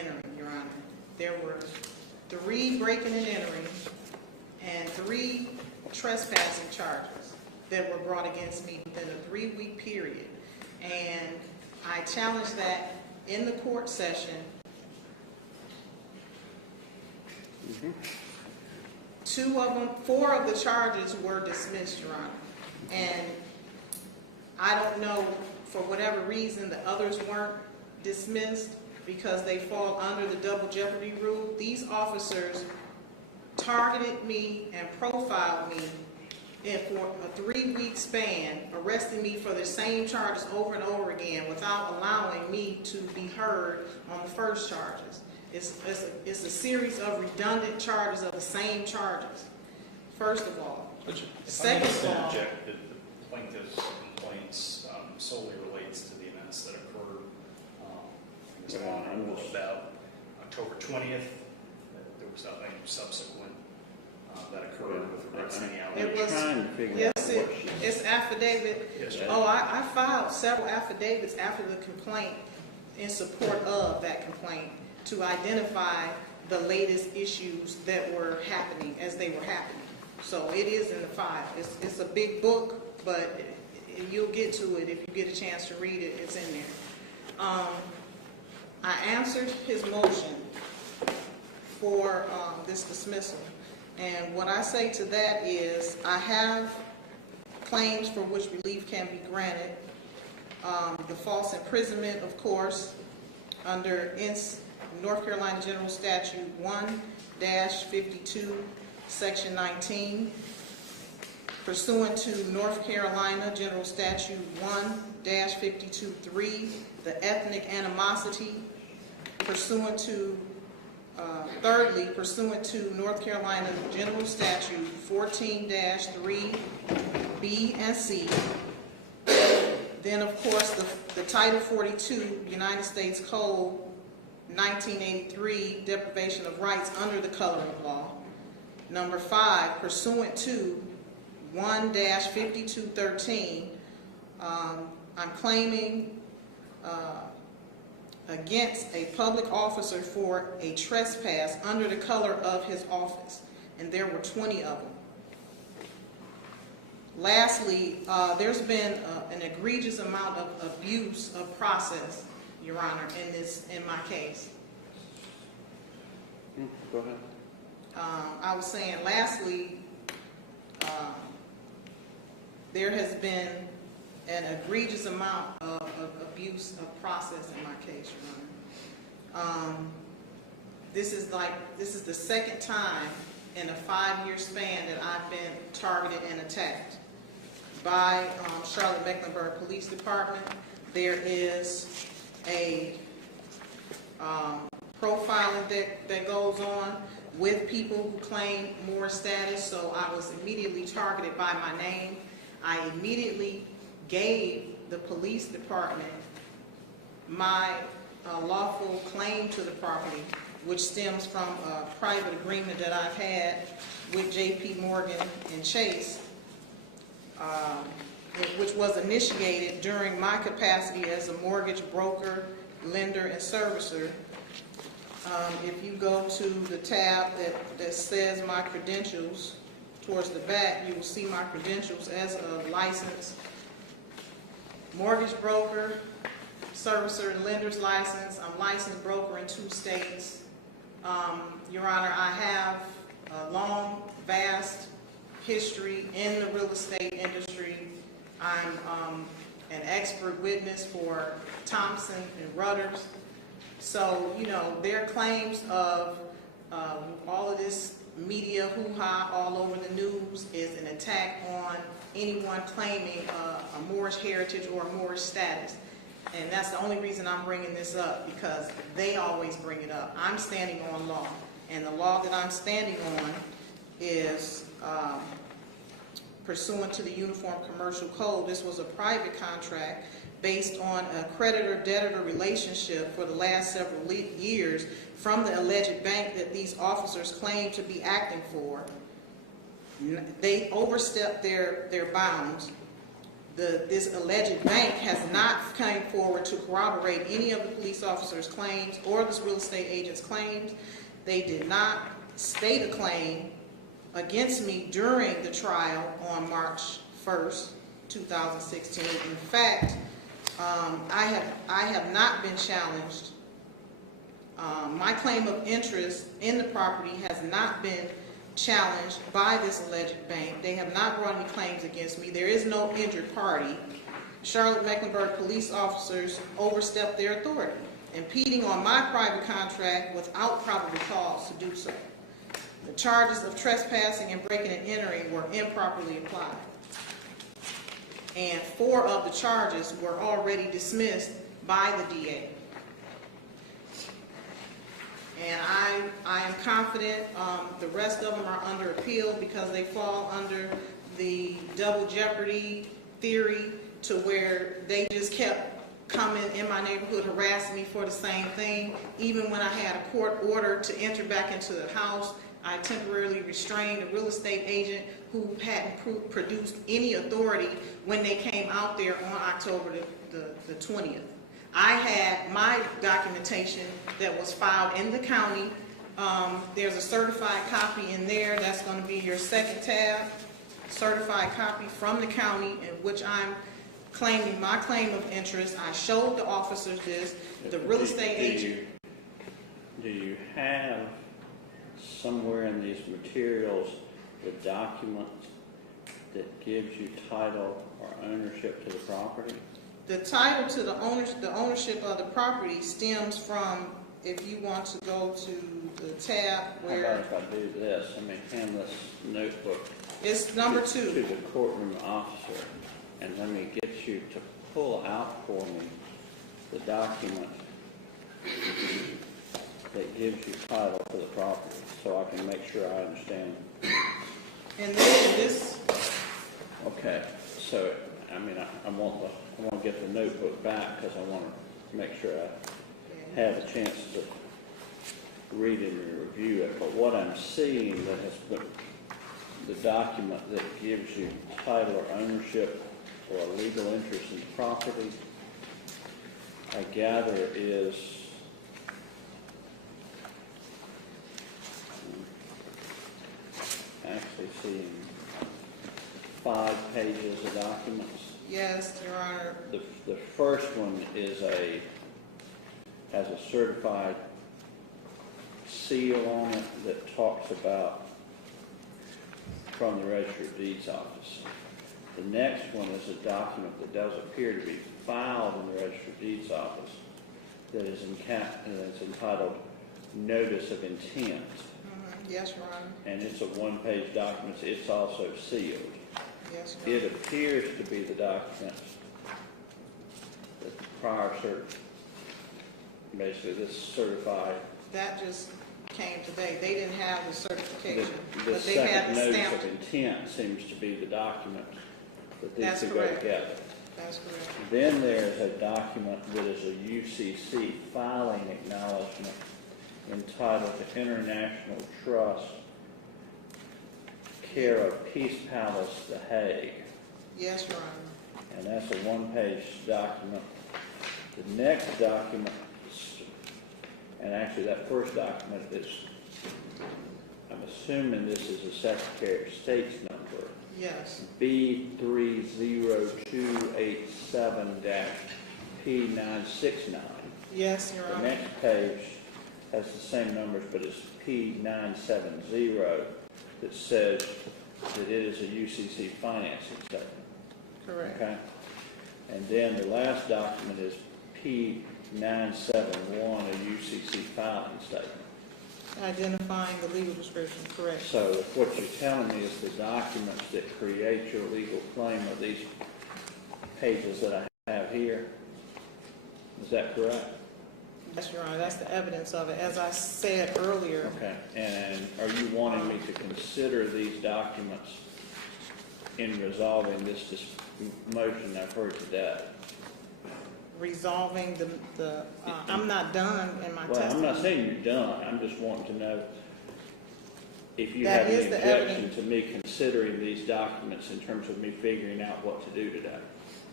entering, Your Honor. There were 3 breaking and entering and 3 trespassing charges that were brought against me within a 3-week period. And I challenged that in the court session. 4 of the charges were dismissed, Your Honor. And I don't know, for whatever reason, the others weren't dismissed because they fall under the double jeopardy rule. These officers targeted me and profiled me for a 3-week span, arresting me for the same charges over and over again without allowing me to be heard on the first charges. It's a series of redundant charges of the same charges, first of all. Second of all, the plaintiff's complaints solely relates to the events that occurred on about October 20th. There was nothing subsequent that occurred with regards to any allegations. It's affidavit. Yes, I filed several affidavits after the complaint in support of that complaint to identify the latest issues that were happening as they were happening. So it is in the file. It's a big book, but you'll get to it if you get a chance to read it. It's in there. I answered his motion for this dismissal. And what I say to that is I have claims for which relief can be granted. The false imprisonment, of course, under North Carolina General Statute 1-52, Section 19, pursuant to North Carolina General Statute 1-52.3, the ethnic animosity, pursuant to thirdly, pursuant to North Carolina General Statute 14-3, B and C. Then, of course, the Title 42, United States Code 1983, deprivation of rights under the coloring law. Number 5, pursuant to 1-5213, I'm claiming against a public officer for a trespass under the color of his office, and there were 20 of them. Lastly, there's been an egregious amount of abuse of process, Your Honor, in my case. Go ahead. I was saying, lastly, there has been an egregious amount of abuse of process in my case, Your Honor. This is the second time in a 5-year span that I've been targeted and attacked by Charlotte-Mecklenburg Police Department. There is a profiling that goes on with people who claim more status, so I was immediately targeted by my name. I immediately gave the police department my lawful claim to the property, which stems from a private agreement that I've had with J.P. Morgan and Chase, which was initiated during my capacity as a mortgage broker, lender, and servicer. If you go to the tab that says my credentials towards the back, you will see my credentials as a licensed mortgage broker, servicer, and lender's license. I'm licensed broker in 2 states. Your Honor, I have a long, vast history in the real estate industry. I'm an expert witness for Thompson and Rudders. So, you know, their claims of all of this media hoo-ha all over the news is an attack on anyone claiming a Moorish heritage or a Moorish status. And that's the only reason I'm bringing this up, because they always bring it up. I'm standing on law, and the law that I'm standing on is pursuant to the Uniform Commercial Code. This was a private contract based on a creditor-debtor relationship for the last several years from the alleged bank that these officers claim to be acting for. They overstepped their bounds. this alleged bank has not come forward to corroborate any of the police officers' claims or this real estate agent's claims. They did not state a claim against me during the trial on March 1st, 2016. In fact, I have not been challenged. My claim of interest in the property has not been challenged by this alleged bank. They have not brought any claims against me. There is no injured party. Charlotte-Mecklenburg police officers overstepped their authority, impeding on my private contract without probable cause to do so. The charges of trespassing and breaking and entering were improperly applied. And 4 of the charges were already dismissed by the DA. And I am confident the rest of them are under appeal because they fall under the double jeopardy theory, to where they just kept coming in my neighborhood harassing me for the same thing. Even when I had a court order to enter back into the house, I temporarily restrained a real estate agent who hadn't produced any authority when they came out there on October the 20th. I had my documentation that was filed in the county. There's a certified copy in there. That's going to be your second tab. Certified copy from the county, in which I'm claiming my claim of interest. I showed the officers this. The real estate agent. Do you have somewhere in these materials the document that gives you title or ownership to the property? The title to the ownership of the property stems from, if you want to go to the tab where... How about if I do this? I mean, hand this notebook. It's number 2. To the courtroom officer, and let me get you to pull out for me the document that gives you title to the property, so I can make sure I understand. And then this... Okay, so, I mean, I want to get the notebook back because I want to make sure I have a chance to read it and review it. But what I'm seeing that has the document that gives you title or ownership or a legal interest in property, I gather is actually seeing 5 pages of documents. Yes, Your Honor. The first one has a certified seal on it that talks about from the Registry of Deeds office. The next one is a document that does appear to be filed in the Registry of Deeds office that is entitled Notice of Intent. Yes, Your Honor. And it's a 1-page document. It's also sealed. Yes, Your Honor. It appears to be the document that the prior basically this certified. That just came today. They didn't have the certification, The but they had second the notice stamp. of intent seems to be the document that these That's two go correct. together. That's correct. Then there's a document that is a UCC filing acknowledgement entitled to International Trust, care of Peace Palace, The Hague. Yes, Your Honor. And that's a 1-page document. The next document, and actually that first document is, I'm assuming this is a Secretary of State's number. Yes. B307-P969. Yes, Your The Honor. next page has the same numbers, but it's P970 that says that it is a UCC financing statement. Correct. Okay? And then the last document is P971, a UCC filing statement. Identifying the legal description. Correct. So what you're telling me is the documents that create your legal claim are these pages that I have here. Is that correct? Yes, Your Honor. That's the evidence of it. As I said earlier. Okay. And are you wanting me to consider these documents in resolving this motion I've heard today? Resolving I'm not done in my testimony. I'm not saying you're done. I'm just wanting to know if you That have is any the objection evidence. to me considering these documents in terms of me figuring out what to do today.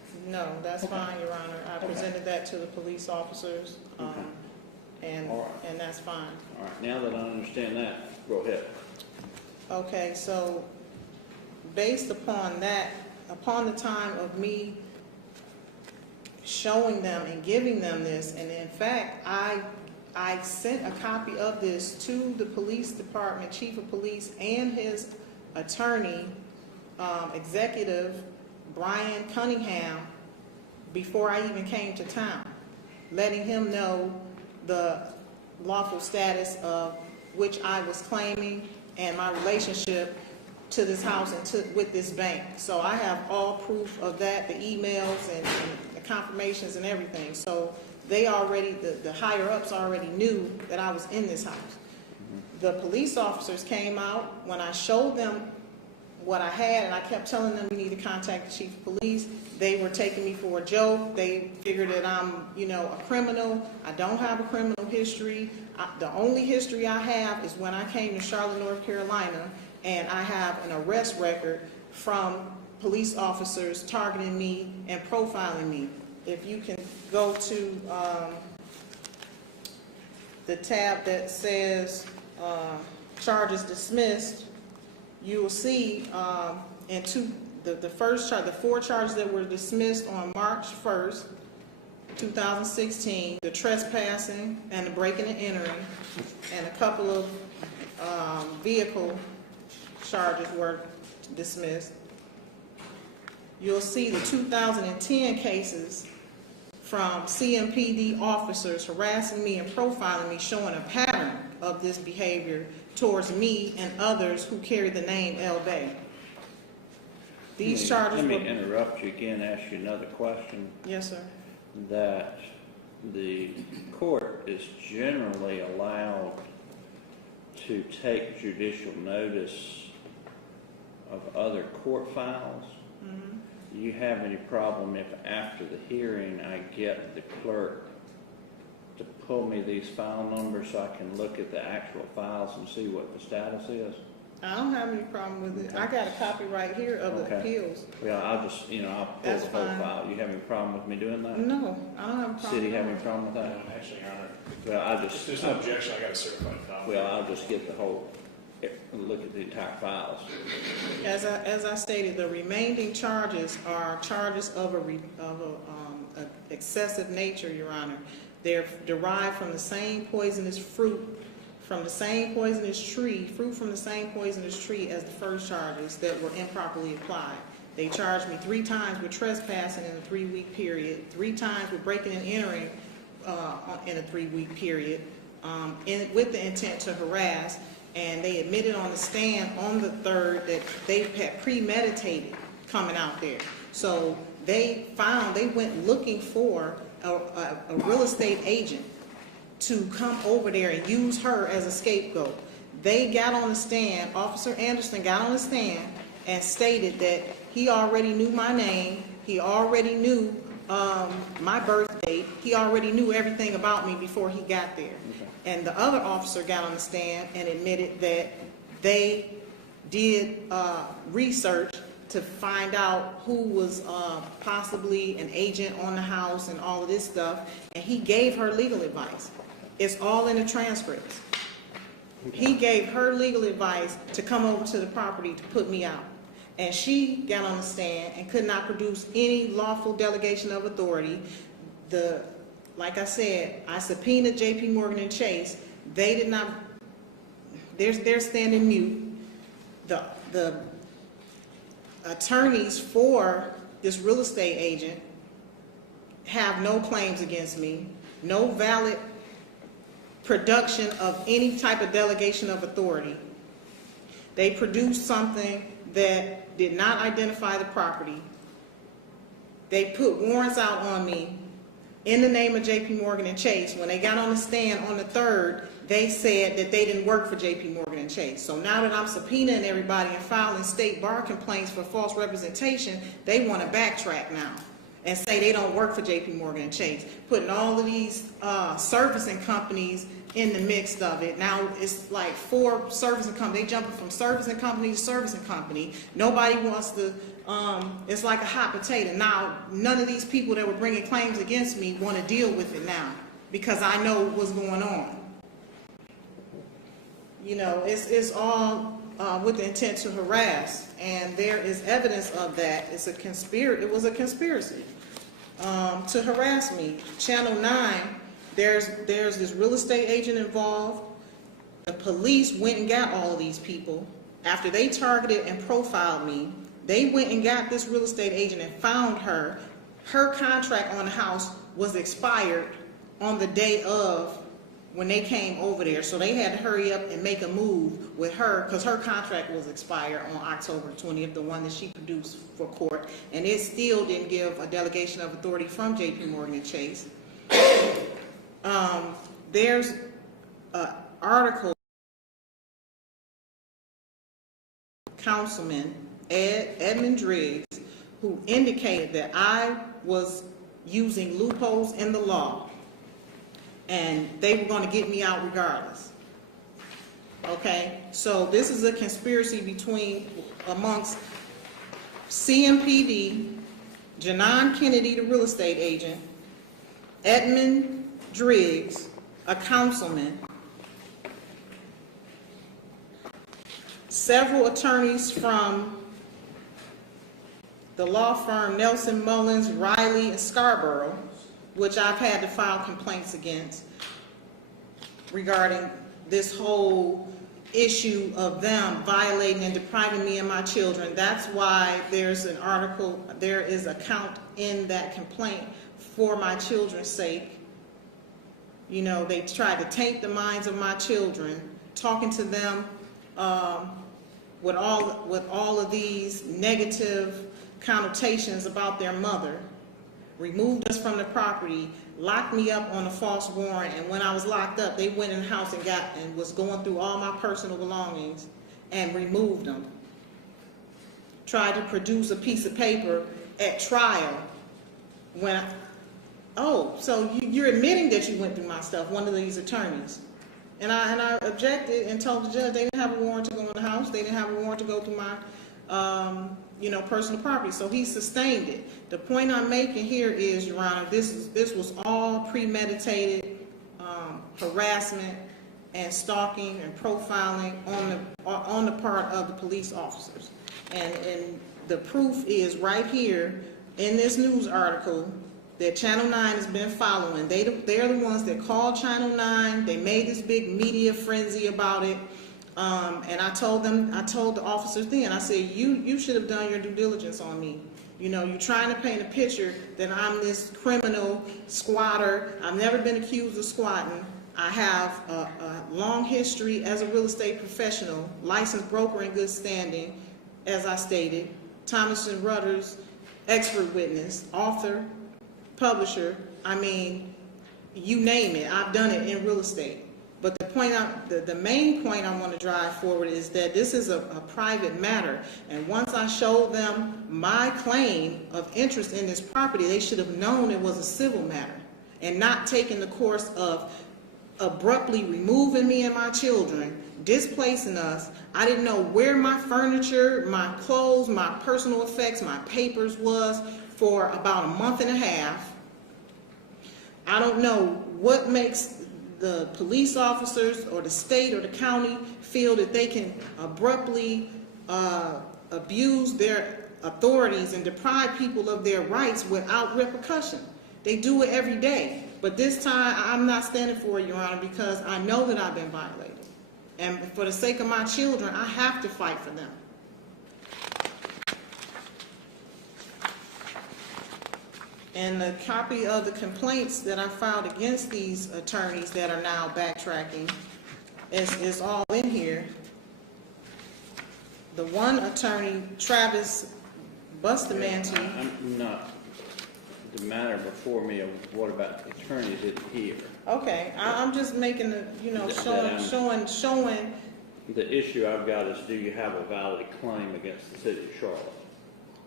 No, that's fine, Your Honor. I Okay. presented that to the police officers, and, All right. and that's fine. All right, now that I understand that, go ahead. Okay, so based upon that, upon the time of me showing them and giving them this, and in fact, I sent a copy of this to the police department, chief of police, and his attorney, executive, Brian Cunningham, before I even came to town, letting him know the lawful status of which I was claiming and my relationship to this house and with this bank. So I have all proof of that, the emails and the confirmations and everything. So they already, the higher ups already knew that I was in this house. The police officers came out when I showed them what I had, and I kept telling them, you need to contact the chief of police. They were taking me for a joke. They figured that I'm, a criminal. I don't have a criminal history. The only history I have is when I came to Charlotte, North Carolina, and I have an arrest record from police officers targeting me and profiling me. If you can go to the tab that says charges dismissed, you will see the four charges that were dismissed on March 1st, 2016, the trespassing and the breaking and entering, and a couple of vehicle charges were dismissed. You'll see the 2010 cases from CMPD officers harassing me and profiling me, showing a pattern of this behavior towards me and others who carry the name El Bey. These charges Let me interrupt you again, ask you another question. Yes, sir. That the court is generally allowed to take judicial notice of other court files. Mm-hmm. Do you have any problem if after the hearing I get the clerk to pull me these file numbers so I can look at the actual files and see what the status is? I don't have any problem with it. Okay. I got a copy right here of the appeals. Well, I'll just, I'll pull That's the whole fine. file. You have any problem with me doing that? No, I don't have a problem. City have any problem with that? Actually, Your Honor, Well, if there's no objection, I got a certified copy. Well, I'll just get the whole, look at the entire files. As I stated, the remaining charges are charges of a excessive nature, Your Honor. They're derived from the same poisonous fruit, from the same poisonous tree, fruit from the same poisonous tree as the first charges that were improperly applied. They charged me 3 times with trespassing in a 3-week period, 3 times with breaking and entering in a 3-week period, with the intent to harass. And they admitted on the stand on the 3rd that they had premeditated coming out there. So they went looking for a real estate agent to come over there and use her as a scapegoat. They got on the stand, Officer Anderson got on the stand and stated that he already knew my name, he already knew my birth date, he already knew everything about me before he got there. Okay. And the other officer got on the stand and admitted that they did research to find out who was possibly an agent on the house and all of this stuff, and he gave her legal advice. It's all in the transcripts. He gave her legal advice to come over to the property to put me out. And she got on the stand and could not produce any lawful delegation of authority. Like I said, I subpoenaed J.P. Morgan and Chase. They did not, they're standing mute. The attorneys for this real estate agent have no claims against me, no valid production of any type of delegation of authority. They produced something that did not identify the property. They put warrants out on me in the name of J.P. Morgan and Chase. When they got on the stand on the 3rd, they said that they didn't work for J.P. Morgan and Chase. So now that I'm subpoenaing everybody and filing state bar complaints for false representation, they want to backtrack now. and say they don't work for JP Morgan and Chase, putting all of these servicing companies in the mix of it. Now it's like 4 servicing companies. They jumping from servicing company to servicing company. Nobody wants to, it's like a hot potato. Now, none of these people that were bringing claims against me want to deal with it now because I know what's going on. You know, it's all with the intent to harass, and there is evidence of that. It's a it was a conspiracy to harass me. Channel 9, there's this real estate agent involved. The police went and got all of these people. After they targeted and profiled me, they went and got this real estate agent and found her. Her contract on the house was expired on the day of when they came over there. So they had to hurry up and make a move with her because her contract was expired on October 20th, the one that she produced for court. And it still didn't give a delegation of authority from JP Morgan and Chase. There's an article, Councilman Edmund Driggs, who indicated that I was using loopholes in the law and they were going to get me out regardless. Okay, so this is a conspiracy amongst CMPD, Janan Kennedy, the real estate agent, Edmund Driggs, a councilman, several attorneys from the law firm Nelson Mullins, Riley, and Scarborough, which I've had to file complaints against regarding this whole issue of them violating and depriving me and my children. That's why there's an article, there is a count in that complaint for my children's sake. You know, they tried to taint the minds of my children, talking to them with all of these negative connotations about their mother, removed us from the property, locked me up on a false warrant, and when I was locked up, they went in the house and was going through all my personal belongings and removed them. Tried to produce a piece of paper at trial when so you're admitting that you went through my stuff, one of these attorneys. And I objected and told the judge they didn't have a warrant to go in the house, they didn't have a warrant to go through my personal property, so he sustained it. The point I'm making here is, Your Honor, this was all premeditated harassment and stalking and profiling on the part of the police officers, and the proof is right here in this news article that Channel 9 has been following. They're the ones that called Channel 9. They made this big media frenzy about it. And I told the officers then, I said, you should have done your due diligence on me. You know, you're trying to paint a picture that I'm this criminal squatter. I've never been accused of squatting. I have a long history as a real estate professional, licensed broker in good standing, as I stated, Thomas & Rudders, expert witness, author, publisher. I mean, you name it, I've done it in real estate. But the main point I want to drive forward is that this is a private matter, and once I showed them my claim of interest in this property, they should have known it was a civil matter and not taken the course of abruptly removing me and my children, displacing us. I didn't know where my furniture, my clothes, my personal effects, my papers was for about a month and a half. I don't know what makes the police officers or the state or the county feel that they can abruptly abuse their authorities and deprive people of their rights without repercussion. They do it every day. But this time, I'm not standing for it, Your Honor, because I know that I've been violated. And for the sake of my children, I have to fight for them. And the copy of the complaints that I filed against these attorneys that are now backtracking is all in here. The one attorney, Travis Bustamante. I'm not, the matter before me of what about the attorney didn't hear. Okay, I'm just making the, showing. The issue I've got is, do you have a valid claim against the city of Charlotte?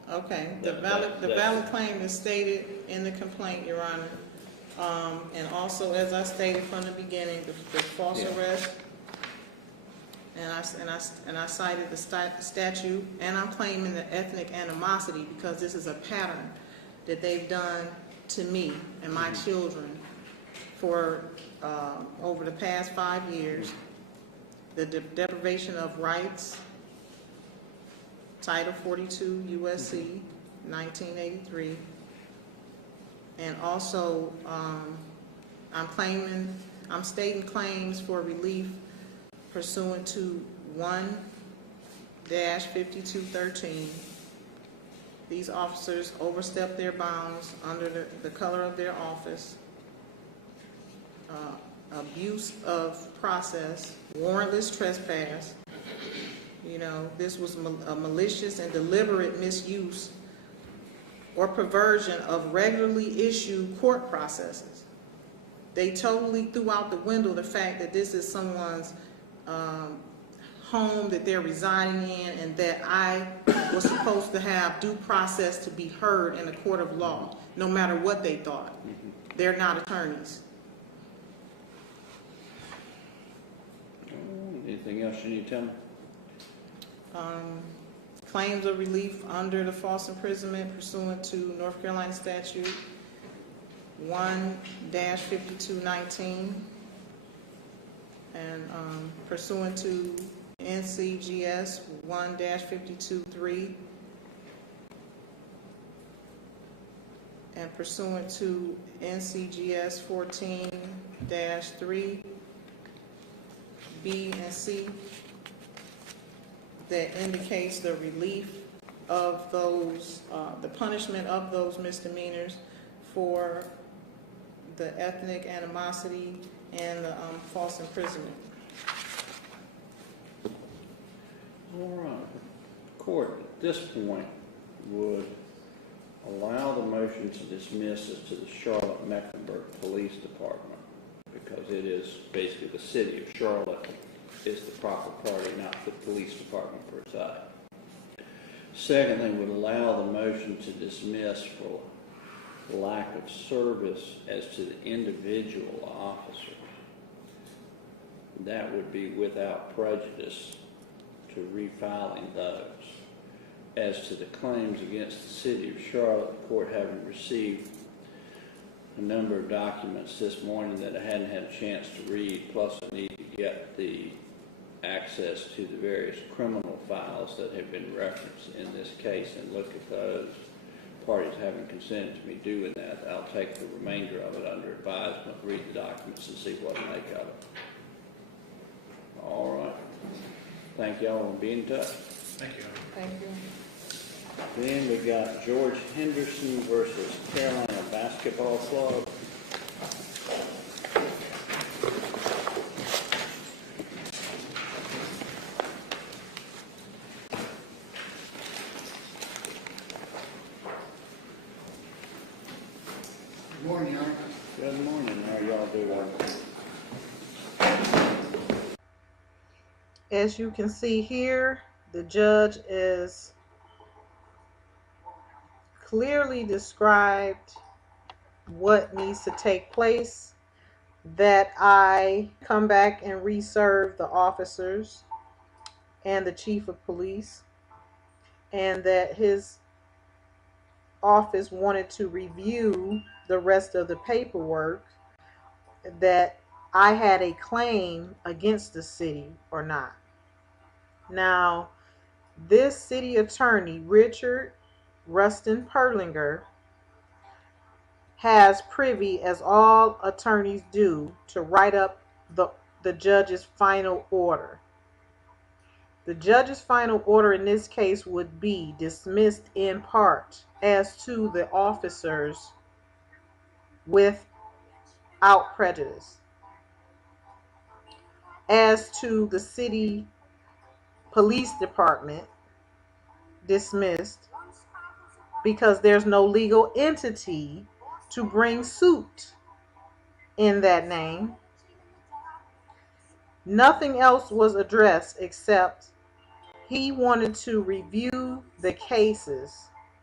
Okay, the That- valid claim is stated in the complaint, Your Honor. And also, as I stated from the beginning, the false Yeah. arrest, and I cited the statute, and I'm claiming the ethnic animosity because this is a pattern that they've done to me and my children for over the past 5 years. The deprivation of rights, Title 42 USC 1983, and also I'm stating claims for relief pursuant to 1-5213. These officers overstepped their bounds under the color of their office, abuse of process, warrantless trespass. You know, this was a malicious and deliberate misuse or perversion of regularly issued court processes. They totally threw out the window the fact that this is someone's home that they're residing in, and that I was supposed to have due process to be heard in a court of law, no matter what they thought. They're not attorneys. Anything else you need to tell me? Claims of relief under the false imprisonment pursuant to North Carolina statute 1-5219, and pursuant to NCGS 1-523, and pursuant to NCGS 14-3 B and C, that indicates the relief of those, the punishment of those misdemeanors for the ethnic animosity and the false imprisonment. All right. Court at this point would allow the motion to dismiss as to the Charlotte-Mecklenburg Police Department, because it is basically the city of Charlotte is the proper party, not the police department per se. Secondly, would allow the motion to dismiss for lack of service as to the individual officers. That would be without prejudice to refiling those. As to the claims against the city of Charlotte, the court having received a number of documents this morning that I hadn't had a chance to read, plus I need to get the access to the various criminal files that have been referenced in this case and look at those. Parties having consented to me doing that, I'll take the remainder of it under advisement, read the documents, and see what to make of it. All right. Thank y'all, and be in touch. Thank you. Thank you. Then we got George Henderson versus Carolina Basketball Club. Good morning, Your Honor. Good morning. How y'all doing? As you can see here, the judge is clearly described what needs to take place, that I come back and reserve the officers and the chief of police, and that his office wanted to review the rest of the paperwork, that I had a claim against the city or not. Now, this city attorney, Richard Rustin Perlinger, has privy, as all attorneys do, to write up the judge's final order. The judge's final order in this case would be dismissed in part as to the officers without prejudice. As to the city police department, dismissed because there's no legal entity to bring suit in that name. Nothing else was addressed except he wanted to review the cases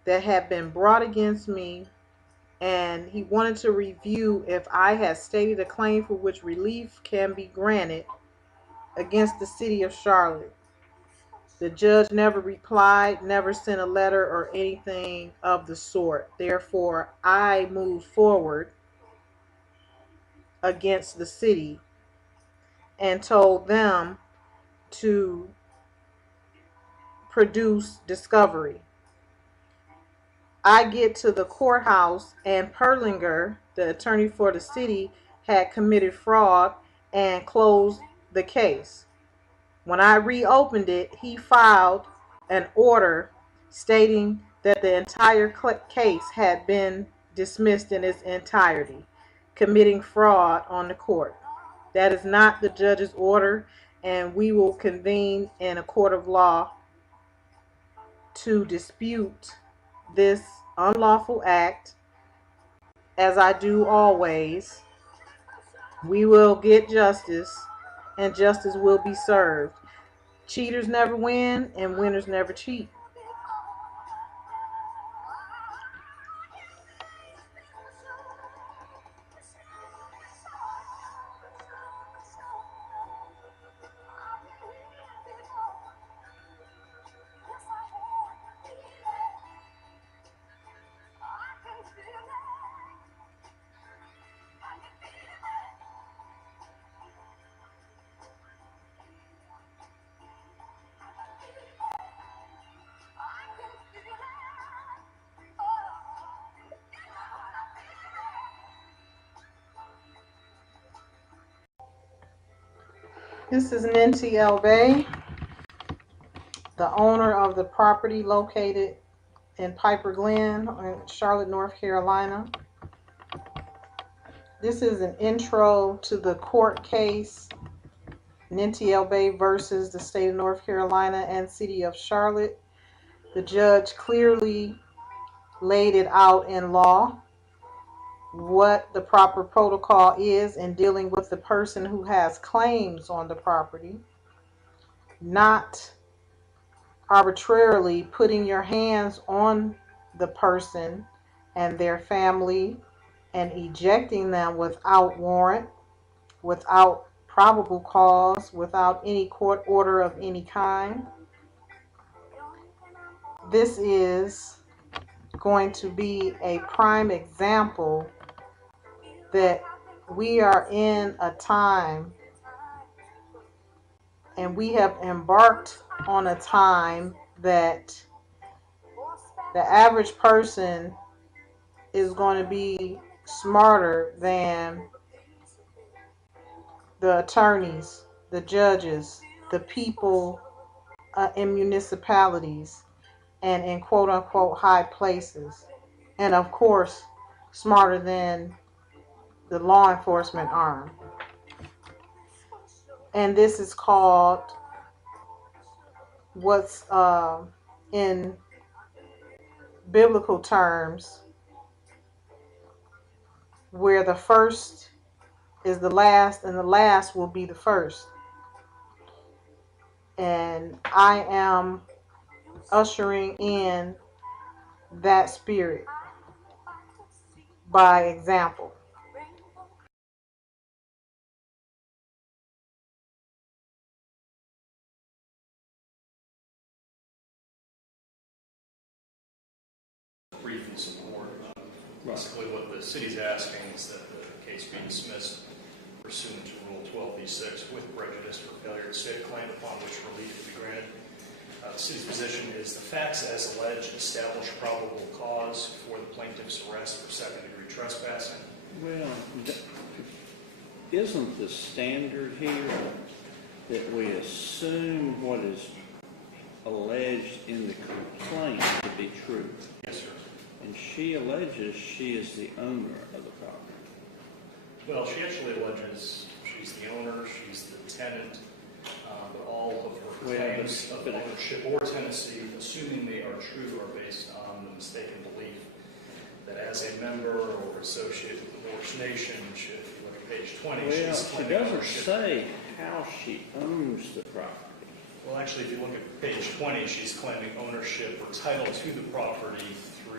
that had been brought against me, and he wanted to review if I had stated a claim for which relief can be granted against the city of Charlotte. The judge never replied, never sent a letter or anything of the sort. Therefore, I moved forward against the city and told them to produce discovery. I get to the courthouse, and Perlinger, the attorney for the city, had committed fraud and closed the case. When I reopened it, he filed an order stating that the entire case had been dismissed in its entirety, committing fraud on the court. That is not the judge's order, and we will convene in a court of law to dispute this unlawful act, as I do always. We will get justice, and justice will be served. Cheaters never win, and winners never cheat. This is Ninti El Bey, the owner of the property located in Piper Glen in Charlotte, North Carolina. This is an intro to the court case, Ninti El Bey versus the state of North Carolina and city of Charlotte. The judge clearly laid it out in law what the proper protocol is in dealing with the person who has claims on the property, not arbitrarily putting your hands on the person and their family and ejecting them without warrant, without probable cause, without any court order of any kind. This is going to be a prime example that we are in a time, and we have embarked on a time, that the average person is going to be smarter than the attorneys, the judges, the people in municipalities and in quote unquote high places. And of course, smarter than the law enforcement arm. And this is called what's in biblical terms, where the first is the last and the last will be the first. And I am ushering in that spirit by example. Brief in support. Basically, what the city's asking is that the case be dismissed pursuant to Rule 12b-6 with prejudice for failure to state a claim upon which relief to be granted. The city's position is the facts as alleged establish probable cause for the plaintiff's arrest for second-degree trespassing. Well, isn't the standard here that we assume what is alleged in the complaint to be true? Yes, sir. And she alleges she is the owner of the property. Well, she actually alleges she's the owner, she's the tenant, but all of her claims of ownership or tenancy, assuming they are true, are based on the mistaken belief that as a member or associate with the Moorish nation, if you look at page 20, Well, she's she claiming doesn't ownership. say how she owns the property. Well, actually, if you look at page 20, she's claiming ownership or title to the property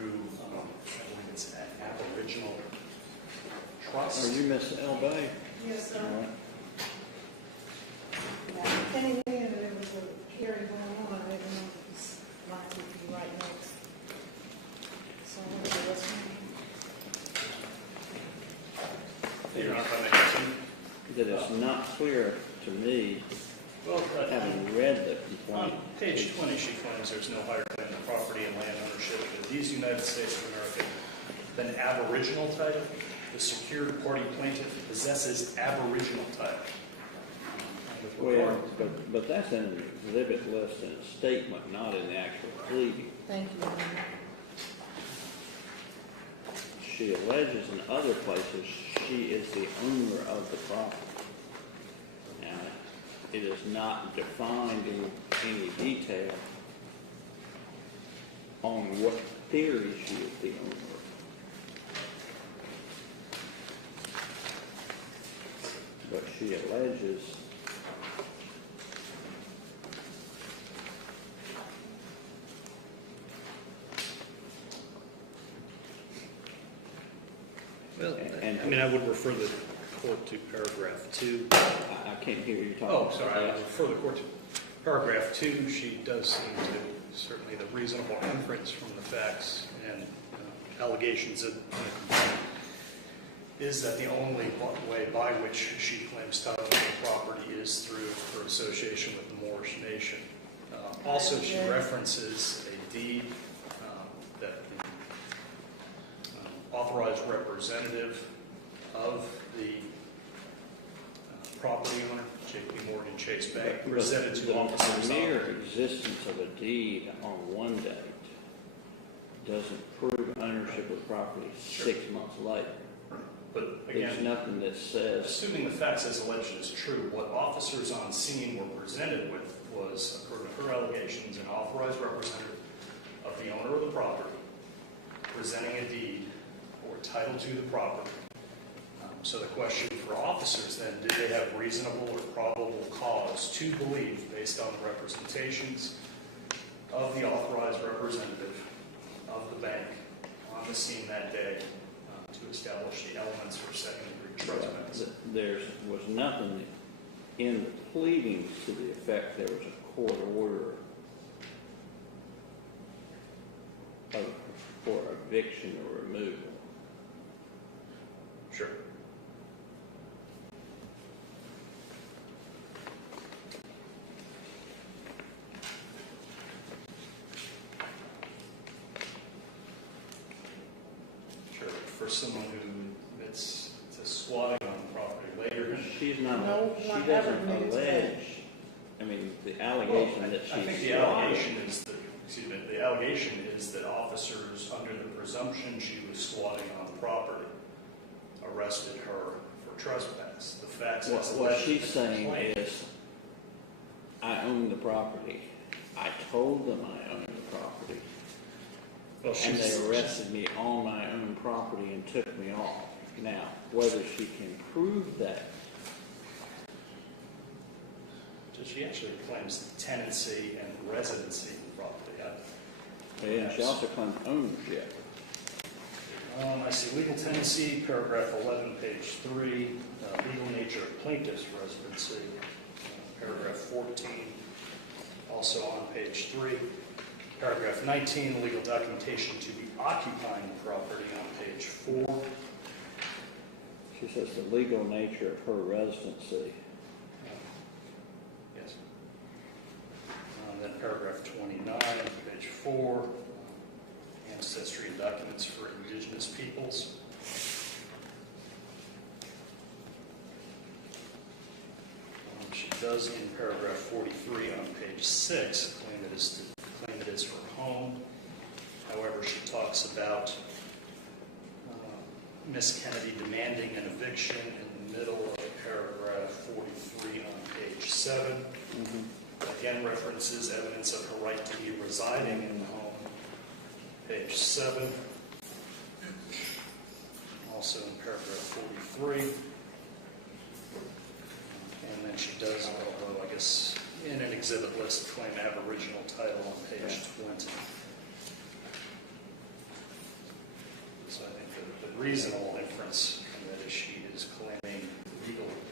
trust. Are you Miss El Bey? Yes, sir. All right. Yeah, Kenny knew that there was a hearing going on. I didn't know that this line would be right next. So, what's my Your Honor, if I may continue. That it's not clear to me, Well, having read the on complaint. page 20, she claims there's no higher claim to property and land ownership of these United States of America than aboriginal title. The secured party plaintiff possesses aboriginal title. Well, but that's in an exhibit list in a statement, not in the actual pleading. Thank you, Your Honor. She alleges in other places she is the owner of the property. Now, it is not defined in any detail on what theory she is the owner. But she alleges Well, And- I mean, I would refer the court to paragraph 2. I can't hear you talking. Oh, sorry, I would refer the court to paragraph 2. She does seem to, certainly the reasonable inference from the facts and allegations in the complaint is that the only way by which she claims title to the property is through her association with the Moorish nation. Also, she references a deed that the authorized representative of the property owner, J.P. Morgan Chase Bank, presented to officers. The mere existence of a deed on one date doesn't prove ownership of the property 6 months later. But There's again, nothing that says, assuming the facts as alleged is true, what officers on scene were presented with was, according to her allegations, an authorized representative of the owner of the property presenting a deed or title to the property. So the question for officers then, did they have reasonable or probable cause to believe, based on the representations of the authorized representative of the bank on the scene that day, to establish the elements for second-degree trespass? there was nothing in the pleadings to the effect there was a court order for eviction or removal. Sure. Sure. For someone who admits to squatting on the property later. She's not, No, she not doesn't ever admitted to that. allege, I mean, the allegation that I think she's the allegation is that, the allegation is that officers, under the presumption she was squatting on the property, arrested her for trespass. The facts as What alleged in she's the saying complaint. is, I own the property. I told them I owned the property. Well, And they arrested me on my own property and took me off. Now, whether she can prove that, So she actually claims tenancy and residency of the property. and she also claims ownership. I see legal tenancy, paragraph 11, page 3, legal nature of plaintiff's residency, paragraph 14, also on page 3, paragraph 19, legal documentation to be occupying the property on page 4. She says the legal nature of her residency. Yes. Then paragraph 29, page 4, ancestry and documents for indigenous peoples. She does in paragraph 43 on page 6 claim it is her home. However, she talks about Miss Kennedy demanding an eviction in the middle of paragraph 43 on page 7. Again, references evidence of her right to be residing in the home, page 7. Also in paragraph 43. And then she does, although I guess in an exhibit list, claim aboriginal title on page 20. So I think the reasonable inference from that is she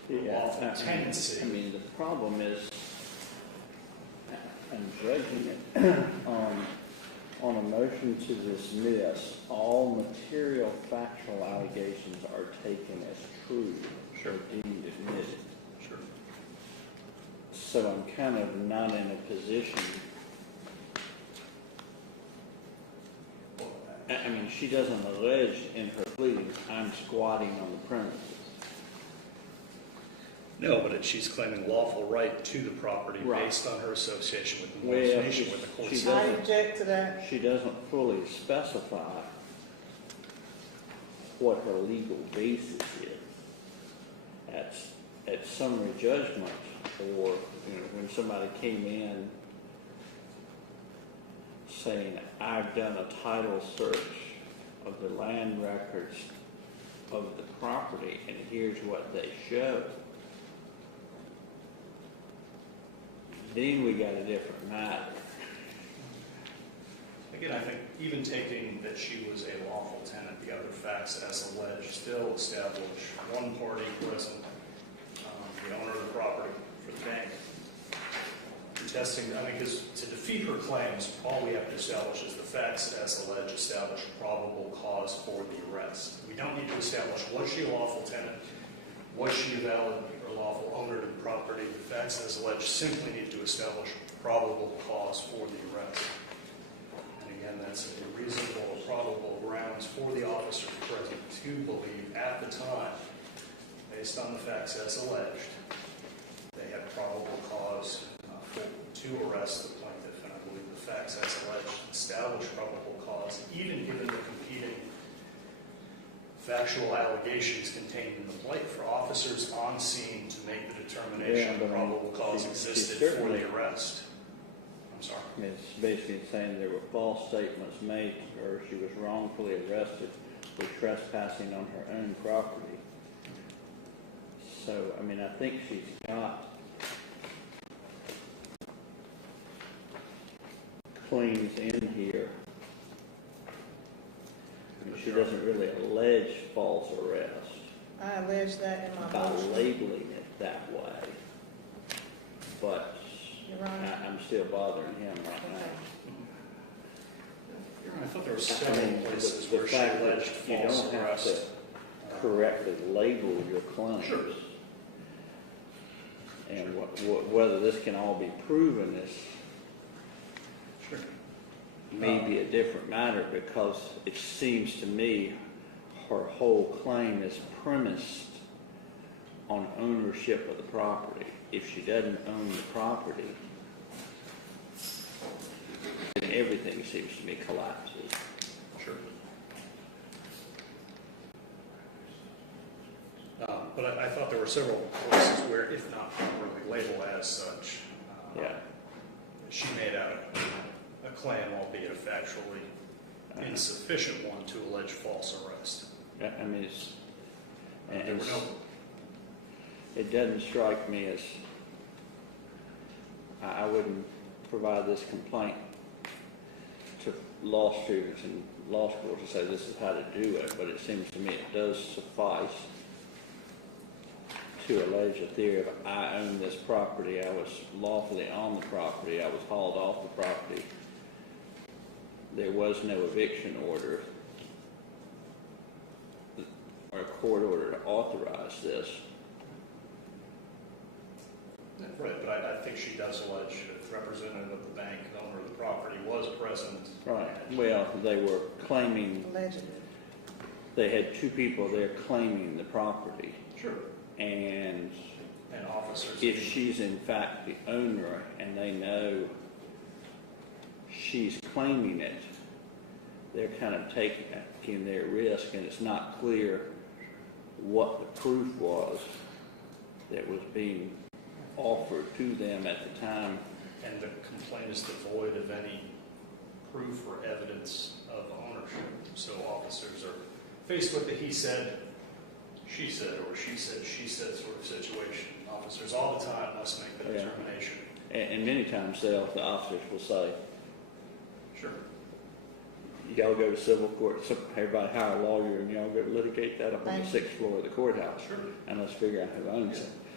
lawful tenancy. I mean, the problem is, I'm judging it on a motion to dismiss, all material factual allegations are taken as true or deemed admitted. Sure. So I'm kind of not in a position. I mean, she doesn't allege in her pleadings, I'm squatting on the premises. No, but she's claiming lawful right to the property based on her association with the information with the court. I object to that. She doesn't fully specify what her legal basis is. At summary judgment, or when somebody came in saying, I've done a title search of the land records of the property and here's what they show, then we got a different matter. Again, I think even taking that she was a lawful tenant, the other facts as alleged still establish one party present, the owner of the property for the bank. Contesting, because to defeat her claims, all we have to establish is the facts as alleged establish probable cause for the arrest. We don't need to establish, was she a lawful tenant? Was she a valid or lawful owner of the property? The facts as alleged simply need to establish probable cause for the arrest. And again, that's a reasonable or probable grounds for the officers present to believe at the time, based on the facts as alleged, they had probable cause to arrest the plaintiff. And I believe the facts as alleged establish probable cause, even given the competing factual allegations contained in the plate for officers on scene to make the determination that probable cause existed for the arrest. I'm sorry. It's basically saying there were false statements made to her. She was wrongfully arrested for trespassing on her own property. So, I mean, I think she's got claims in here. I mean, she doesn't really allege false arrest I allege that in my by motion. labeling it that way. But Your Honor. I'm still bothering him right now. I thought there were several places where she alleged false you don't have arrest. to correctly label your claims. Sure. And whether this can all be proven is Sure. maybe a different matter, because it seems to me her whole claim is premised on ownership of the property. If she doesn't own the property, then everything seems to me collapses. Sure. But I thought there were several places where, if not properly labeled as such, Yeah. she made out a claim, albeit a factually insufficient one, to allege false arrest. I mean, it's, There and were no, it doesn't strike me as, I wouldn't provide this complaint to law students in law school to say this is how to do it, but it seems to me it does suffice to allege a theory of, I own this property, I was lawfully on the property, I was hauled off the property, there was no eviction order or a court order to authorize this. right, but I think she does allege a representative of the bank, the owner of the property, was present. Right. Well, they were claiming, Allegedly. they had two people there claiming the property, Sure. and And officers. if she's in fact the owner and they know she's claiming it, they're kind of taking their risk, and it's not clear what the proof was that was being offered to them at the time. And the complaint is devoid of any proof or evidence of ownership. So officers are faced with the he said, she said, or she said, she said sort of situation. Officers all the time must make the determination. And many times the officers will say, Sure. y'all go to civil court, so everybody hire a lawyer, and y'all go litigate that up on the Thank you. 6th floor of the courthouse. Sure. And let's figure out who owns it.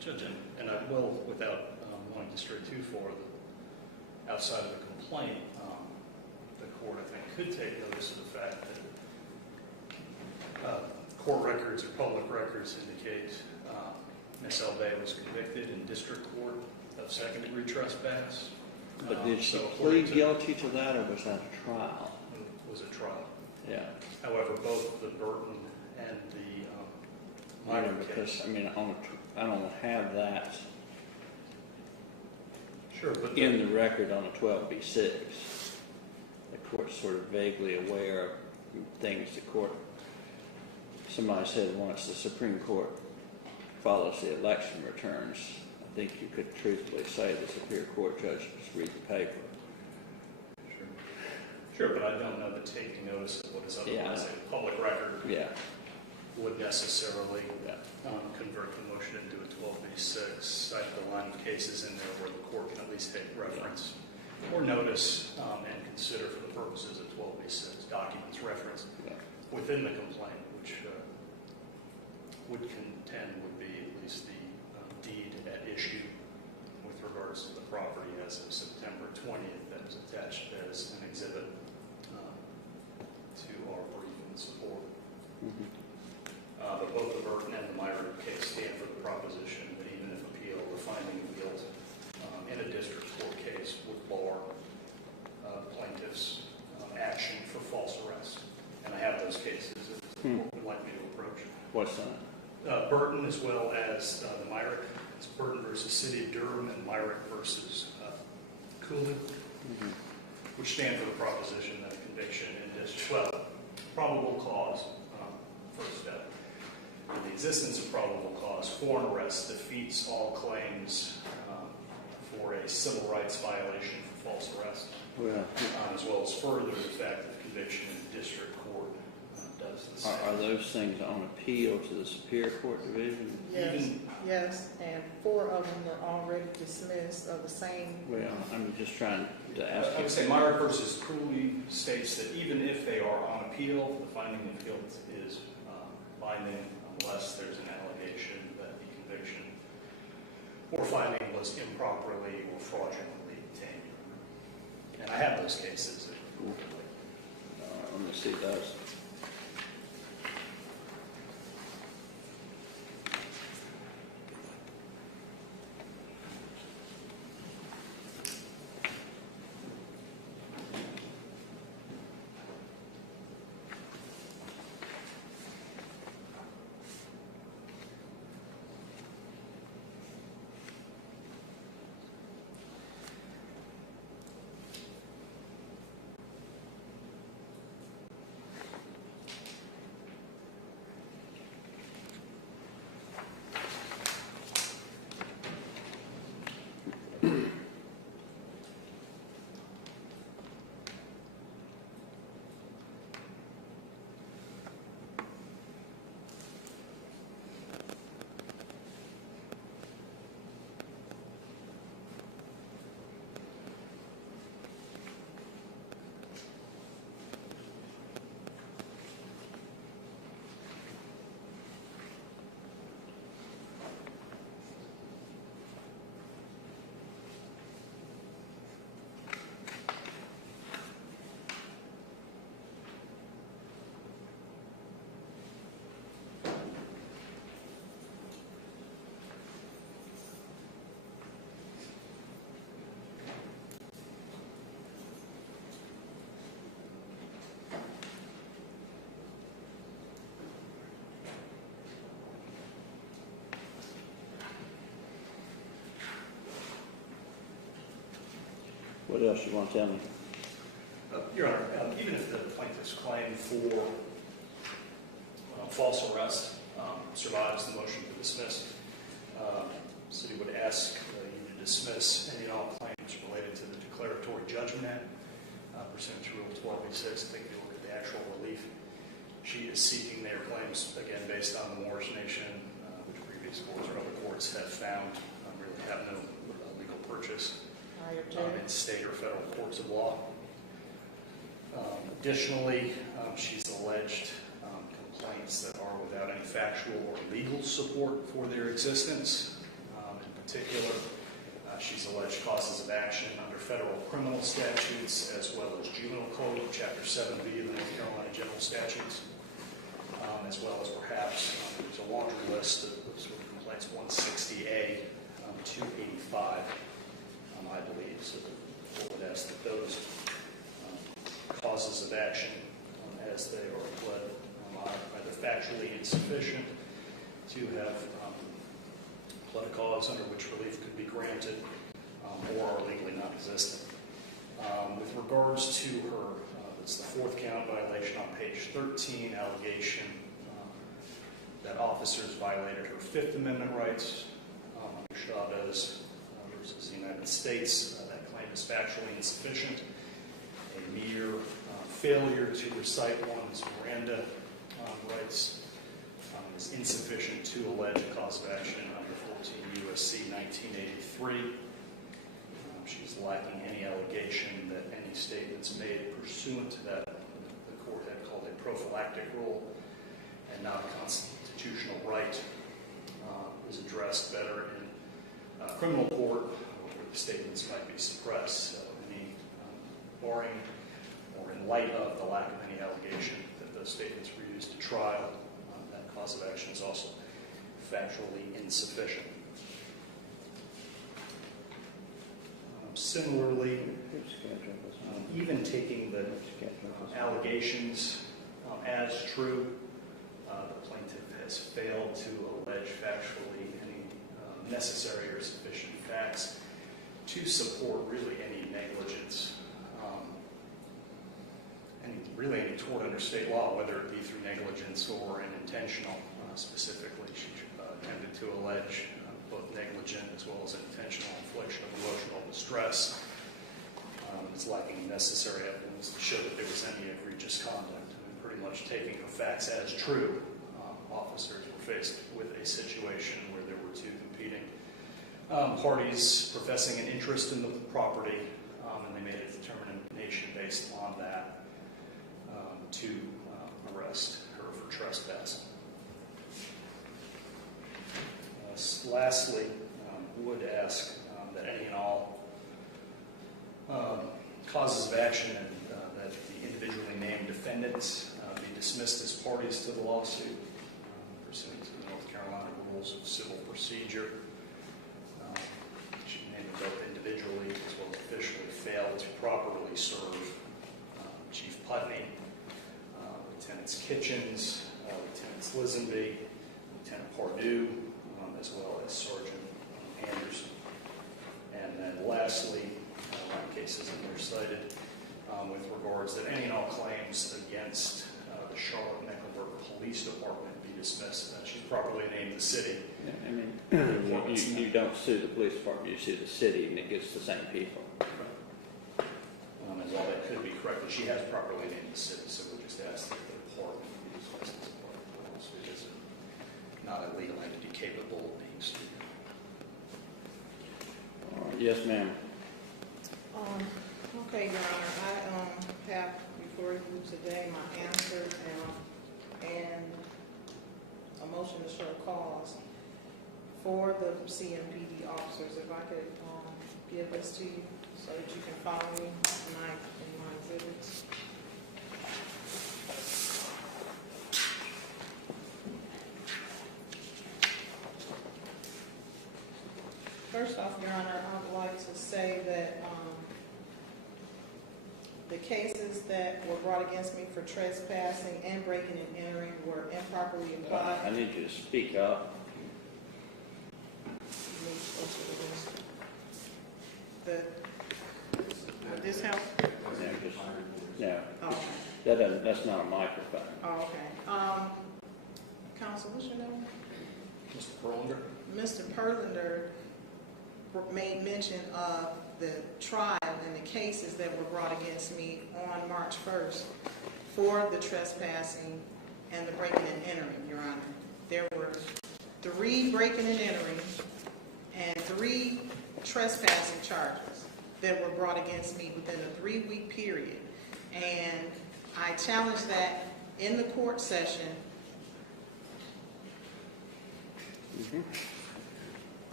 Judge, and I will, without wanting to stray too far, outside of the complaint, the court, I think, could take notice of the fact that court records or public records indicate Ms. El Bey was convicted in district court of second-degree trespass. But did she So plead guilty to that, or was that a trial? It was a trial. Yeah. However, both the Burton and the Yeah, minor because, case. I mean, I don't have that Sure, but in the record on a 12b6. The court's sort of vaguely aware of things the court, somebody said once the Supreme Court follows the election returns. I think you could truthfully say the Superior Court judge just read the paper. Sure, but I don't know that taking notice of what is otherwise a public record Yeah. would necessarily convert the motion into a 12b6. I have a line of cases in there where the court can at least take reference or notice and consider for the purposes of 12b6 documents referenced within the complaint, which would contend would be at least the deed at issue with regards to the property as of September 20th that was attached as an exhibit to our brief in support. Mm-hmm. But both the Burton and the Myrick case stand for the proposition that even if appeal or finding of guilt in a district court case would bar plaintiff's action for false arrest. And I have those cases if the court would like me to approach. What's that? Burton as well as the Myrick. It's Burton versus City of Durham and Myrick versus Cooley, which stand for the proposition that a conviction in district, probable cause, first step. And the existence of probable cause for an arrest defeats all claims for a civil rights violation for false arrest, as well as further the fact that conviction in district court does the same. Are those things on appeal to the Superior Court Division? Yes, and 4 of them are already dismissed of the same. Well, I'm just trying to ask I you. would say Myrick versus Cooley states that even if they are on appeal, the finding of guilt is binding unless there's an allegation that the conviction or finding was improperly or fraudulently obtained. And I have those cases. Let me see those. What else you want to tell me? Your Honor, even if the plaintiff's claim for false arrest survives the motion to dismiss, the city would ask you to dismiss any and all claims related to the Declaratory Judgment Act pursuant to Rule 12b6. Take a look at the actual relief. She is seeking their claims, again, based on the Morris Nation, which previous courts or other courts have found really have no legal purchase in state or federal courts of law. Additionally, she's alleged complaints that are without any factual or legal support for their existence. particular. She's alleged causes of action under federal criminal statutes as well as juvenile code, Chapter 7B of the North Carolina General Statutes, as well as perhaps there's a laundry list of sort of complaints, 160A, 285, I believe. So the court would ask that those causes of action, as they are pled, are either factually insufficient to have pled a cause under which relief could be granted, or are legally non-existent. With regards to her, it's the fourth count violation on page 13, allegation that officers violated her Fifth Amendment rights under Chavez versus the United States. That claim is factually insufficient. A mere failure to recite one's Miranda rights is insufficient to allege a cause of action under 14 U.S.C. 1983. She's lacking any allegation that any statements made pursuant to that the court had called a prophylactic rule and not a constitutional right is addressed better in criminal court where the statements might be suppressed. So any barring or in light of the lack of any allegation that those statements were used to trial, that cause of action is also factually insufficient. Similarly, even taking the allegations as true, the plaintiff has failed to allege factually any necessary or sufficient facts to support really any negligence, any tort under state law, whether it be through negligence or an intentional. Specifically, she attempted to allege both negligent as well as intentional infliction of emotional distress. It's lacking necessary evidence to show that there was any egregious conduct. Pretty much taking the facts as true, officers were faced with a situation where there were two competing parties professing an interest in the property, and they made a determination based on that to arrest her for trespassing. Lastly, would ask that any and all causes of action and that the individually named defendants be dismissed as parties to the lawsuit pursuant to the North Carolina Rules of Civil Procedure. She named them both individually as well as officially failed to properly serve Chief Putney, Lieutenants Kitchens, Lieutenants Lisenby, Lieutenant Pardue, as well as Sergeant Anderson. And then lastly, cases in there cited with regards that any and all claims against the Charlotte-Mecklenburg Police Department be dismissed. She's properly named the city. Yeah, I mean, you don't sue the police department, you sue the city, and it gets the same people. As all that could be corrected, she has properly named the city, so we just ask that the department be dismissed as part of the lawsuit. It is not a legal entity capable of being sued. Yes, ma'am. Okay, Your Honor, I have before you today my answer and a motion to show cause for the CMPD officers. If I could give this to you so that you can follow me tonight in my exhibits. First off, Your Honor, I would like to say that the cases that were brought against me for trespassing and breaking and entering were improperly applied. I need you to speak up. Would this help? No, Oh, that's not a microphone. oh, okay. Counsel, what's your name? Mr. Perlander? Mr. Perlander made mention of the trial and the cases that were brought against me on March 1st for the trespassing and the breaking and entering, Your Honor. There were 3 breaking and entering and 3 trespassing charges that were brought against me within a 3-week period. And I challenged that in the court session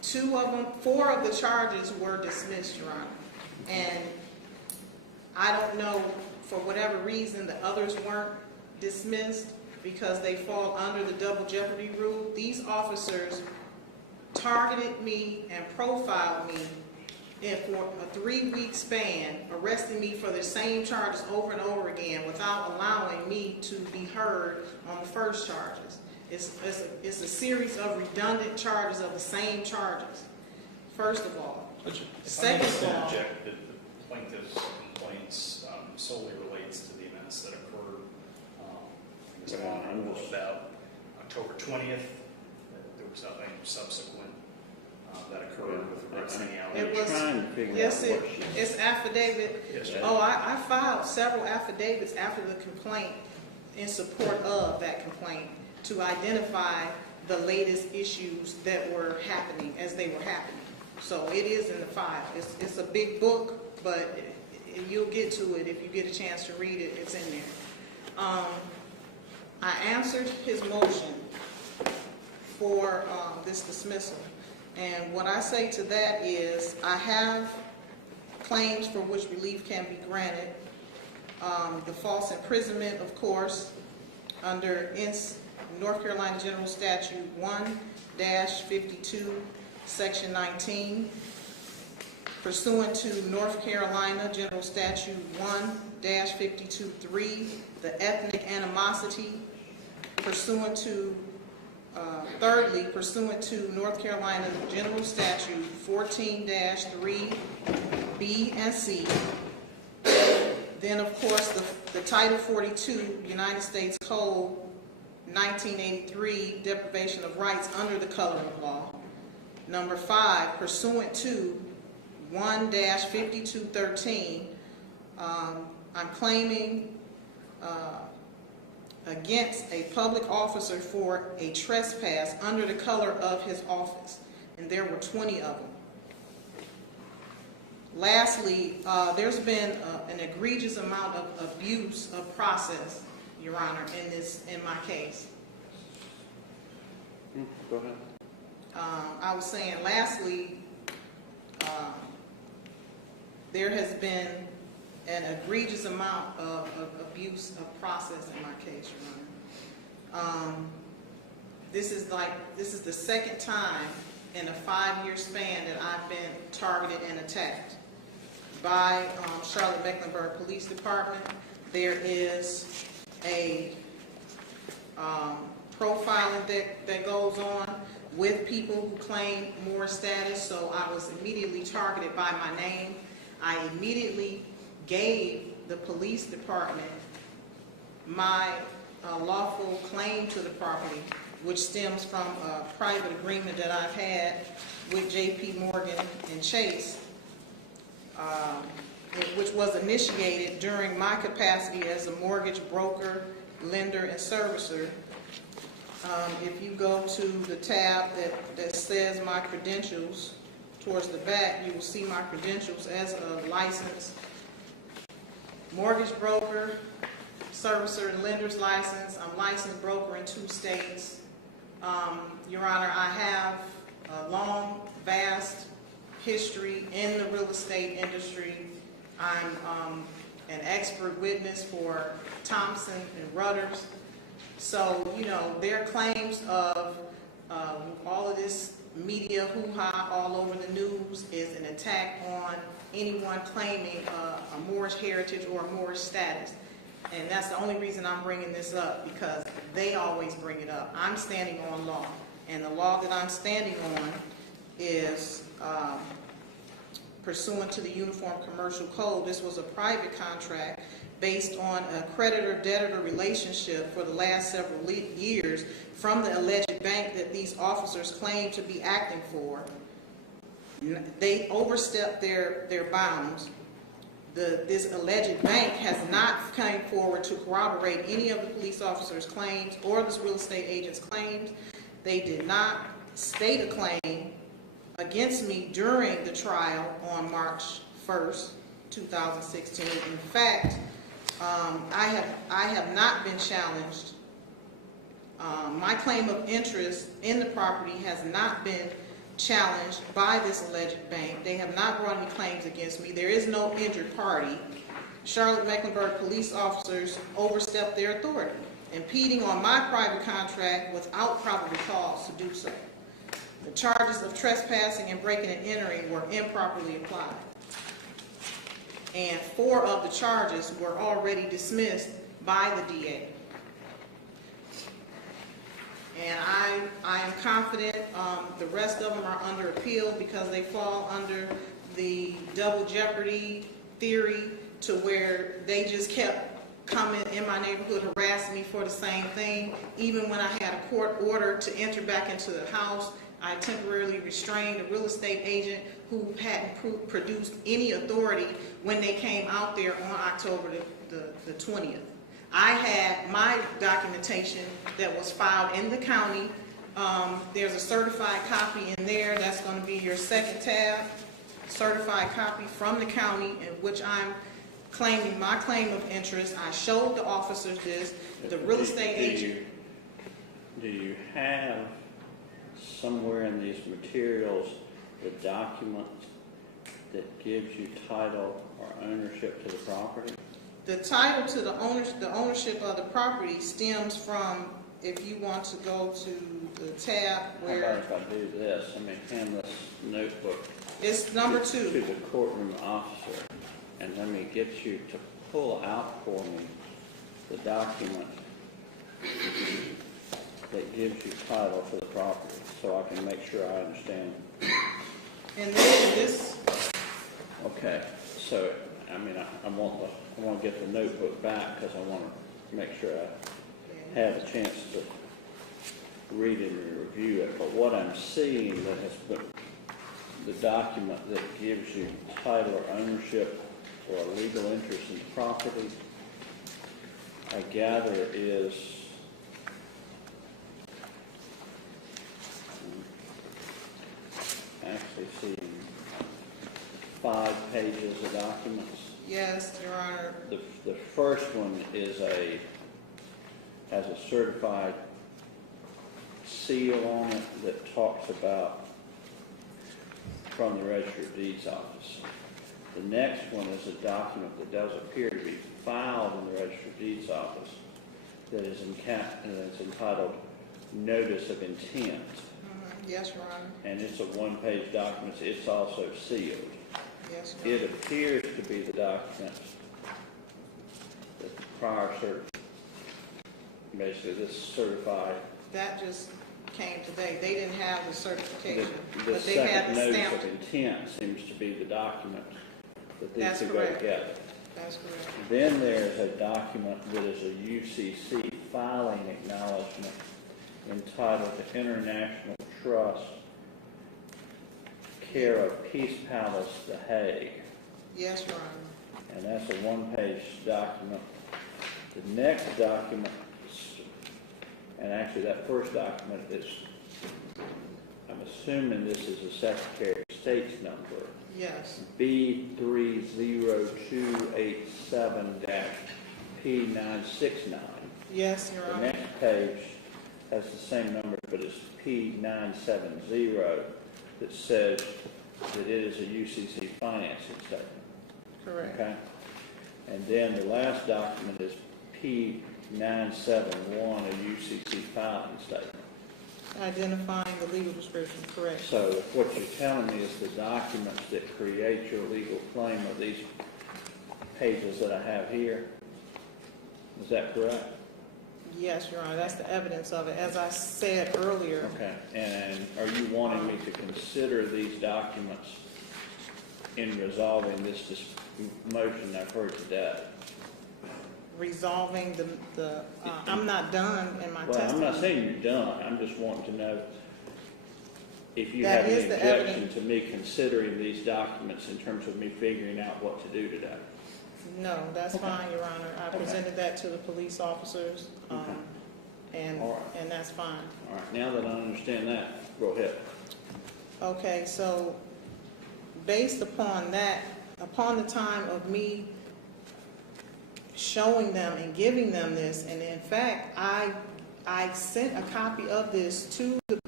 4 of the charges were dismissed, Your Honor. And I don't know, for whatever reason, the others weren't dismissed because they fall under the double jeopardy rule. These officers targeted me and profiled me for a 3-week span, arresting me for the same charges over and over again without allowing me to be heard on the first charges. It's a series of redundant charges of the same charges, first of all. Second of all, Object that the plaintiff's complaints solely relates to the events that occurred about October 20th. There was nothing subsequent that occurred with regards to the allegations. It's affidavit. Yes, I filed several affidavits after the complaint in support of that complaint to identify the latest issues that were happening as they were happening. So it is in the file. It's a big book, but you'll get to it if you get a chance to read it. It's in there. I answered his motion for this dismissal. And what I say to that is I have claims for which relief can be granted. The false imprisonment, of course, under North Carolina General Statute 1-52, Section 19, pursuant to North Carolina General Statute 1-52.3, the ethnic animosity, pursuant to thirdly, pursuant to North Carolina General Statute 14-3, B and C. Then, of course, the Title 42, United States Code 1983, deprivation of rights under the color of law. Number 5, pursuant to 1-5213, I'm claiming against a public officer for a trespass under the color of his office, and there were 20 of them. Lastly, there's been an egregious amount of abuse of process, Your Honor, in my case. Go ahead. I was saying, lastly, there has been an egregious amount of abuse of process in my case, Your Honor. This is the second time in a 5-year span that I've been targeted and attacked by Charlotte Mecklenburg Police Department. There is a profiling that goes on with people who claim more status, so I was immediately targeted by my name. I immediately gave the police department my lawful claim to the property, which stems from a private agreement that I've had with J.P. Morgan and Chase, which was initiated during my capacity as a mortgage broker, lender, and servicer. If you go to the tab that says my credentials, towards the back, you will see my credentials as a licensed mortgage broker, servicer, and lender's license. I'm licensed broker in 2 states. Your Honor, I have a long, vast history in the real estate industry. I'm an expert witness for Thompson and Rudders. So, their claims of all of this media hoo-ha all over the news is an attack on anyone claiming a Moorish heritage or a Moorish status. And that's the only reason I'm bringing this up, because they always bring it up. I'm standing on law, and the law that I'm standing on is pursuant to the Uniform Commercial Code. This was a private contract based on a creditor-debtor relationship for the last several years from the alleged bank that these officers claim to be acting for. They overstepped their bounds. This alleged bank has not come forward to corroborate any of the police officers' claims or this real estate agent's claims. They did not state a claim against me during the trial on March 1st, 2016. In fact, I have not been challenged. My claim of interest in the property has not been challenged by this alleged bank. They have not brought any claims against me. There is no injured party. Charlotte Mecklenburg police officers overstepped their authority, impeding on my private contract without probable cause to do so. The charges of trespassing and breaking and entering were improperly applied. And 4 of the charges were already dismissed by the DA. And I am confident the rest of them are under appeal because they fall under the double jeopardy theory, to where they just kept coming in my neighborhood harassing me for the same thing. Even when I had a court order to enter back into the house, I temporarily restrained a real estate agent who hadn't produced any authority when they came out there on October the 20th. I had my documentation that was filed in the county. There's a certified copy in there. That's going to be your second tab. Certified copy from the county in which I'm claiming my claim of interest. I showed the officers this. The real estate agent. Do you have somewhere in these materials the document that gives you title or ownership to the property? The title to the ownership of the property stems from, if you want to go to the tab where... How about if I do this? I mean, hand this notebook. It's number 2. To the courtroom officer, and let me get you to pull out for me the document that gives you title for the property, so I can make sure I understand. And then this... Okay, so, I mean, I want to get the notebook back because I want to make sure I have a chance to read it and review it. But what I'm seeing that has been the document that gives you title or ownership or a legal interest in the property, I gather is actually seeing 5 pages of documents. Yes, Your Honor. The first one has a certified seal on it that talks about from the Register of Deeds office. The next one is a document that does appear to be filed in the Register of Deeds office that is entitled Notice of Intent. Yes, Your Honor. And it's a 1-page document. It's also sealed. Yes, Your Honor. It appears to be the document that the prior basically this certified. That just came today. They didn't have the certification, The but they had second the notice stamp. of intent seems to be the document that these That's two go correct. together. That's correct. Then there's a document that is a UCC filing acknowledgement entitled the International Trust, care of Peace Palace, The Hague. Yes, Your Honor. And that's a 1-page document. The next document, and actually that first document is, I'm assuming this is a Secretary of State's number, Yes. B307-P969. Yes, Your The Honor. next page has the same number, but it's P970 that says that it is a UCC financing statement. Correct. Okay? And then the last document is P971, a UCC filing statement. Identifying the legal description. Correct. So what you're telling me is the documents that create your legal claim are these pages that I have here. Is that correct? Yes, Your Honor. That's the evidence of it. As I said earlier. Okay. And are you wanting me to consider these documents in resolving this motion I've heard today? Resolving I'm not done in my testimony. I'm not saying you're done. I'm just wanting to know if you That have is any the objection evidence. to me considering these documents in terms of me figuring out what to do today. No, that's fine, Your Honor. I presented that to the police officers, and All right. and that's fine. All right. Now that I understand that, go ahead. Okay, so based upon that, upon the time of me showing them and giving them this, and in fact, I sent a copy of this to the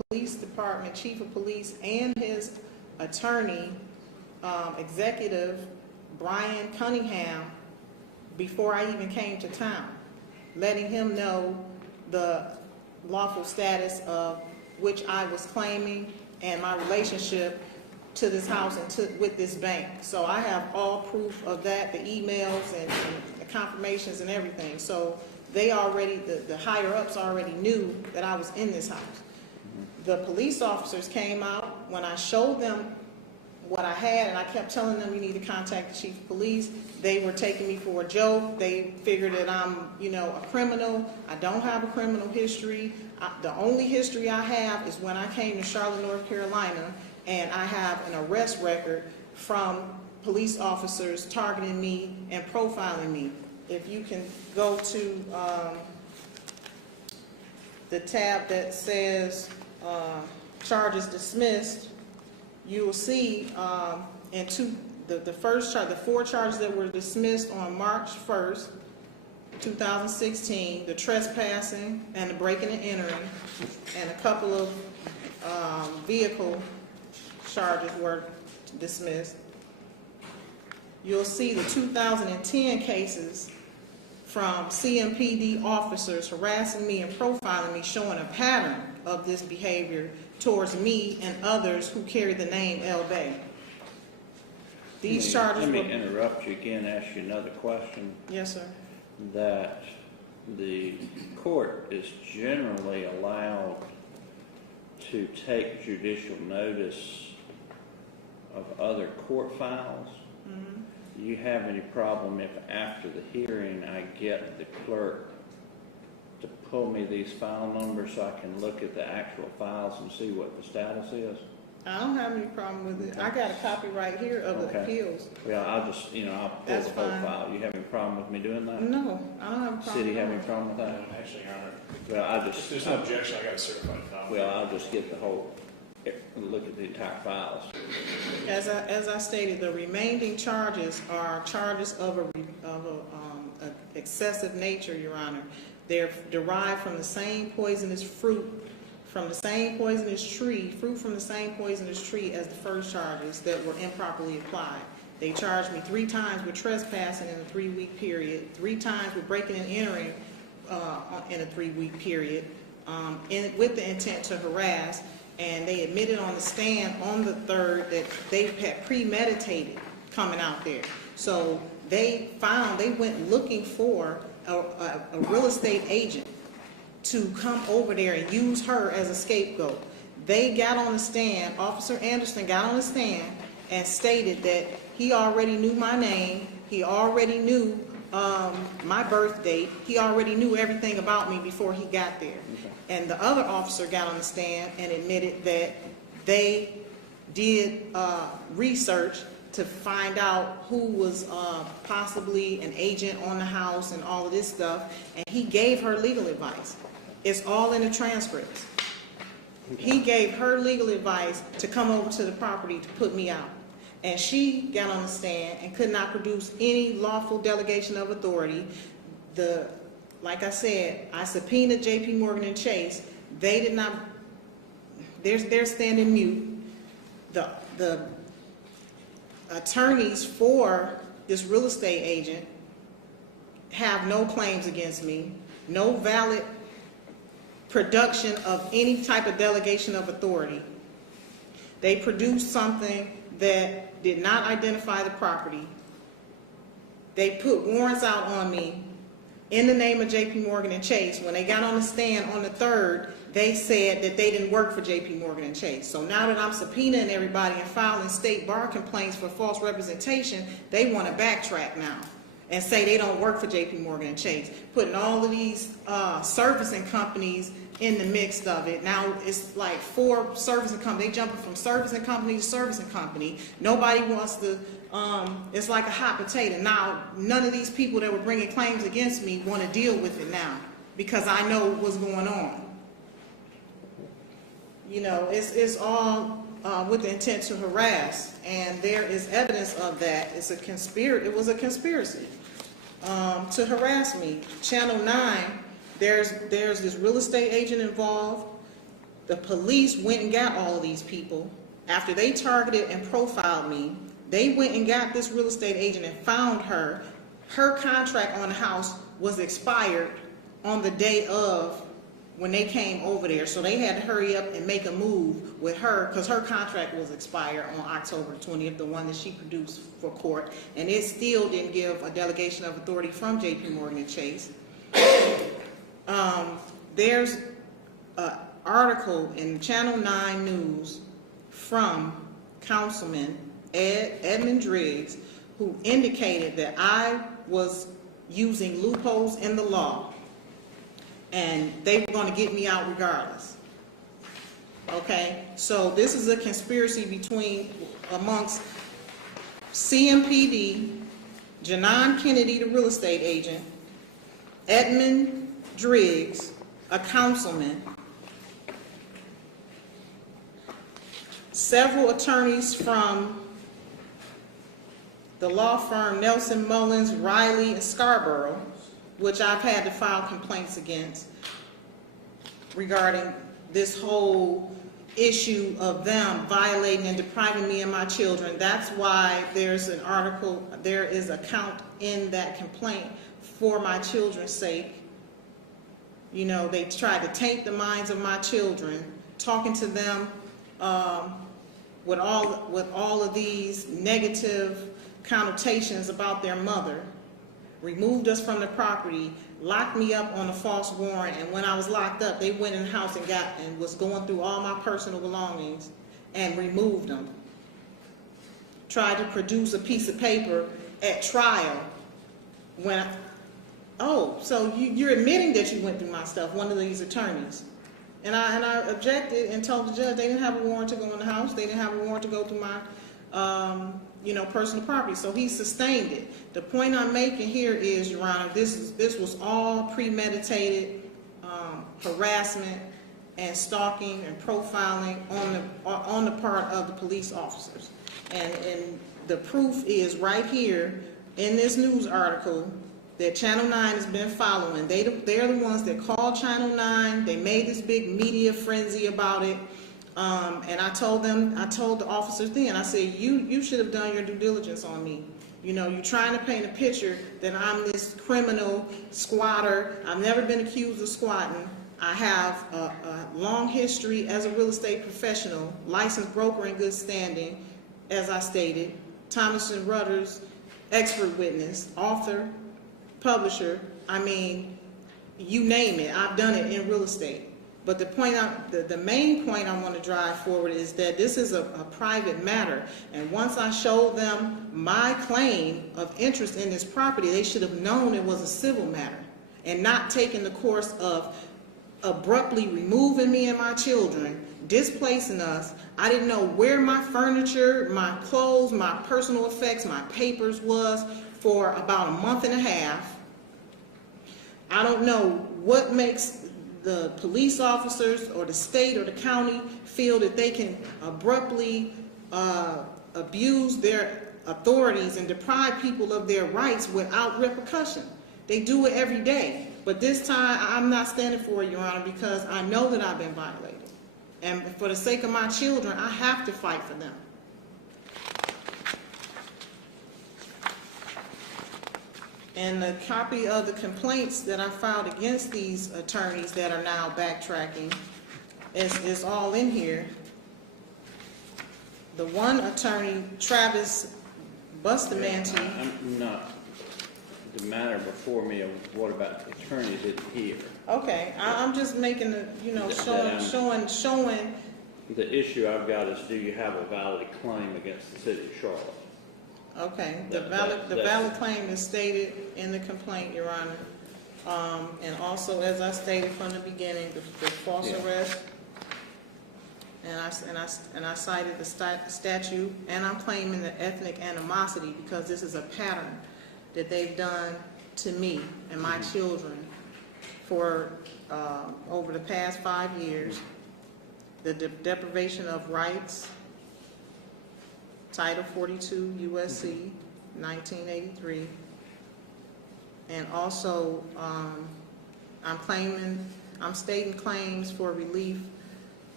police department chief of police and his attorney, executive Brian Cunningham, before I even came to town, letting him know the lawful status of which I was claiming and my relationship to this house and with this bank. So I have all proof of that, the emails and the confirmations and everything. So they already, the higher ups already knew that I was in this house. The police officers came out when I showed them what I had, and I kept telling them, you need to contact the chief of police. They were taking me for a joke. They figured that I'm, a criminal. I don't have a criminal history. The only history I have is when I came to Charlotte, North Carolina, and I have an arrest record from police officers targeting me and profiling me. If you can go to the tab that says charges dismissed, you will see the first charge, the 4 charges that were dismissed on March 1st, 2016, the trespassing and the breaking and entering, and a couple of vehicle charges were dismissed. You'll see the 2010 cases from CMPD officers harassing me and profiling me, showing a pattern of this behavior towards me and others who carry the name El Bey. These charges Let me interrupt you again, ask you another question. Yes, sir. That the court is generally allowed to take judicial notice of other court files. Mm-hmm. Do you have any problem if after the hearing I get the clerk to pull me these file numbers so I can look at the actual files and see what the status is? I don't have any problem with it. I got a copy right here of the appeals. Well, I'll just, I'll pull That's the whole fine. file. You have any problem with me doing that? No, I don't have a problem. City have any problem with that? Actually, Your Honor, Well, if there's no objection, I got a certified file. Well, I'll just get the whole, look at the entire files. As I stated, the remaining charges are charges of a excessive nature, Your Honor. They're derived from the same poisonous fruit, from the same poisonous tree, fruit from the same poisonous tree as the first charges that were improperly applied. They charged me 3 times with trespassing in a 3-week period, 3 times with breaking and entering in a 3-week period, with the intent to harass. And they admitted on the stand on the 3rd that they had premeditated coming out there. So they went looking for a real estate agent to come over there and use her as a scapegoat. They got on the stand, Officer Anderson got on the stand and stated that he already knew my name, he already knew my birth date, he already knew everything about me before he got there. And the other officer got on the stand and admitted that they did research to find out who was possibly an agent on the house and all of this stuff, and he gave her legal advice. It's all in the transcripts. He gave her legal advice to come over to the property to put me out. And she got on the stand and could not produce any lawful delegation of authority. Like I said, I subpoenaed J.P. Morgan and Chase. They did not, they're standing mute. The attorneys for this real estate agent have no claims against me, no valid production of any type of delegation of authority. They produced something that did not identify the property. They put warrants out on me in the name of J.P. Morgan and Chase. When they got on the stand on the 3rd, they said that they didn't work for J.P. Morgan and Chase. So now that I'm subpoenaing everybody and filing state bar complaints for false representation, they want to backtrack now and say they don't work for J.P. Morgan and Chase, putting all of these servicing companies in the mix of it. Now it's like 4 servicing companies. They jumping from servicing company to servicing company. Nobody wants to, it's like a hot potato. Now, none of these people that were bringing claims against me want to deal with it now because I know what's going on. It's all with the intent to harass, and there is evidence of that. It was a conspiracy to harass me. Channel 9, there's this real estate agent involved. The police went and got all of these people. After they targeted and profiled me, they went and got this real estate agent and found her. Her contract on the house was expired on the day of when they came over there. So they had to hurry up and make a move with her because her contract was expired on October 20th, the one that she produced for court. And it still didn't give a delegation of authority from JP Morgan and Chase. There's an article in Channel 9 News from Councilman Edmund Driggs, who indicated that I was using loopholes in the law and they were going to get me out regardless. Okay, so this is a conspiracy amongst CMPD, Janan Kennedy, the real estate agent, Edmund Driggs, a councilman, several attorneys from the law firm Nelson Mullins, Riley, and Scarborough, which I've had to file complaints against regarding this whole issue of them violating and depriving me and my children. That's why there's an article, there is a count in that complaint for my children's sake. You know, they tried to taint the minds of my children, talking to them with all of these negative connotations about their mother, removed us from the property, locked me up on a false warrant, and when I was locked up, they went in the house and was going through all my personal belongings and removed them. Tried to produce a piece of paper at trial so you're admitting that you went through my stuff, one of these attorneys. And I objected and told the judge they didn't have a warrant to go in the house, they didn't have a warrant to go through my personal property, so he sustained it. The point I'm making here is, Your Honor, this was all premeditated harassment and stalking and profiling on the part of the police officers. And the proof is right here in this news article that Channel 9 has been following. They're the ones that called Channel 9. They made this big media frenzy about it. And I told the officers then, I said, you should have done your due diligence on me. You know, you're trying to paint a picture that I'm this criminal squatter. I've never been accused of squatting. I have a long history as a real estate professional, licensed broker in good standing, as I stated, Thomas and Rudders, expert witness, author, publisher. I mean, you name it, I've done it in real estate. But the main point I want to drive forward is that this is a private matter. And once I showed them my claim of interest in this property, they should have known it was a civil matter and not taken the course of abruptly removing me and my children, displacing us. I didn't know where my furniture, my clothes, my personal effects, my papers was for about a month and a half. I don't know what makes the police officers or the state or the county feel that they can abruptly abuse their authorities and deprive people of their rights without repercussion. They do it every day. But this time, I'm not standing for it, Your Honor, because I know that I've been violated. And for the sake of my children, I have to fight for them. And a copy of the complaints that I filed against these attorneys that are now backtracking is all in here. The one attorney, Travis Bustamante. I'm not, the matter before me of what about the attorneys in here. Okay, I'm just making the, showing. The issue I've got is, do you have a valid claim against the city of Charlotte? Okay, the valid claim is stated in the complaint, Your Honor. And also, as I stated from the beginning, the false arrest, and I cited the statute, and I'm claiming the ethnic animosity because this is a pattern that they've done to me and my children for over the past 5 years. The deprivation of rights, Title 42 USC 1983, and also I'm stating claims for relief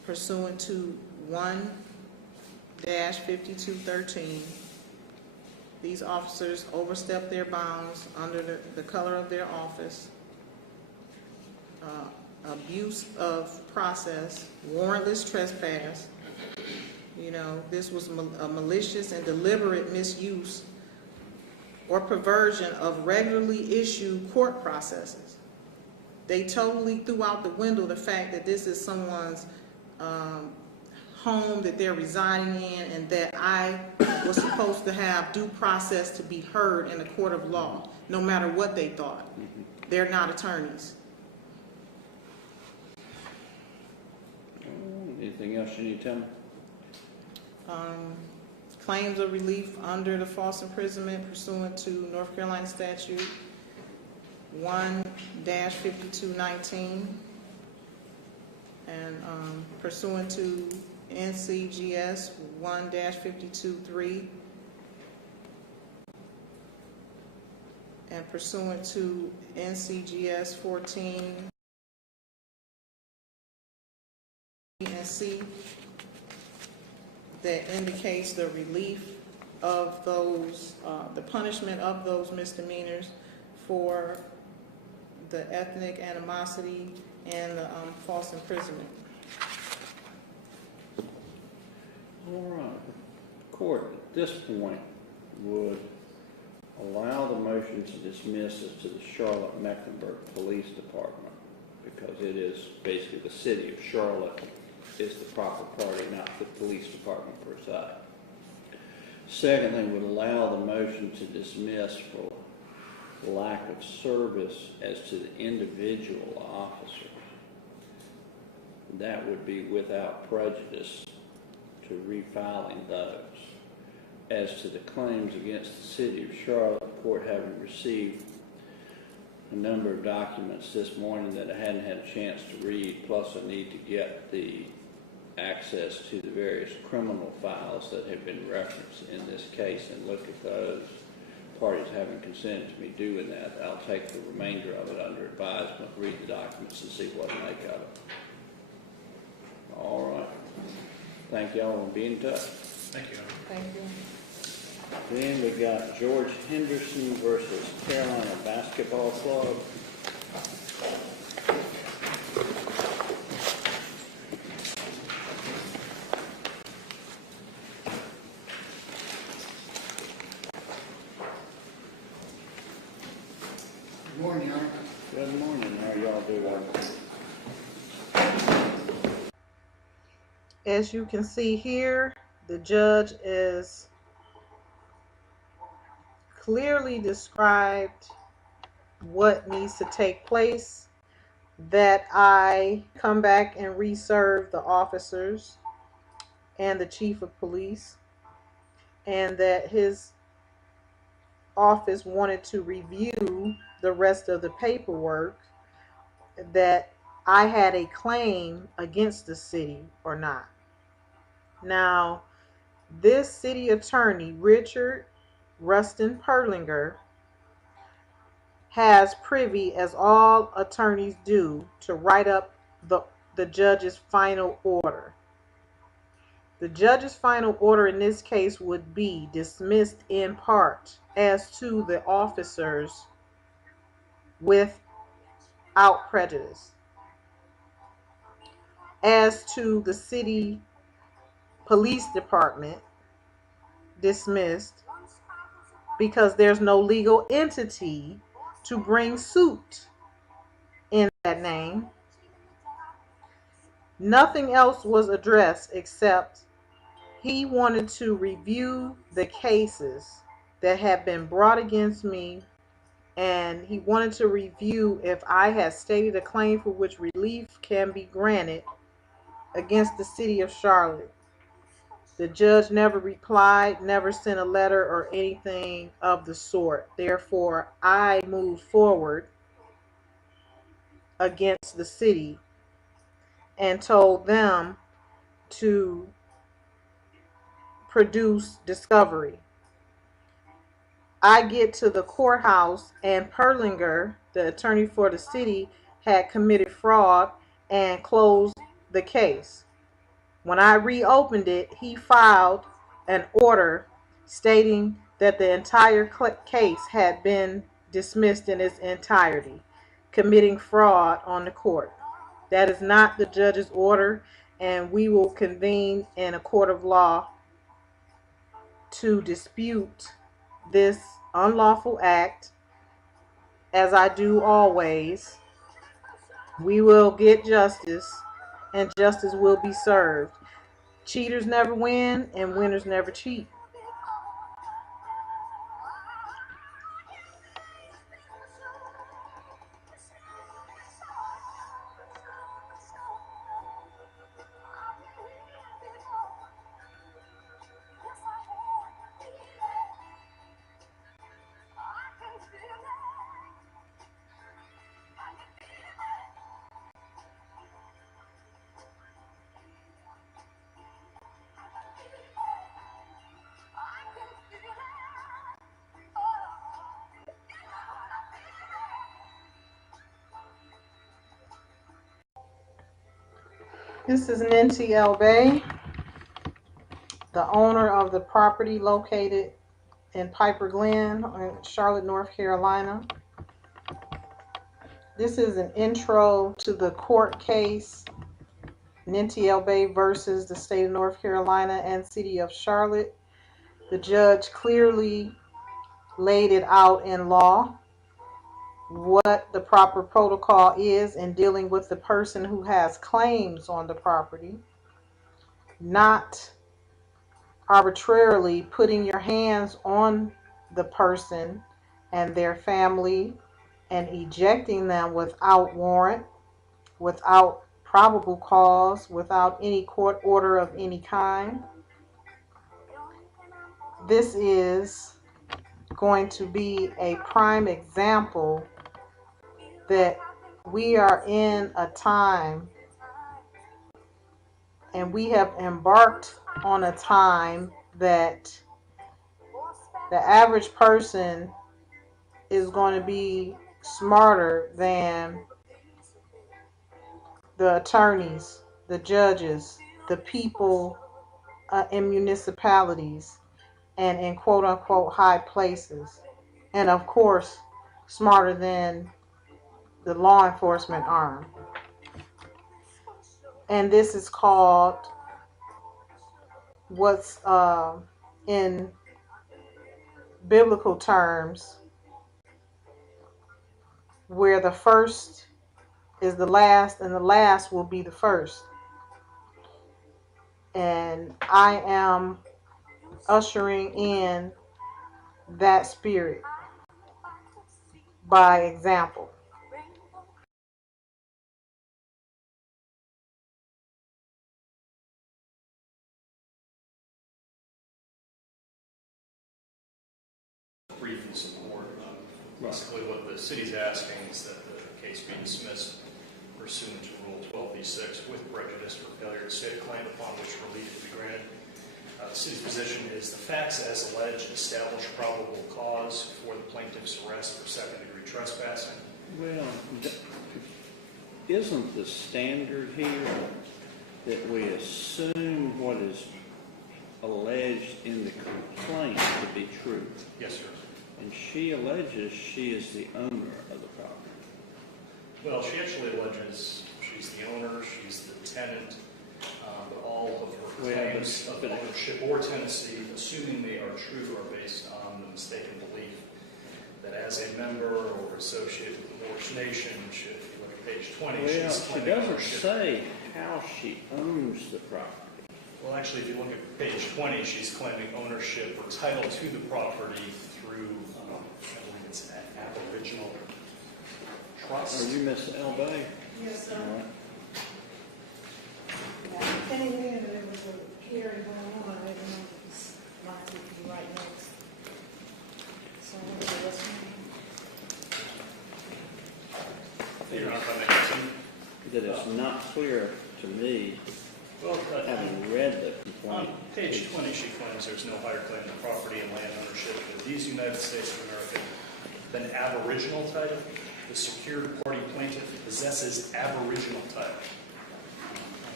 pursuant to 1-5213. These officers overstepped their bounds under the color of their office, abuse of process, warrantless trespass. You know, this was a malicious and deliberate misuse or perversion of regularly issued court processes. They totally threw out the window the fact that this is someone's home that they're residing in, and that I was supposed to have due process to be heard in a court of law, no matter what they thought. They're not attorneys. Anything else you need to tell me? Claims of relief under the false imprisonment pursuant to North Carolina statute 1-5219, and pursuant to NCGS 1-523, and pursuant to NCGS 14 and C, that indicates the relief of those, the punishment of those misdemeanors for the ethnic animosity and the false imprisonment. All right. The court at this point would allow the motion to dismiss as to the Charlotte-Mecklenburg Police Department, because it is basically the city of Charlotte is the proper party, not the police department per se. Secondly, would allow the motion to dismiss for lack of service as to the individual officers. That would be without prejudice to refiling those. As to the claims against the city of Charlotte, the court having received a number of documents this morning that I hadn't had a chance to read, plus I need to get the access to the various criminal files that have been referenced in this case and look at those. Parties having consented to me doing that, I'll take the remainder of it under advisement, read the documents, and see what to make of it. All right. Thank y'all, and be in touch. Thank you. Thank you. Then we got George Henderson versus Carolina Basketball Club. Good morning, Your Honor. Good morning. How y'all doing? As you can see here, the judge is clearly described what needs to take place, that I come back and reserve the officers and the chief of police, and that his office wanted to review the rest of the paperwork, that I had a claim against the city or not. Now, this city attorney, Richard Rustin Perlinger, has privy, as all attorneys do, to write up the judge's final order. The judge's final order in this case would be dismissed in part as to the officers without prejudice. As to the city police department, dismissed because there's no legal entity to bring suit in that name. Nothing else was addressed except he wanted to review the cases that have been brought against me, and he wanted to review if I had stated a claim for which relief can be granted against the city of Charlotte. The judge never replied, never sent a letter or anything of the sort. Therefore, I moved forward against the city and told them to produce discovery. I get to the courthouse, and Perlinger, the attorney for the city, had committed fraud and closed the case. When I reopened it, he filed an order stating that the entire case had been dismissed in its entirety, committing fraud on the court. That is not the judge's order, and we will convene in a court of law to dispute this unlawful act, as I do always. We will get justice, and justice will be served. Cheaters never win, and winners never cheat. This is Ninti El Bey, the owner of the property located in Piper Glen in Charlotte, North Carolina. This is an intro to the court case, Ninti El Bey versus the state of North Carolina and city of Charlotte. The judge clearly laid it out in law what the proper protocol is in dealing with the person who has claims on the property, not arbitrarily putting your hands on the person and their family and ejecting them without warrant, without probable cause, without any court order of any kind. This is going to be a prime example that we are in a time, and we have embarked on a time that the average person is going to be smarter than the attorneys, the judges, the people in municipalities and in quote unquote high places. And of course, smarter than the law enforcement arm. And this is called what's in biblical terms, where the first is the last and the last will be the first. And I am ushering in that spirit by example. Brief in support. Basically, what the city's asking is that the case be dismissed pursuant to Rule 12b-6 with prejudice for failure to state a claim upon which relief to be granted. The city's position is the facts as alleged establish probable cause for the plaintiff's arrest for second-degree trespassing. Well, isn't the standard here that we assume what is alleged in the complaint to be true? Yes, sir. And she alleges she is the owner of the property. Well, she actually alleges she's the owner, she's the tenant, but all of her claims of ownership or tenancy, assuming they are true, are based on the mistaken belief that as a member or associate with the Morse Nation, if you look at page 20, Well, she's she claiming doesn't ownership. say how she owns the property. Well, actually, if you look at page 20, she's claiming ownership or title to the property through, I believe it's an aboriginal trust. Are you Miss El Bey? Yes, sir. All right. I came in and there was a hearing going on. I didn't know if it was likely to be right next. So I'm going to listen. You're not going to continue? That it's not clear to me, Well, having read the on complaint. page 20, she claims there's no higher claim to property and land ownership of these United States of America than aboriginal title. The secured party plaintiff possesses aboriginal title.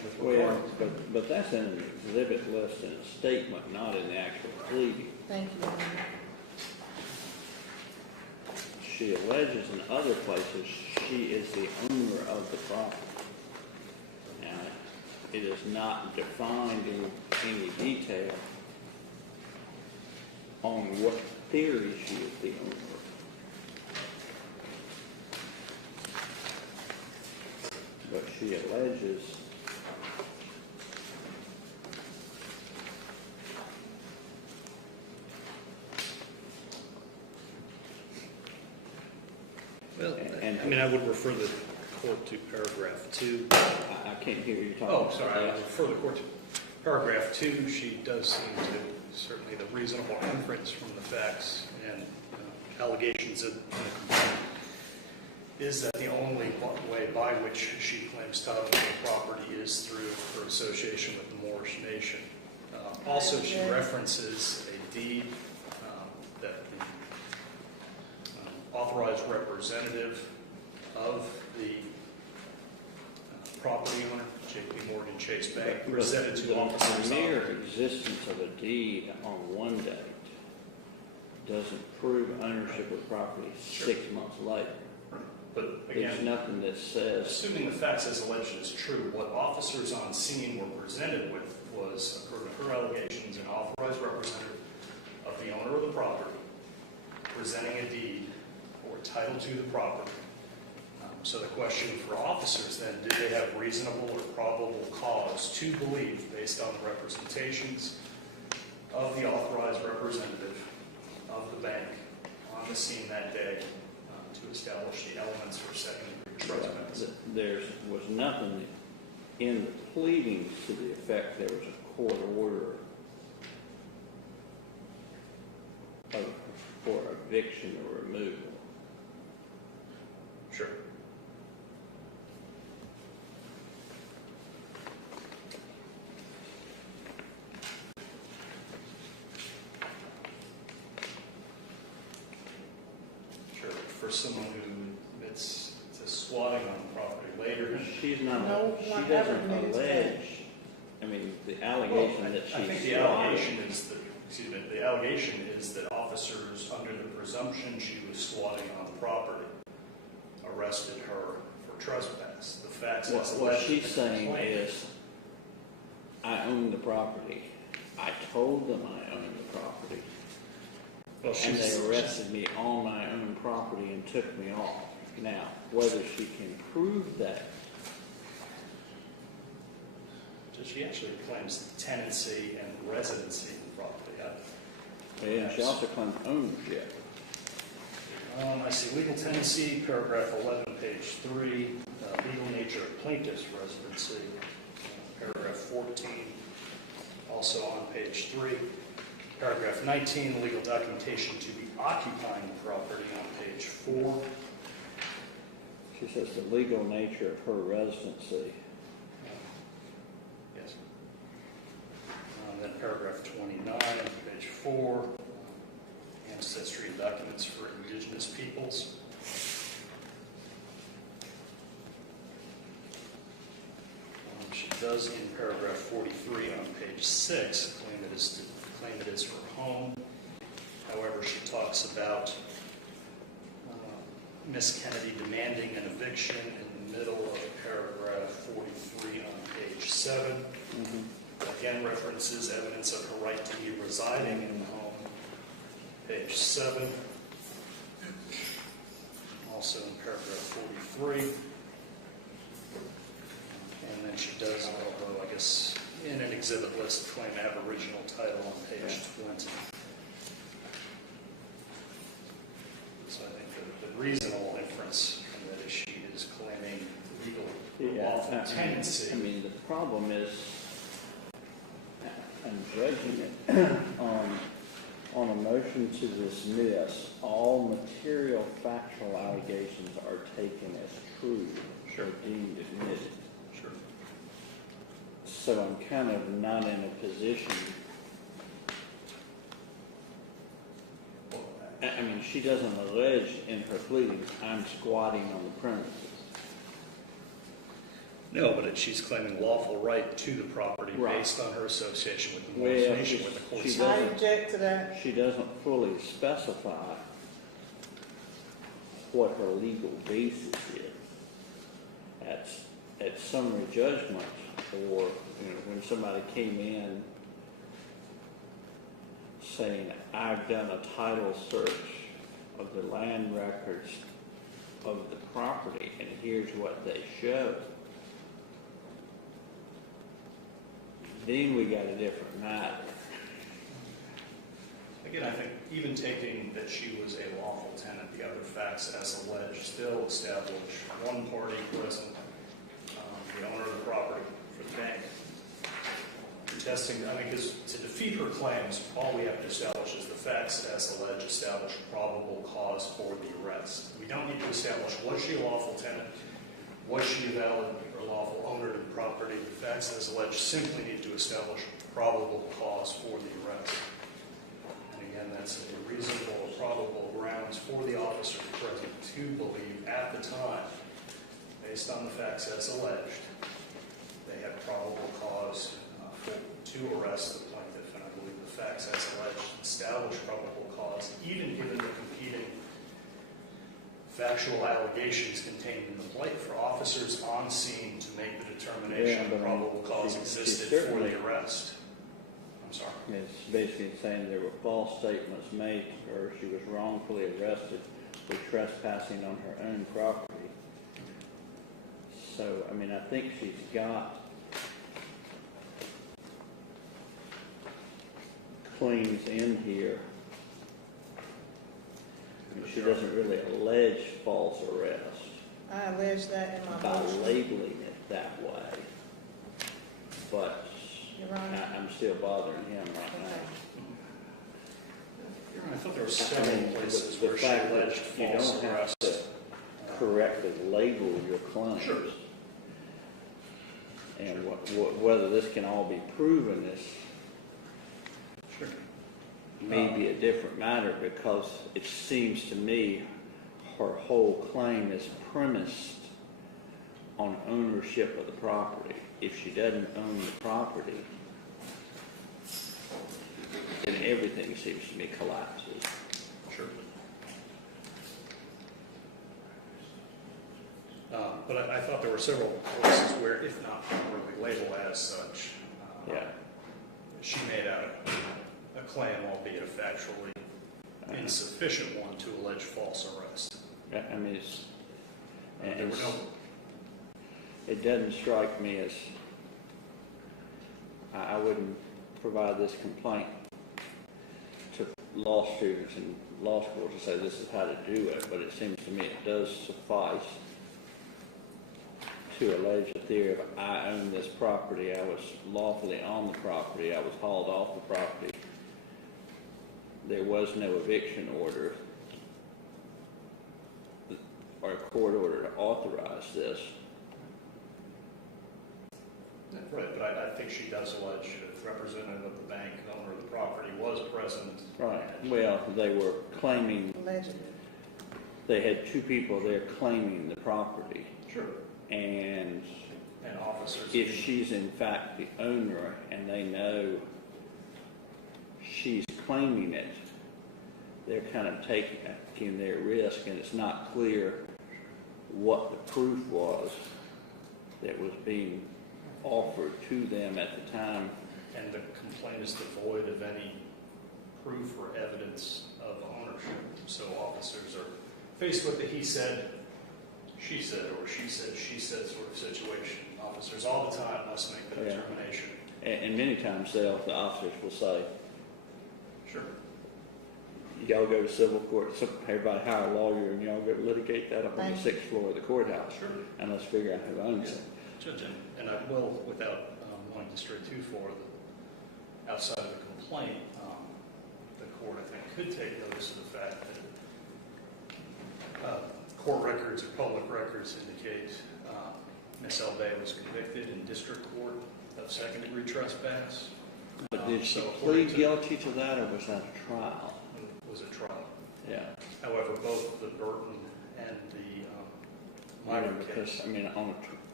with Well, recording. but that's in an exhibit list in a statement, not in the actual pleading. Thank you. She alleges in other places she is the owner of the property. Now, it is not defined in any detail on what theory she is the owner of. But she alleges Well, and- I mean, I would refer the court to paragraph 2. I can't hear you talking. Oh, sorry, I would refer the court to paragraph 2. She does seem to, certainly the reasonable inference from the facts and allegations in the complaint is that the only way by which she claims title to the property is through her association with the Moorish nation. Also, she references a deed that the authorized representative of the property owner, J.P. Morgan Chase Bank, presented to officers. The mere existence of a deed on one date doesn't prove ownership of property 6 months later. But There's again, nothing that says, assuming the facts as alleged is true, what officers on scene were presented with was, according to her allegations, an authorized representative of the owner of the property presenting a deed or title to the property. So the question for officers then, did they have reasonable or probable cause to believe, based on the representations of the authorized representative of the bank on the scene that day, to establish the elements for second-degree trespass? there was nothing in the pleadings to the effect there was a court order for eviction or removal. Sure. Sure, for someone who admits to squatting on the property later. She's not, No she one doesn't ever admitted to that. allege, I mean, the allegation that I think she's the allegation is that, the allegation is that officers, under the presumption she was squatting on the property, arrested her for trespass. The facts as What alleged in she's the saying complaint- is, I own the property. I told them I owned the property. Well, And they arrested me on my own property and took me off. Now, whether she can prove that, She actually claims tenancy and residency in the property. and she also claims ownership. I see legal tenancy, paragraph 11, page 3, legal nature of plaintiff's residency, paragraph 14, also on page 3, paragraph 19, legal documentation to be occupying the property on page 4. She says the legal nature of her residency. Yes. Then paragraph 29, page 4, ancestry documents for indigenous peoples. She does in paragraph 43 on page 6 claim it is her home. However, she talks about Miss Kennedy demanding an eviction in the middle of paragraph 43 on page 7. Again, references evidence of her right to be residing in the home, page 7. Also in paragraph 43. And then she does, although I guess in an exhibit list, claim aboriginal title on page 20. So I think the reasonable inference from that is she is claiming legal lawful tenancy. I mean, the problem is, I'm judging it on a motion to dismiss, all material factual allegations are taken as true or deemed admitted. Sure. So I'm kind of not in a position. I mean, she doesn't allege in her pleadings, I'm squatting on the premises. No, but she's claiming lawful right to the property Right. based on her association with the Well, mortgagation with the court. she I doesn't- object to that. She doesn't fully specify what her legal basis is. At summary judgment, or when somebody came in saying, I've done a title search of the land records of the property and here's what they show, then we got a different matter. Again, I think even taking that she was a lawful tenant, the other facts as alleged still establish one party present, the owner of the property for the bank. Contesting, because to defeat her claims, all we have to establish is the facts as alleged establish probable cause for the arrest. We don't need to establish, was she a lawful tenant? Was she a valid or lawful owner to the property? The facts as alleged simply need to establish probable cause for the arrest. Again, that's a reasonable or probable grounds for the officer present to believe at the time, based on the facts as alleged, they had probable cause to arrest the plaintiff. And I believe the facts as alleged establish probable cause, even given the competing factual allegations contained in the plate for officers on scene to make the determination that probable cause existed for the arrest. I'm sorry. It's basically saying there were false statements made to her. She was wrongfully arrested for trespassing on her own property. So, I think she's got claims in here. She doesn't really allege false arrest I allege that in my by motion. labeling it that way. But Your Honor. I'm still bothering him right Okay. now. I thought there were several places The where she fact that alleged you false don't have arrest. to correctly label your claims. Sure. And whether this can all be proven is Sure. maybe a different matter, because it seems to me her whole claim is premised on ownership of the property. If she doesn't own the property, then everything seems to me collapses. Sure. But I thought there were several places where, if not properly labeled as such, Yeah. she made out a claim, albeit a factually insufficient one, to allege false arrest. It's, and There were no, it doesn't strike me as, I wouldn't provide this complaint to law students in law school to say this is how to do it, but it seems to me it does suffice to allege a theory of I own this property, I was lawfully on the property, I was hauled off the property, there was no eviction order or a court order to authorize this. right, but I think she does allege a representative of the bank, owner of the property, was present. Right. Well, they were claiming, Allegedly. they had two people there claiming the property. Sure. And And officers. if she's in fact the owner and they know she's claiming it, they're kind of taking their risk, and it's not clear what the proof was that was being offered to them at the time. And the complaint is devoid of any proof or evidence of ownership. So officers are faced with the he said, she said, or she said, sort of situation. Officers all the time must make the Yeah. determination. And many times the officers will say, Sure. y'all go to civil court, so everybody hire a lawyer and y'all go litigate that up on the Thank you. 6th floor of the courthouse. Sure. And let's figure out who owns it. Judge, and I will, without wanting to stray too far, outside of the complaint, the court, I think, could take notice of the fact that court records or public records indicate Ms. El Bey was convicted in district court of second-degree trespass. But did she So according plead to- guilty to that, or was that a trial? Was a trial. Yeah. However, both the Burton and the Yeah, minor because, case. on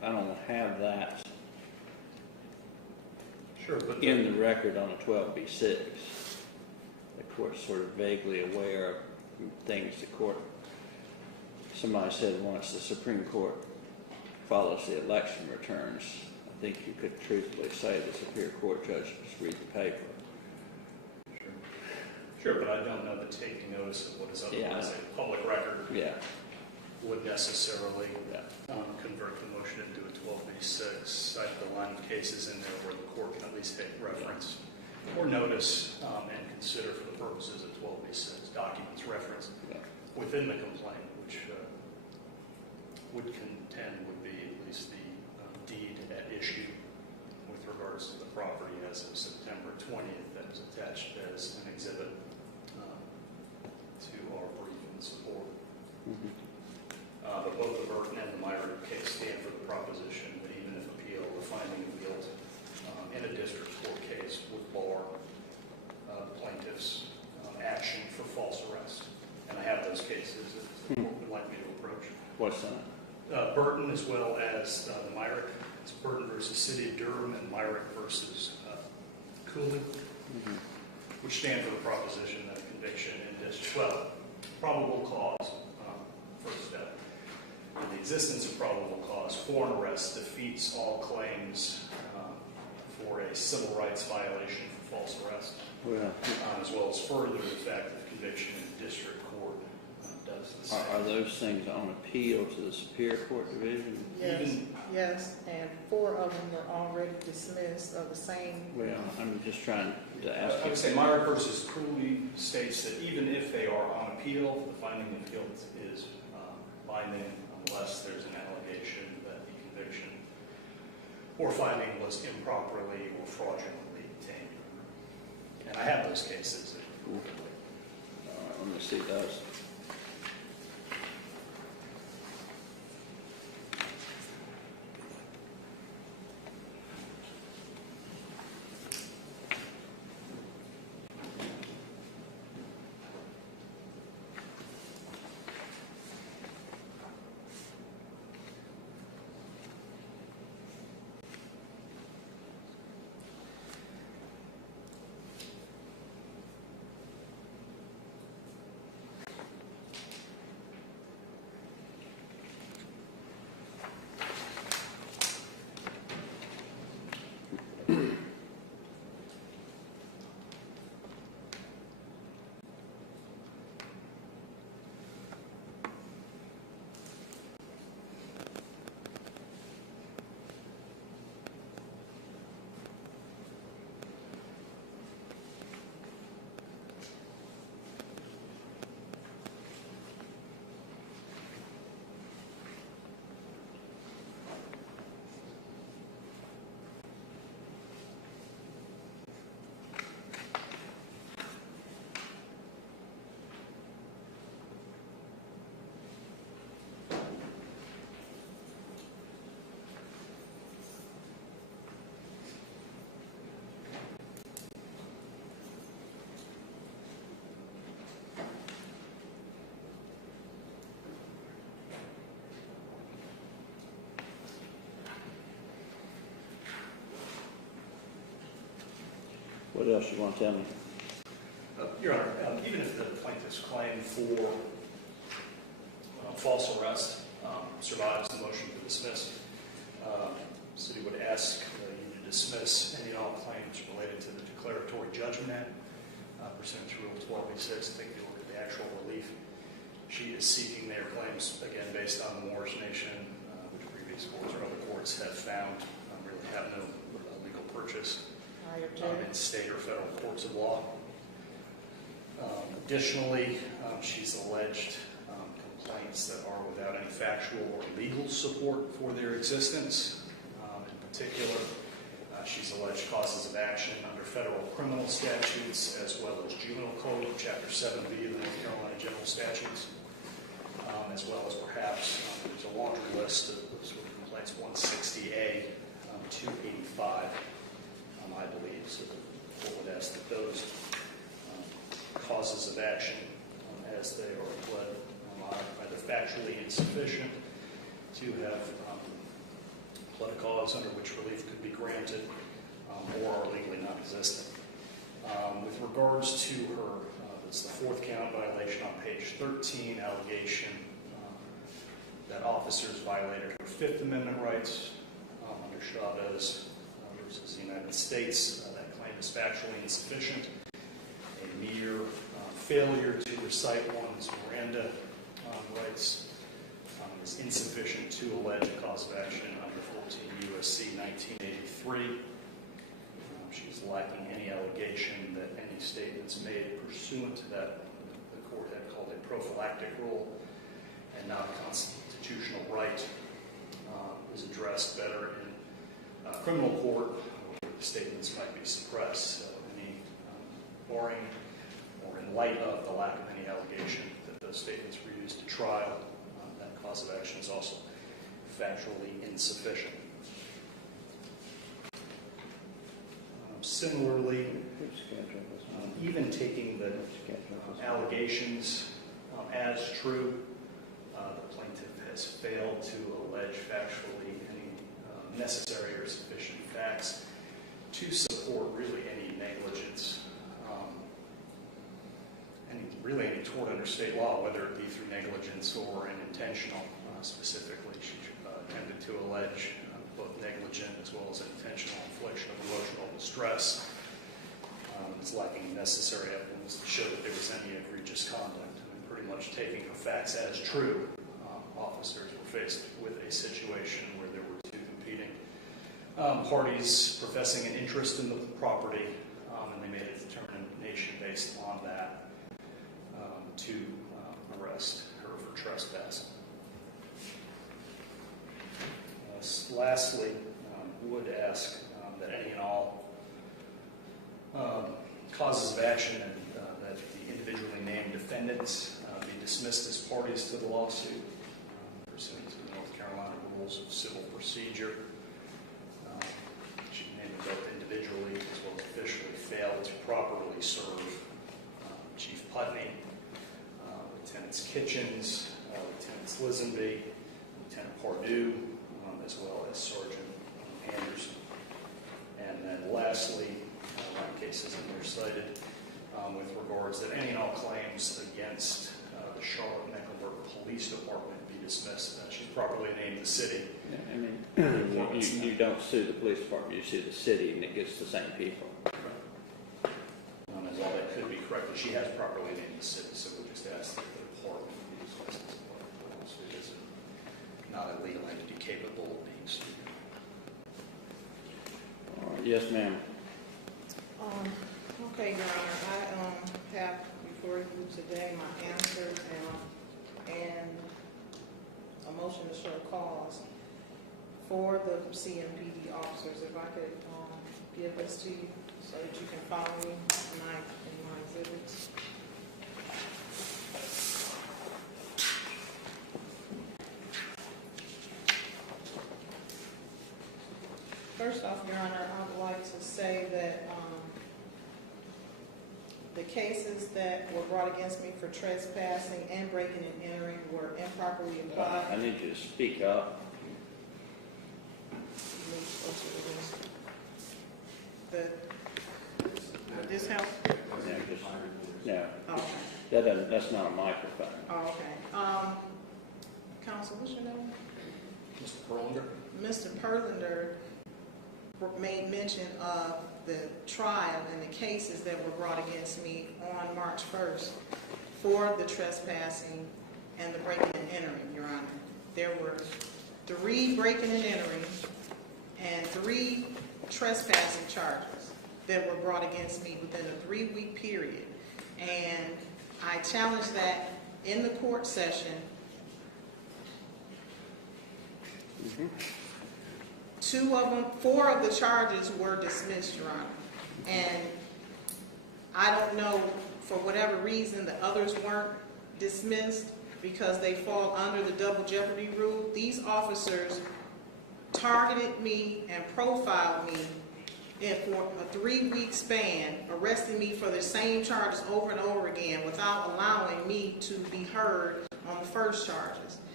I don't have that Sure, but in the record on a 12B6. The court's sort of vaguely aware of things the court, somebody said once the Supreme Court follows the election returns. I think you could truthfully say the Superior Court judge just read the paper. Sure, but I don't know that taking notice of what is otherwise a public record would necessarily convert the motion into a 12B6. I have the line of cases in there where the court can at least take reference or notice and consider for the purposes of 12B6 documents referenced within the complaint, which would contend would be at least the deed at issue with regards to the property as of September 20th that was attached as an exhibit to our brief in support. But both the Burton and the Myrick case stand for the proposition that even if appeal, the finding of guilt in a district court case would bar plaintiff's action for false arrest. And I have those cases that the court would like me to approach. What's that? Burton as well as the Myrick. It's Burton versus City of Durham and Myrick versus Cooley, which stand for the proposition that a conviction in district, probable cause, first step. And the existence of probable cause for an arrest defeats all claims for a civil rights violation for false arrest, as well as further the fact that conviction in district court does the same. Are those things on appeal to the Superior Court Division? Yes, and 4 of them are already dismissed of the same. Well, I'm just trying to ask. I would say Myrick versus Cooley states that even if they are on appeal, the finding of guilt is binding unless there's an allegation that the conviction or finding was improperly or fraudulently obtained. And I have those cases. All right, let me see those. What else you want to tell me? Your Honor, even if the plaintiff's claim for false arrest survives the motion to dismiss, the city would ask you to dismiss any and all claims related to the Declaratory Judgment Act pursuant to Rule 12b6. Take a look at the actual relief. She is seeking their claims, again, based on the Morris Nation, which previous courts or other courts have found really have no legal purchase in state or federal courts of law. Additionally, she's alleged complaints that are without any factual or legal support for their existence. In particular, she's alleged causes of action under federal criminal statutes as well as Juvenile Code, Chapter 7B of the North Carolina General Statutes, as well as perhaps there's a laundry list of complaints 160A, 285, I believe. So the court would ask that those causes of action, as they are pled, are either factually insufficient to have but a cause under which relief could be granted or are legally non-existent. With regards to her, it's the fourth count violation on page 13, allegation that officers violated her Fifth Amendment rights under Chavez versus the United States. That claim is factually insufficient. A mere failure to recite one's Miranda rights is insufficient to allege a cause of action under 14 U.S.C. 1983. She's lacking any allegation that any statements made pursuant to that the court had called a prophylactic rule and not a constitutional right is addressed better in criminal court where the statements might be suppressed. So any barring or in light of the lack of any allegation that those statements were used to trial, that cause of action is also factually insufficient. Similarly, even taking the allegations as true, the plaintiff has failed to allege factually any necessary or sufficient facts to support really any negligence, any tort under state law, whether it be through negligence or an intentional. Specifically, she attempted to allege both negligent as well as intentional infliction of emotional distress. It's lacking necessary evidence to show that there was any egregious conduct. Pretty much taking the facts as true, officers were faced with a situation where there were two competing parties professing an interest in the property, and they made a determination based on that to arrest her for trespassing. Lastly, would ask that any and all causes of action and that the individually named defendants be dismissed as parties to the lawsuit pursuant to the North Carolina Rules of Civil Procedure. She named both individually as well as officially failed to properly serve Chief Putney, Lieutenants Kitchens, Lieutenants Lisenby, Lieutenant Pardue, as well as Sergeant Anderson. And then lastly, line cases that were cited with regards that any and all claims against the Charlotte-Mecklenburg Police Department be dismissed. She's properly named the city. Yeah, I mean, you don't sue the police department, you sue the city, and it gets the same people. As all that could be corrected, she has properly named the city, so we just ask that the department be dismissed as part of the lawsuit. It is not a legal entity capable of being sued. Yes, ma'am. Okay, Your Honor, I have before you today my answers and a motion to show cause for the CMPD officers. If I could give this to you so that you can follow me tonight in my exhibits. First off, Your Honor, I would like to say that the cases that were brought against me for trespassing and breaking and entering were improperly applied. I need you to speak up. Would this help? No, Oh, okay. that's not a microphone. Oh, okay. Counsel, what's your name? Mr. Perlinger? Mr. Perlinger made mention of the trial and the cases that were brought against me on March 1st for the trespassing and the breaking and entering, Your Honor. There were 3 breaking and entering and 3 trespassing charges that were brought against me within a 3-week period. And I challenged that in the court session. 4 of the charges were dismissed, Your Honor. And I don't know, for whatever reason, the others weren't dismissed because they fall under the double jeopardy rule. These officers targeted me and profiled me for a 3-week span, arresting me for the same charges over and over again without allowing me to be heard on the first charges.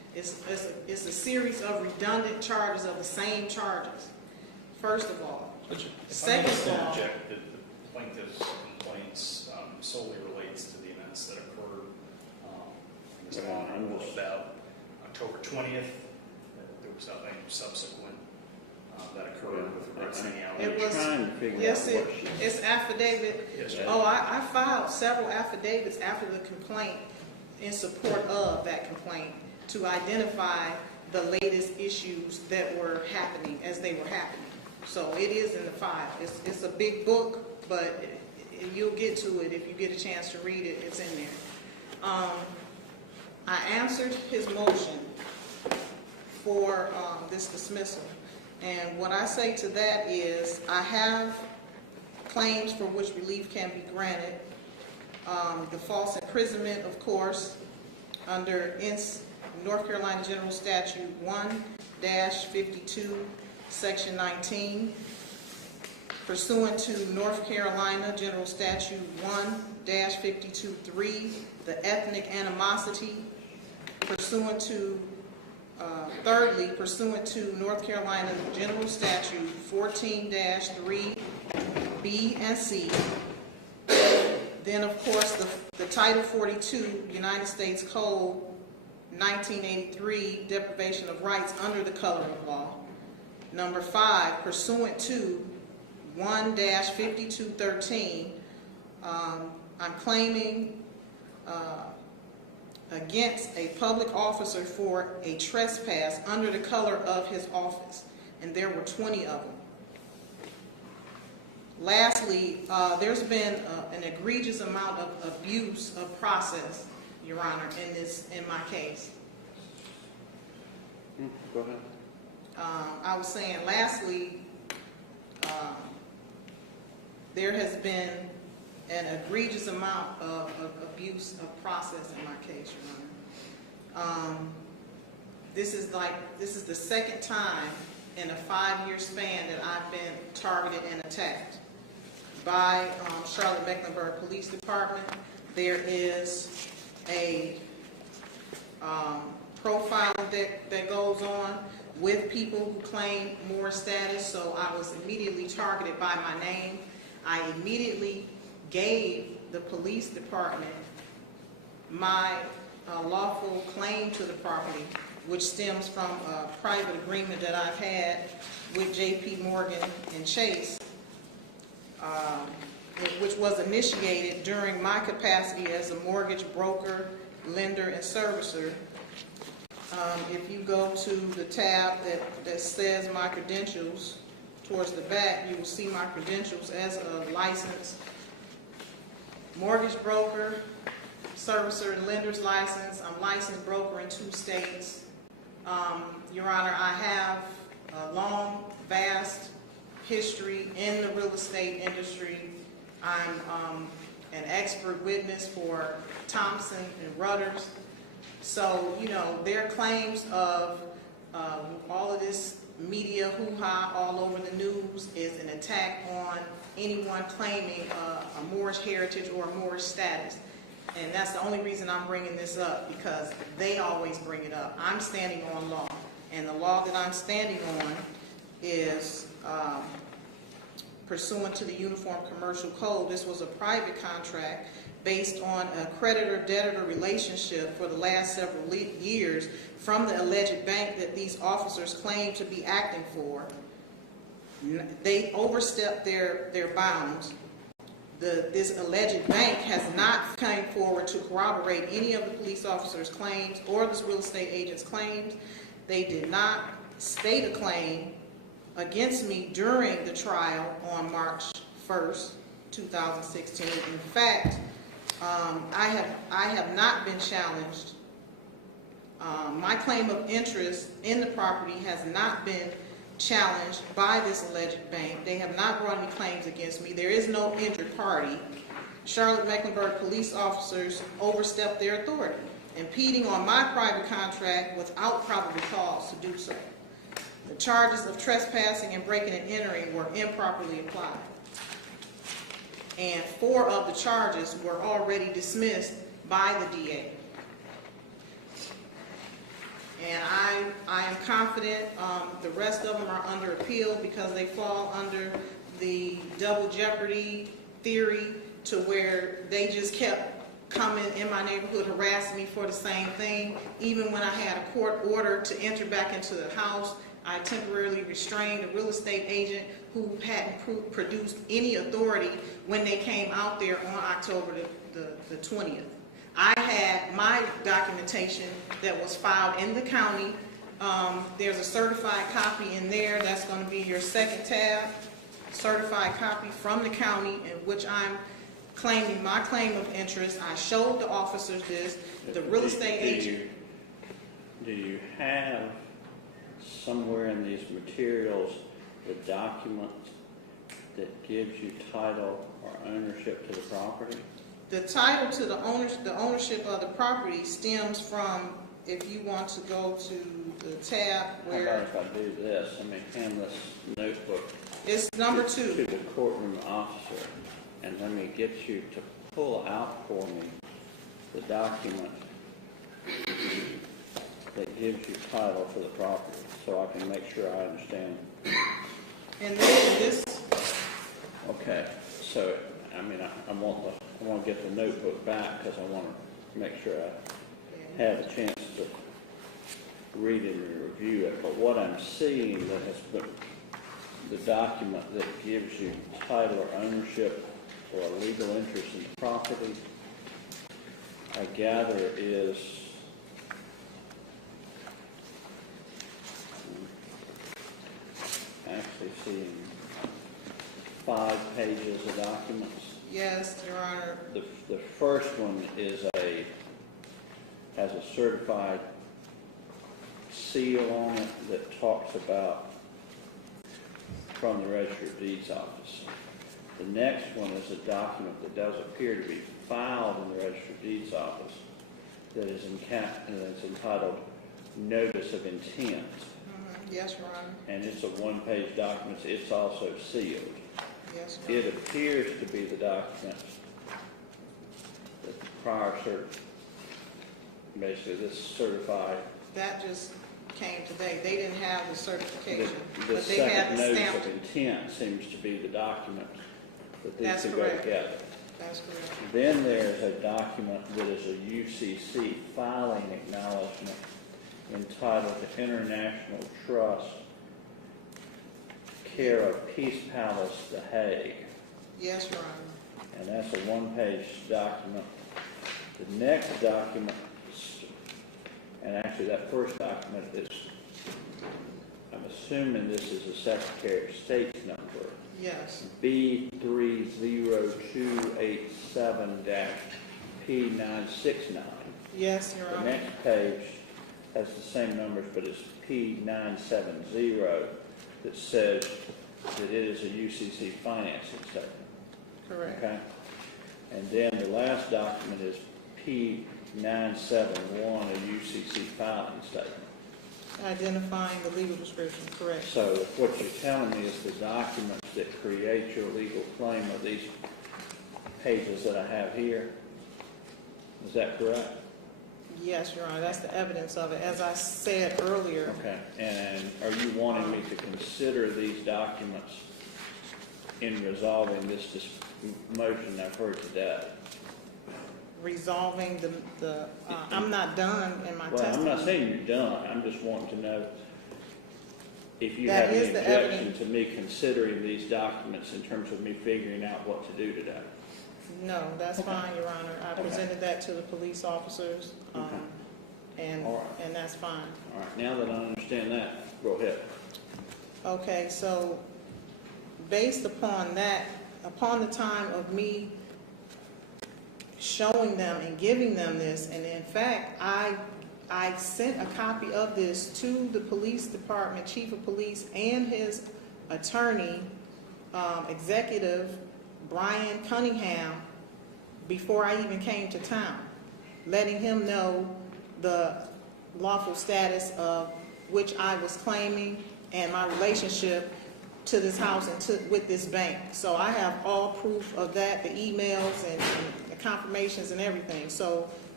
It's a series of redundant charges of the same charges, first of all. Second of all, interject, the plaintiff's complaints solely relates to the events that occurred on about October 20th. There was nothing subsequent that occurred with regards to the it was, trying to figure yes, out what it's affidavit. Yes, Oh, I filed several affidavits after the complaint in support of that complaint to identify the latest issues that were happening as they were happening. So it is in the file. It's a big book, but you'll get to it if you get a chance to read it. It's in there. I answered his motion for this dismissal. And what I say to that is I have claims for which relief can be granted. The false imprisonment, of course, under North Carolina General Statute 1-52, Section 19, pursuant to North Carolina General Statute 1-52-3, the ethnic animosity, pursuant to thirdly, pursuant to North Carolina General Statute 14-3, B and C. Then, of course, the Title 42, United States Code 1983, deprivation of rights under the coloring law. Number 5, pursuant to 1-5213, I'm claiming against a public officer for a trespass under the color of his office, and there were 20 of them. Lastly, there's been an egregious amount of abuse of process, Your Honor, in my case. Go ahead. I was saying, lastly, there has been an egregious amount of abuse of process in my case, Your Honor. This is the second time in a 5-year span that I've been targeted and attacked by Charlotte Mecklenburg Police Department. There is a profile that goes on with people who claim more status, so I was immediately targeted by my name. I immediately gave the police department my lawful claim to the property, which stems from a private agreement that I've had with J.P. Morgan and Chase, which was initiated during my capacity as a mortgage broker, lender, and servicer. If you go to the tab that says my credentials towards the back, you will see my credentials as a licensed mortgage broker, servicer, and lender's license. I'm licensed broker in 2 states. Your Honor, I have a long, vast history in the real estate industry. I'm an expert witness for Thompson and Rudders. So, you know, their claims of all of this media hoo-ha all over the news is an attack on anyone claiming a Moorish heritage or a Moorish status. And that's the only reason I'm bringing this up, because they always bring it up. I'm standing on law, and the law that I'm standing on is pursuant to the Uniform Commercial Code. This was a private contract based on a creditor-debtor relationship for the last several years from the alleged bank that these officers claim to be acting for. They overstepped their bounds. This alleged bank has not come forward to corroborate any of the police officers' claims or this real estate agent's claims. They did not state a claim against me during the trial on March 1st, 2016. In fact, I have not been challenged. My claim of interest in the property has not been challenged by this alleged bank. They have not brought any claims against me. There is no injured party. Charlotte Mecklenburg police officers overstepped their authority, impeding on my private contract without probable cause to do so. The charges of trespassing and breaking and entering were improperly applied. And 4 of the charges were already dismissed by the DA. And I am confident the rest of them are under appeal because they fall under the double jeopardy theory, to where they just kept coming in my neighborhood harassing me for the same thing. Even when I had a court order to enter back into the house, I temporarily restrained a real estate agent who hadn't produced any authority when they came out there on October the 20th. I had my documentation that was filed in the county. There's a certified copy in there. That's going to be your second tab. Certified copy from the county in which I'm claiming my claim of interest. I showed the officers this. The real estate agent. Do you have somewhere in these materials the document that gives you title or ownership to the property? The title to the ownership of the property stems from, if you want to go to the tab where... How about if I do this? Let me hand this notebook. It's number 2. To the courtroom officer, and let me get you to pull out for me the document that gives you title to the property, so I can make sure I understand. And then this... Okay, so, I mean, I want to get the notebook back because I want to make sure I have a chance to read it and review it. But what I'm seeing that has the document that gives you title or ownership or a legal interest in the property, I gather is actually seeing 5 pages of documents. Yes, Your Honor. The first one has a certified seal on it that talks about from the Register of Deeds office. The next one is a document that does appear to be filed in the Register of Deeds office that is that's entitled Notice of Intent. Yes, Your Honor. And it's a 1-page document. It's also sealed. Yes, Your Honor. It appears to be the document that the prior basically this certified. That just came today. They didn't have the certification, The but they had second the notice stamp. of intent seems to be the document that these That's two go correct. together. That's correct. Then there's a document that is a UCC filing acknowledgement entitled the International Trust, care of Peace Palace, The Hague. Yes, Your Honor. And that's a 1-page document. The next document is, and actually that first document is, I'm assuming this is a Secretary of State's number. Yes. B30287-P969. Yes, Your The Honor. next page has the same numbers, but it's P970 that says that it is a UCC financing statement. Correct. Okay? And then the last document is P971, a UCC filing statement. Identifying the legal description. Correct. So what you're telling me is the documents that create your legal claim are these pages that I have here. Is that correct? Yes, Your Honor. That's the evidence of it. As I said earlier. Okay. And are you wanting me to consider these documents in resolving this motion I've heard today? Resolving I'm not done in my Well, testimony. I'm not saying you're done. I'm just wanting to know if you That have any is the objection evidence. to me considering these documents in terms of me figuring out what to do today. No, that's fine, Your Honor. I presented that to the police officers, and All right. and that's fine. All right. Now that I understand that, go ahead. Okay, so based upon that, upon the time of me showing them and giving them this, and in fact, I sent a copy of this to the police department, chief of police, and his attorney, executive, Brian Cunningham, before I even came to town, letting him know the lawful status of which I was claiming and my relationship to this house and with this bank. So I have all proof of that, the emails and the confirmations and everything. So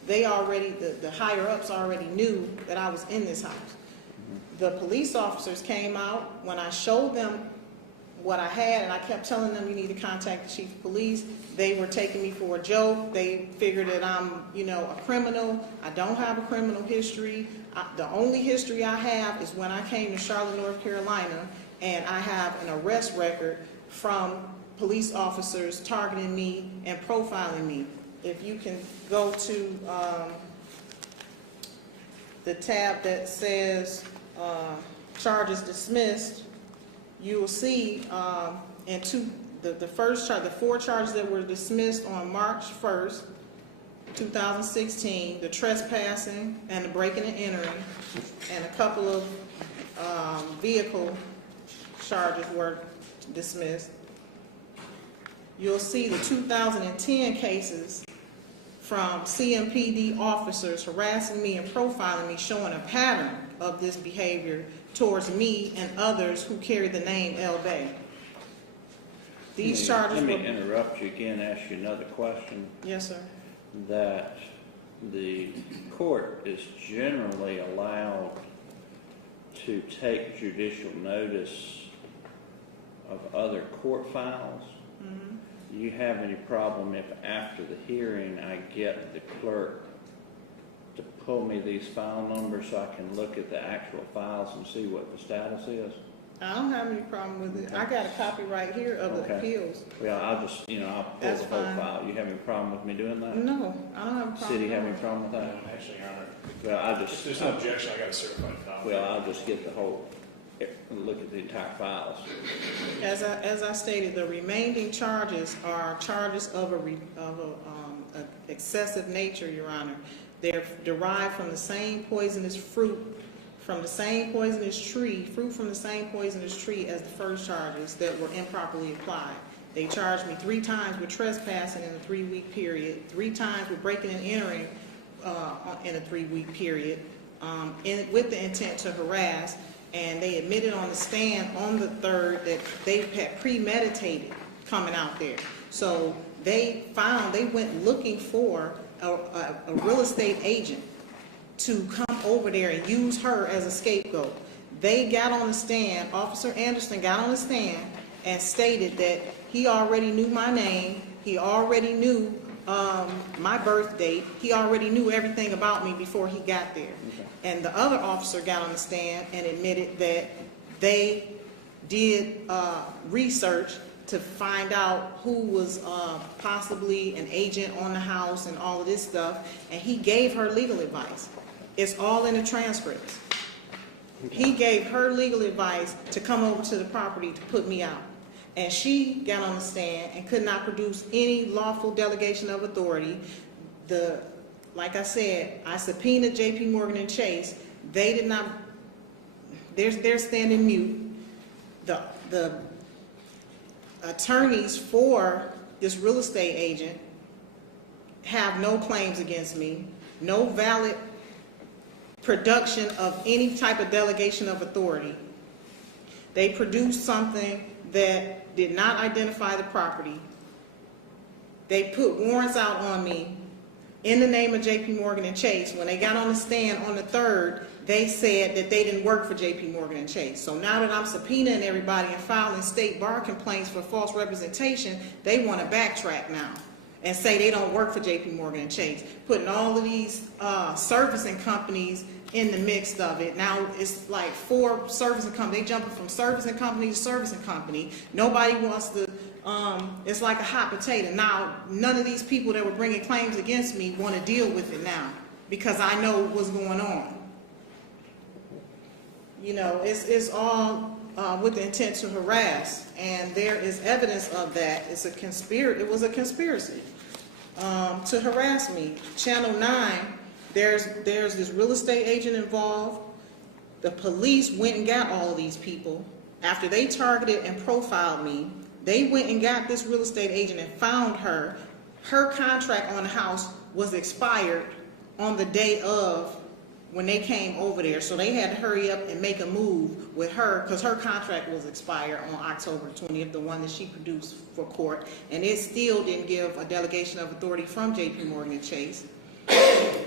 they already, the higher ups already knew that I was in this house. The police officers came out when I showed them what I had, and I kept telling them, you need to contact the chief of police. They were taking me for a joke. They figured that I'm, you know, a criminal. I don't have a criminal history. The only history I have is when I came to Charlotte, North Carolina, and I have an arrest record from police officers targeting me and profiling me. If you can go to the tab that says charges dismissed, you will see the first charge, the 4 charges that were dismissed on March 1st, 2016, the trespassing and the breaking and entering, and a couple of vehicle charges were dismissed. You'll see the 2010 cases from CMPD officers harassing me and profiling me, showing a pattern of this behavior towards me and others who carry the name El Bey. These charges were... Let me interrupt you again, ask you another question. Yes, sir. That the court is generally allowed to take judicial notice of other court files. Mm-hmm. Do you have any problem if after the hearing I get the clerk to pull me these file numbers so I can look at the actual files and see what the status is? I don't have any problem with it. Okay. I got a copy right here of the appeals. Well, I'll just, I'll pull That's the whole fine. file. You have any problem with me doing that? No, I don't have a problem. City have any problem with No, that? actually, Your Honor, Well, I'll if just, there's no objection, I got a certified file. well, I'll just get the whole, look at the entire files. As I stated, the remaining charges are charges of a excessive nature, Your Honor. They're derived from the same poisonous fruit, from the same poisonous tree, fruit from the same poisonous tree as the first charges that were improperly applied. They charged me 3 times with trespassing in a 3-week period, 3 times with breaking and entering in a 3-week period, with the intent to harass, and they admitted on the stand on the 3rd that they had premeditated coming out there. So they went looking for a real estate agent to come over there and use her as a scapegoat. They got on the stand, Officer Anderson got on the stand and stated that he already knew my name, he already knew my birth date, he already knew everything about me before he got there. Okay. And the other officer got on the stand and admitted that they did research to find out who was possibly an agent on the house and all of this stuff, and he gave her legal advice. It's all in the transcripts. He gave her legal advice to come over to the property to put me out. And she got on the stand and could not produce any lawful delegation of authority. Like I said, I subpoenaed J.P. Morgan and Chase. They did not, they're standing mute. The attorneys for this real estate agent have no claims against me, no valid production of any type of delegation of authority. They produced something that did not identify the property. They put warrants out on me in the name of J.P. Morgan and Chase. When they got on the stand on the 3rd, they said that they didn't work for J.P. Morgan and Chase. So now that I'm subpoenaing everybody and filing state bar complaints for false representation, they want to backtrack now and say they don't work for J.P. Morgan and Chase, putting all of these servicing companies in the mix of it. Now it's like 4 servicing companies. They jumping from servicing company to servicing company. Nobody wants to, it's like a hot potato. Now, none of these people that were bringing claims against me want to deal with it now because I know what's going on. You know, it's all with the intent to harass, and there is evidence of that. It was a conspiracy to harass me. Channel 9, there's this real estate agent involved. The police went and got all of these people. After they targeted and profiled me, they went and got this real estate agent and found her. Her contract on the house was expired on the day of when they came over there. So they had to hurry up and make a move with her because her contract was expired on October 20th, the one that she produced for court. And it still didn't give a delegation of authority from J.P. Morgan and Chase.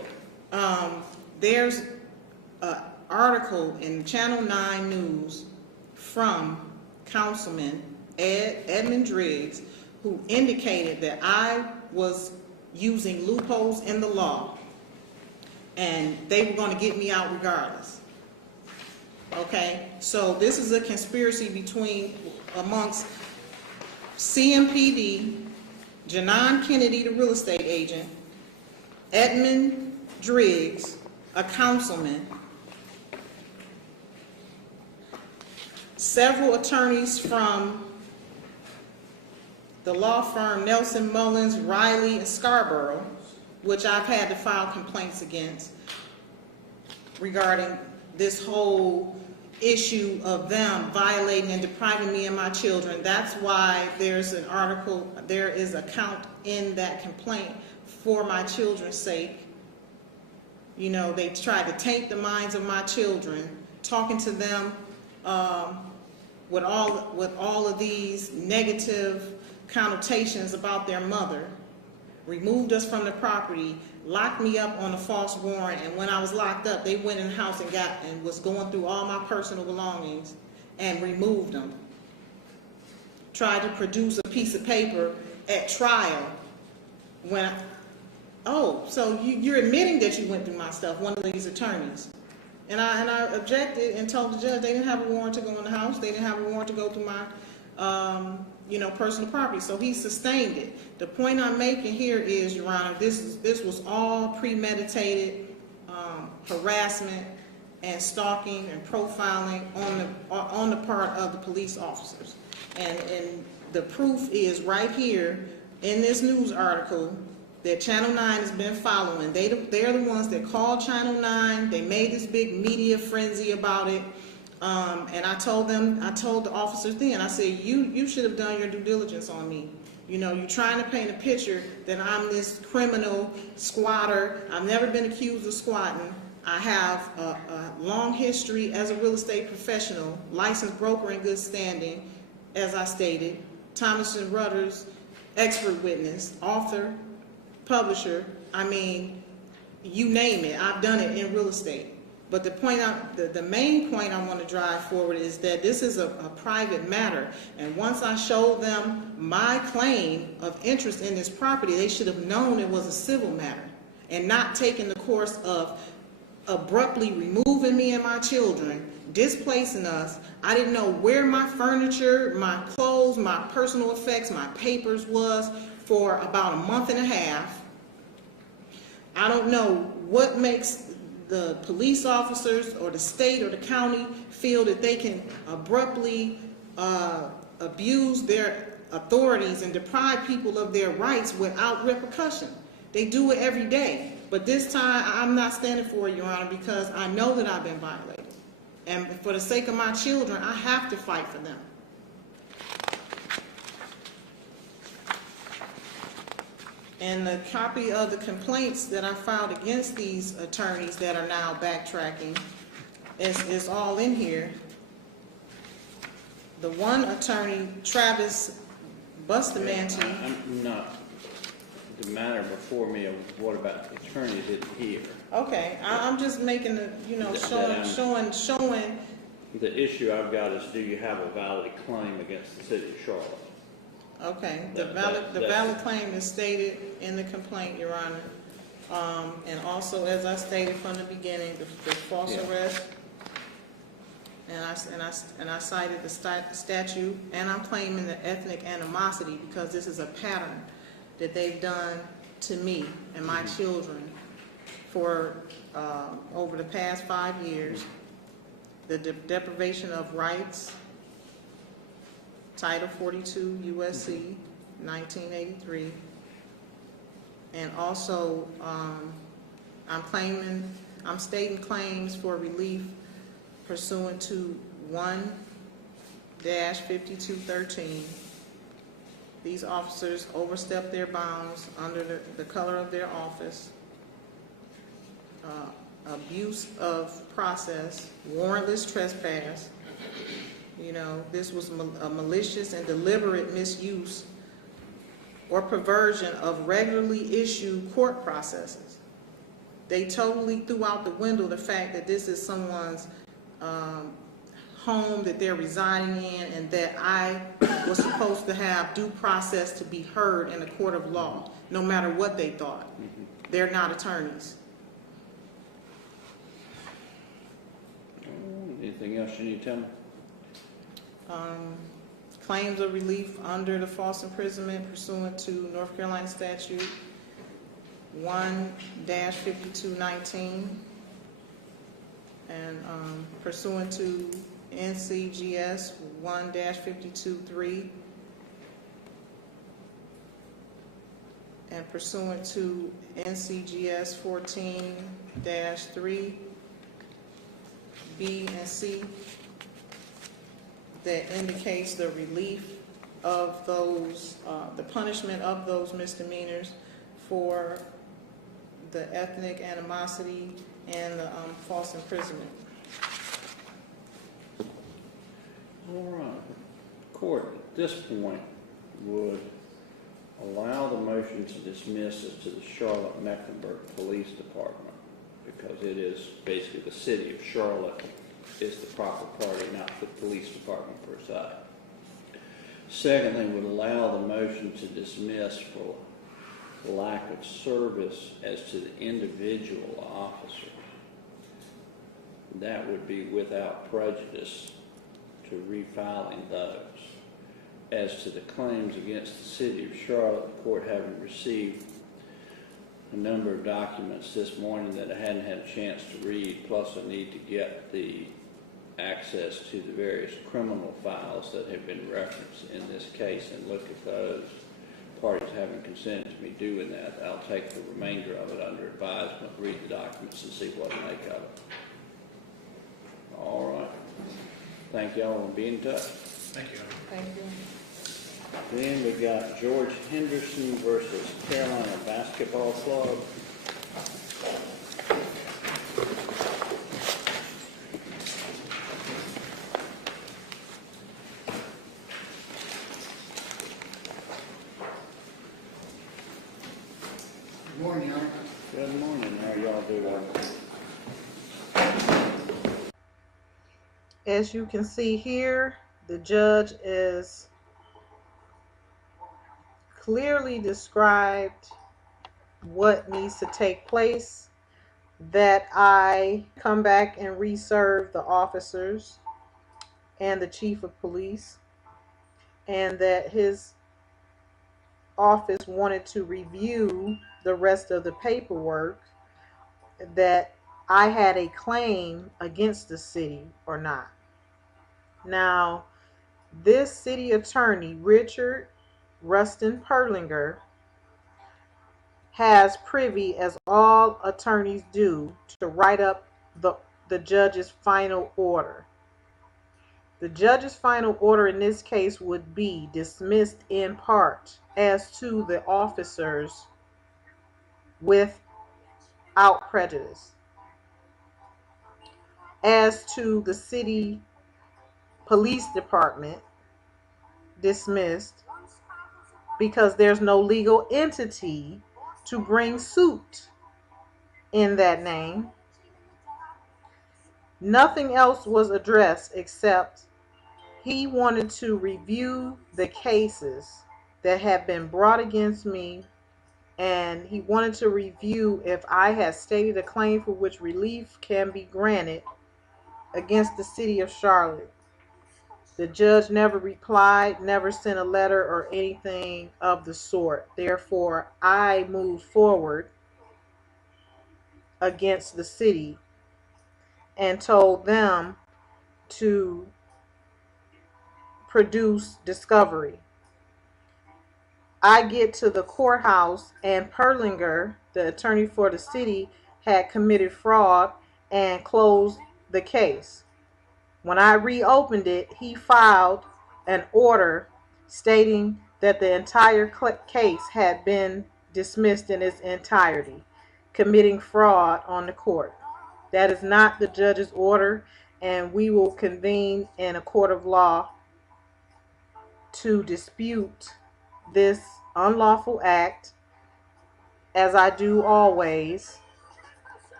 There's an article in Channel 9 News from Councilman Edmund Driggs, who indicated that I was using loopholes in the law and they were going to get me out regardless. Okay, so this is a conspiracy amongst CMPD, Janon Kennedy, the real estate agent, Edmund Driggs, a councilman, several attorneys from the law firm Nelson Mullins, Riley, and Scarborough, which I've had to file complaints against regarding this whole issue of them violating and depriving me and my children. That's why there's an article, there is a count in that complaint for my children's sake. You know, they tried to taint the minds of my children, talking to them with all of these negative connotations about their mother, removed us from the property, locked me up on a false warrant, and when I was locked up, they went in the house and was going through all my personal belongings and removed them. Tried to produce a piece of paper at trial so you're admitting that you went through my stuff, one of these attorneys. And I objected and told the judge they didn't have a warrant to go in the house, they didn't have a warrant to go through my personal property, so he sustained it. The point I'm making here is, Your Honor, this was all premeditated harassment and stalking and profiling on the part of the police officers. And the proof is right here in this news article that Channel 9 has been following. They're the ones that called Channel 9. They made this big media frenzy about it. And I told the officers then, I said, you should have done your due diligence on me. You know, you're trying to paint a picture that I'm this criminal squatter. I've never been accused of squatting. I have a long history as a real estate professional, licensed broker in good standing, as I stated, Thomas & Rudders, expert witness, author, publisher. I mean, you name it, I've done it in real estate. But the main point I want to drive forward is that this is a private matter. And once I showed them my claim of interest in this property, they should have known it was a civil matter and not taken the course of abruptly removing me and my children, displacing us. I didn't know where my furniture, my clothes, my personal effects, my papers was for about a month and a half. I don't know what makes the police officers or the state or the county feel that they can abruptly abuse their authorities and deprive people of their rights without repercussion. They do it every day. But this time, I'm not standing for it, Your Honor, because I know that I've been violated. And for the sake of my children, I have to fight for them. And the copy of the complaints that I filed against these attorneys that are now backtracking is all in here. The one attorney, Travis Bustamante. I'm not, the matter before me of what about the attorney didn't hear. Okay, I'm just making the, showing. The issue I've got is, do you have a valid claim against the city of Charlotte? Okay, the valid claim is stated in the complaint, Your Honor. And also, as I stated from the beginning, the false arrest, and I cited the statute, and I'm claiming the ethnic animosity because this is a pattern that they've done to me and my children for over the past 5 years. The deprivation of rights, Title 42 USC 1983, and also I'm stating claims for relief pursuant to 1-5213. These officers overstepped their bounds under the color of their office, abuse of process, warrantless trespass. You know, this was a malicious and deliberate misuse or perversion of regularly issued court processes. They totally threw out the window the fact that this is someone's home that they're residing in, and that I was supposed to have due process to be heard in a court of law, no matter what they thought. They're not attorneys. Anything else you need to tell me? Claims of relief under the false imprisonment pursuant to North Carolina statute 1-5219 and pursuant to NCGS 1-523 and pursuant to NCGS 14-3 B and C, that indicates the relief of those, the punishment of those misdemeanors for the ethnic animosity and the false imprisonment. All right. Court at this point would allow the motion to dismiss as to the Charlotte-Mecklenburg Police Department, because it is basically the city of Charlotte is the proper party, not the police department per se. Secondly, would allow the motion to dismiss for lack of service as to the individual officers. That would be without prejudice to refiling those. As to the claims against the city of Charlotte, the court having received a number of documents this morning that I hadn't had a chance to read, plus I need to get the access to the various criminal files that have been referenced in this case and look at those. Parties having consented to me doing that, I'll take the remainder of it under advisement, read the documents and see what to make of it. All right. Thank y'all and be in touch. Thank you. Thank you. Then we got George Henderson versus Carolina Basketball Club. Good morning, Your Honor. Good morning. How y'all doing? As you can see here, the judge is clearly described what needs to take place, that I come back and reserve the officers and the chief of police, and that his office wanted to review the rest of the paperwork, that I had a claim against the city or not. Now, this city attorney, Richard Rustin Perlinger, has privy, as all attorneys do, to write up the judge's final order. The judge's final order in this case would be dismissed in part as to the officers without prejudice. As to the city police department, dismissed because there's no legal entity to bring suit in that name. Nothing else was addressed except he wanted to review the cases that have been brought against me, and he wanted to review if I had stated a claim for which relief can be granted against the city of Charlotte. The judge never replied, never sent a letter or anything of the sort. Therefore, I moved forward against the city and told them to produce discovery. I get to the courthouse and Perlinger, the attorney for the city, had committed fraud and closed the case. When I reopened it, he filed an order stating that the entire case had been dismissed in its entirety, committing fraud on the court. That is not the judge's order, and we will convene in a court of law to dispute this unlawful act, as I do always,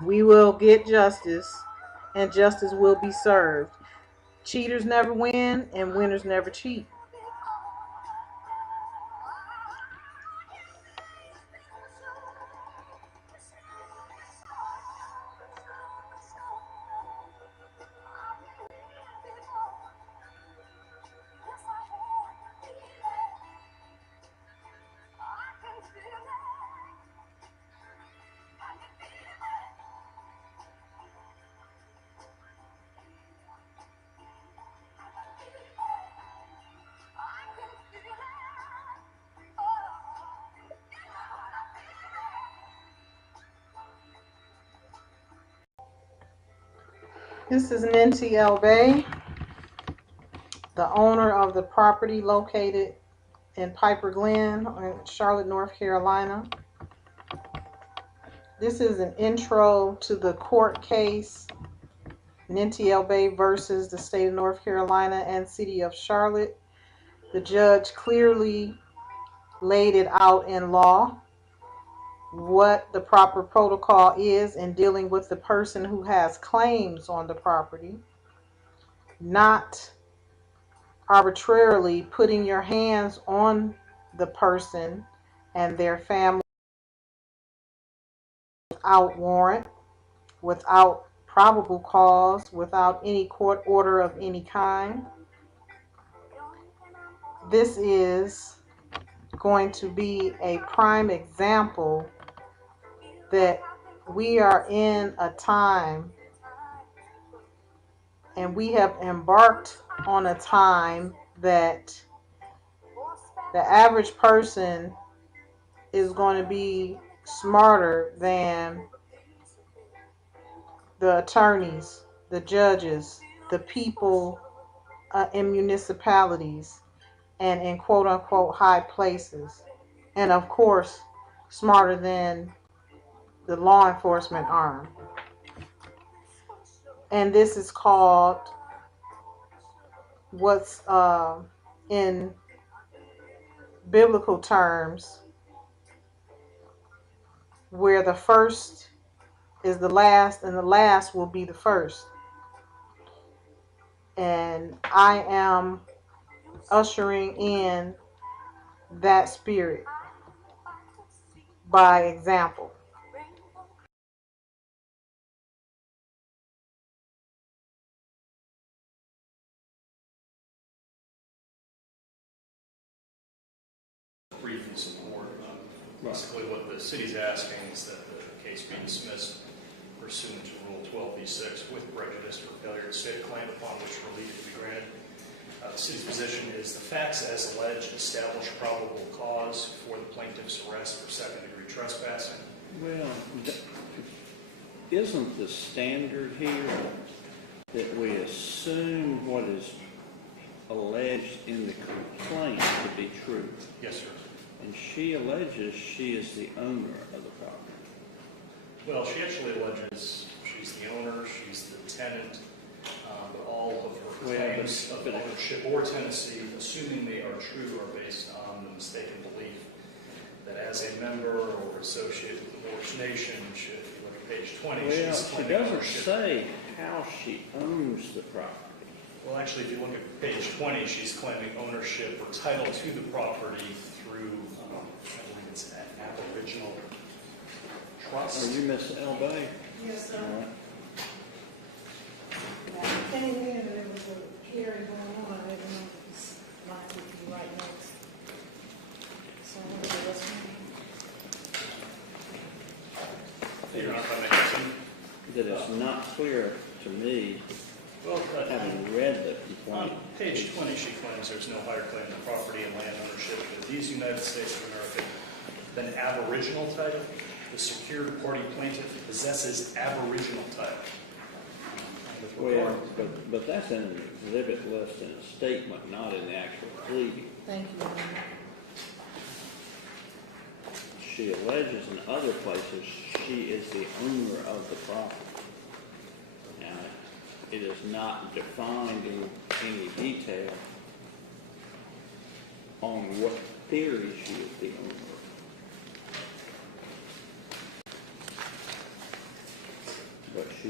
We will get justice, and justice will be served. Cheaters never win, and winners never cheat. This is Ninti El Bey, the owner of the property located in Piper Glen in Charlotte, North Carolina. This is an intro to the court case, Ninti El Bey versus the state of North Carolina and city of Charlotte. The judge clearly laid it out in law what the proper protocol is in dealing with the person who has claims on the property, not arbitrarily putting your hands on the person and their family without warrant, without probable cause, without any court order of any kind. This is going to be a prime example that we are in a time, and we have embarked on a time that the average person is going to be smarter than the attorneys, the judges, the people in municipalities and in quote unquote high places. And of course, smarter than the law enforcement arm. And this is called what's in biblical terms, where the first is the last and the last will be the first. And I am ushering in that spirit by example. Brief in support. Basically, what the city's asking is that the case be dismissed pursuant to Rule 12b-6 with prejudice for failure to state a claim upon which relief to be granted. The city's position is the facts as alleged establish probable cause for the plaintiff's arrest for second-degree trespassing. Well, isn't the standard here that we assume what is alleged in the complaint to be true? Yes, sir. And she alleges she is the owner of the property. Well, she actually alleges she's the owner, she's the tenant, but all of her claims of ownership or tenancy, assuming they are true, are based on the mistaken belief that as a member or associate with the Moorish nation, if you look at page 20, Well, she's she claiming doesn't ownership. say how she owns the property. Well, actually, if you look at page 20, she's claiming ownership or title to the property through, I believe it's an Aboriginal trust. Are you Miss El Bey? Yes, sir. All right. I came in and there was a hearing going on. I didn't know if this line would be right next. So I want to say what's You're not going to make sense. That it's not clear to me, Well, having read the on complaint. page 20, she claims there's no higher claim to property and land ownership of these United States of America than Aboriginal title. The secured party plaintiff possesses Aboriginal title. Well, but that's in an exhibit list in a statement, not in the actual pleading. Thank you, Mama. She alleges in other places she is the owner of the property. Now, it is not defined in any detail on what theory she is the owner.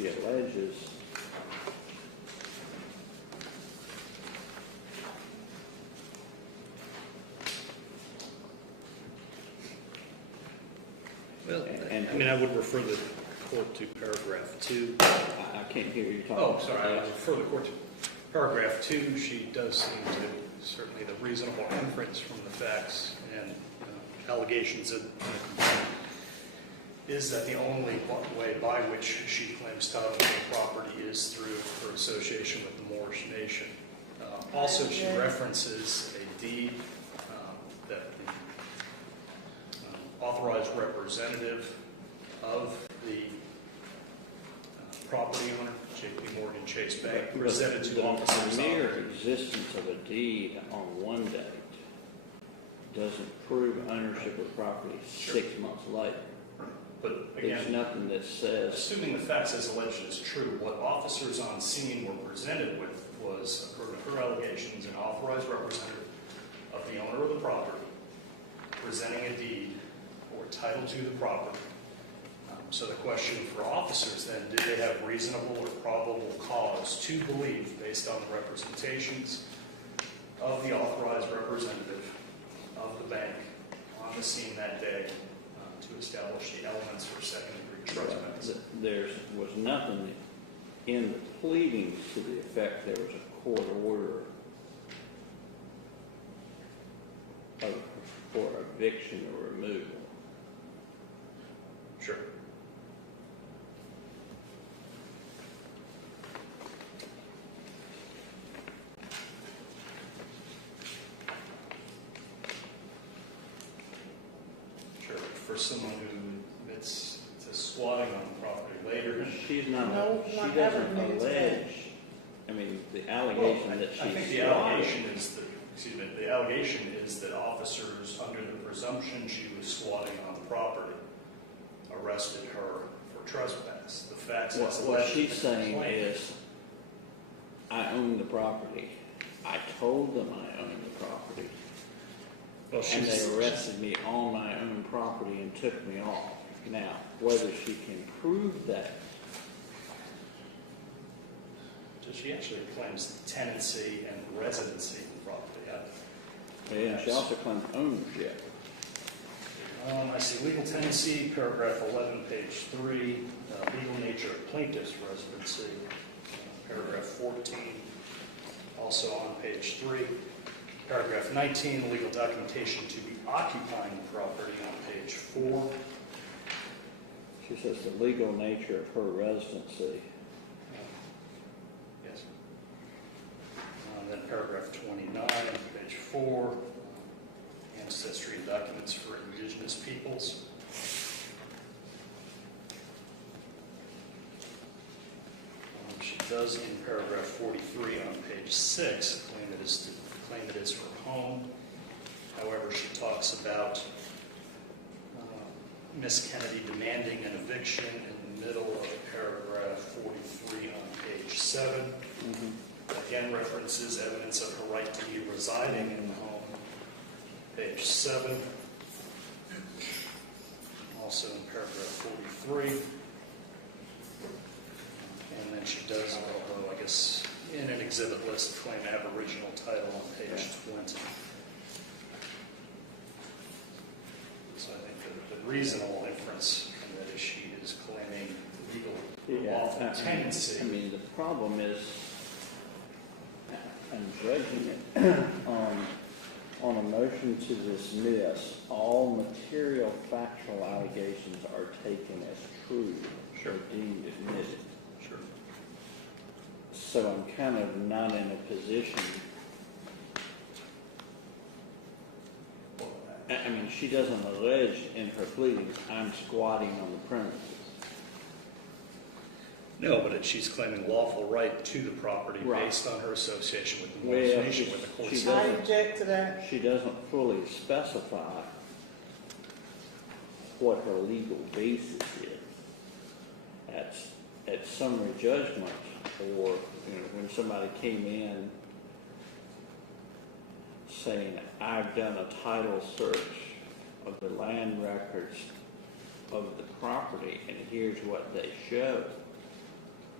she alleges Well, And- I mean, I would refer the court to paragraph 2. I can't hear you talking. Oh, sorry, I would refer the court to paragraph 2. She does seem to, certainly the reasonable inference from the facts and allegations in the complaint is that the only way by which she claims title to the property is through her association with the Moorish nation. Also, she references a deed that the authorized representative of the property owner, J.P. Morgan Chase Bank, presented to officers. The mere existence of a deed on one date doesn't prove ownership of property 6 months later. But There's again, nothing that says, assuming the facts as alleged is true, what officers on scene were presented with was, according to her allegations, an authorized representative of the owner of the property presenting a deed or title to the property. So the question for officers then, did they have reasonable or probable cause to believe, based on the representations of the authorized representative of the bank on the scene that day, to establish the elements for second-degree trespass? there was nothing in the pleadings to the effect there was a court order for eviction or removal. Sure. Sure, for someone who admits to squatting on the property later. She's not, No she one ever doesn't admitted to that. allege, I mean, the allegation Well, that she's I think the allegation is that, excuse me, the allegation is that officers, under the presumption she was squatting on the property, arrested her for trespass. The facts as What alleged in she's the saying complaint- is, I own the property. I told them I owned the property. Well, And they arrested me on my own property and took me off. Now, whether she can prove that, So she actually claims tenancy and residency of the property. and she also claimed ownership. I see legal tenancy, paragraph 11, page 3, legal nature of plaintiff's residency, paragraph 14, also on page 3, paragraph 19, legal documentation to be occupying the property on page 4. She says the legal nature of her residency. Yes. Then paragraph 29, page 4, ancestry documents for indigenous peoples. She does in paragraph 43 on page 6 claim it is her home. However, she talks about Miss Kennedy demanding an eviction in the middle of paragraph 43 on page 7. Again, references evidence of her right to be residing in the home, page 7. Also in paragraph 43. And then she does, although I guess in an exhibit list, claim aboriginal title on page 20. So I think the reasonable inference from that is she is claiming legal lawful tenancy. I mean, the problem is, I'm judging it on a motion to dismiss, all material factual allegations are taken as true or deemed admitted. Sure. So I'm kind of not in a position. I mean, she doesn't allege in her pleadings, I'm squatting on the premises. No, but she's claiming lawful right to the property Right. based on her association with the Moorish Well, nation, with the court she system. I object to that. She doesn't fully specify what her legal basis is. At summary judgment, or when somebody came in saying, I've done a title search of the land records of the property, and here's what they show.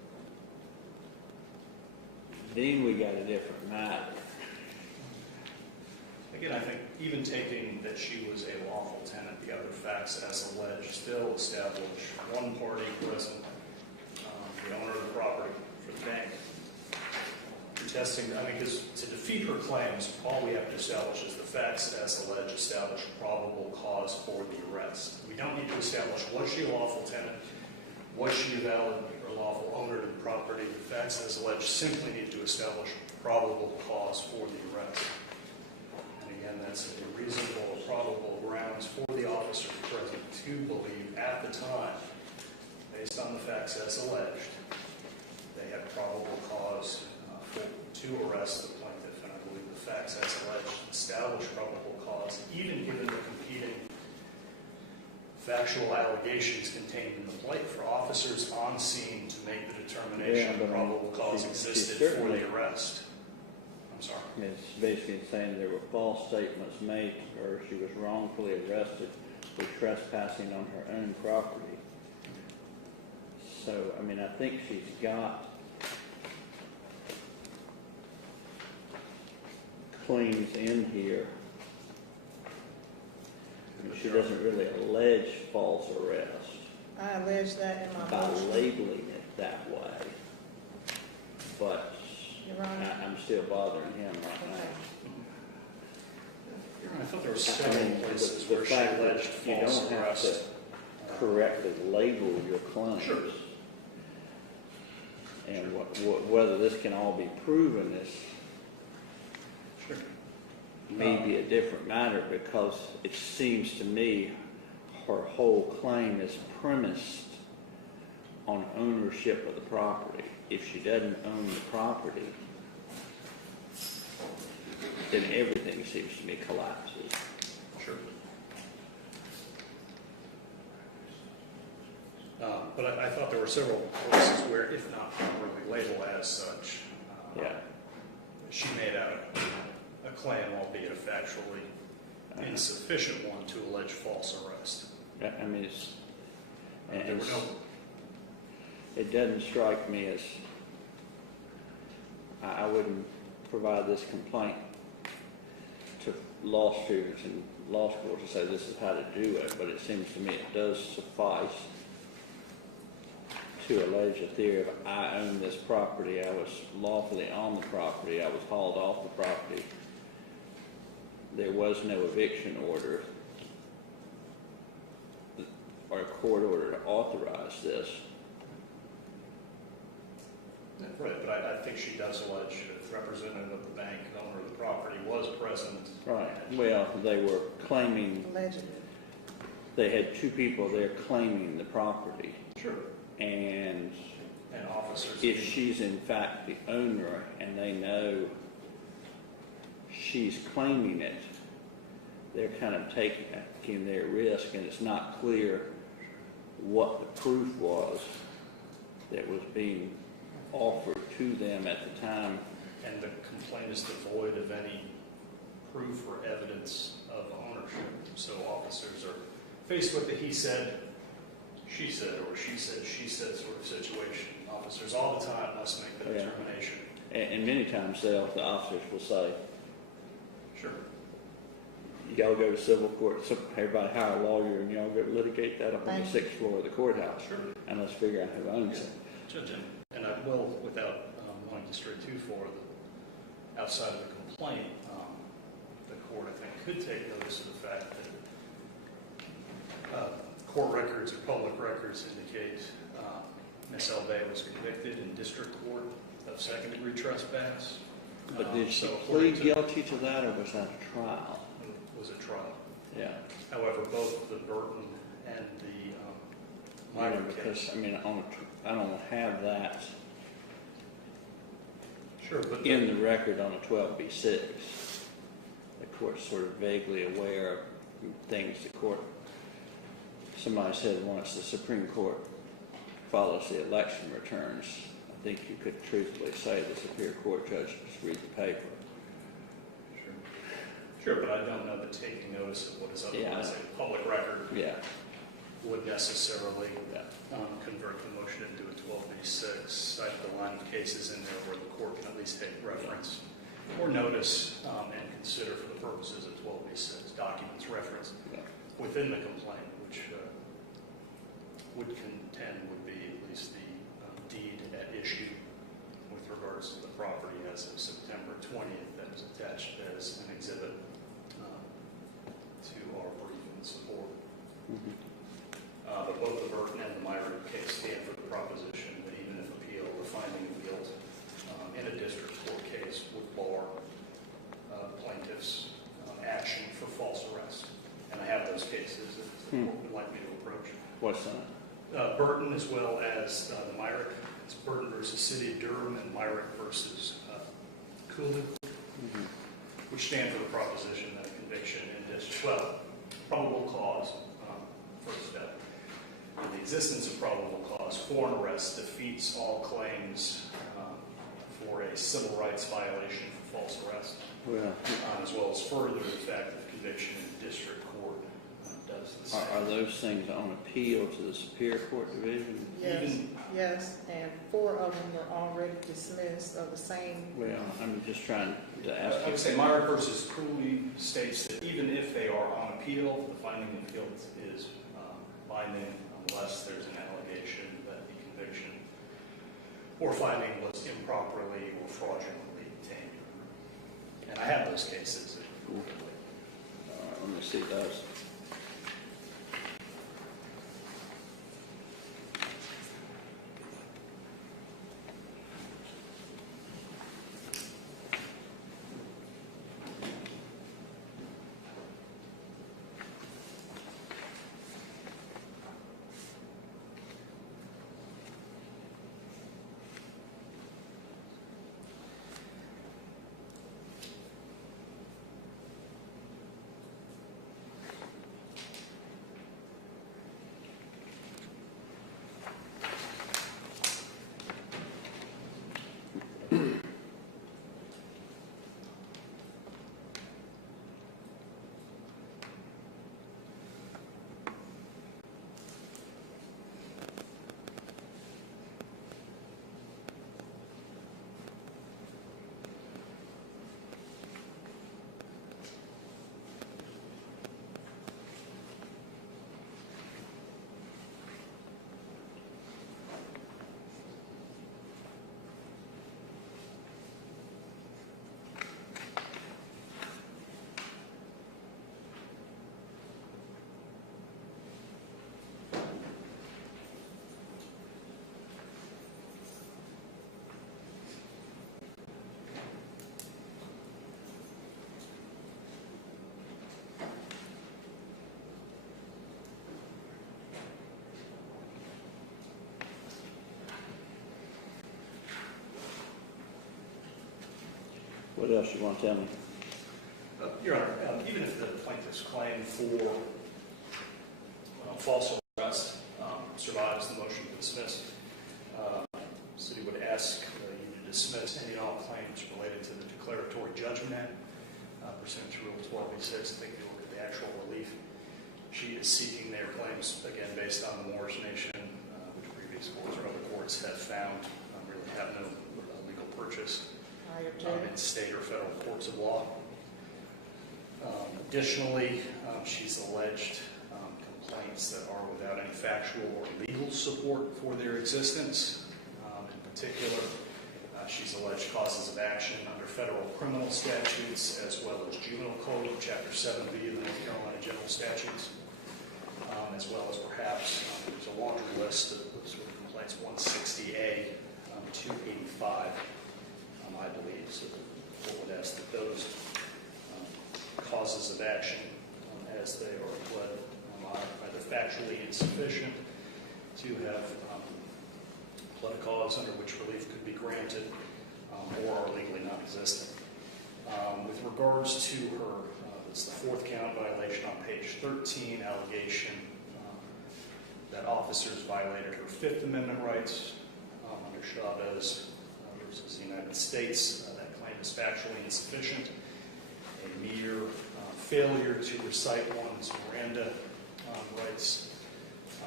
then we got a different matter. Again, I think even taking that she was a lawful tenant, the other facts as alleged still establish one party present, the owner of the property for the bank, contesting, I mean, because to defeat her claims, all we have to establish is the facts as alleged establish probable cause for the arrest. We don't need to establish, was she a lawful tenant? Was she a valid or lawful owner of the property? The facts as alleged simply need to establish probable cause for the arrest. And again, that's a reasonable or probable grounds for the officers present to believe at the time, based on the facts as alleged, they had probable cause to arrest the plaintiff. And I believe the facts as alleged establish probable cause, even given the competing factual allegations contained in the plate for officers on scene to make the determination that probable cause existed for the arrest. I'm sorry. It's basically saying there were false statements made to her. She was wrongfully arrested for trespassing on her own property. So, I mean, I think she's got claims in here. I mean, she doesn't really allege false arrest I allege that in my by motion. labeling it that way. But Your Honor. I'm still bothering him right Okay. now. I thought there were I several mean, places the where she fact alleged that you false don't have arrest. to correctly label your claims. Sure. And whether this can all be proven is Sure. may be a different matter, because it seems to me her whole claim is premised on ownership of the property. If she doesn't own the property, then everything seems to me collapses. Sure. But I thought there were several places where, if not properly labeled as such, Yeah. she made out a claim, albeit a factually insufficient one, to allege false arrest. I mean, it's, and There were no, it doesn't strike me as, I wouldn't provide this complaint to law students in law school to say this is how to do it, but it seems to me it does suffice to allege a theory of I own this property, I was lawfully on the property, I was hauled off the property, there was no eviction order or a court order to authorize this. right, but I think she does allege a representative of the bank, the owner of the property, was present. Right. Well, they were claiming, Allegedly. they had two people there claiming the property. Sure. And And officers. if she's in fact the owner and they know she's claiming it, they're kind of taking their risk, and it's not clear what the proof was that was being offered to them at the time. And the complaint is devoid of any proof or evidence of ownership. So officers are faced with the he said, she said, or she said, she said sort of situation. Officers all the time must make that Yeah. determination. And many times the officers will say, Sure. y'all go to civil court, so everybody hire a lawyer, and y'all go litigate that up on the Thank you. 6th floor of the courthouse, Sure. and let's figure out who owns it. Judge, and I will, without wanting to stray too far, outside of the complaint, the court, I think, could take notice of the fact that court records or public records indicate Ms. El Bey was convicted in district court of second-degree trespass. But did she So plead according to- guilty to that, or was that a trial? was a trial. Yeah. However, both the Burton and the minor Because, case. I mean, I don't have that Sure, but in the record on a 12b6. The court's sort of vaguely aware of things the court, somebody said once the Supreme Court follows the election returns. I think you could truthfully say the Superior Court judge just read the paper. Sure, but I don't know that taking notice of what is otherwise a public record Yeah. would necessarily convert the motion into a 12b6. I've the line of cases in there where the court can at least take reference or notice and consider for the purposes of 12b6 documents referenced within the complaint, which would contend would be at least the deed at issue with regards to the property as of September 20th that was attached as an exhibit to our brief in support. But both the Burton and the Myrick case stand for the proposition that even if appeal, the finding of guilt in a district court case would bar plaintiff's action for false arrest. And I have those cases that the court would like me to approach. What's that? Burton as well as the Myrick. It's Burton versus City of Durham and Myrick versus Cooley, which stand for the proposition that a conviction in district, probable cause, first step. The existence of probable cause for an arrest defeats all claims for a civil rights violation for false arrest, as well as further the fact that conviction in district court does the same. Are those things on appeal to the Superior Court Division? Yes, and 4 of them are already dismissed of the same. Well, I'm just trying to ask. I would say Myrick versus Cooley states that even if they are on appeal, the finding of guilt is binding unless there's an allegation that the conviction or finding was improperly or fraudulently obtained. And I have those cases. Let me see those. What else you want to tell me? Your Honor, even if the plaintiff's claim for false arrest survives the motion to dismiss, the city would ask you to dismiss any and all claims related to the Declaratory Judgment Act pursuant to Rule 12b6. I think if you look at the actual relief, she is seeking their claims, again, based on the Morris Nation, which previous courts or other courts have found really have no legal purchase in state or federal courts of law. Additionally, she's alleged complaints that are without any factual or legal support for their existence. In particular, she's alleged causes of action under federal criminal statutes as well as Juvenile Code, Chapter 7B of the North Carolina General Statutes, as well as perhaps there's a laundry list of sort of complaints, 160A, 285. I believe, so the court would ask that those causes of action, as they are pled, are either factually insufficient to have pled a cause under which relief could be granted, or are legally non-existent. With regards to her, it's the 4th count violation on page 13, allegation that officers violated her 5th Amendment rights under Chavez versus the United States. That claim is factually insufficient. A mere failure to recite one's Miranda rights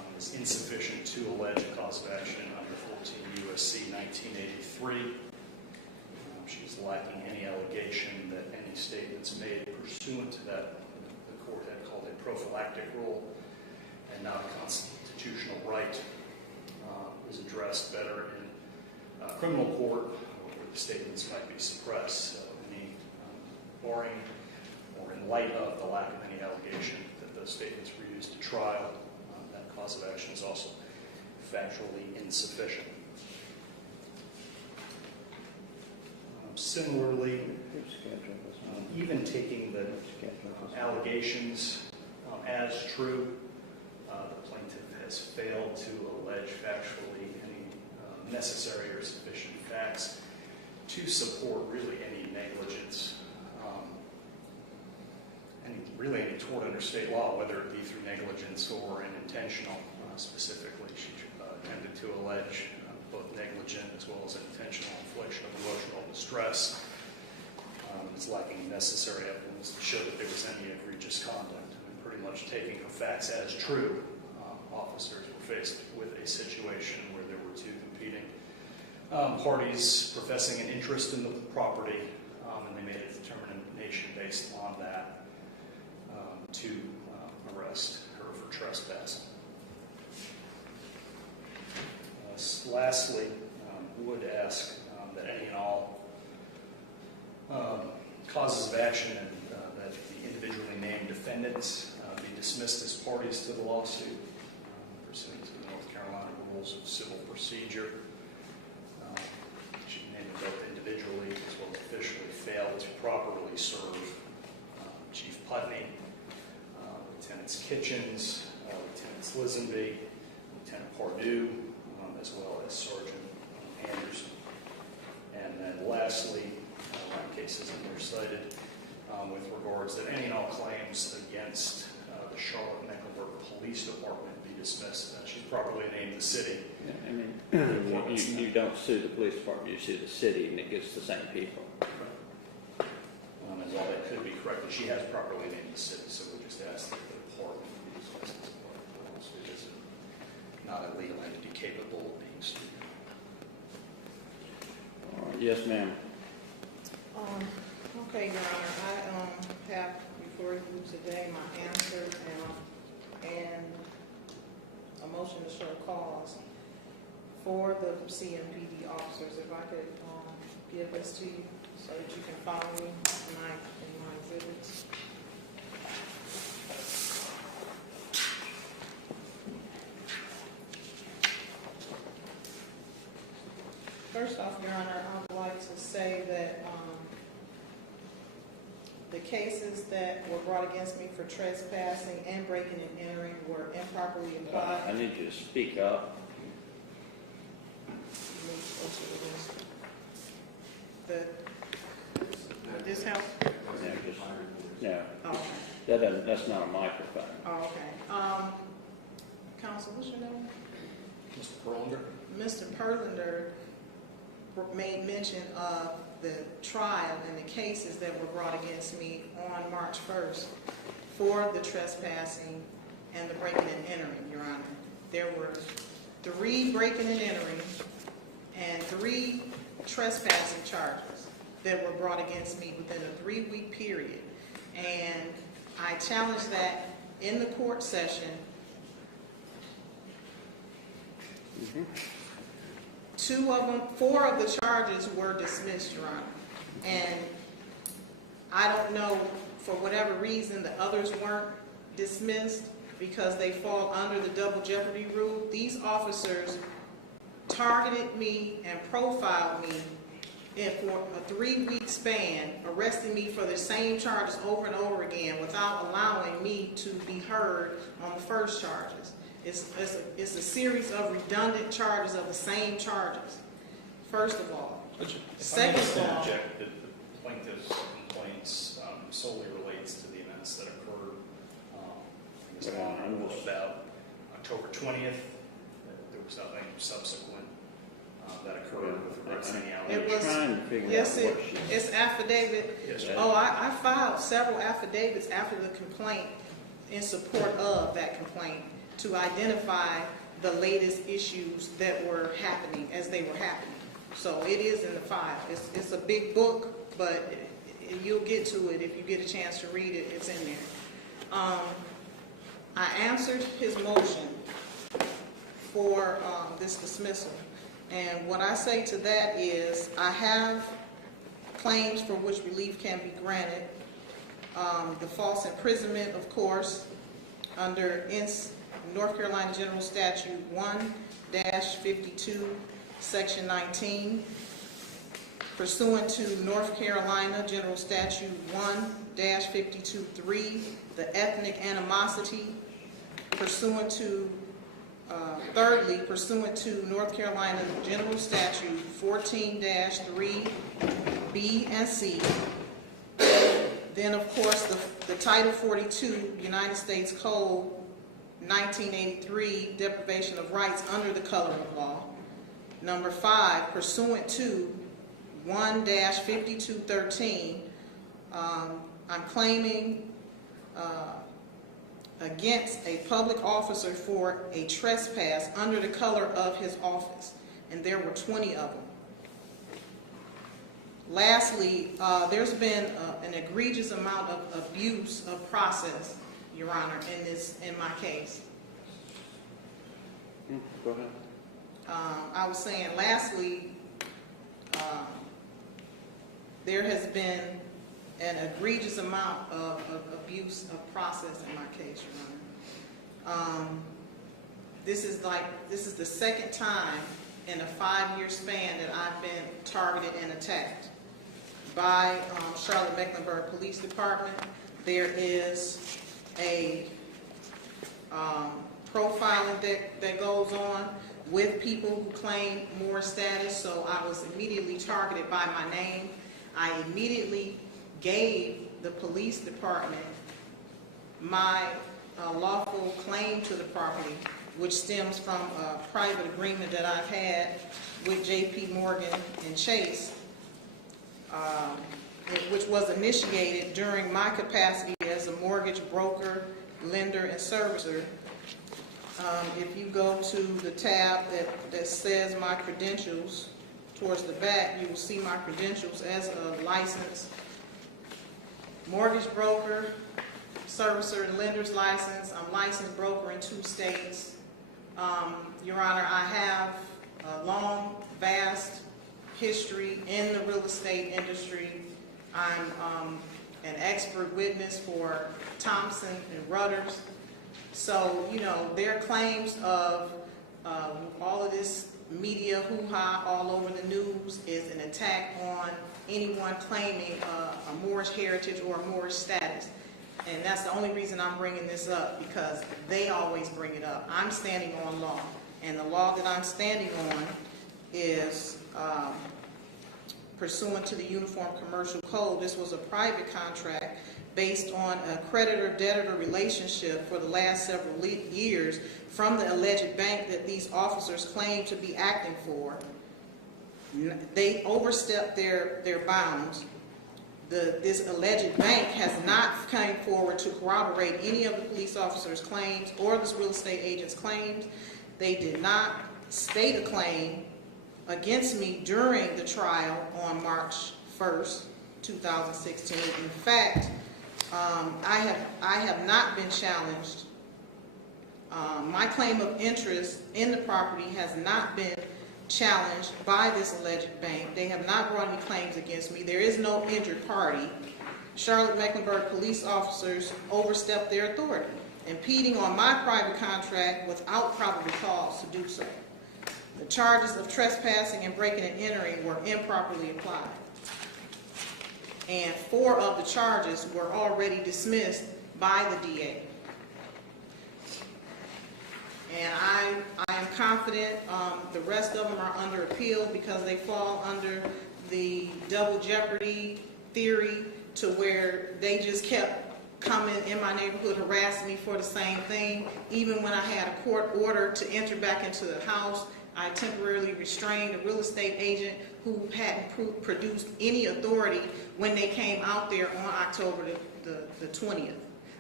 is insufficient to allege a cause of action under 14 U.S.C. 1983. She's lacking any allegation that any statements made pursuant to that the court had called a prophylactic rule and not a constitutional right is addressed better in criminal court where the statements might be suppressed. So any barring or in light of the lack of any allegation that those statements were used to trial, that cause of action is also factually insufficient. Similarly, even taking the allegations as true, the plaintiff has failed to allege factually any necessary or sufficient facts to support really any negligence, any tort under state law, whether it be through negligence or an intentional. Specifically, she attempted to allege both negligent as well as intentional infliction of emotional distress. It's lacking necessary evidence to show that there was any egregious conduct. And pretty much taking her facts as true, officers were faced with a situation where there were two competing parties professing an interest in the property, and they made a determination based on that to arrest her for trespassing. Lastly, would ask that any and all causes of action and that the individually named defendants be dismissed as parties to the lawsuit pursuant to the North Carolina Rules of Civil Procedure. She named them both individually as well as officially failed to properly serve Chief Putney, Lieutenants Kitchens, Lieutenants Lisenby, Lieutenant Pardue, as well as Sergeant Anderson. And then lastly, cases that were cited with regards that any and all claims against the Charlotte-Mecklenburg Police Department be dismissed. She's properly named the city. Yeah, I mean, you don't sue the police department, you sue the city, and it gets the same people. And while that could be corrected, she has properly named the city, so we just ask that the department be dismissed as part of the lawsuit. It is not a legal entity capable of being sued. Yes, ma'am. Okay, Your Honor, I have before you today my answer and a motion to show cause for the CMPD officers. If I could give this to you so that you can follow me tonight in my exhibits. First off, Your Honor, I would like to say that the cases that were brought against me for trespassing and breaking and entering were improperly applied. I need you to speak up. Would this help? No. Oh, okay. That's not a microphone. Oh, okay. Counsel, what's your name? Mr. Perlander? Mr. Perlander made mention of the trial and the cases that were brought against me on March 1st for the trespassing and the breaking and entering, Your Honor. There were 3 breaking and entering and 3 trespassing charges that were brought against me within a 3-week period. And I challenged that in the court session. 4 of the charges were dismissed, Your Honor. And I don't know, for whatever reason, the others weren't dismissed because they fall under the double jeopardy rule. These officers targeted me and profiled me for a 3-week span, arresting me for the same charges over and over again without allowing me to be heard on the first charges. It's a series of redundant charges of the same charges, first of all. Second of all, Object that the plaintiff's complaints solely relates to the events that occurred about October 20th. There was nothing subsequent that occurred with regards to any allegations. It's affidavit. Yes, I filed several affidavits after the complaint in support of that complaint. to identify the latest issues that were happening as they were happening. So it is in the file. It's a big book, but you'll get to it if you get a chance to read it. It's in there. I answered his motion for this dismissal. And what I say to that is I have claims for which relief can be granted. The false imprisonment, of course, under North Carolina General Statute 1-52, Section 19, pursuant to North Carolina General Statute 1-52.3, the ethnic animosity, pursuant to thirdly, pursuant to North Carolina General Statute 14-3, B and C. Then, of course, the Title 42, United States Code 1983, deprivation of rights under the coloring law. Number 5, pursuant to 1-5213, I'm claiming against a public officer for a trespass under the color of his office, and there were 20 of them. Lastly, there's been an egregious amount of abuse of process, Your Honor, in my case. Go ahead. I was saying, lastly, there has been an egregious amount of abuse of process in my case, Your Honor. This is the second time in a 5-year span that I've been targeted and attacked by Charlotte-Mecklenburg Police Department. There is a profiling that goes on with people who claim more status, so I was immediately targeted by my name. I immediately gave the police department my lawful claim to the property, which stems from a private agreement that I've had with J.P. Morgan and Chase, which was initiated during my capacity as a mortgage broker, lender, and servicer. If you go to the tab that says my credentials, towards the back, you will see my credentials as a licensed mortgage broker, servicer, and lender's license. I'm licensed broker in 2 states. Your Honor, I have a long, vast history in the real estate industry. I'm an expert witness for Thompson and Reuters. So, you know, their claims of all of this media hoo-ha all over the news is an attack on anyone claiming a Moorish heritage or a Moorish status. And that's the only reason I'm bringing this up, because they always bring it up. I'm standing on law, and the law that I'm standing on is pursuant to the Uniform Commercial Code. This was a private contract based on a creditor-debtor relationship for the last several years from the alleged bank that these officers claim to be acting for. They overstepped their bounds. This alleged bank has not come forward to corroborate any of the police officers' claims or this real estate agent's claims. They did not state a claim against me during the trial on March 1st, 2016. In fact, I have not been challenged. My claim of interest in the property has not been challenged by this alleged bank. They have not brought any claims against me. There is no injured party. Charlotte-Mecklenburg police officers overstepped their authority, impeding on my private contract without probable cause to do so. The charges of trespassing and breaking and entering were improperly applied. And 4 of the charges were already dismissed by the DA. And I am confident the rest of them are under appeal because they fall under the double jeopardy theory, to where they just kept coming in my neighborhood harassing me for the same thing. Even when I had a court order to enter back into the house, I temporarily restrained a real estate agent who hadn't produced any authority when they came out there on October the 20th.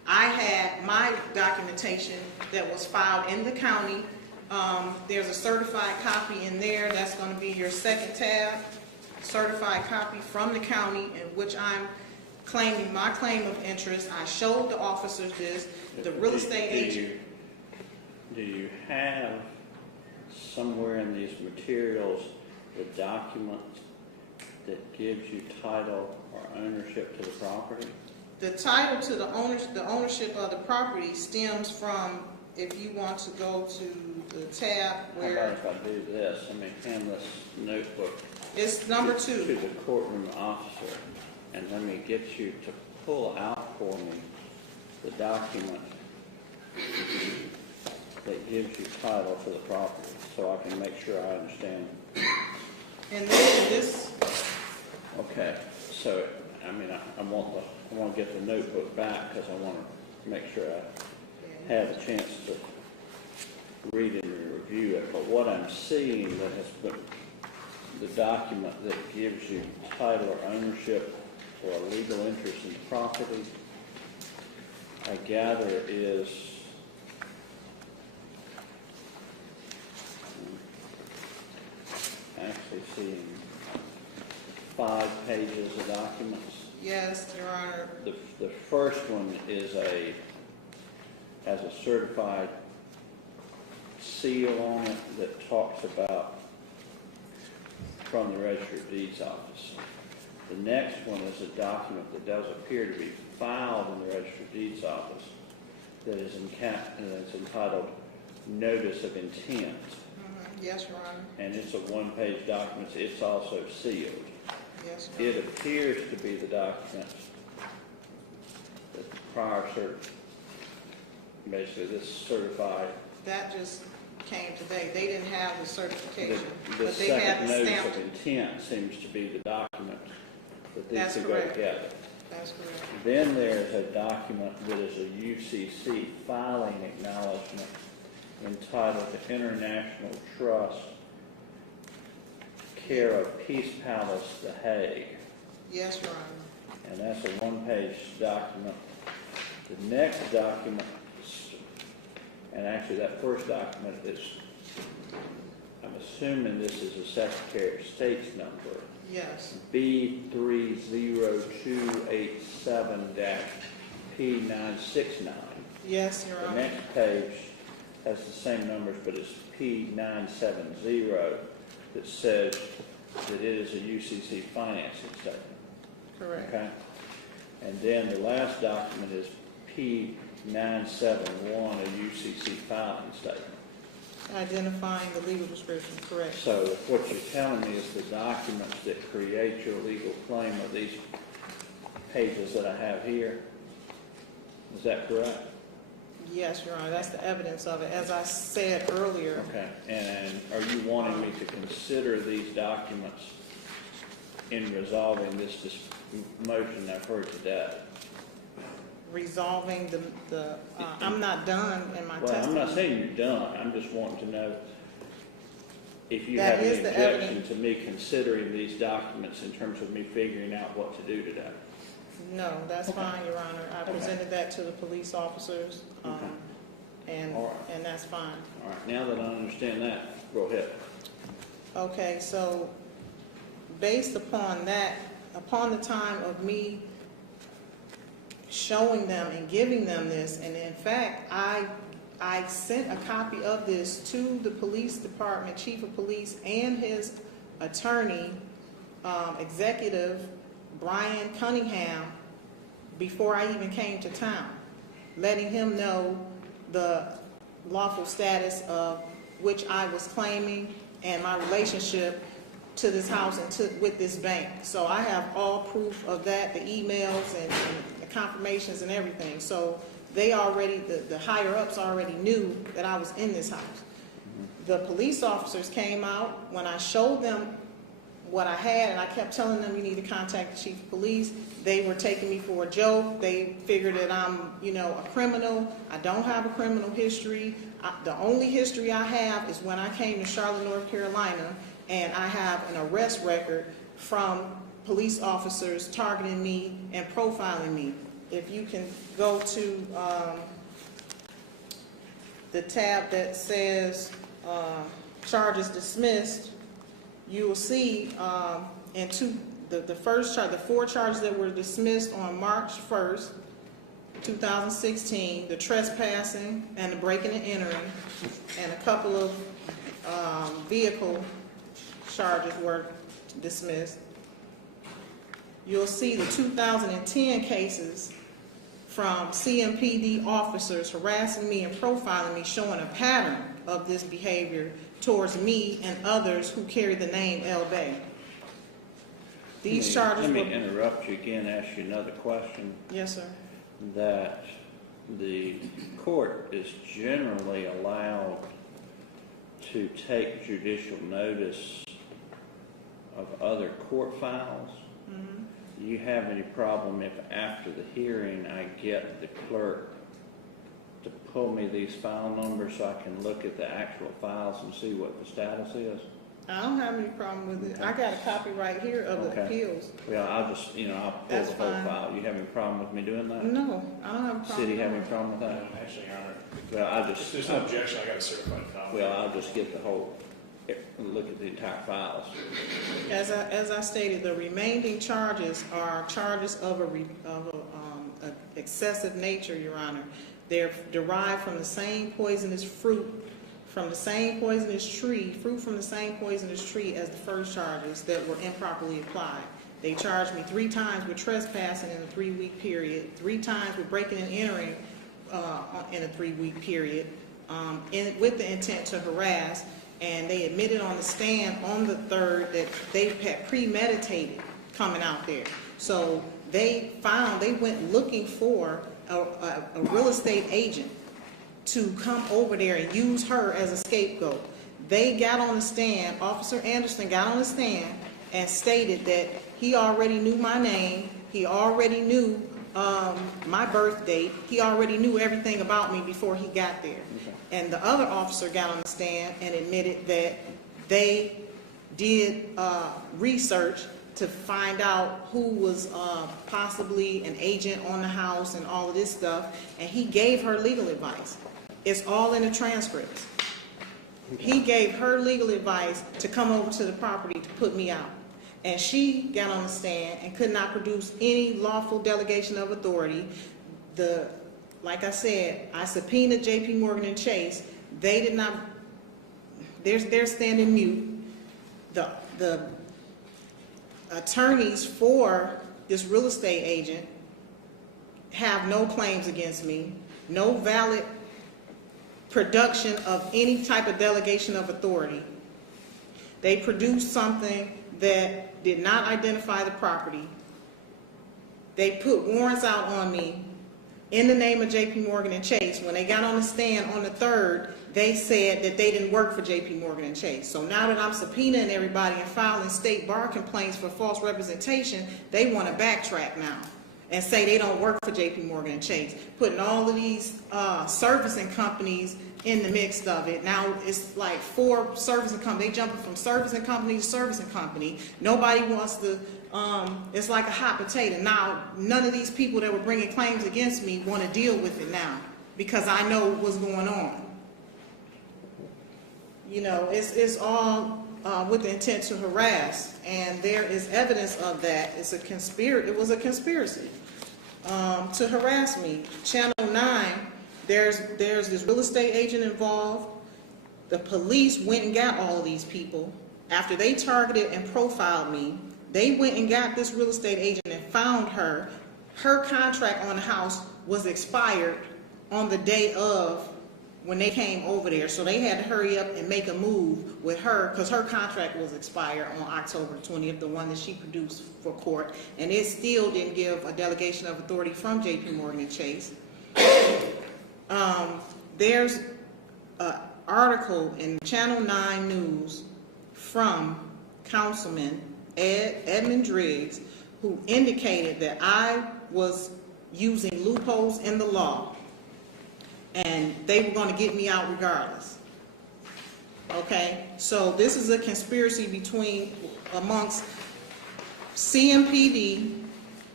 I had my documentation that was filed in the county. There's a certified copy in there. That's going to be your second tab. Certified copy from the county in which I'm claiming my claim of interest. I showed the officers this. The real estate agent. Do you have somewhere in these materials the document that gives you title or ownership to the property? The title to the ownership of the property stems from, if you want to go to the tab where... How about if I do this? I mean, hand this notebook. It's number 2. To the courtroom officer, and let me get you to pull out for me the document that gives you title to the property, so I can make sure I understand. And then this... Okay, so, I mean, I want to get the notebook back because I want to make sure I have a chance to read it and review it. But what I'm seeing that has been the document that gives you title or ownership or a legal interest in the property, I gather is actually seeing 5 pages of documents. Yes, Your Honor. The first one has a certified seal on it that talks about from the Registry of Deeds office. The next one is a document that does appear to be filed in the Registry of Deeds office that is entitled Notice of Intent. Yes, Your Honor. And it's a 1-page document. It's also sealed. Yes, Your Honor. It appears to be the document that the prior basically this certified. That just came today. They didn't have the certification, The but they had second the notice stamp. of intent seems to be the document that these That's two go correct. together. That's correct. Then there's a document that is a UCC filing acknowledgement entitled the International Trust, care of Peace Palace, The Hague. Yes, Your Honor. And that's a 1-page document. The next document, and actually that first document is, I'm assuming this is a Secretary of State's number, Yes. B30287-P969. Yes, Your The Honor. next page has the same numbers, but it's P970 that says that it is a UCC financing statement. Correct. Okay? And then the last document is P971, a UCC filing statement. Identifying the legal description. Correct. So what you're telling me is the documents that create your legal claim are these pages that I have here. Is that correct? Yes, Your Honor. That's the evidence of it. As I said earlier, Okay. And are you wanting me to consider these documents in resolving this motion I've heard today? resolving I'm not done in my Well, testimony. I'm not saying you're done. I'm just wanting to know if you That have is any the objection evidence. to me considering these documents in terms of me figuring out what to do today. No, that's fine, Your Honor. I presented that to the police officers, Okay. and All right. and that's fine. All right, now that I understand that, go ahead. Okay, so based upon that, upon the time of me showing them and giving them this, and in fact, I sent a copy of this to the police department, chief of police, and his attorney, executive, Brian Cunningham, before I even came to town, letting him know the lawful status of which I was claiming and my relationship to this house and with this bank. So I have all proof of that, the emails and the confirmations and everything. So they already, the higher ups already knew that I was in this house. The police officers came out when I showed them what I had, and I kept telling them, you need to contact the chief of police. They were taking me for a joke. They figured that I'm, a criminal. I don't have a criminal history. The only history I have is when I came to Charlotte, North Carolina, and I have an arrest record from police officers targeting me and profiling me. if you can go to the tab that says charges dismissed, you will see the four charges that were dismissed on March 1st, 2016, the trespassing and the breaking and entering, and a couple of vehicle charges were dismissed. You'll see the 2010 cases from CMPD officers harassing me and profiling me, showing a pattern of this behavior towards me and others who carry the name El Bey. These charges Let me interrupt you again, ask you another question. Yes, sir. That the court is generally allowed to take judicial notice of other court files. Mm-hmm. Do you have any problem if after the hearing I get the clerk to pull me these file numbers so I can look at the actual files and see what the status is? I don't have any problem with it. I got a copy right here of the appeals. Well, I'll just, I'll pull That's the whole fine. file. You have any problem with me doing that? No, I don't have a problem. City have any problem with that? Actually, Your Honor, Well, I'll if just. there's no objection, I got a certified copy. Well, I'll just get the whole, look at the entire files. As I stated, the remaining charges are charges of a excessive nature, Your Honor. They're derived from the same poisonous fruit, from the same poisonous tree, fruit from the same poisonous tree as the first charges that were improperly applied. They charged me 3 times with trespassing in a 3-week period, 3 times with breaking and entering in a 3-week period, with the intent to harass. And they admitted on the stand on the 3rd that they had premeditated coming out there. So they went looking for a real estate agent to come over there and use her as a scapegoat. They got on the stand, Officer Anderson got on the stand and stated that he already knew my name, he already knew my birth date, he already knew everything about me before he got there. Okay. And the other officer got on the stand and admitted that they did research to find out who was possibly an agent on the house and all of this stuff, and he gave her legal advice. It's all in the transcripts. Okay. He gave her legal advice to come over to the property to put me out. And she got on the stand and could not produce any lawful delegation of authority. Like I said, I subpoenaed J.P. Morgan and Chase. They did not, they're standing mute. The attorneys for this real estate agent have no claims against me, no valid production of any type of delegation of authority. They produced something that did not identify the property. They put warrants out on me in the name of J.P. Morgan and Chase. When they got on the stand on the 3rd, they said that they didn't work for J.P. Morgan and Chase. So now that I'm subpoenaing everybody and filing state bar complaints for false representation, they want to backtrack now and say they don't work for J.P. Morgan and Chase, putting all of these servicing companies in the mix of it. Now it's like 4 servicing companies. They jumping from servicing company to servicing company. Nobody wants to, it's like a hot potato. Now, none of these people that were bringing claims against me want to deal with it now because I know what's going on. It's all with the intent to harass, and there is evidence of that. It was a conspiracy to harass me. Channel 9, there's this real estate agent involved. The police went and got all of these people. After they targeted and profiled me, they went and got this real estate agent and found her. Her contract on the house was expired on the day of when they came over there. So they had to hurry up and make a move with her because her contract was expired on October 20th, the one that she produced for court. And it still didn't give a delegation of authority from J.P. Morgan and Chase. There's an article in Channel 9 News from Councilman Edmund Driggs, who indicated that I was using loopholes in the law and they were going to get me out regardless. Okay, so this is a conspiracy amongst CMPD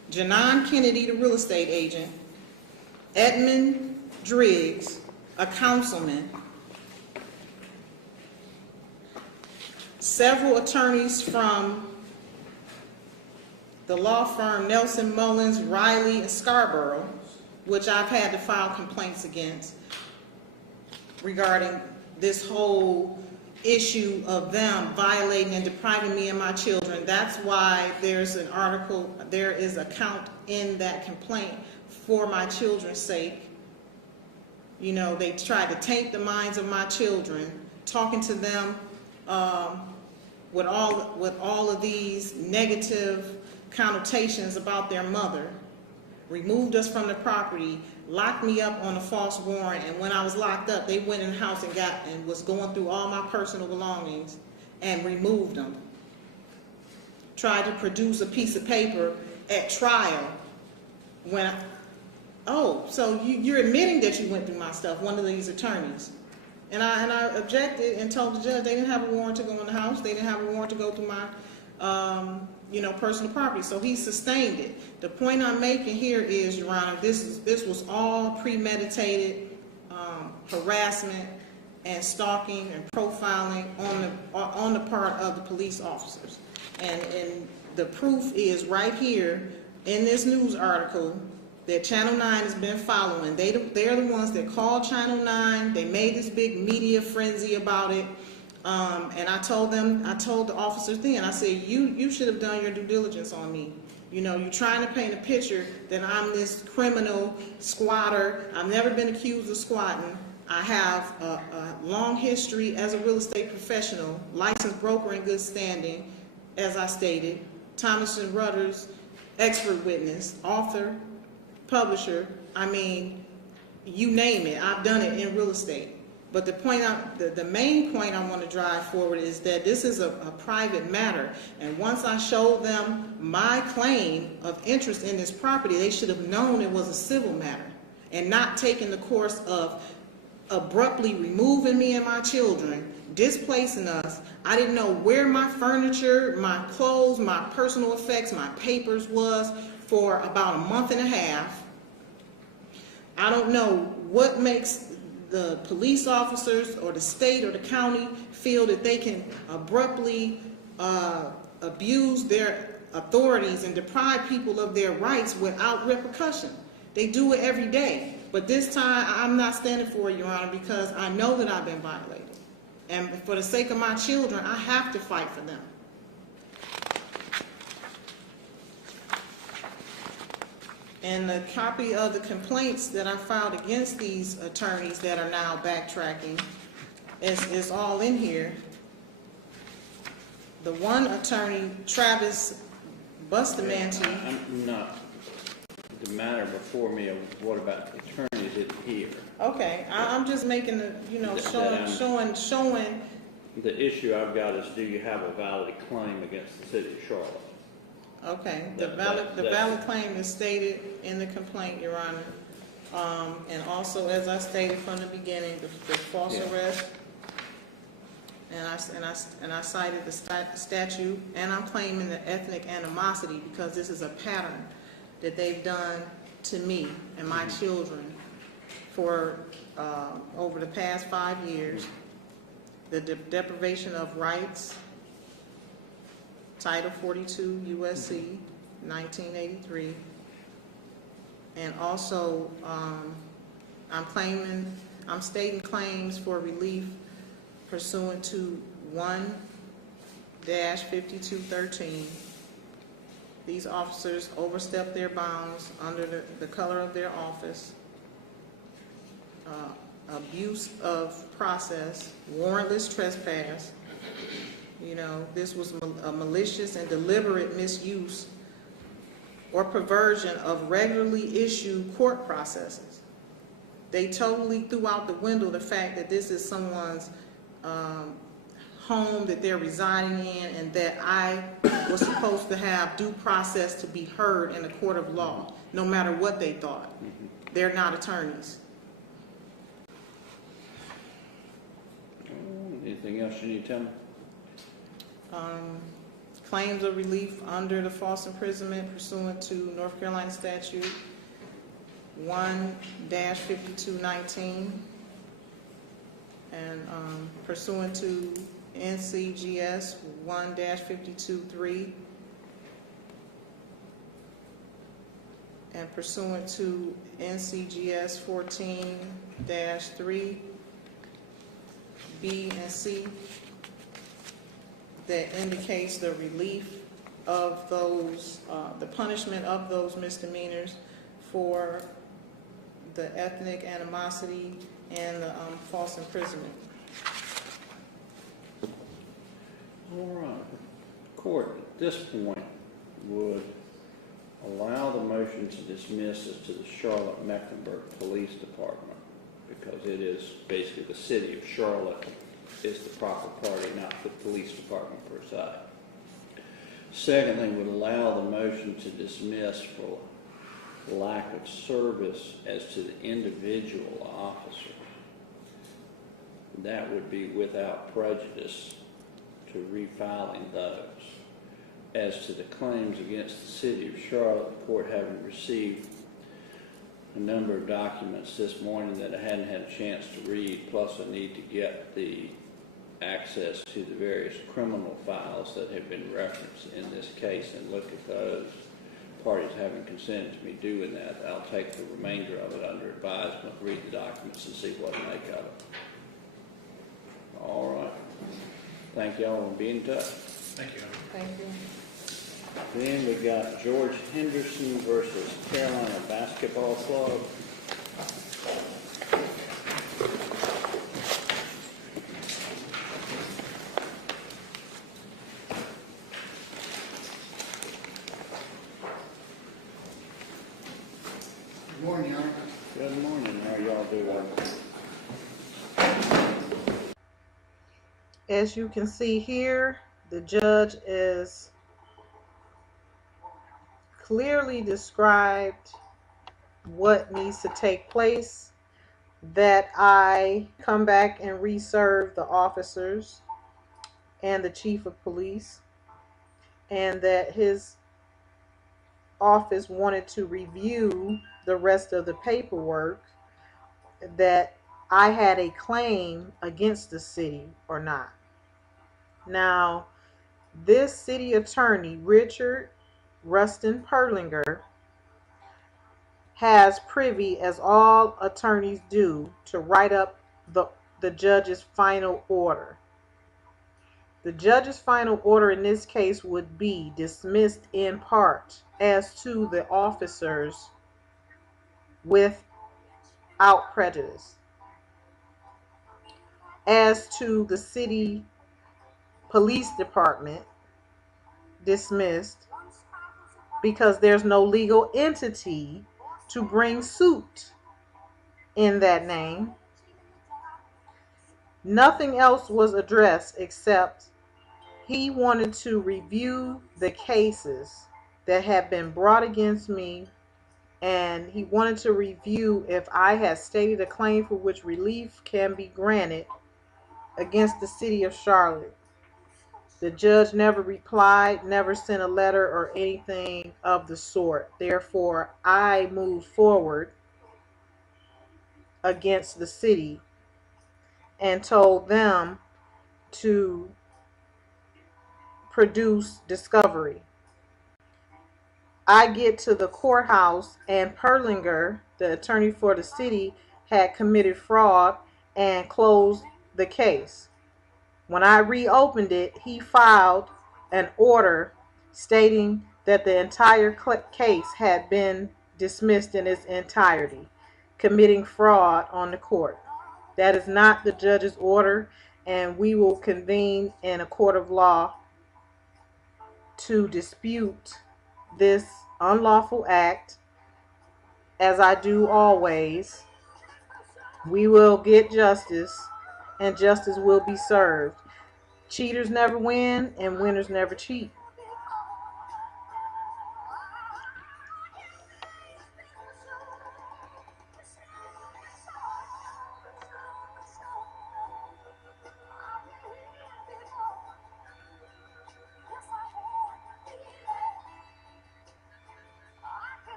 Janon Kennedy, the real estate agent, Edmund Driggs, a councilman, several attorneys from the law firm Nelson Mullins, Riley, and Scarborough, which I've had to file complaints against regarding this whole issue of them violating and depriving me and my children. That's why there's an article, there is a count in that complaint for my children's sake. You know, they tried to taint the minds of my children, talking to them with all of these negative connotations about their mother, removed us from the property, locked me up on a false warrant, and when I was locked up, they went in the house and was going through all my personal belongings and removed them. Tried to produce a piece of paper at trial when so you're admitting that you went through my stuff, one of these attorneys. And I objected and told the judge they didn't have a warrant to go in the house, they didn't have a warrant to go through my personal property, so he sustained it. The point I'm making here is, Your Honor, this was all premeditated harassment and stalking and profiling on the part of the police officers. And the proof is right here in this news article that Channel 9 has been following. They're the ones that called Channel 9. They made this big media frenzy about it. And I told the officers then, I said, you should have done your due diligence on me. You know, you're trying to paint a picture that I'm this criminal squatter. I've never been accused of squatting. I have a long history as a real estate professional, licensed broker in good standing, as I stated, Thomas and Rudders, expert witness, author, publisher. I mean, you name it, I've done it in real estate. But the main point I want to drive forward is that this is a private matter. And once I showed them my claim of interest in this property, they should have known it was a civil matter and not taken the course of abruptly removing me and my children, displacing us. I didn't know where my furniture, my clothes, my personal effects, my papers was for about a month and a half. I don't know what makes the police officers or the state or the county feel that they can abruptly abuse their authorities and deprive people of their rights without repercussion. They do it every day. But this time, I'm not standing for it, Your Honor, because I know that I've been violated. And for the sake of my children, I have to fight for them. And the copy of the complaints that I filed against these attorneys that are now backtracking is all in here. The one attorney, Travis Bustamante. I'm not, the matter before me of what about the attorneys in here. Okay, I'm just making the, showing. The issue I've got is, do you have a valid claim against the city of Charlotte? Okay, the valid claim is stated in the complaint, Your Honor. And also, as I stated from the beginning, the false arrest, and I cited the statute, and I'm claiming the ethnic animosity because this is a pattern that they've done to me and my children for over the past 5 years. The deprivation of rights, Title 42 USC 1983, and also I'm stating claims for relief pursuant to 1-5213. These officers overstepped their bounds under the color of their office, abuse of process, warrantless trespass. You know, this was a malicious and deliberate misuse or perversion of regularly issued court processes. They totally threw out the window the fact that this is someone's home that they're residing in, and that I was supposed to have due process to be heard in a court of law, no matter what they thought. They're not attorneys. Anything else you need to tell me? claims of relief under the false imprisonment pursuant to North Carolina statute 1-5219 and pursuant to NCGS 1-523 and pursuant to NCGS 14-3 B and C that indicates the relief of those, the punishment of those misdemeanors for the ethnic animosity and the false imprisonment. All right. Court at this point would allow the motion to dismiss as to the Charlotte-Mecklenburg Police Department because it is basically the city of Charlotte is the proper party, not the police department per se. Secondly, would allow the motion to dismiss for lack of service as to the individual officers. That would be without prejudice to refiling those. As to the claims against the city of Charlotte, the court having received a number of documents this morning that I hadn't had a chance to read, plus I need to get the access to the various criminal files that have been referenced in this case and look at those. Parties having consented to me doing that, I'll take the remainder of it under advisement, read the documents and see what to make of it. All right. Thank y'all and be in touch. Thank you. Thank you. Then we got George Henderson versus Carolina Basketball Club. Good morning, Your Honor. Good morning. How y'all doing? As you can see here, the judge is clearly described what needs to take place, that I come back and reserve the officers and the chief of police, and that his office wanted to review the rest of the paperwork, that I had a claim against the city or not. Now, this city attorney, Richard Rustin Perlinger, has privy, as all attorneys do, to write up the judge's final order. The judge's final order in this case would be dismissed in part as to the officers without prejudice. As to the city police department, dismissed because there's no legal entity to bring suit in that name. Nothing else was addressed except he wanted to review the cases that have been brought against me, and he wanted to review if I had stated a claim for which relief can be granted against the city of Charlotte. The judge never replied, never sent a letter or anything of the sort. Therefore, I moved forward against the city and told them to produce discovery. I get to the courthouse and Perlinger, the attorney for the city, had committed fraud and closed the case. When I reopened it, he filed an order stating that the entire case had been dismissed in its entirety, committing fraud on the court. That is not the judge's order, and we will convene in a court of law to dispute this unlawful act, as I do always. We will get justice, and justice will be served. Cheaters never win, and winners never cheat.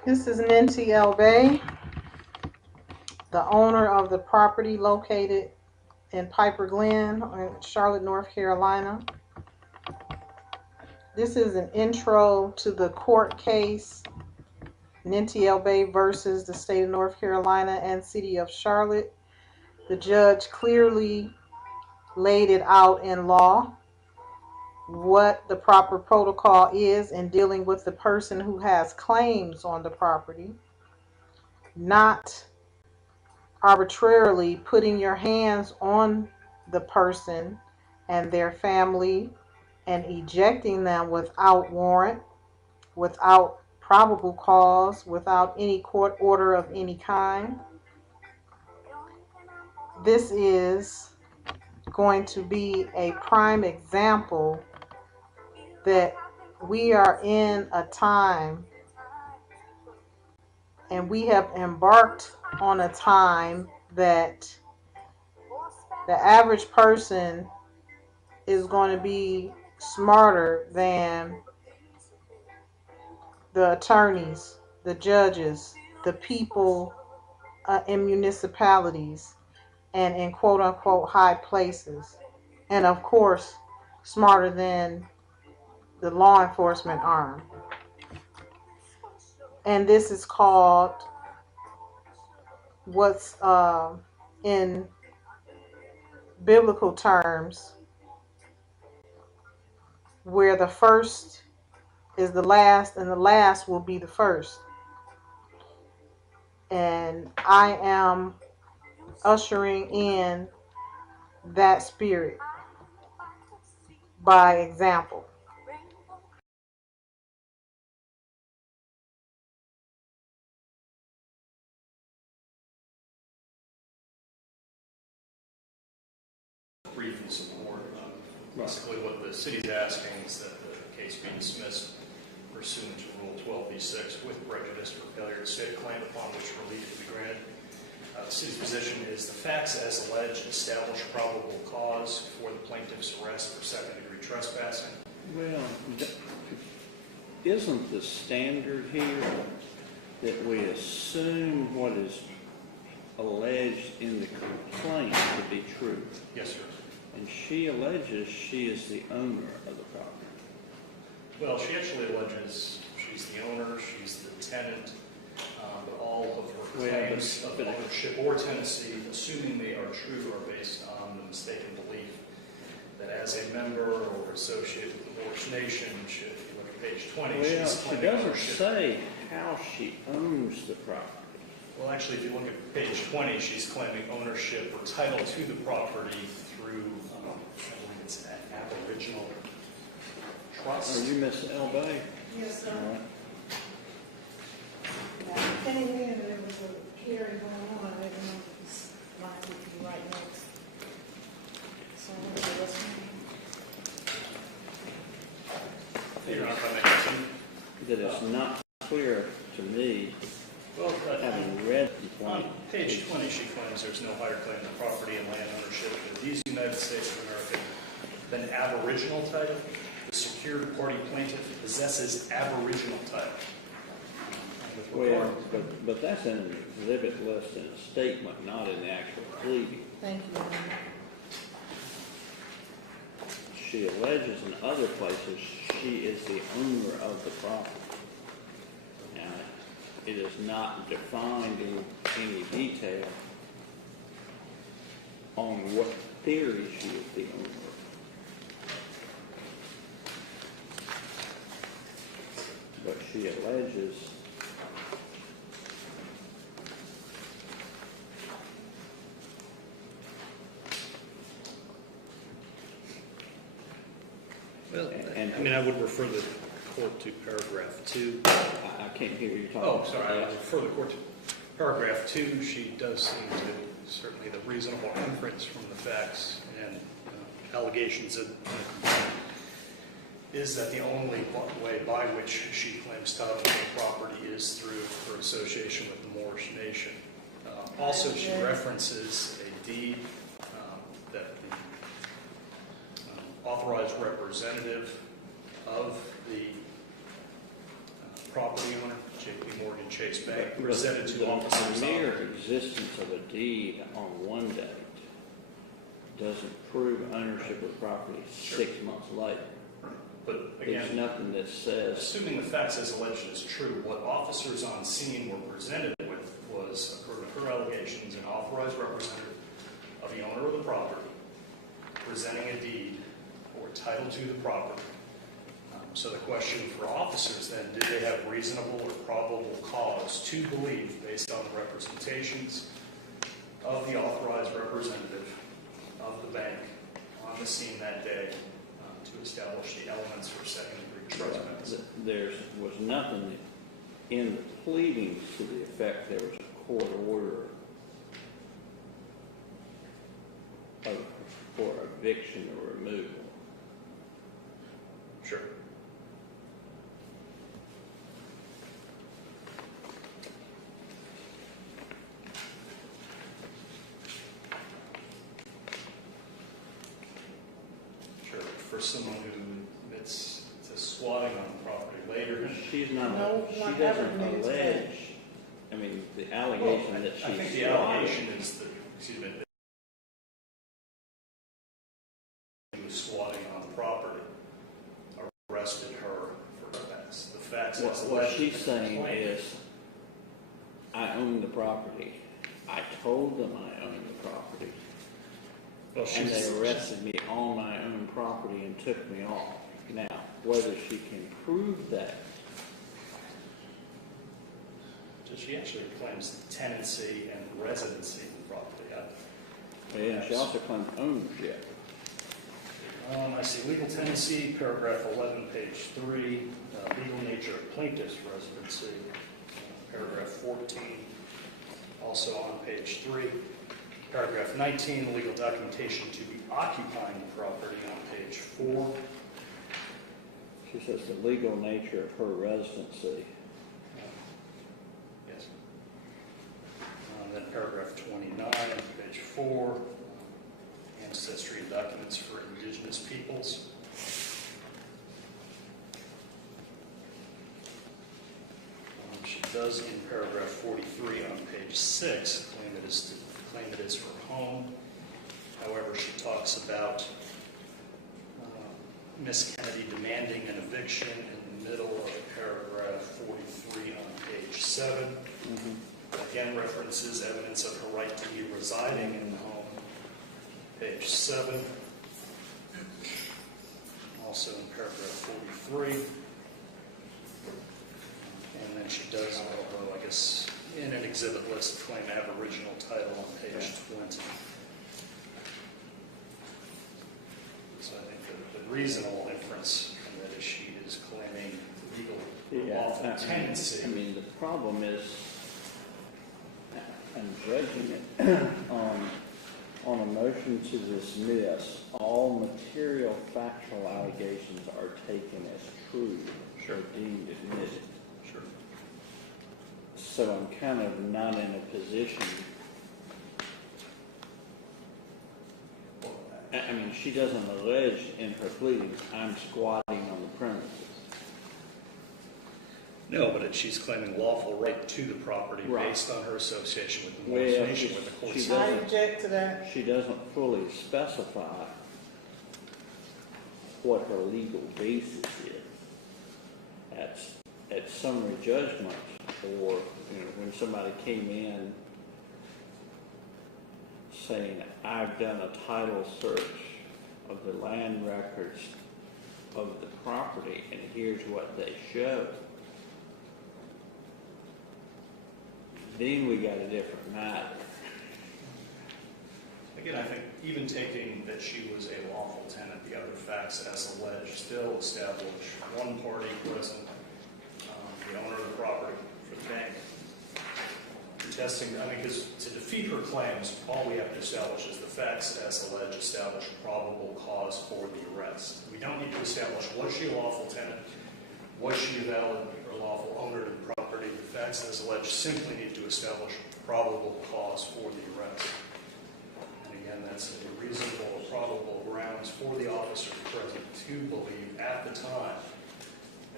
This is Ninti El Bey, the owner of the property located in Piper Glen, Charlotte, North Carolina. This is an intro to the court case, Ninti El Bey versus the state of North Carolina and city of Charlotte. The judge clearly laid it out in law what the proper protocol is in dealing with the person who has claims on the property, not arbitrarily putting your hands on the person and their family and ejecting them without warrant, without probable cause, without any court order of any kind. This is going to be a prime example that we are in a time and we have embarked on a time that the average person is going to be smarter than the attorneys, the judges, the people in municipalities and in quote unquote high places. And of course, smarter than the law enforcement arm. And this is called what's in biblical terms, where the first is the last and the last will be the first. And I am ushering in that spirit by example. Brief in support. Basically, what the city's asking is that the case be dismissed pursuant to Rule 12b-6 with prejudice for failure to state a claim upon which relief to be granted. The city's position is the facts as alleged establish probable cause for the plaintiff's arrest for second-degree trespassing. Well, isn't the standard here that we assume what is alleged in the complaint to be true? Yes, sir. And she alleges she is the owner of the property. Well, she actually alleges she's the owner, she's the tenant, but all of her claims of ownership or tenancy, assuming they are true, are based on the mistaken belief that as a member or associate with the Moorish nation, if you look at page 20, Well, she's she claiming doesn't ownership. say how she owns the property. Well, actually, if you look at page 20, she's claiming ownership or title to the property through, I believe it's an aboriginal trust. Are you Miss El Bey? Yes, sir. All right. I came in and there was a hearing going on. I didn't know if it was live with you right next. So I'm going to listen. You're not going to make it That it's not clear to me, well, having read the on complaint. page 20, she claims there's no higher claim to property and land ownership in these United States of America than aboriginal title. The secured party plaintiff possesses aboriginal title. And with Well, regard- but that's in an exhibit list in a statement, not in the actual pleading. Thank you. She alleges in other places she is the owner of the property. Now, it is not defined in any detail on what theory she is the owner of. But she alleges Well, And- I mean, I would refer the court to paragraph 2. I can't hear you talking. Oh, sorry, I would refer the court to paragraph 2. She does seem to, certainly the reasonable inference from the facts and allegations in the complaint is that the only way by which she claims title to the property is through her association with the Moorish nation. Also, she references a deed that the authorized representative of the property owner, J.P. Morgan Chase Bank, presented to The officers mere on. existence of a deed on one date doesn't prove ownership of property 6 months later. But There's again, nothing that says, assuming the facts as alleged is true, what officers on scene were presented with was, according to her allegations, an authorized representative of the owner of the property presenting a deed or title to the property. So the question for officers then, did they have reasonable or probable cause to believe, based on the representations of the authorized representative of the bank on the scene that day, to establish the elements for second-degree trespass? there was nothing in the pleadings to the effect there was a court order for eviction or removal. Sure. Sure. For someone who admits to squatting on the property later. She's not, No, she one doesn't ever admitted to that. allege, I mean, the allegation that I think she's the allegation is that, excuse me, that he was squatting on the property, arrested her for trespass. The facts as What alleged in she's the saying complaint. is, I own the property. I told them I owned the property. Well, And they arrested me on my own property and took me off. Now, whether she can prove that, she actually claims tenancy and residency in the property. and she also claims ownership. I see legal tenancy, paragraph 11, page 3, legal nature of plaintiff's residency, paragraph 14, also on page 3. Paragraph 19, legal documentation to be occupying the property on page 4. She says the legal nature of her residency. Yes. Then paragraph 29, page 4, ancestry documents for indigenous peoples. She does in paragraph 43 on page 6 claim it is her home. However, she talks about Miss Kennedy demanding an eviction in the middle of paragraph 43 on page 7. Again, references evidence of her right to be residing in the home, page 7. Also in paragraph 43. And then she does, although I guess in an exhibit list, claim aboriginal title on page 20. So I think the reasonable inference from that is she is claiming legal lawful tenancy. I mean, the problem is, I'm judging it on a motion to dismiss, all material factual allegations are taken as true or deemed admitted. Sure. So I'm kind of not in a position. I mean, she doesn't allege in her pleadings, I'm squatting on the premises. No, but she's claiming lawful right to the property Right. based on her association with the Well, information with the court. she I doesn't- object to that. She doesn't fully specify what her legal basis is. At summary judgment, or when somebody came in saying, I've done a title search of the land records of the property, and here's what they show. Then we got a different matter. Again, I think even taking that she was a lawful tenant, the other facts as alleged still establish one party present, the owner of the property for the bank. Contesting, because to defeat her claims, all we have to establish is the facts as alleged establish probable cause for the arrest. We don't need to establish, was she a lawful tenant? Was she a valid or lawful owner of the property? The facts as alleged simply need to establish probable cause for the arrest. And again, that's a reasonable or probable grounds for the officer present to believe at the time,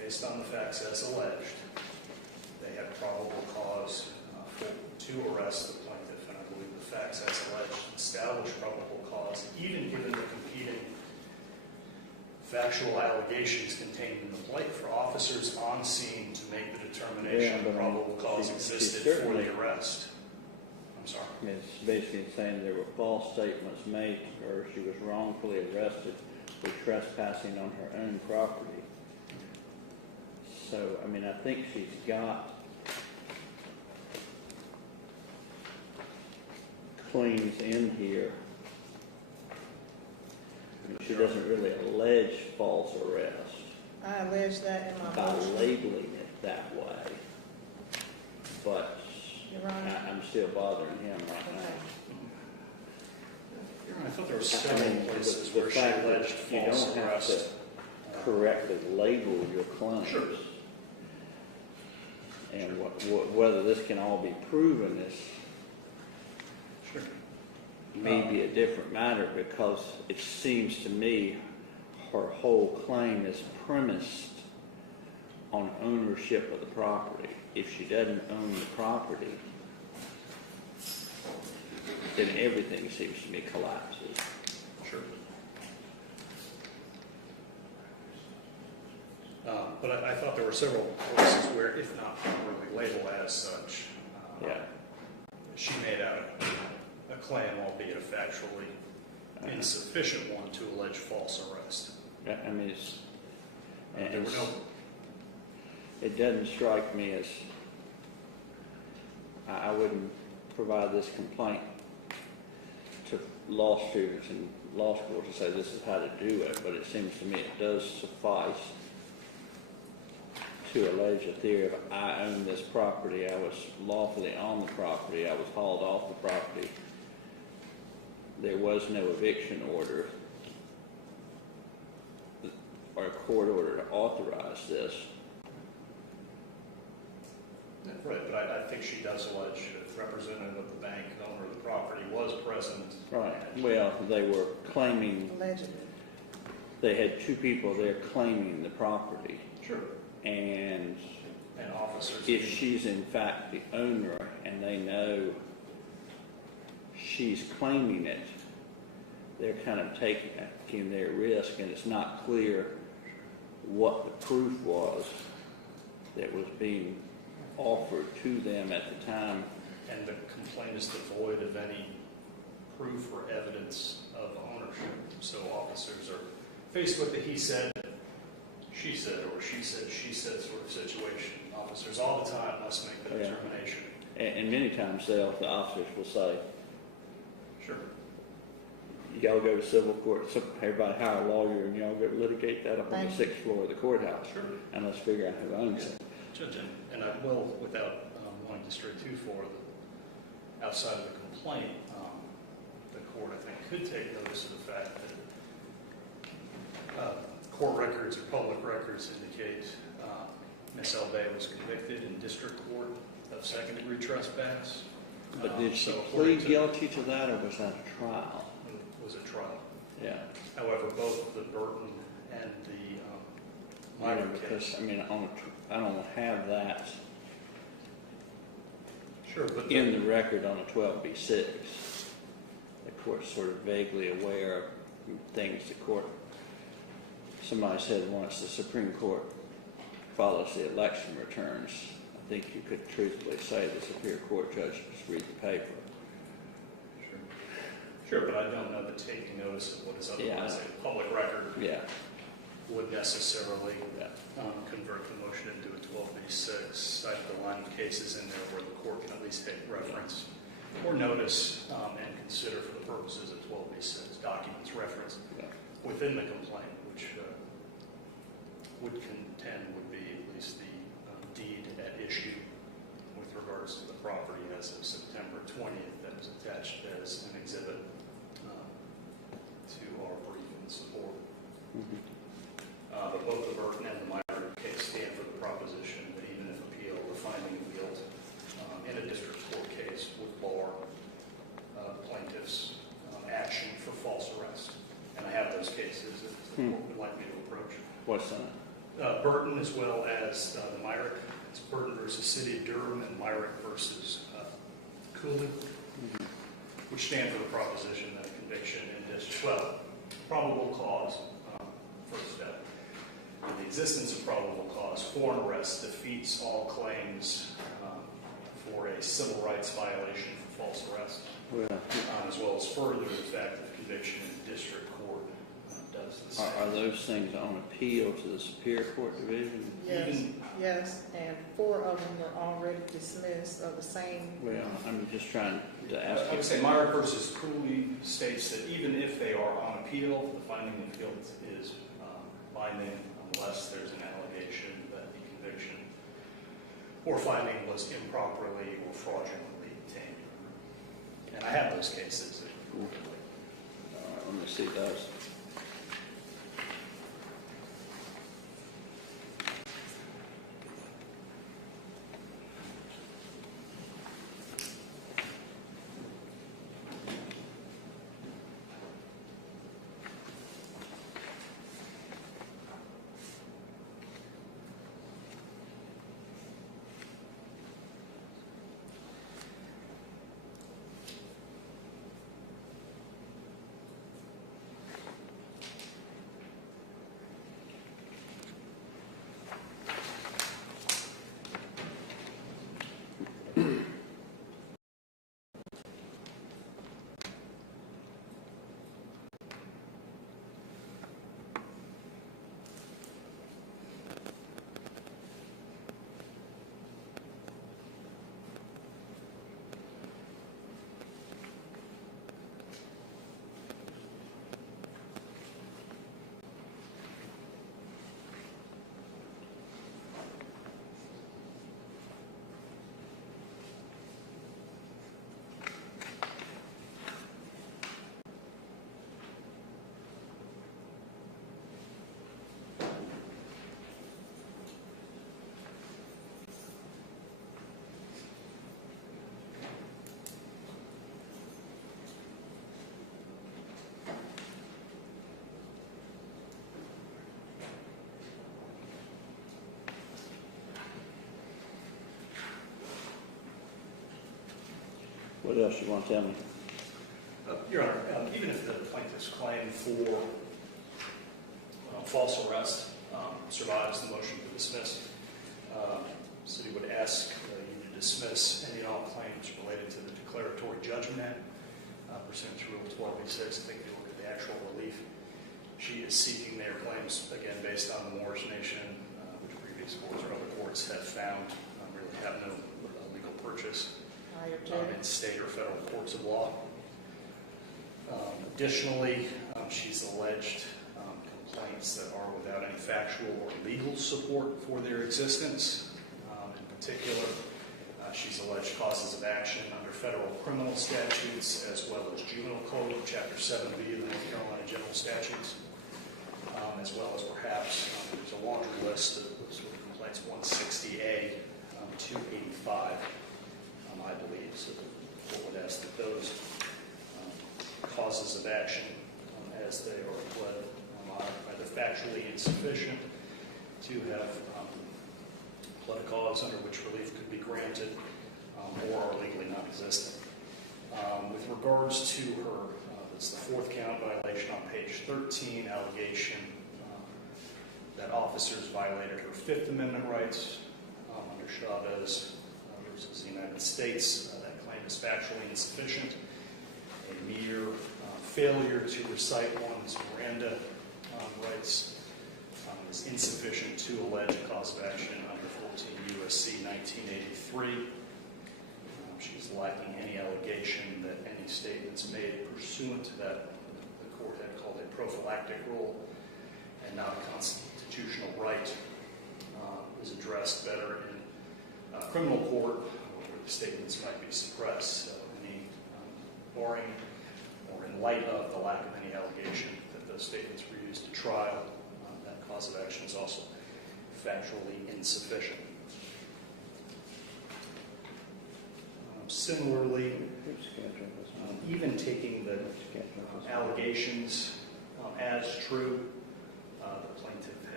based on the facts as alleged, they had probable cause to arrest the plaintiff, and I believe the facts as alleged established probable cause, even given the competing factual allegations contained in the plate for officers on scene to make the determination that probable cause existed for the arrest. I'm sorry. It's basically saying there were false statements made to her. She was wrongfully arrested for trespassing on her own property. So, I mean, I think she's got claims in here. I mean, she doesn't really allege false arrest I allege that in my by motion. labeling it that way. But Your Honor. I'm still bothering him right now. I thought there were several places the where she fact that alleged you false don't have arrest. to correctly label your claims. Sure. And whether this can all be proven is Sure. maybe a different matter, because it seems to me her whole claim is premised on ownership of the property. If she doesn't own the property, then everything seems to me collapses. Sure. But I thought there were several places where, if not properly labeled as such, Yeah. she made out a claim, albeit a factually insufficient one, to allege false arrest. I mean, it's, There were no. it doesn't strike me as, I wouldn't provide this complaint to law students in law school to say this is how to do it, but it seems to me it does suffice to allege a theory of I own this property, I was lawfully on the property, I was hauled off the property, there was no eviction order or a court order to authorize this. Right, but I think she does allege a representative of the bank, owner of the property, was present. Right. Well, they were claiming, Allegedly. they had two people there claiming the property. Sure. And And officers. if she's in fact the owner and they know she's claiming it, they're kind of taking their risk, and it's not clear what the proof was that was being offered to them at the time. And the complaint is devoid of any proof or evidence of ownership. So officers are faced with the he said, she said, or she said sort of situation. Officers all the time must make the determination. And many times the officers will say, Sure. y'all go to civil court, so everybody hire a lawyer, and y'all go litigate that up on the Thank you. 6th floor of the courthouse. Sure. And let's figure out who owns it. Judge, and I will, without wanting to stray too far, outside of the complaint, the court, I think, could take notice of the fact that court records or public records indicate Ms. El Bey was convicted in district court of second-degree trespass. But did she so plead guilty to that, or was that a trial? It was a trial. Yeah. However, both the Burton and the minor Because, case. I mean, I don't have that Sure, but in the record on a 12B6. The court's sort of vaguely aware of things the court, somebody said once, the Supreme Court follows the election returns. I think you could truthfully say the Superior Court judge just read the paper. Sure, but I don't know that taking notice of what is otherwise a public record Yeah. would necessarily convert the motion into a 12B6. I have the line of cases in there where the court can at least take reference or notice and consider for the purposes of 12B6 documents referenced within the complaint, which would contend would be at least the deed at issue with regards to the property as of September 20th that was attached as an exhibit to our brief in support. But both the Burton and the Meyer case stand for the proposition that even if appealed, the finding of guilt in a district court case would bar plaintiff's action for false arrest. And I have those cases if the court would like me to approach. What's that? Burton as well as the Myrick. It's Burton versus City of Durham and Myrick versus Cooley, which stand for the proposition that a conviction in district, well, probable cause, first step. The existence of probable cause for an arrest defeats all claims for a civil rights violation for false arrest, as well as further the fact that conviction in district court does the same. Are those things on appeal to the Superior Court Division? Yes, and 4 of them were already dismissed of the same. Well, I'm just trying to ask I would say Myrick versus Cooley states that even if they are on appeal, the finding of guilt is binding unless there's an allegation that the conviction or finding was improperly or fraudulently obtained. And I have those cases. Let me see those. What else you want to tell me? Your Honor, even if the plaintiff's claim for false arrest survives the motion to dismiss, the city would ask you to dismiss any and all claims related to the Declaratory Judgment Act pursuant to Rule 12b-6. I think if you look at the actual relief, she is seeking their claims, again, based on the Moorish Nation, which previous courts or other courts have found really have no legal purchase in state or federal courts of law. Additionally, she's alleged complaints that are without any factual or legal support for their existence. In particular, she's alleged causes of action under federal criminal statutes as well as Juvenile Code, Chapter 7B of the North Carolina General Statutes, as well as perhaps there's a laundry list of complaints 160A to 85. I believe, so the court would ask that those causes of action, as they are pled, are either factually insufficient to have pled a cause under which relief could be granted, or are legally non-existent. With regards to her, it's the 4th count violation on page 13, allegation that officers violated her 5th Amendment rights under Chavez versus the United States. That claim is factually insufficient. A mere failure to recite one's Miranda rights is insufficient to allege a cause of action under 14 U.S.C. 1983. She's lacking any allegation that any statements made pursuant to that the court had called a prophylactic rule and not a constitutional right is addressed better in criminal court, where the statements might be suppressed. So any barring or in light of the lack of any allegation that those statements were used to trial, that cause of action is also factually insufficient. Similarly, even taking the allegations as true, the plaintiff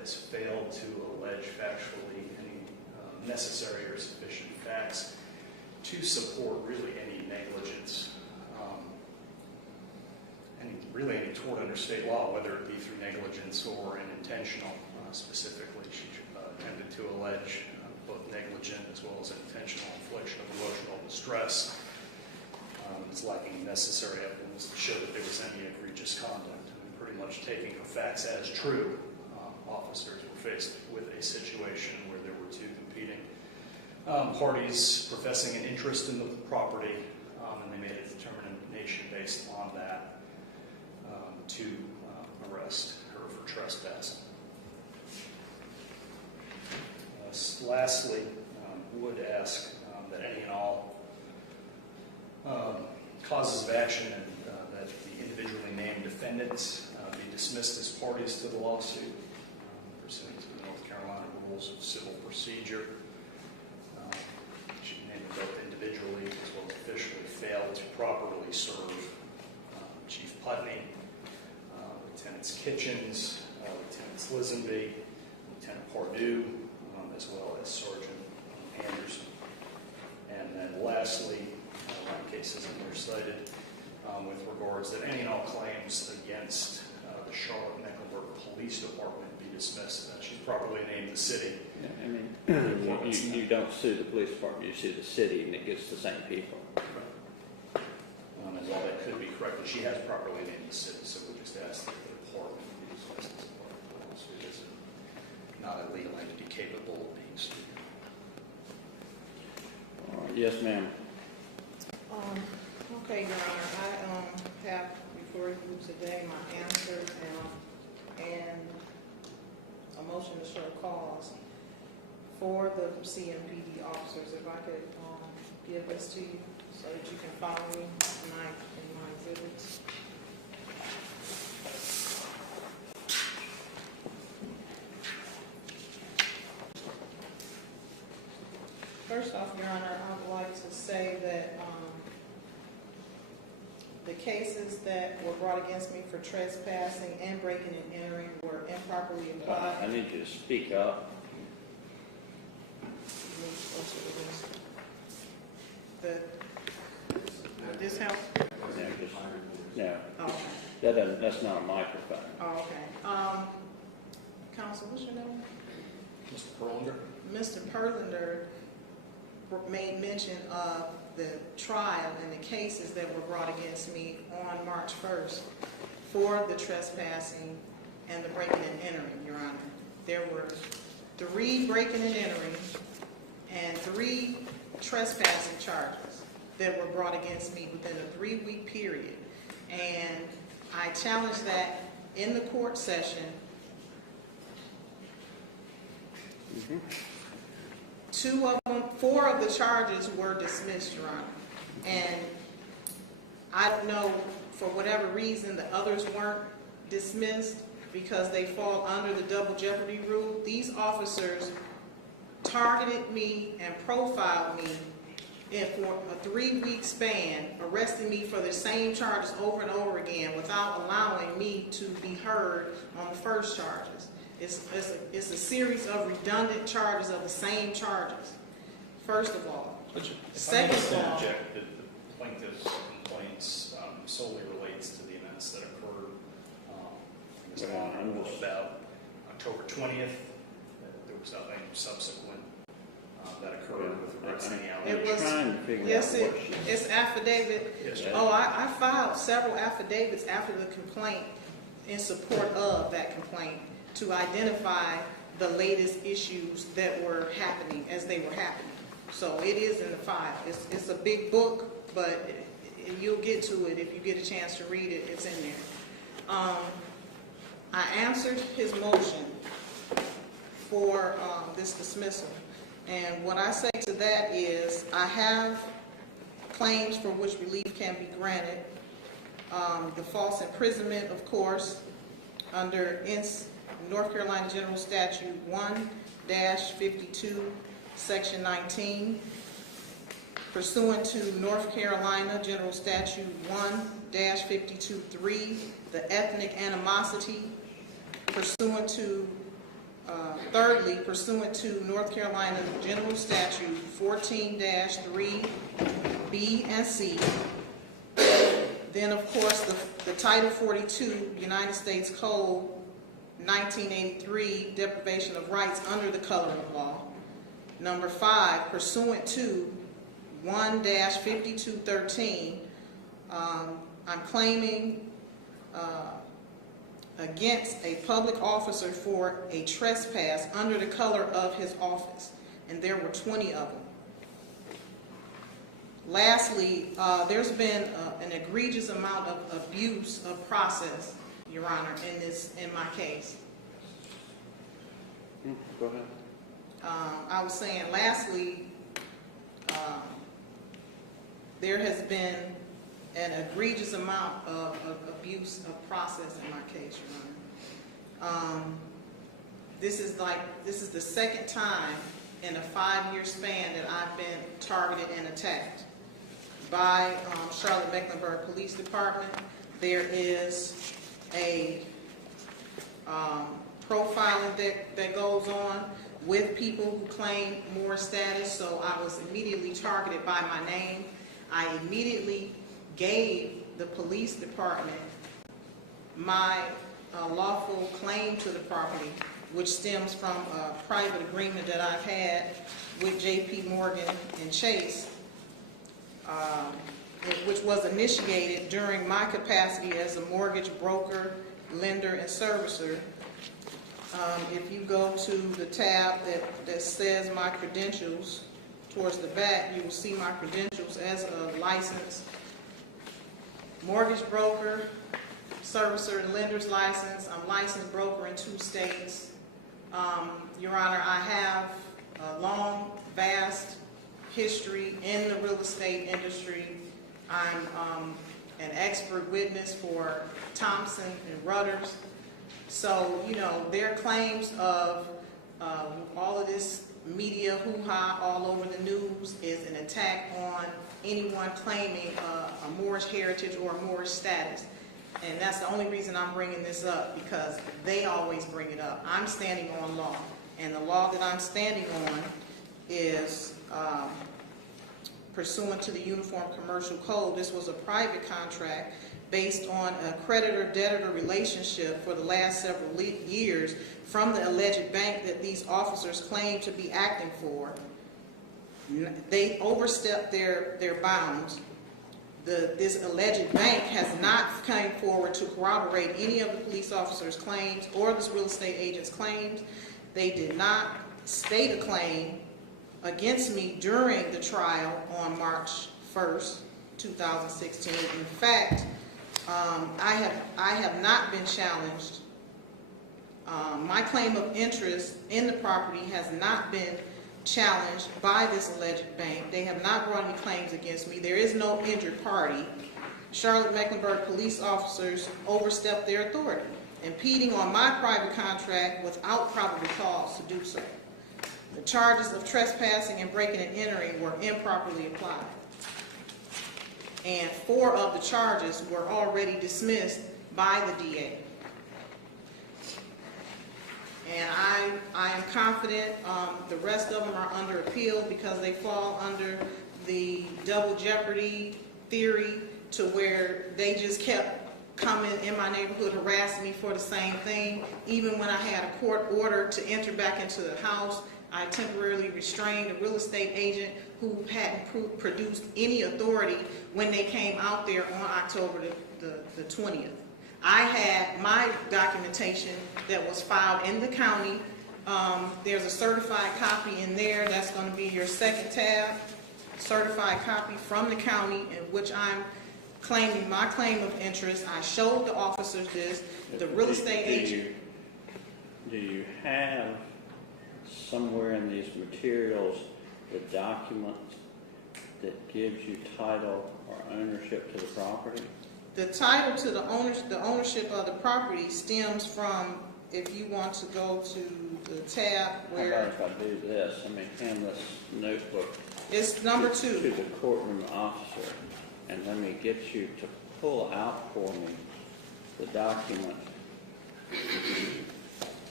has failed to allege factually any necessary or sufficient facts to support really any negligence, any tort under state law, whether it be through negligence or an intentional. Specifically, she attempted to allege both negligent as well as intentional infliction of emotional distress. It's lacking necessary evidence to show that there was any egregious conduct. Pretty much taking her facts as true, officers were faced with a situation where there were two competing parties professing an interest in the property, and they made a determination based on that to arrest her for trespassing. Lastly, would ask that any and all causes of action and that the individually named defendants be dismissed as parties to the lawsuit pursuant to the North Carolina Rules of Civil Procedure. She named them both individually as well as officially failed to properly serve Chief Putney, Lieutenants Kitchens, Lieutenants Lisenby, Lieutenant Pardue, as well as Sergeant Anderson. And then lastly, one cases in there cited with regards that any and all claims against the Charlotte-Mecklenburg Police Department be dismissed. She's properly named the city. Yeah, I mean, you don't sue the police department, you sue the city, and it gets the same people. Right. And while that could be corrected, she has properly named the city, so we just ask that the department be dismissed as part of the lawsuit. It is not a legal entity capable of being sued. Yes, ma'am. Okay, Your Honor, I have before you today my answers and a motion to show cause for the CMPD officers. If I could give this to you so that you can follow me tonight in my exhibits. First off, Your Honor, I would like to say that the cases that were brought against me for trespassing and breaking and entering were improperly applied. I need you to speak up. This help? No, Oh, that's not a microphone. oh, okay. Counsel, what's your name? Mr. Perlinger? Mr. Perlinger made mention of the trial and the cases that were brought against me on March 1st for the trespassing and the breaking and entering, Your Honor. There were 3 breaking and entering and 3 trespassing charges that were brought against me within a 3-week period. And I challenged that in the court session. 4 of the charges were dismissed, Your Honor. And I don't know, for whatever reason, the others weren't dismissed because they fall under the double jeopardy rule. These officers targeted me and profiled me for a 3-week span, arresting me for the same charges over and over again without allowing me to be heard on the first charges. It's a series of redundant charges of the same charges, first of all. Second of all, the plaintiff's complaints solely relates to the events that occurred about October 20th. There was nothing subsequent that occurred with regards to any allegations. It's affidavit. Yes, Oh, I filed several affidavits after the complaint in support of that complaint to identify the latest issues that were happening as they were happening. So it is in the file. It's a big book, but you'll get to it if you get a chance to read it. It's in there. I answered his motion for this dismissal. And what I say to that is I have claims for which relief can be granted. The false imprisonment, of course, under North Carolina General Statute 1-52, Section 19, pursuant to North Carolina General Statute 1-52-3, the ethnic animosity, pursuant to Thirdly, pursuant to North Carolina General Statute 14-3B and C. Then, of course, the Title 42 United States Code 1983, deprivation of rights under the coloring law. Number 5, pursuant to 1-5213, I'm claiming against a public officer for a trespass under the color of his office, and there were 20 of them. Lastly, there's been an egregious amount of abuse of process, Your Honor, in my case. Go ahead. I was saying, lastly, there has been an egregious amount of abuse of process in my case, Your Honor. This is the second time in a 5-year span that I've been targeted and attacked by Charlotte-Mecklenburg Police Department. There is a profiling that goes on with people who claim more status, so I was immediately targeted by my name. I immediately gave the police department my lawful claim to the property, which stems from a private agreement that I've had with J.P. Morgan and Chase, which was initiated during my capacity as a mortgage broker, lender, and servicer. If you go to the tab that says my credentials towards the back, you will see my credentials as a licensed mortgage broker, servicer, and lender's license. I'm licensed broker in 2 states. Your Honor, I have a long, vast history in the real estate industry. I'm an expert witness for Thompson and Rudders. So, you know, their claims of all of this media hoo-ha all over the news is an attack on anyone claiming a Moorish heritage or a Moorish status. And that's the only reason I'm bringing this up, because they always bring it up. I'm standing on law, and the law that I'm standing on is pursuant to the Uniform Commercial Code. This was a private contract based on a creditor-debtor relationship for the last several years from the alleged bank that these officers claim to be acting for. They overstepped their bounds. This alleged bank has not come forward to corroborate any of the police officers' claims or this real estate agent's claims. They did not state a claim against me during the trial on March 1st, 2016. In fact, I have not been challenged. My claim of interest in the property has not been challenged by this alleged bank. They have not brought any claims against me. There is no injured party. Charlotte-Mecklenburg police officers overstepped their authority, impeding on my private contract without probable cause to do so. The charges of trespassing and breaking and entering were improperly applied, and 4 of the charges were already dismissed by the DA. And I am confident the rest of them are under appeal because they fall under the double jeopardy theory, to where they just kept coming in my neighborhood harassing me for the same thing. Even when I had a court order to enter back into the house, I temporarily restrained a real estate agent who hadn't produced any authority when they came out there on October the 20th. I had my documentation that was filed in the county. There's a certified copy in there. That's going to be your second tab. Certified copy from the county, in which I'm claiming my claim of interest. I showed the officers this. The real estate agent. Do you have somewhere in these materials the document that gives you title or ownership to the property? The title to the ownership of the property stems from, if you want to go to the tab where... How about if I do this? I mean, hand this notebook... It's number 2. ...to the courtroom officer, and let me get you to pull out for me the document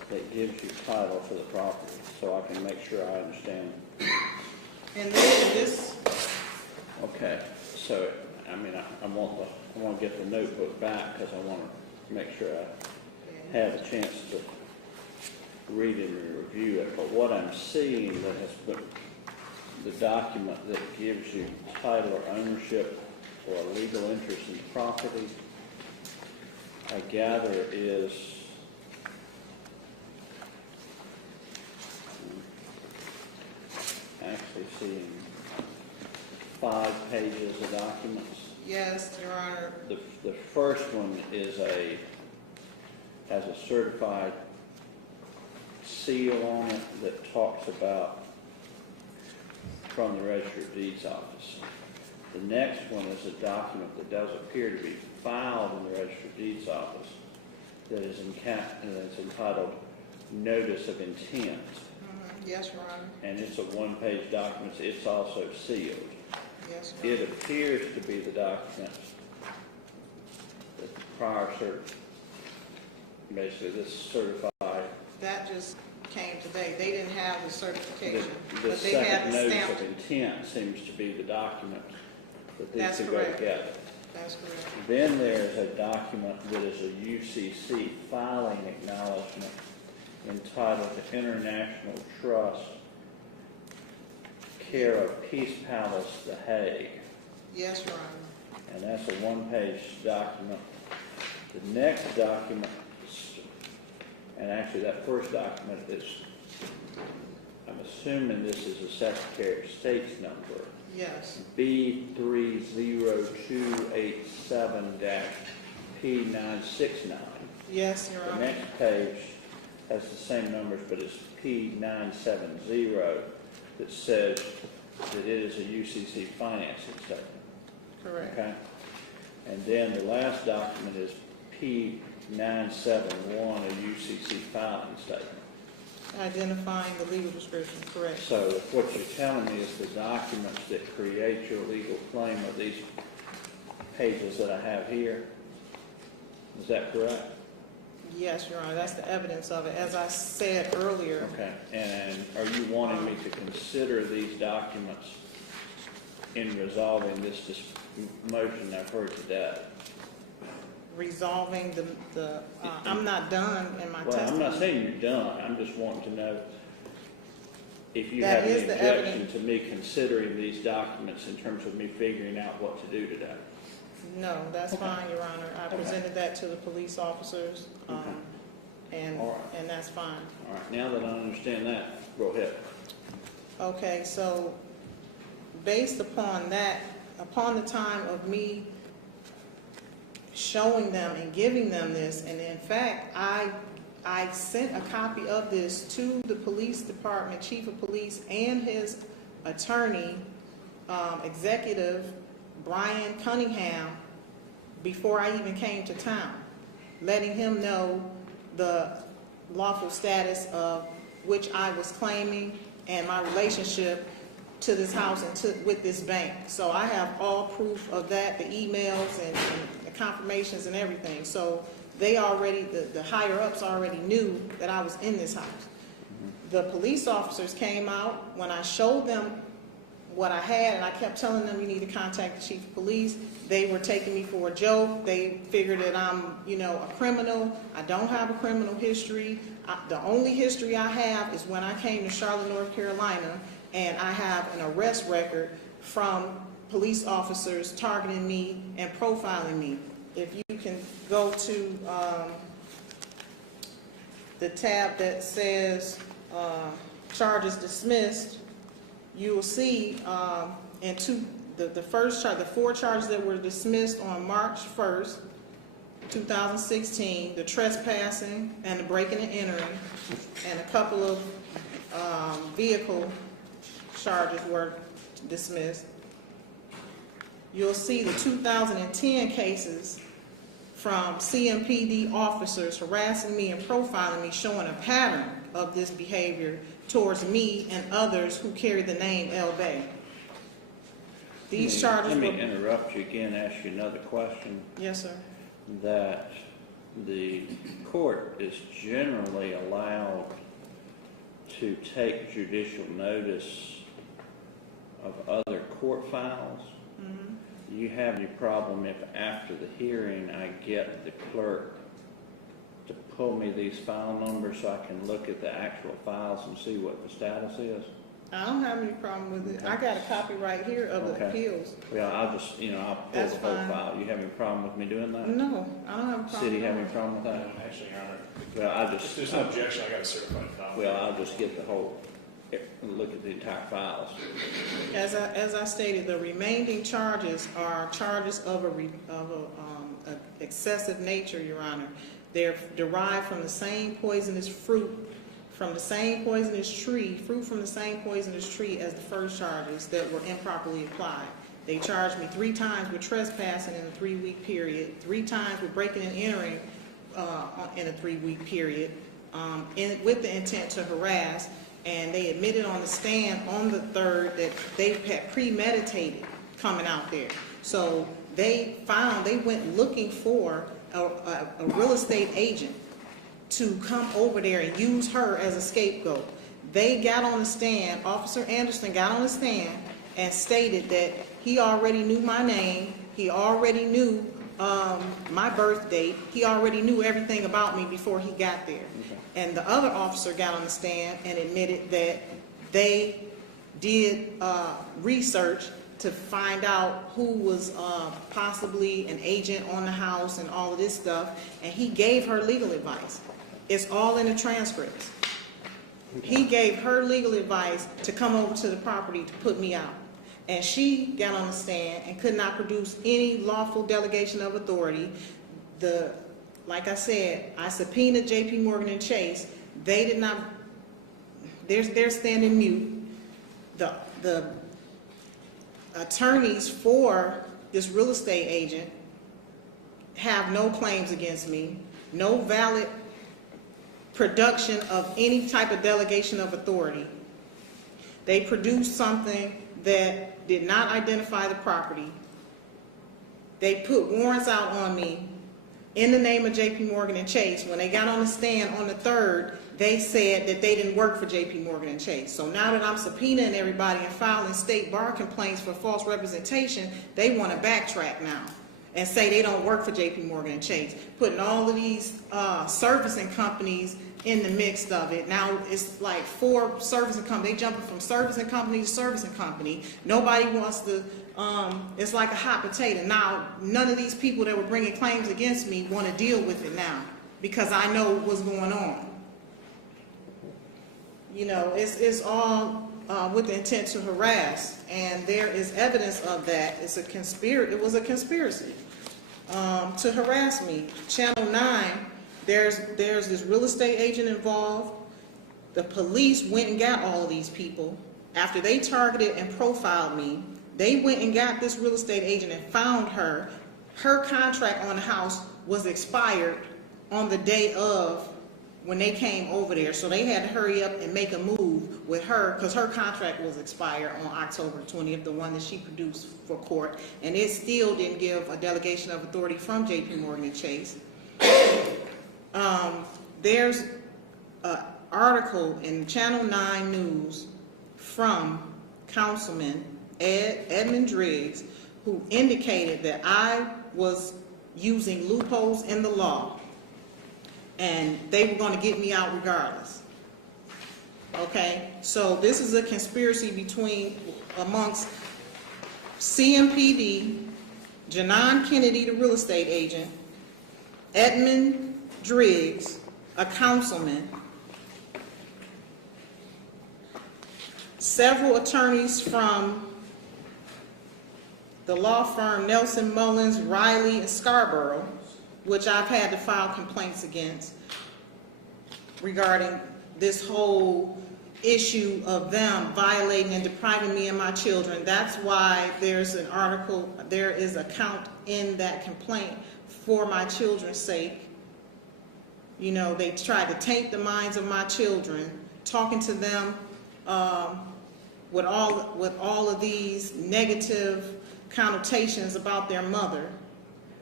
that gives you title to the property, so I can make sure I understand. And this, Okay, so, I mean, I want to get the notebook back because I want to make sure I have a chance to read it and review it. But what I'm seeing that has been the document that gives you title or ownership or a legal interest in the property, I gather is actually seeing 5 pages of documents. yes, Your Honor. The first one has a certified seal on it that talks about from the Registry of Deeds office. The next one is a document that does appear to be filed in the Registry of Deeds office that is that's entitled Notice of Intent. Yes, Your Honor. And it's a 1-page document. It's also sealed. Yes, Your Honor. It appears to be the document that the prior basically this certified. That just came today. They didn't have the certification, The but they had second the notice stamp. of intent seems to be the document that these That's two go correct. together. That's correct. Then there's a document that is a UCC filing acknowledgement entitled the International Trust, care of Peace Palace, The Hague. Yes, Your Honor. And that's a 1-page document. The next document, and actually that first document is, I'm assuming this is a Secretary of State's number, Yes. B307-P969. Yes, Your The Honor. next page has the same numbers, but it's P970 that says that it is a UCC financing statement. Correct. Okay? And then the last document is P971, a UCC filing statement. Identifying the legal description. Correct. So what you're telling me is the documents that create your legal claim are these pages that I have here. Is that correct? Yes, Your Honor. That's the evidence of it. As I said earlier, Okay. And are you wanting me to consider these documents in resolving this motion I've heard today? resolving I'm not done in my Well, I'm testimony. not saying you're done. I'm just wanting to know if you That have is any the objection evidence. to me considering these documents in terms of me figuring out what to do today. No, that's Okay. fine, Your Honor. I Okay. presented that to the police officers, and All right. and that's fine. All right, now that I understand that, go ahead. Okay, so based upon that, upon the time of me showing them and giving them this, and in fact, I sent a copy of this to the police department, chief of police, and his attorney, executive, Brian Cunningham, before I even came to town, letting him know the lawful status of which I was claiming and my relationship to this house and with this bank. So I have all proof of that, the emails and the confirmations and everything. So they already, the higher ups already knew that I was in this house. The police officers came out when I showed them what I had, and I kept telling them, you need to contact the chief of police. They were taking me for a joke. They figured that I'm, a criminal. I don't have a criminal history. The only history I have is when I came to Charlotte, North Carolina, and I have an arrest record from police officers targeting me and profiling me. If you can go to the tab that says charges dismissed, you will see the 4 charges that were dismissed on March 1st, 2016, the trespassing and the breaking and entering, and a couple of vehicle charges were dismissed. You'll see the 2010 cases from CMPD officers harassing me and profiling me, showing a pattern of this behavior towards me and others who carry the name El Bey. These charges Let me were... interrupt you again, ask you another question. Yes, sir. That the court is generally allowed to take judicial notice of other court files. Do you have any problem if after the hearing I get the clerk to pull me these file numbers so I can look at the actual files and see what the status is? I don't have any problem with it. Okay. I got a copy right here of the Okay. appeals. Well, I'll just, I'll pull That's the whole fine. file. You have any problem with me doing that? No, I don't have a problem. City have with any it. problem with that? Actually, Your Honor, Well, I'll if just, there's no objection, I got a certified copy. well, I'll just get the whole, look at the entire files. As I stated, the remaining charges are charges of a excessive nature, Your Honor. They're derived from the same poisonous fruit, from the same poisonous tree, fruit from the same poisonous tree as the first charges that were improperly applied. They charged me 3 times with trespassing in a 3-week period, 3 times with breaking and entering in a 3-week period, with the intent to harass. And they admitted on the stand on the 3rd that they had premeditated coming out there. So they went looking for a real estate agent to come over there and use her as a scapegoat. They got on the stand, Officer Anderson got on the stand and stated that he already knew my name, he already knew my birth date, he already knew everything about me before he got there. Okay. And the other officer got on the stand and admitted that they did research to find out who was possibly an agent on the house and all of this stuff, and he gave her legal advice. It's all in the transcripts. He gave her legal advice to come over to the property to put me out. And she got on the stand and could not produce any lawful delegation of authority. Like I said, I subpoenaed J.P. Morgan and Chase. They did not, they're standing mute. The attorneys for this real estate agent have no claims against me, no valid production of any type of delegation of authority. They produced something that did not identify the property. They put warrants out on me in the name of J.P. Morgan and Chase. When they got on the stand on the 3rd, they said that they didn't work for J.P. Morgan and Chase. So now that I'm subpoenaing everybody and filing state bar complaints for false representation, they want to backtrack now and say they don't work for J.P. Morgan and Chase, putting all of these servicing companies in the mix of it. Now it's like 4 servicing companies. They jumping from servicing company to servicing company. Nobody wants to, it's like a hot potato. Now, none of these people that were bringing claims against me want to deal with it now because I know what's going on. It's all with the intent to harass, and there is evidence of that. It was a conspiracy to harass me. Channel 9, there's this real estate agent involved. The police went and got all of these people. After they targeted and profiled me, they went and got this real estate agent and found her. Her contract on the house was expired on the day of when they came over there. So they had to hurry up and make a move with her because her contract was expired on October 20th, the one that she produced for court. And it still didn't give a delegation of authority from J.P. Morgan and Chase. There's an article in Channel 9 News from Councilman Edmund Driggs, who indicated that I was using loopholes in the law and they were going to get me out regardless. Okay, so this is a conspiracy amongst CMPD, Janan Kennedy, the real estate agent, Edmund Driggs, a councilman, several attorneys from the law firm Nelson Mullins, Riley, and Scarborough, which I've had to file complaints against regarding this whole issue of them violating and depriving me and my children. That's why there's an article, there is a count in that complaint for my children's sake. They tried to taint the minds of my children, talking to them with all of these negative connotations about their mother.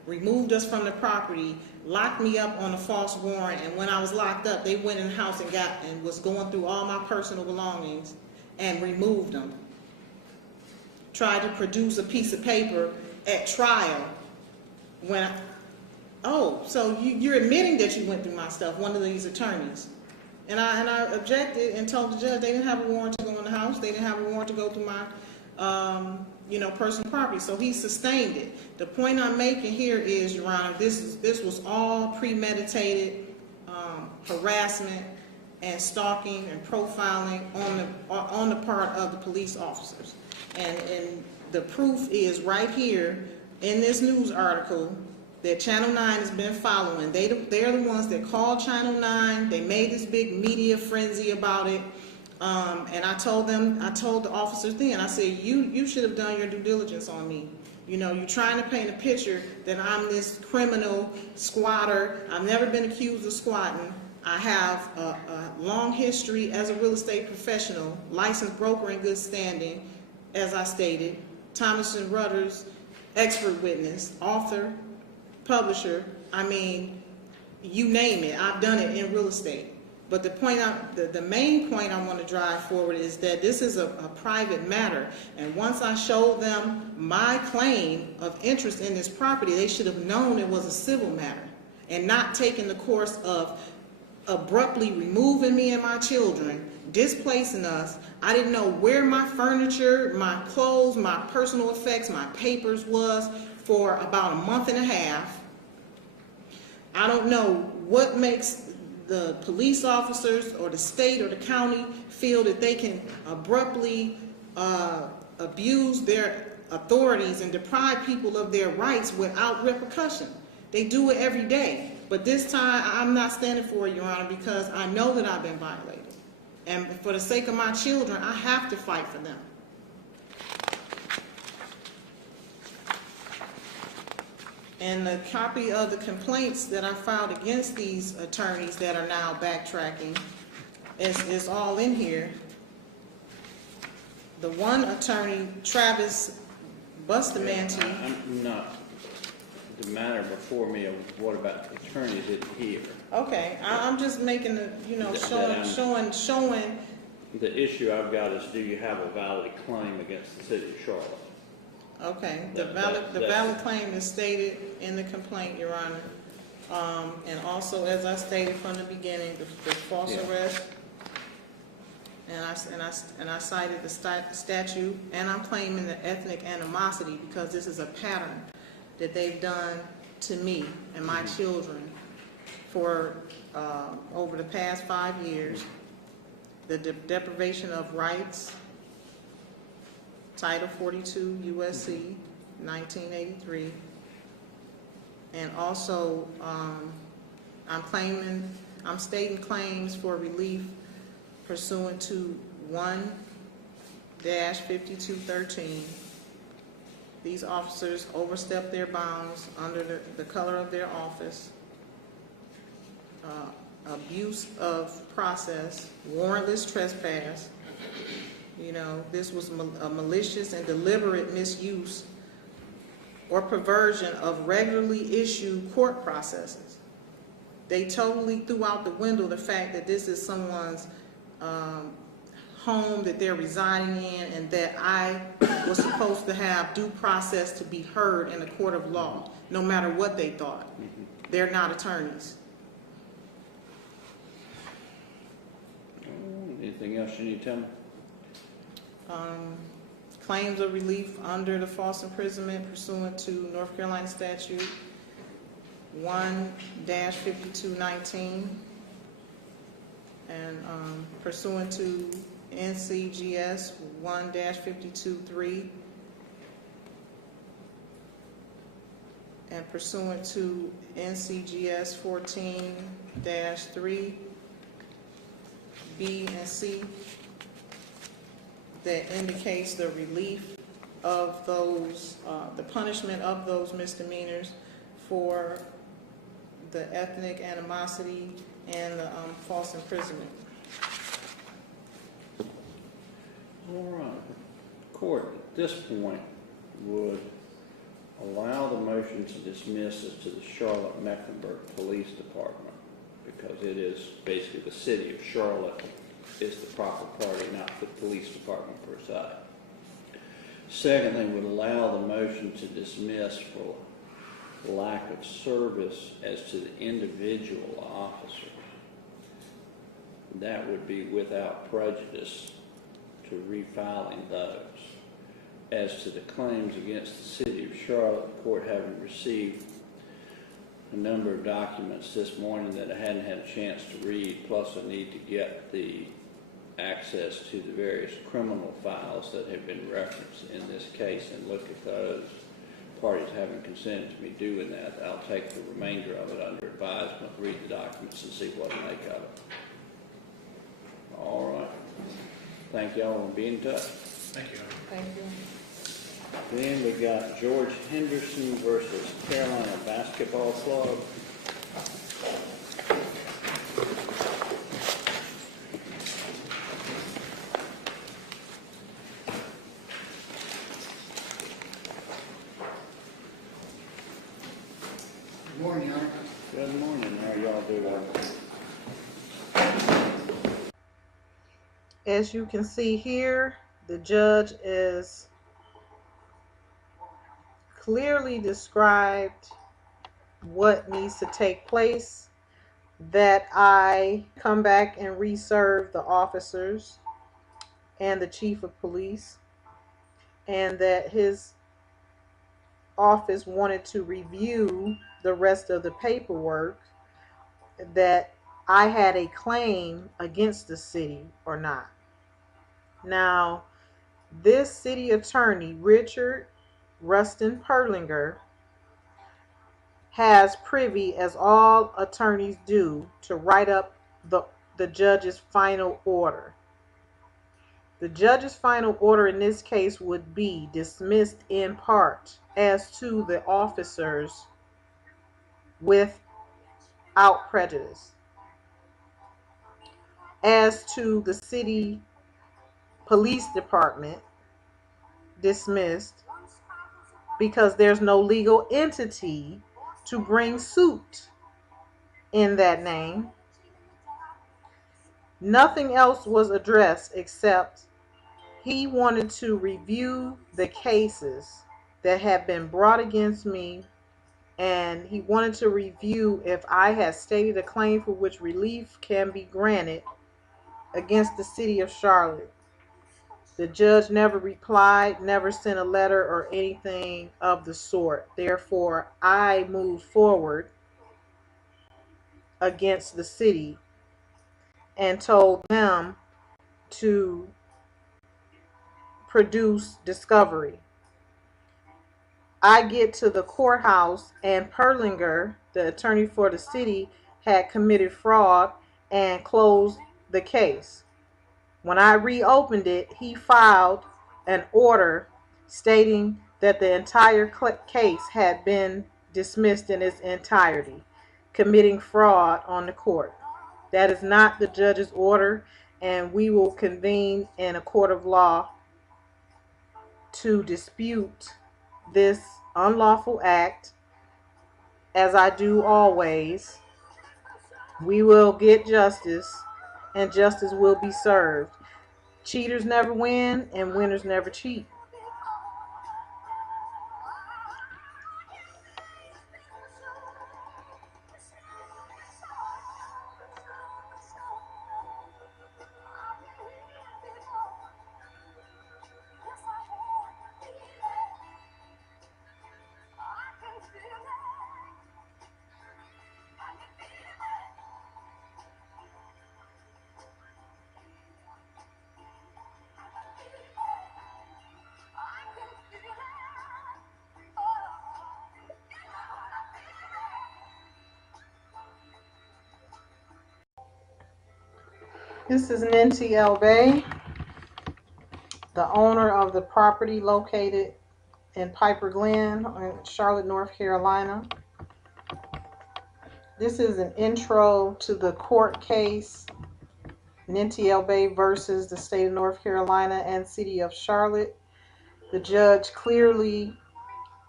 removed us from the property, locked me up on a false warrant, and when I was locked up, they went in the house and was going through all my personal belongings and removed them. Tried to produce a piece of paper at trial when so you're admitting that you went through my stuff, one of these attorneys. And I objected and told the judge they didn't have a warrant to go in the house. They didn't have a warrant to go through my, personal property. So he sustained it. The point I'm making here is, Your Honor, this was all premeditated harassment and stalking and profiling on the part of the police officers. And the proof is right here in this news article that Channel 9 has been following. They're the ones that called Channel 9. They made this big media frenzy about it. And I told the officers then, I said, you should have done your due diligence on me. You're trying to paint a picture that I'm this criminal squatter. I've never been accused of squatting. I have a long history as a real estate professional, licensed broker in good standing, as I stated, Thomas & Reuters, expert witness, author, publisher. I mean, you name it. I've done it in real estate. But the main point I want to drive forward is that this is a private matter. And once I showed them my claim of interest in this property, they should have known it was a civil matter and not taken the course of abruptly removing me and my children, displacing us. I didn't know where my furniture, my clothes, my personal effects, my papers was for about a month and a half. I don't know what makes the police officers or the state or the county feel that they can abruptly abuse their authorities and deprive people of their rights without repercussion. They do it every day. But this time, I'm not standing for it, Your Honor, because I know that I've been violated. And for the sake of my children, I have to fight for them. And the copy of the complaints that I filed against these attorneys that are now backtracking is all in here. The one attorney, Travis Bustamante. I'm not, the matter before me of what about the attorneys in here. Okay, I'm just making the, showing. The issue I've got is, do you have a valid claim against the city of Charlotte? Okay, the valid claim is stated in the complaint, Your Honor. And also, as I stated from the beginning, the false arrest. And I cited the statute, and I'm claiming the ethnic animosity because this is a pattern that they've done to me and my children for over the past 5 years. The deprivation of rights, Title 42 USC 1983, and also I'm stating claims for relief pursuant to 1-5213. These officers overstepped their bounds under the color of their office, abuse of process, warrantless trespass. This was a malicious and deliberate misuse or perversion of regularly issued court processes. They totally threw out the window the fact that this is someone's home that they're residing in, and that I was supposed to have due process to be heard in a court of law, no matter what they thought. They're not attorneys. Anything else you need to tell me? Claims of relief under the false imprisonment pursuant to North Carolina statute 1-5219, and pursuant to NCGS 1-523, and pursuant to NCGS 14-3 B and C, that indicates the relief of those, the punishment of those misdemeanors for the ethnic animosity and the false imprisonment. All right. Court, at this point, would allow the motion to dismiss as to the Charlotte-Mecklenburg Police Department, because it is basically the city of Charlotte is the proper party, not the police department per se. Secondly, would allow the motion to dismiss for lack of service as to the individual officers. That would be without prejudice to refiling those. As to the claims against the city of Charlotte, the court having received a number of documents this morning that I hadn't had a chance to read, plus I need to get the access to the various criminal files that have been referenced in this case and look at those. Parties having consented to me doing that, I'll take the remainder of it under advisement, read the documents and see what to make of it. All right. Thank y'all, and be in touch. Thank you. Thank you. Then we got George Henderson versus Carolina Basketball Club. Good morning, Your Honor. Good morning. How y'all doing? As you can see here, the judge is clearly described what needs to take place, that I come back and reserve the officers and the chief of police, and that his office wanted to review the rest of the paperwork, that I had a claim against the city or not. Now, this city attorney, Richard Rustin Perlinger, has privy, as all attorneys do, to write up the judge's final order. The judge's final order in this case would be dismissed in part as to the officers without prejudice. As to the city police department, dismissed because there's no legal entity to bring suit in that name. Nothing else was addressed except he wanted to review the cases that have been brought against me, and he wanted to review if I had stated a claim for which relief can be granted against the city of Charlotte. The judge never replied, never sent a letter or anything of the sort. Therefore, I moved forward against the city and told them to produce discovery. I get to the courthouse, and Perlinger, the attorney for the city, had committed fraud and closed the case. When I reopened it, he filed an order stating that the entire case had been dismissed in its entirety, committing fraud on the court. That is not the judge's order, and we will convene in a court of law to dispute this unlawful act, as I do always. We will get justice, and justice will be served. Cheaters never win, and winners never cheat. This is Ninti El Bey, the owner of the property located in Piper Glen, Charlotte, North Carolina. This is an intro to the court case, Ninti El Bey versus the state of North Carolina and city of Charlotte. The judge clearly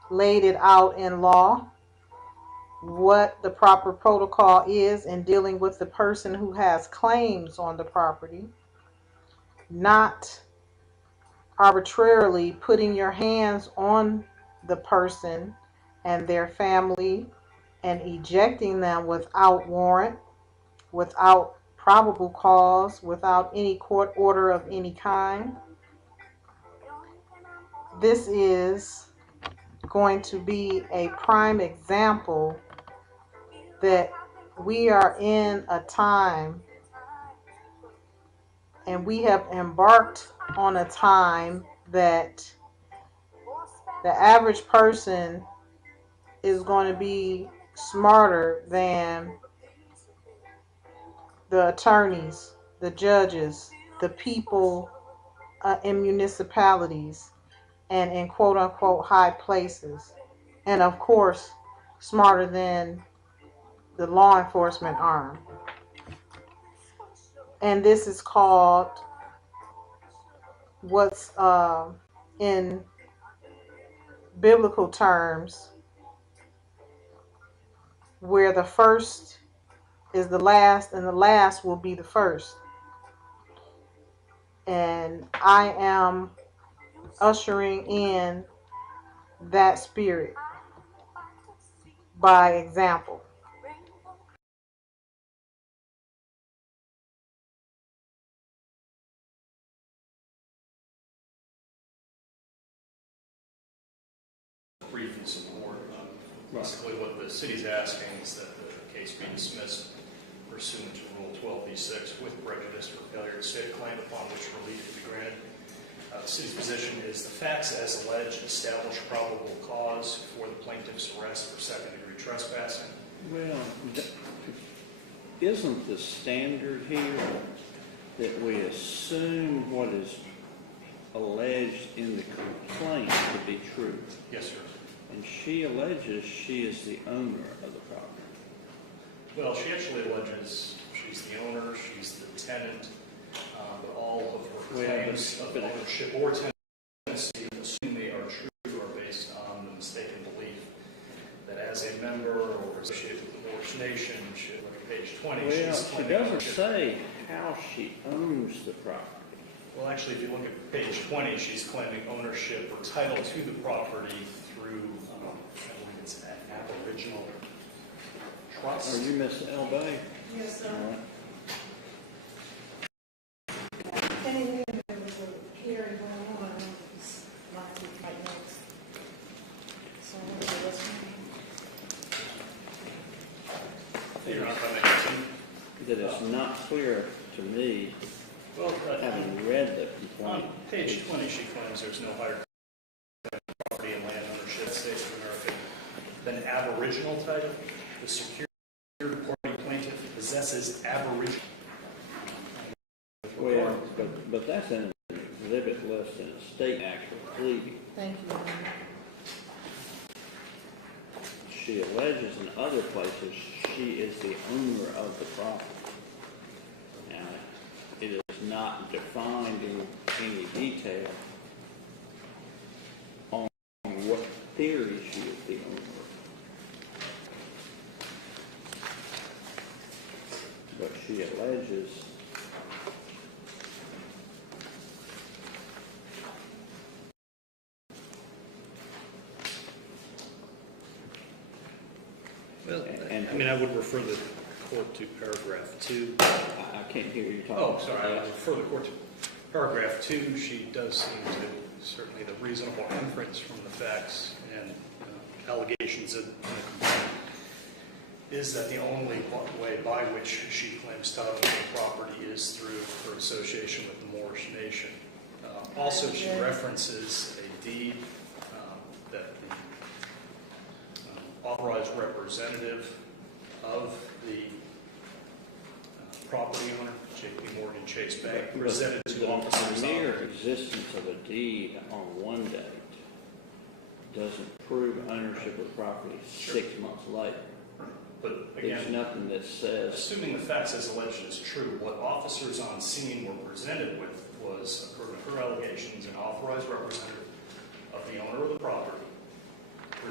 laid it out in law what the proper protocol is in dealing with the person who has claims on the property, not arbitrarily putting your hands on the person and their family and ejecting them without warrant, without probable cause, without any court order of any kind. This is going to be a prime example that we are in a time and we have embarked on a time that the average person is going to be smarter than the attorneys, the judges, the people in municipalities and in quote unquote high places. And of course, smarter than the law enforcement arm. And this is called what's in biblical terms, where the first is the last and the last will be the first. And I am ushering in that spirit by example. Brief in support. Basically, what the city's asking is that the case be dismissed pursuant to Rule 12b-6 with prejudice for failure to state a claim upon which relief to be granted. The city's position is the facts as alleged establish probable cause for the plaintiff's arrest for second-degree trespassing. Well, isn't the standard here that we assume what is alleged in the complaint to be true? Yes, sir. And she alleges she is the owner of the property. Well, she actually alleges she's the owner, she's the tenant, but all of her claims of ownership or tenancy, assuming they are true, are based on the mistaken belief that as a member or associated with the Moorish nation, she, look at page 20, well, she's she claiming doesn't ownership. say how she owns the property. Well, actually, if you look at page 20, she's claiming ownership or title to the property through, I believe it's an aboriginal trust. Are you Miss El Bey? Yes, sir. All right. There was a hearing going on last week right now. So You're not going to continue? That it's not clear to me, Well, having read the on complaint. page 20, she claims there's no higher property and land ownership in the States of America than aboriginal title. The secured party plaintiff possesses aboriginal. Well, but that's in an exhibit list in a state actual pleading. thank you. She alleges in other places she is the owner of the property. Now, it is not defined in any detail on what theory she is the owner of. But she alleges Well, and I mean, I would refer the court to paragraph 2. I can't hear you talking. Oh, sorry, I would refer the court to paragraph 2. She does seem to, certainly the reasonable inference from the facts and allegations of the complaint is that the only way by which she claims title to the property is through her association with the Moorish nation. Also, she references a deed that the authorized representative of the property owner, J.P. Morgan Chase Bank, presented to officers. The mere existence of a deed on one date doesn't prove ownership of property 6 months later. But again, There's nothing that says. assuming the facts as alleged is true, what officers on scene were presented with was, according to her allegations, an authorized representative of the owner of the property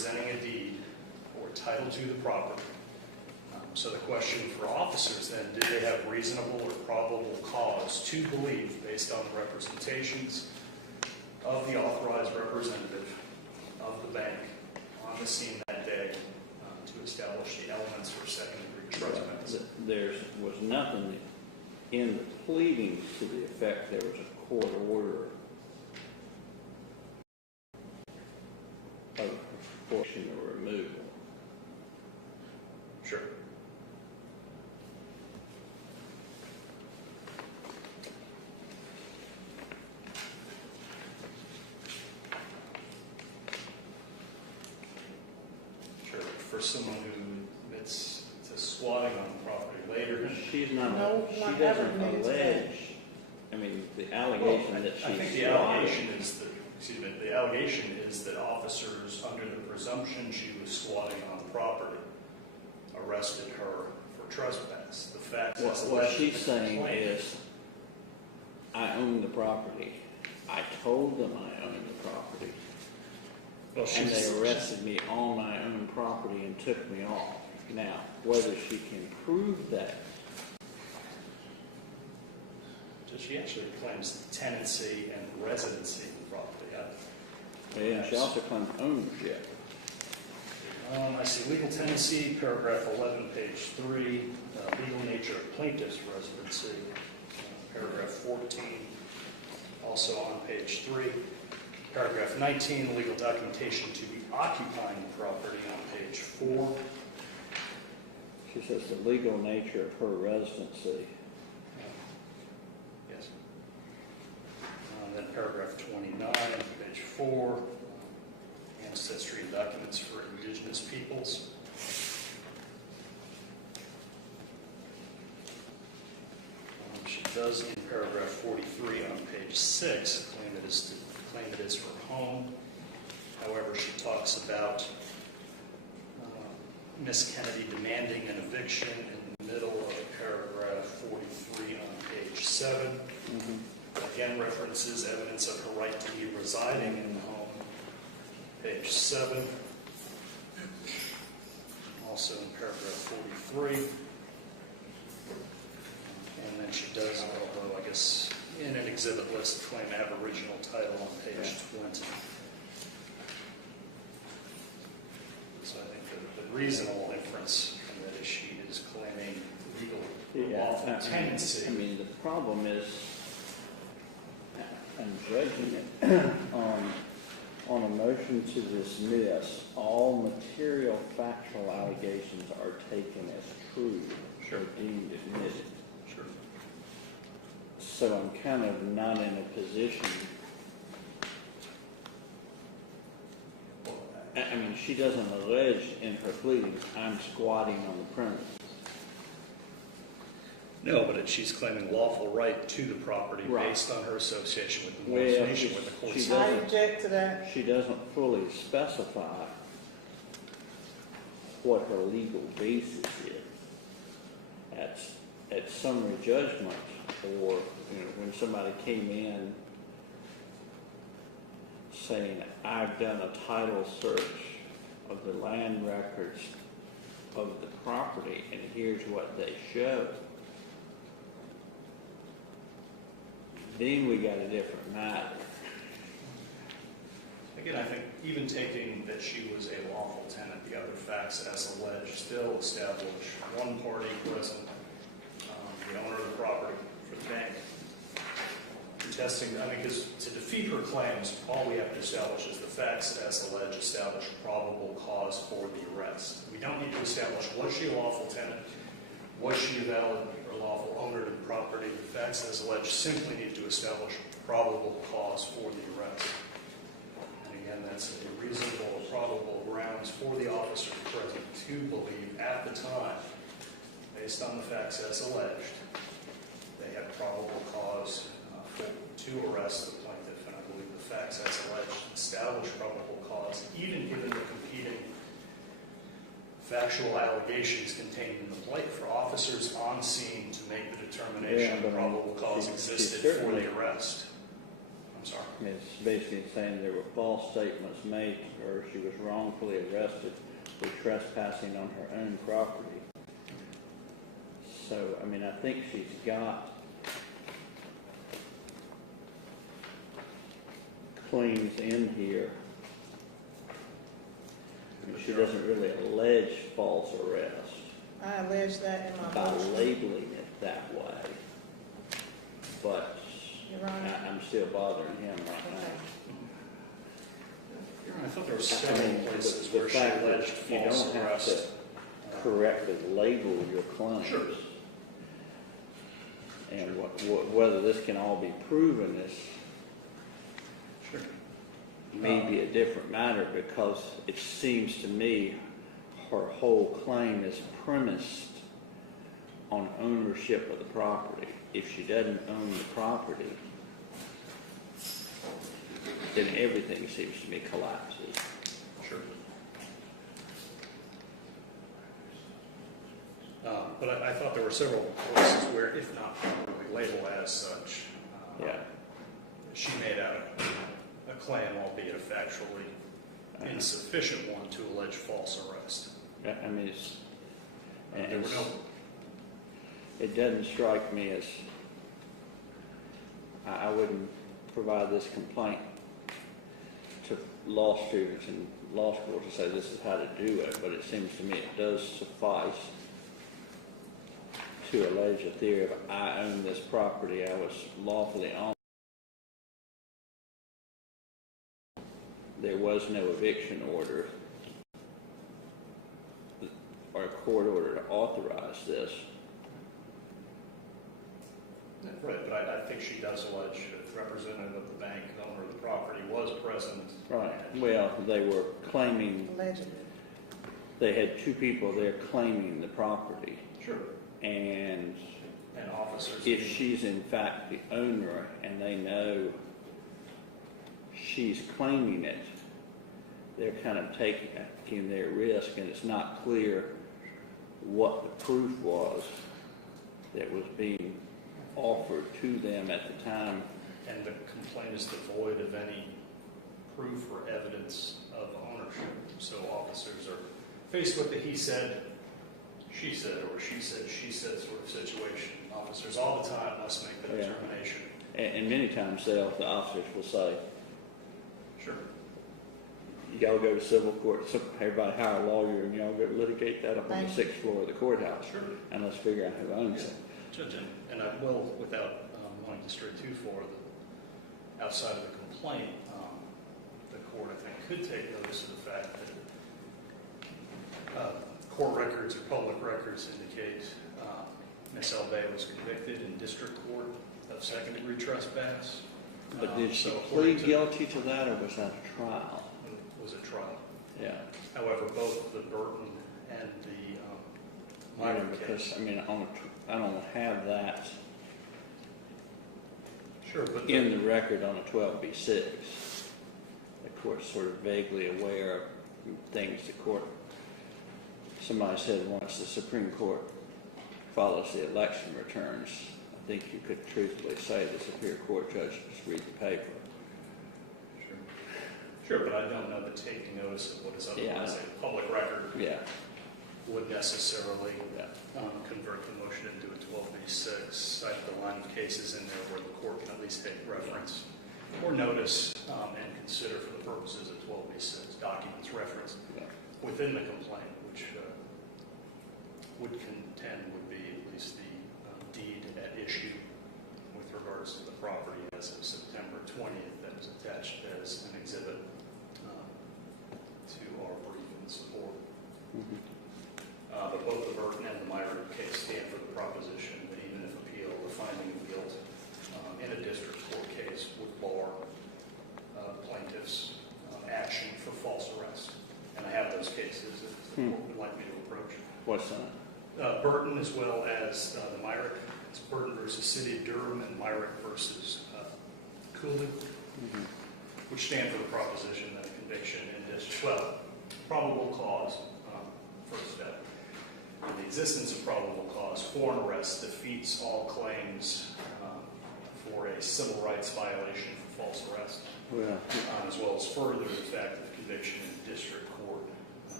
or title to the property. So the question for officers then, did they have reasonable or probable cause to believe, based on the representations of the authorized representative of the bank on the scene that day, to establish the elements for second-degree trespass? There was nothing in the pleadings to the effect there was a court order of forcing or removal. Sure. Sure, for someone who admits to squatting on the property later. She's not, No, she not doesn't ever to that. allege, I mean, the allegation that she's I think the allegation is that, excuse me, the allegation is that officers, under the presumption she was squatting on the property, arrested her for trespass. The fact that's What alleged she's in the saying complaint- is, I own the property. I told them I owned the property. well, And they arrested me on my own property and took me off. Now, whether she can prove that, So she actually claims tenancy and residency in the property. and she also claims ownership. I see legal tenancy, paragraph 11, page 3, legal nature of plaintiff's residency, paragraph 14, also on page 3, paragraph 19, legal documentation to be occupying the property on page 4. She says the legal nature of her residency. Yes. Then paragraph 29, page 4, ancestry and documents for indigenous peoples. She does in paragraph 43 on page 6 claim it is her home. However, she talks about Miss Kennedy demanding an eviction in the middle of paragraph 43 on page 7. Again, references evidence of her right to be residing in the home, page 7. Also in paragraph 43. And then she does, although I guess in an exhibit list, claim aboriginal title on page 20. So I think the reasonable inference from that is she is claiming legal lawful tenancy. I mean, the problem is, I'm judging it on a motion to dismiss, all material factual allegations are taken as true or deemed admitted. Sure. So I'm kind of not in a position. I mean, she doesn't allege in her pleadings, I'm squatting on the premise. No, but she's claiming lawful right to the property Right. based on her association with the Well, information with the court. she I doesn't- object to that. She doesn't fully specify what her legal basis is. At summary judgment, or when somebody came in saying, I've done a title search of the land records of the property and here's what they show, then we got a different matter. Again, I think even taking that she was a lawful tenant, the other facts as alleged still establish one party present, the owner of the property for the bank. Contesting, I mean, because to defeat her claims, all we have to establish is the facts as alleged establish probable cause for the arrest. We don't need to establish, was she a lawful tenant? Was she a valid or lawful owner to the property? The facts as alleged simply need to establish probable cause for the arrest. And again, that's a reasonable or probable grounds for the officer present to believe at the time, based on the facts as alleged, they had probable cause to arrest the plaintiff. And I believe the facts as alleged establish probable cause, even given the competing factual allegations contained in the plate for officers on scene to make the determination that probable cause existed for the arrest. I'm sorry. It's basically saying there were false statements made or she was wrongfully arrested for trespassing on her own property. So, I mean, I think she's got claims in here. I mean, she doesn't really allege false arrest I allege that in my by motion. labeling it that way. But Your Honor. I'm still bothering him right Okay. now. I thought there were I several mean, places the where she fact that alleged you false don't have arrest. to correctly label your claims. Sure. And whether this can all be proven is Sure. maybe a different matter, because it seems to me her whole claim is premised on ownership of the property. If she doesn't own the property, then everything seems to me collapses. Sure. But I thought there were several places where, if not properly labeled as such, Yeah. she made out a claim, albeit a factually insufficient one, to allege false arrest. I mean, it's, and There were no, it doesn't strike me as, I wouldn't provide this complaint to law students in law school to say this is how to do it, but it seems to me it does suffice to allege a theory of I own this property, I was lawfully on. There was no eviction order or a court order to authorize this. right, but I think she does allege a representative of the bank, owner of the property, was present. Right. Well, they were claiming, Allegedly. they had two people there claiming the property. Sure. And And officers. if she's in fact the owner and they know she's claiming it, they're kind of taking their risk, and it's not clear what the proof was that was being offered to them at the time. And the complaint is devoid of any proof or evidence of ownership. So officers are faced with the he said, she said, or she said, she said sort of situation. Officers all the time must make that Yeah. determination. And many times the officers will say, Sure. y'all go to civil court, so everybody hire a lawyer, and y'all go litigate that up on the Thank you. 6th floor of the courthouse, Sure. and let's figure out who owns it. Judge, and I will, without wanting to stray too far, outside of the complaint, the court, I think, could take notice of the fact that court records or public records indicate Ms. El Bey was convicted in district court of second-degree trespass. But did she So according plead to- guilty to that, or was that a trial? was a trial. Yeah. However, both the Burton and the Yeah, minor because, case. I mean, I don't have that Sure, but in the record on a 12b6. The court's sort of vaguely aware of things the court, somebody said once the Supreme Court follows the election returns, I think you could truthfully say the Superior Court judge just read the paper. Sure, but I don't know that taking notice of what is otherwise a public record Yeah, would necessarily yeah. convert the motion into a 12b6. I have the line of cases in there where the court can at least take reference or notice and consider for the purposes of 12b6 documents referenced Yeah. within the complaint, which would contend would be at least the deed at issue with regards to the property as of September 20th that was attached as an exhibit to our brief in support. Mhm. But both the Burton and the Myrick case stand for the proposition that even if appealed, the finding of guilt in a district court case would bar plaintiff's action for false arrest. And I have those cases if the court would like me to approach. What's that? Burton as well as the Myrick. It's Burton versus City of Durham and Myrick versus Cooley, Mhm. which stand for the proposition that a conviction in district, well, probable cause, first step. The existence of probable cause for an arrest defeats all claims for a civil rights violation for false arrest, Well, as well as further the fact of conviction in district court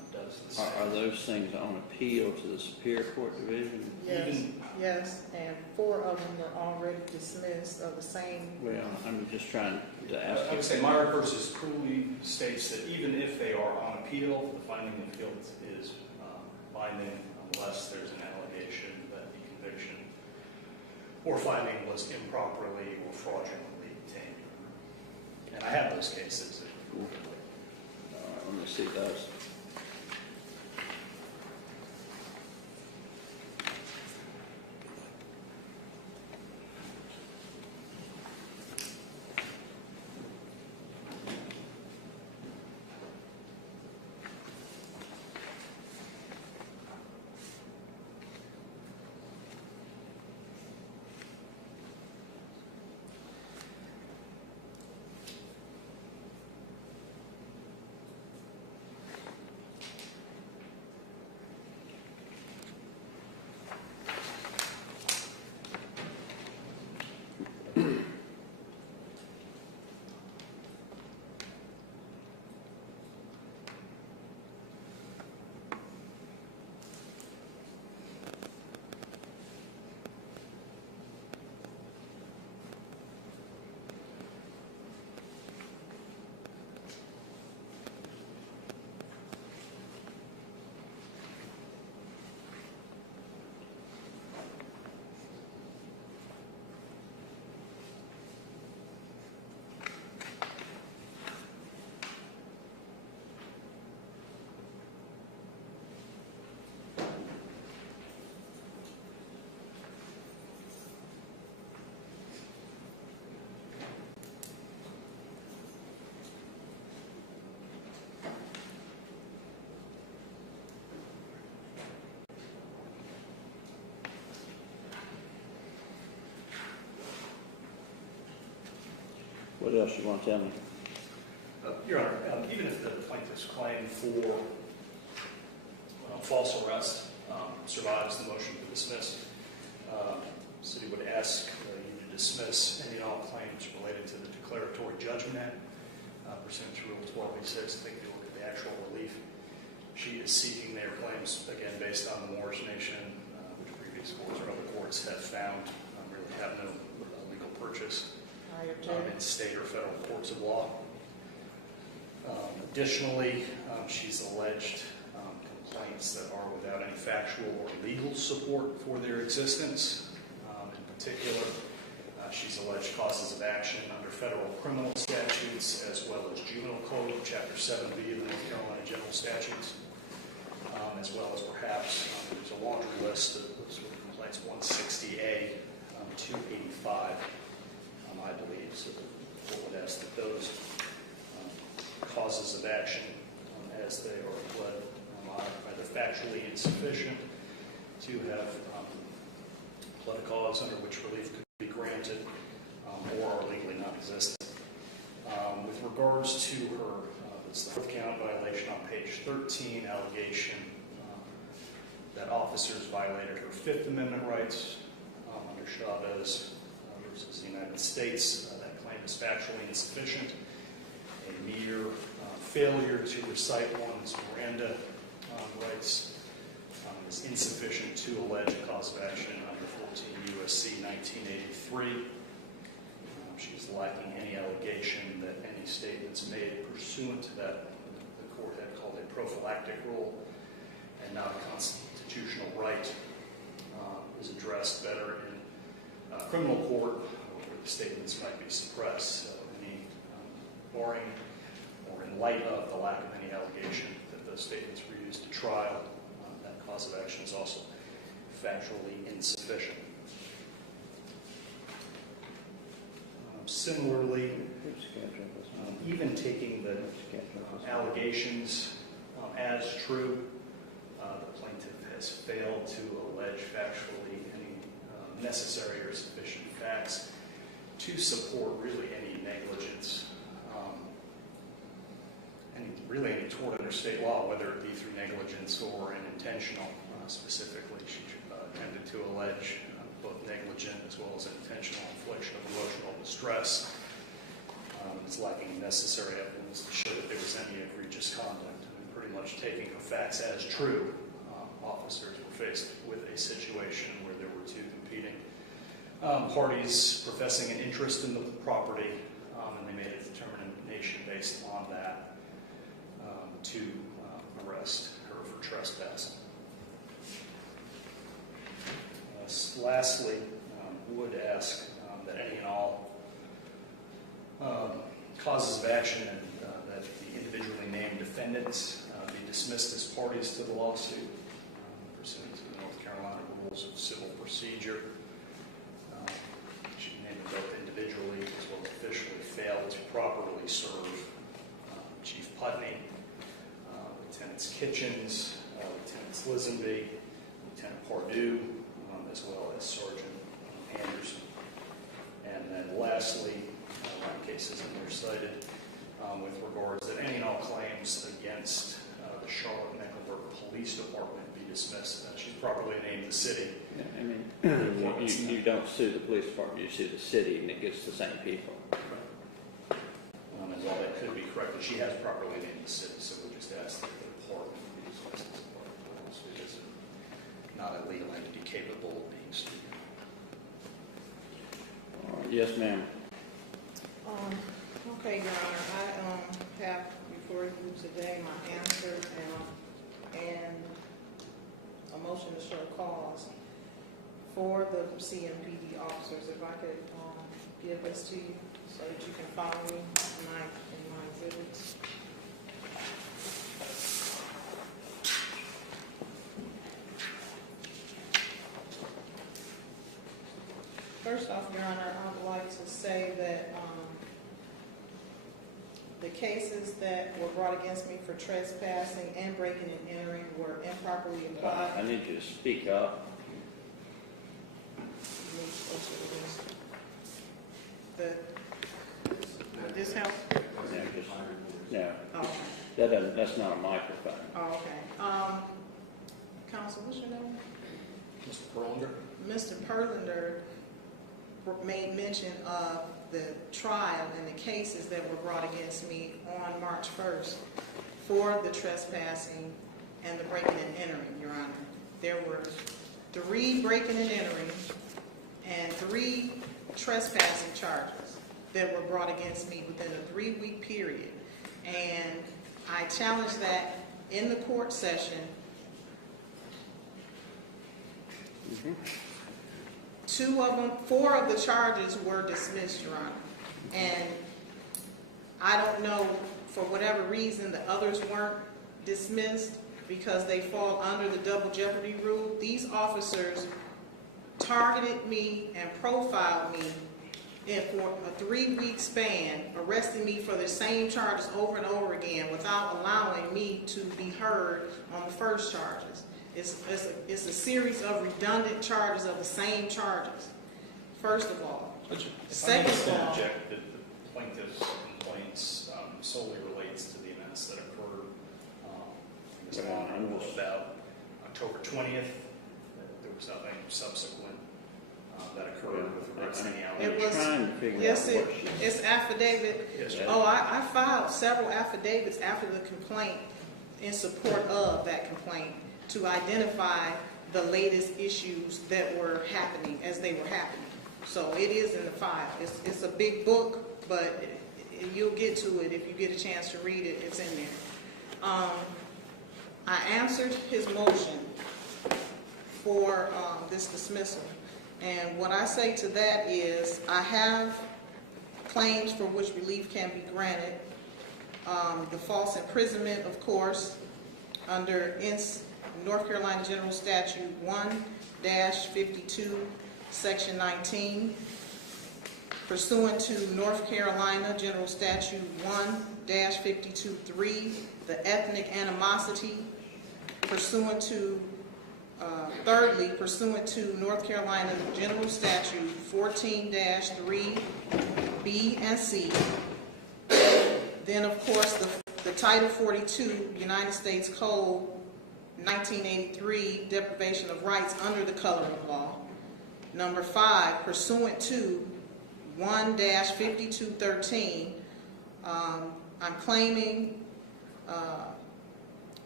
does the same. Are those things on appeal to the Superior Court Division? Yes, Even- yes, and 4 of them are already dismissed of the same. Well, I'm just trying to ask I you. would say Myrick versus Cooley states that even if they are on appeal, the finding of guilt is binding unless there's an allegation that the conviction or finding was improperly or fraudulently obtained. And I have those cases. Let me see those. What else you want to tell me? Your Honor, even if the plaintiff's claim for false arrest survives the motion to dismiss, the city would ask you to dismiss any and all claims related to the Declaratory Judgment Act pursuant to Rule 12b-6. I think if you look at the actual relief, she is seeking their claims, again, based on the Moorish Nation, which previous courts or other courts have found really have no legal purchase in state or federal courts of law. Additionally, she's alleged complaints that are without any factual or legal support for their existence. In particular, she's alleged causes of action under federal criminal statutes as well as juvenile code, Chapter 7b of the North Carolina General Statutes, as well as perhaps there's a laundry list of complaints 160A, 285. I believe, so the court would ask that those causes of action, as they are pled, are either factually insufficient to have pled a cause under which relief could be granted, or are legally non-existent. With regards to her, it's the fourth count violation on page 13, allegation that officers violated her Fifth Amendment rights under Chavez versus the United States. That claim is factually insufficient. A mere failure to recite one's Miranda rights is insufficient to allege a cause of action under 14 U.S.C. 1983. She's lacking any allegation that any statements made pursuant to that the court had called a prophylactic rule and not a constitutional right is addressed better in criminal court, where the statements might be suppressed. So any barring or in light of the lack of any allegation that those statements were used to trial, that cause of action is also factually insufficient. Similarly, even taking the allegations as true, the plaintiff has failed to allege factually any necessary or sufficient facts to support really any negligence, any tort under state law, whether it be through negligence or an intentional. Specifically, she tended to allege both negligent as well as intentional infliction of emotional distress. It's lacking necessary evidence to show that there was any egregious conduct. I mean, pretty much taking the facts as true. Officers were faced with a situation where there were two competing parties professing an interest in the property, and they made a determination based on that to arrest her for trespassing. Lastly, would ask that any and all causes of action and that the individually named defendants be dismissed as parties to the lawsuit pursuant to the North Carolina Rules of Civil Procedure. She named them both individually as well as officially failed to properly serve Chief Putney, Lieutenants Kitchens, Lieutenants Lisenby, Lieutenant Pardue, as well as Sergeant Anderson. And then lastly, in cases that were cited with regards that any and all claims against the Charlotte-Mecklenburg Police Department be dismissed. She's properly named the city. Yeah, I mean, you don't sue the police department, you sue the city, and it gets the same people. And while that could be corrected, she has properly named the city, so we just ask that the department be dismissed as a part of the lawsuit. It is not a legal entity capable of being sued. Yes, ma'am. Okay, Your Honor, I have before you today my answer and a motion to show cause for the CMPD officers. If I could give this to you so that you can follow me in my exhibits. First off, Your Honor, I would like to say that the cases that were brought against me for trespassing and breaking and entering were improperly applied. I need you to speak up. Would this help? No, Oh, that's not a microphone. oh, okay. Counsel, what's your name? Mr. Perlinger? Mr. Perlinger made mention of the trial and the cases that were brought against me on March 1st for the trespassing and the breaking and entering, Your Honor. There were 3 breaking and entering and 3 trespassing charges that were brought against me within a 3-week period. And I challenged that in the court session. 4 of the charges were dismissed, Your Honor. And I don't know, for whatever reason, the others weren't dismissed because they fall under the double jeopardy rule. These officers targeted me and profiled me for a 3-week span, arresting me for the same charges over and over again without allowing me to be heard on the first charges. It's a series of redundant charges of the same charges, first of all. Second of all, the plaintiff's complaints solely relates to the events that occurred on about October 20th. There was nothing subsequent that occurred with regards to any allegations. It's affidavit. Yes, Oh, I filed several affidavits after the complaint in support of that complaint to identify the latest issues that were happening as they were happening. So it is in the file. It's a big book, but you'll get to it if you get a chance to read it. It's in there. I answered his motion for this dismissal. And what I say to that is I have claims for which relief can be granted. The false imprisonment, of course, under North Carolina General Statute 1-52, Section 19, pursuant to North Carolina General Statute 1-52.3, the ethnic animosity, pursuant to, thirdly, pursuant to North Carolina General Statute 14-3, B and C. Then, of course, the Title 42, United States Code 1983, deprivation of rights under the coloring law. Number 5, pursuant to 1-5213, I'm claiming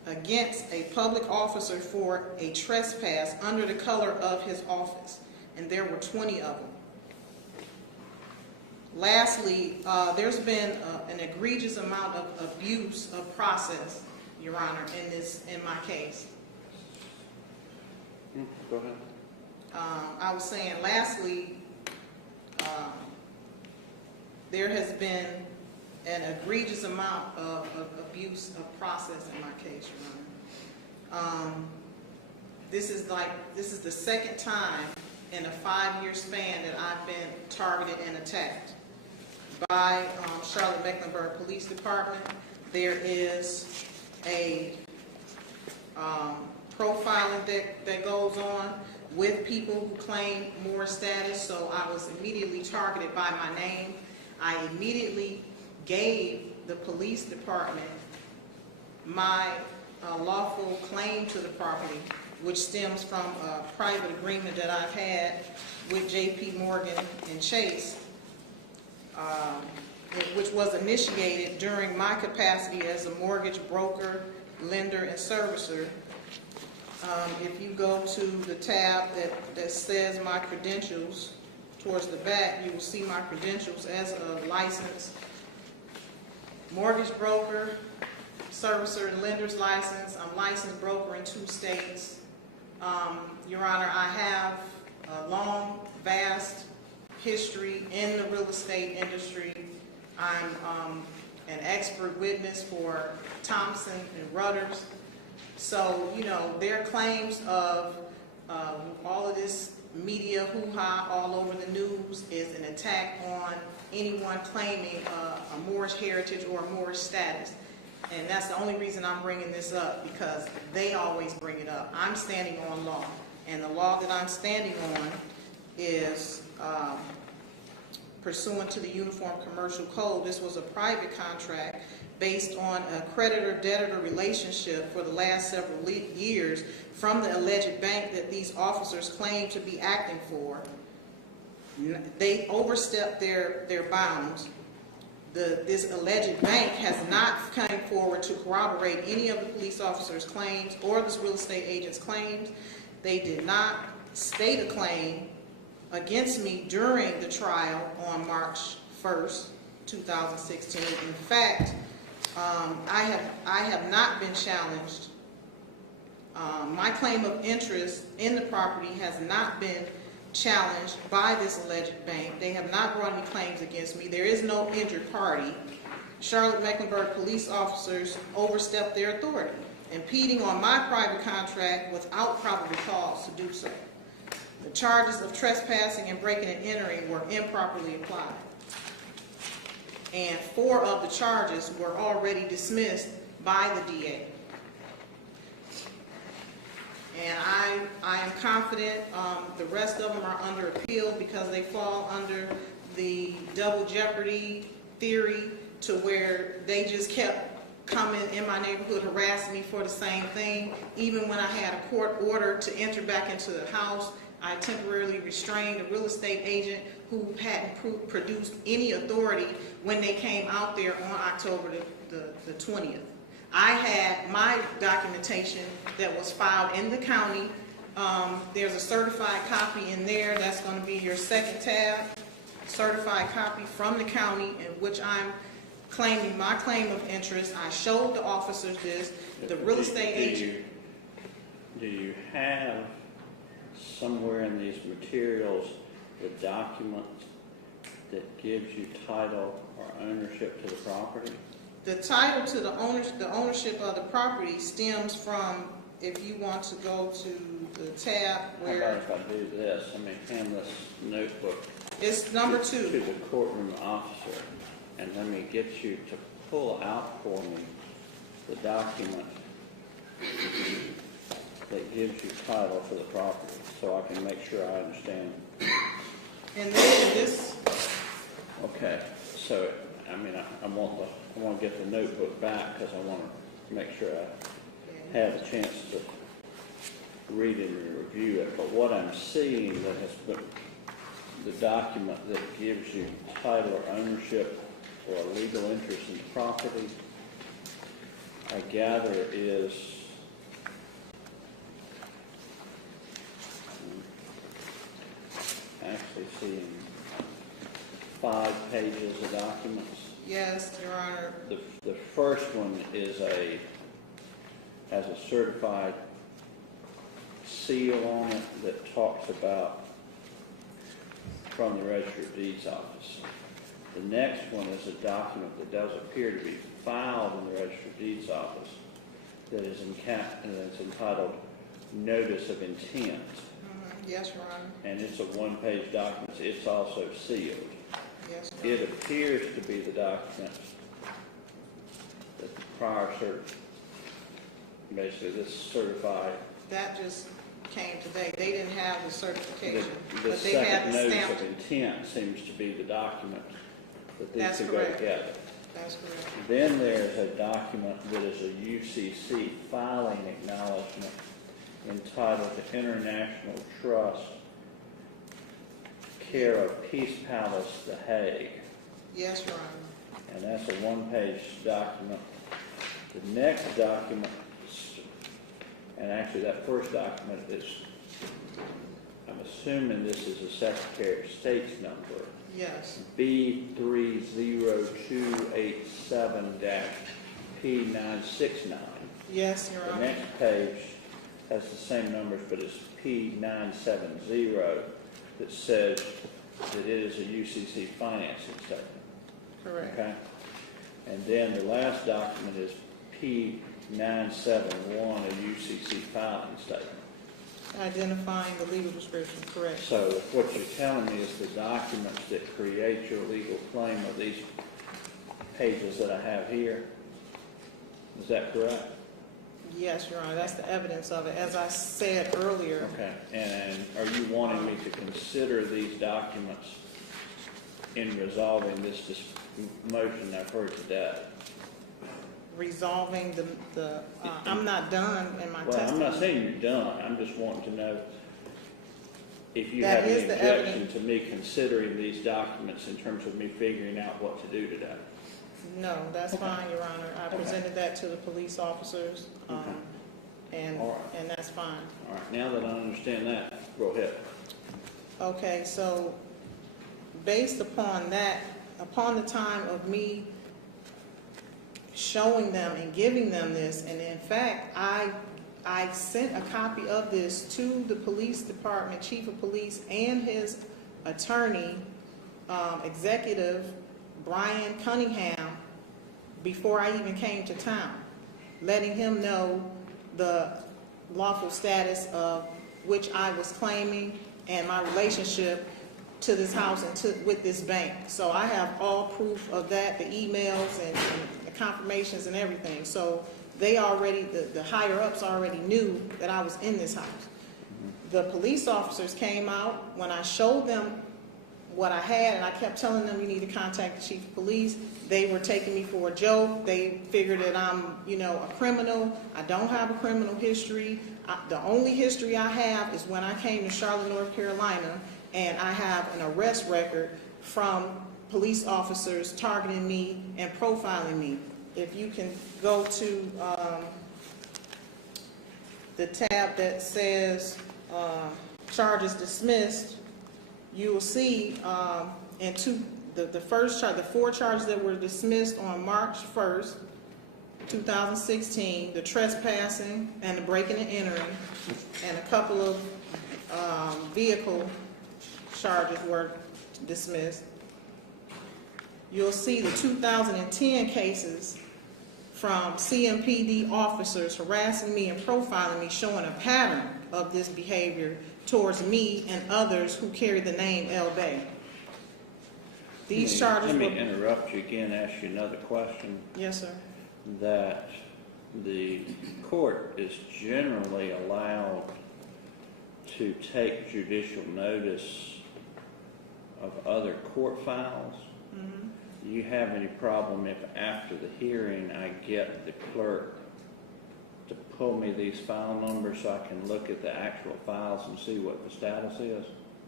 against a public officer for a trespass under the color of his office, and there were 20 of them. Lastly, there's been an egregious amount of abuse of process, Your Honor, in my case. Go ahead. I was saying, lastly, there has been an egregious amount of abuse of process in my case, Your Honor. This is the second time in a 5-year span that I've been targeted and attacked by Charlotte-Mecklenburg Police Department. There is a profiling that goes on with people who claim more status, so I was immediately targeted by my name. I immediately gave the police department my lawful claim to the property, which stems from a private agreement that I've had with J.P. Morgan and Chase, which was initiated during my capacity as a mortgage broker, lender, and servicer. If you go to the tab that says my credentials towards the back, you will see my credentials as a licensed mortgage broker, servicer, and lender's license. I'm licensed broker in 2 states. Your Honor, I have a long, vast history in the real estate industry. I'm an expert witness for Thompson and Rudders. So, you know, their claims of all of this media hoo-ha all over the news is an attack on anyone claiming a Moorish heritage or a Moorish status. And that's the only reason I'm bringing this up, because they always bring it up. I'm standing on law, and the law that I'm standing on is pursuant to the Uniform Commercial Code. This was a private contract based on a creditor-debtor relationship for the last several years from the alleged bank that these officers claim to be acting for. They overstepped their bounds. This alleged bank has not come forward to corroborate any of the police officers' claims or this real estate agent's claims. They did not state a claim against me during the trial on March 1st, 2016. In fact, I have not been challenged. My claim of interest in the property has not been challenged by this alleged bank. They have not brought any claims against me. There is no injured party. Charlotte-Mecklenburg police officers overstepped their authority, impeding on my private contract without probable cause to do so. The charges of trespassing and breaking and entering were improperly applied, and 4 of the charges were already dismissed by the DA. And I am confident the rest of them are under appeal because they fall under the double jeopardy theory, to where they just kept coming in my neighborhood harassing me for the same thing. Even when I had a court order to enter back into the house, I temporarily restrained a real estate agent who hadn't produced any authority when they came out there on October the 20th. I had my documentation that was filed in the county. There's a certified copy in there. That's going to be your second tab. Certified copy from the county, in which I'm claiming my claim of interest. I showed the officers this. The real estate agent. Do you have somewhere in these materials the document that gives you title or ownership to the property? The title to the ownership of the property stems from, if you want to go to the tab where... How about if I do this? I mean, hand this notebook. It's number 2. To the courtroom officer, and let me get you to pull out for me the document that gives you title for the property, so I can make sure I understand. And then this... Okay, so, I mean, I want to get the notebook back because I want to make sure I have a chance to read it and review it. But what I'm seeing that has been the document that gives you title or ownership or a legal interest in the property, I gather, is actually seeing 5 pages of documents. Yes, Your Honor. The first one has a certified seal on it that talks about from the Register of Deeds office. The next one is a document that does appear to be filed in the Register of Deeds office that is that's entitled Notice of Intent. Yes, Your Honor. And it's a 1-page document. It's also sealed. Yes, Your Honor. It appears to be the document that the prior basically this certified. That just came today. They didn't have the certification, The but they had second the notice stamp. of intent seems to be the document that these That's two go correct. together. That's correct. Then there's a document that is a UCC filing acknowledgement entitled the International Trust, care of Peace Palace, The Hague. Yes, Your Honor. And that's a 1-page document. The next document, and actually that first document is, I'm assuming this is a Secretary of State's number, Yes. B307-P969. Yes, Your The Honor. next page has the same numbers, but it's P970 that says that it is a UCC financing statement. Correct. Okay? And then the last document is P971, a UCC filing statement. Identifying the legal description. Correct. So what you're telling me is the documents that create your legal claim are these pages that I have here. Is that correct? Yes, Your Honor. That's the evidence of it. As I said earlier. Okay. And are you wanting me to consider these documents in resolving this motion I've heard today? Resolving I'm not done in my Well, I'm testimony. not saying you're done. I'm just wanting to know if you That have any is the objection evidence. to me considering these documents in terms of me figuring out what to do today. No, that's fine, Your Honor. I Okay. presented that to the police officers, and All right. and that's fine. All right. Now that I understand that, go ahead. Okay, so based upon that, upon the time of me showing them and giving them this, and in fact, I sent a copy of this to the police department, chief of police, and his attorney, executive, Brian Cunningham, before I even came to town, letting him know the lawful status of which I was claiming and my relationship to this house and with this bank. So I have all proof of that, the emails and the confirmations and everything. So they already, the higher ups already knew that I was in this house. The police officers came out when I showed them what I had, and I kept telling them, you need to contact the chief of police. They were taking me for a joke. They figured that I'm, a criminal. I don't have a criminal history. The only history I have is when I came to Charlotte, North Carolina, and I have an arrest record from police officers targeting me and profiling me. If you can go to the tab that says charges dismissed, you will see the 4 charges that were dismissed on March 1st, 2016, the trespassing and the breaking and entering, and a couple of vehicle charges were dismissed. You'll see the 2010 cases from CMPD officers harassing me and profiling me, showing a pattern of this behavior towards me and others who carry the name El Bey. These charges Let were... me interrupt you again, ask you another question. Yes, sir. That the court is generally allowed to take judicial notice of other court files. Mm-hmm. Do you have any problem if after the hearing I get the clerk to pull me these file numbers so I can look at the actual files and see what the status is?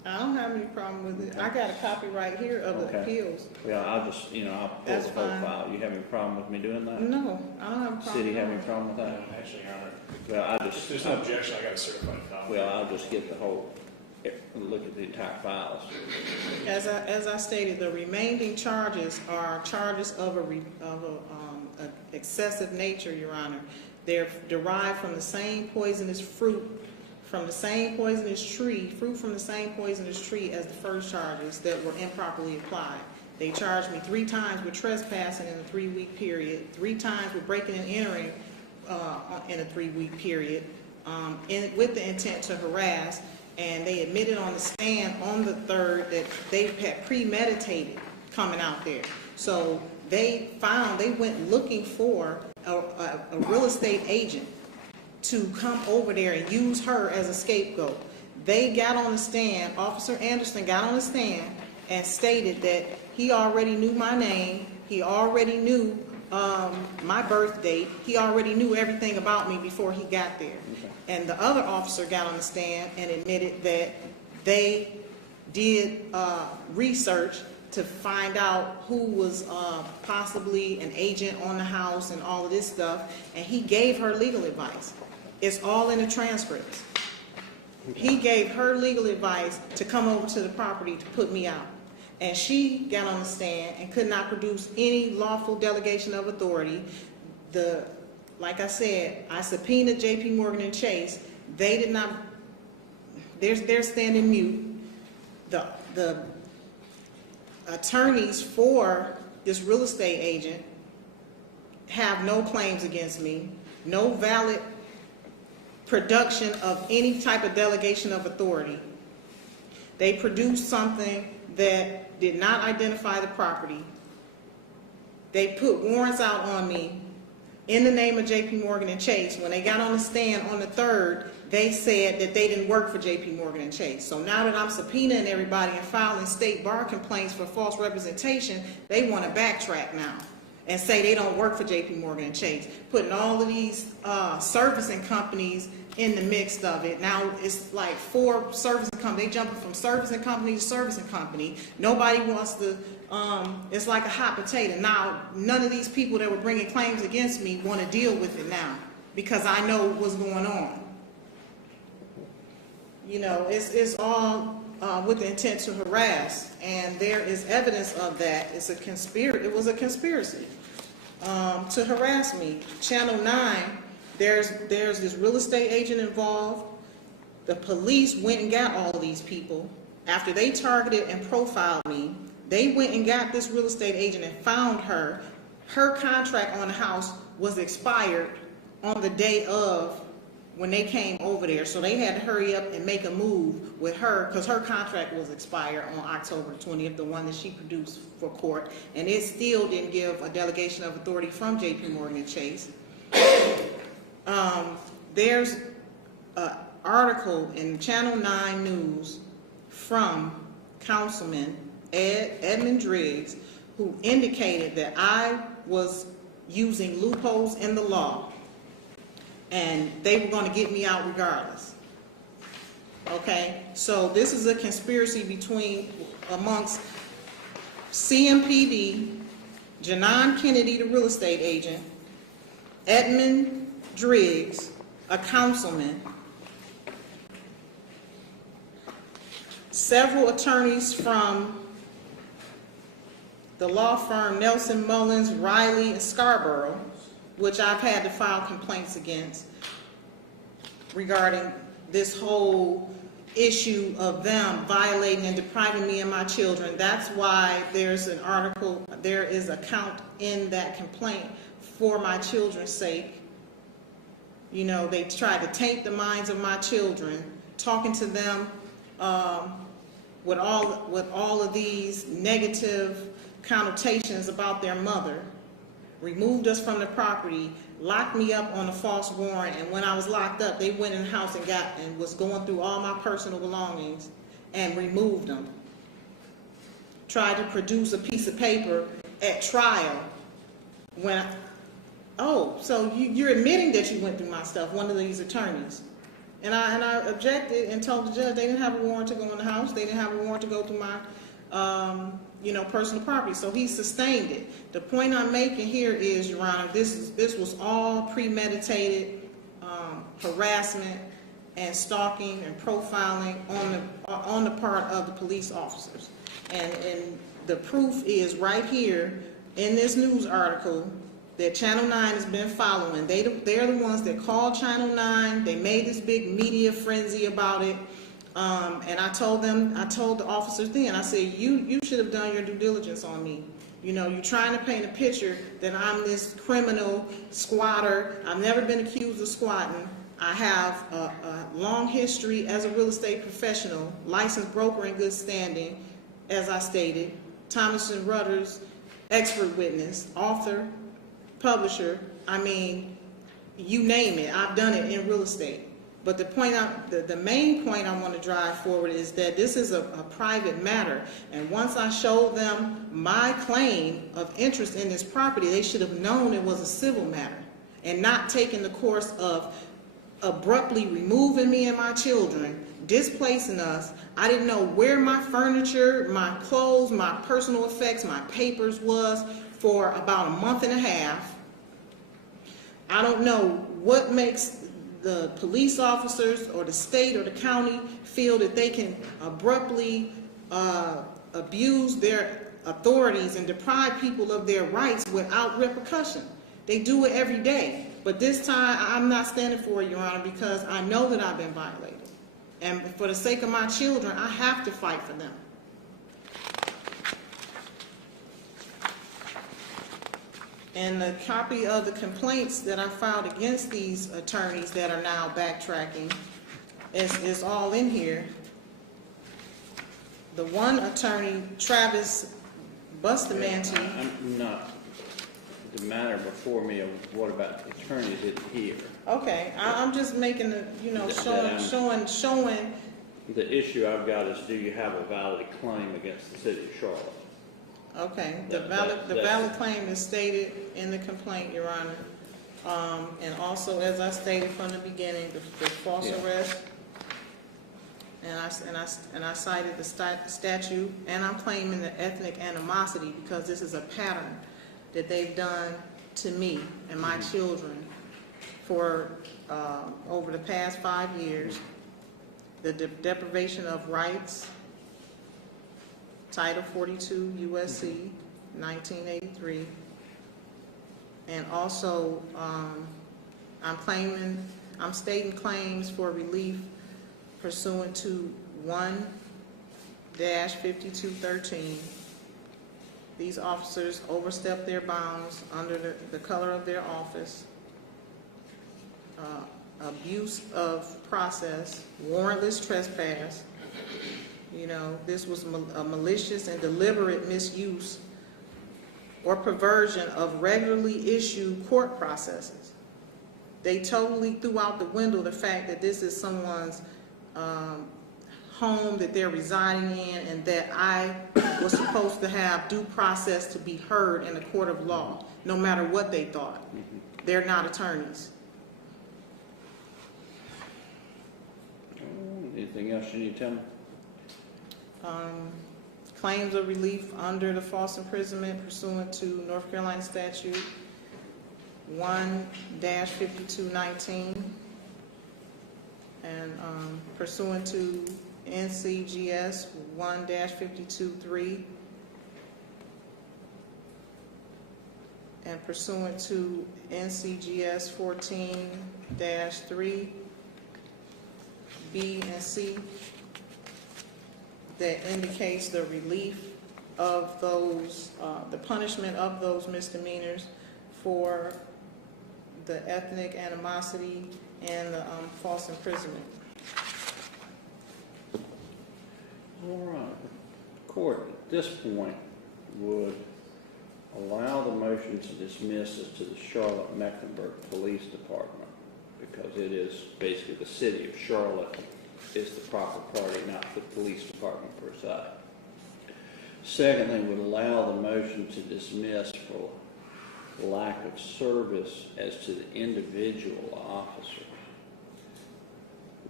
I don't have any problem with it. I got a copy right here of the Okay. appeals. Well, I'll just, I'll pull That's the whole fine. file. You have any problem with me doing that? No, I don't have a problem. City have any problem with No, that? actually, Your Honor, Well, I if just, there's no objection, I got a certified copy. well, I'll just get the whole, look at the entire files. As I stated, the remaining charges are charges of a excessive nature, Your Honor. They're derived from the same poisonous fruit, from the same poisonous tree, fruit from the same poisonous tree as the first charges that were improperly applied. They charged me 3 times with trespassing in a 3-week period, 3 times with breaking and entering in a 3-week period, with the intent to harass, and they admitted on the stand on the 3rd that they had premeditated coming out there. So they went looking for a real estate agent to come over there and use her as a scapegoat. They got on the stand, Officer Anderson got on the stand and stated that he already knew my name, he already knew my birth date, he already knew everything about me before he got there. Okay. And the other officer got on the stand and admitted that they did research to find out who was possibly an agent on the house and all of this stuff, and he gave her legal advice. It's all in the transcripts. He gave her legal advice to come over to the property to put me out. And she got on the stand and could not produce any lawful delegation of authority. Like I said, I subpoenaed J.P. Morgan and Chase. They did not, they're standing mute. The attorneys for this real estate agent have no claims against me, no valid production of any type of delegation of authority. They produced something that did not identify the property. They put warrants out on me in the name of J.P. Morgan and Chase. When they got on the stand on the 3rd, they said that they didn't work for J.P. Morgan and Chase. So now that I'm subpoenaing everybody and filing state bar complaints for false representation, they want to backtrack now and say they don't work for J.P. Morgan and Chase, putting all of these servicing companies in the mix of it. Now it's like 4 servicing companies. They jumping from servicing company to servicing company. Nobody wants to, it's like a hot potato. Now, none of these people that were bringing claims against me want to deal with it now because I know what's going on. It's all with the intent to harass, and there is evidence of that. It was a conspiracy to harass me. Channel 9, there's this real estate agent involved. The police went and got all these people. After they targeted and profiled me, they went and got this real estate agent and found her. Her contract on the house was expired on the day of when they came over there. So they had to hurry up and make a move with her because her contract was expired on October 20th, the one that she produced for court. And it still didn't give a delegation of authority from J.P. Morgan and Chase. There's an article in Channel 9 News from Councilman Edmund Driggs, who indicated that I was using loopholes in the law and they were going to get me out regardless. Okay, so this is a conspiracy amongst CMPD, Janan Kennedy, the real estate agent, Edmund Driggs, a councilman, several attorneys from the law firm Nelson Mullins, Riley, and Scarborough, which I've had to file complaints against regarding this whole issue of them violating and depriving me and my children. That's why there's an article, there is a count in that complaint for my children's sake. They tried to taint the minds of my children, talking to them with all of these negative connotations about their mother, removed us from the property, locked me up on a false warrant, and when I was locked up, they went in the house and was going through all my personal belongings and removed them. Tried to produce a piece of paper at trial so you're admitting that you went through my stuff, one of these attorneys. And I objected and told the judge they didn't have a warrant to go in the house. They didn't have a warrant to go through my, personal property. So he sustained it. The point I'm making here is, Your Honor, this was all premeditated harassment and stalking and profiling on the part of the police officers. And the proof is right here in this news article that Channel 9 has been following. They're the ones that called Channel 9. They made this big media frenzy about it. And I told the officers then, I said, you should have done your due diligence on me. You're trying to paint a picture that I'm this criminal squatter. I've never been accused of squatting. I have a long history as a real estate professional, licensed broker in good standing, as I stated, Thomas and Rudders, expert witness, author, publisher. I mean, you name it, I've done it in real estate. But the main point I want to drive forward is that this is a private matter. And once I showed them my claim of interest in this property, they should have known it was a civil matter and not taken the course of abruptly removing me and my children, displacing us. I didn't know where my furniture, my clothes, my personal effects, my papers was for about a month and a half. I don't know what makes the police officers or the state or the county feel that they can abruptly abuse their authorities and deprive people of their rights without repercussion. They do it every day. But this time, I'm not standing for it, Your Honor, because I know that I've been violated. And for the sake of my children, I have to fight for them. And the copy of the complaints that I filed against these attorneys that are now backtracking is all in here. The one attorney, Travis Bustamante. I'm not, the matter before me of what about the attorney didn't hear. Okay, I'm just making the, showing. The issue I've got is, do you have a valid claim against the city of Charlotte? Okay, the valid claim is stated in the complaint, Your Honor. And also, as I stated from the beginning, the false arrest. And I cited the statute, and I'm claiming the ethnic animosity because this is a pattern that they've done to me and my children for over the past 5 years. The deprivation of rights, Title 42 USC 1983, and also I'm stating claims for relief pursuant to 1-5213. These officers overstepped their bounds under the color of their office, abuse of process, warrantless trespass. This was a malicious and deliberate misuse or perversion of regularly issued court processes. They totally threw out the window the fact that this is someone's home that they're residing in, and that I was supposed to have due process to be heard in a court of law, no matter what they thought. They're not attorneys. Anything else you need to tell me? Claims of relief under the false imprisonment pursuant to North Carolina statute 1-5219, and pursuant to NCGS 1-523, and pursuant to NCGS 14-3 B and C, that indicates the relief of those, the punishment of those misdemeanors for the ethnic animosity and the false imprisonment. All right. The court at this point would allow the motion to dismiss as to the Charlotte-Mecklenburg Police Department, because it is basically the city of Charlotte is the proper party, not the police department per se. Second, they would allow the motion to dismiss for lack of service as to the individual officers.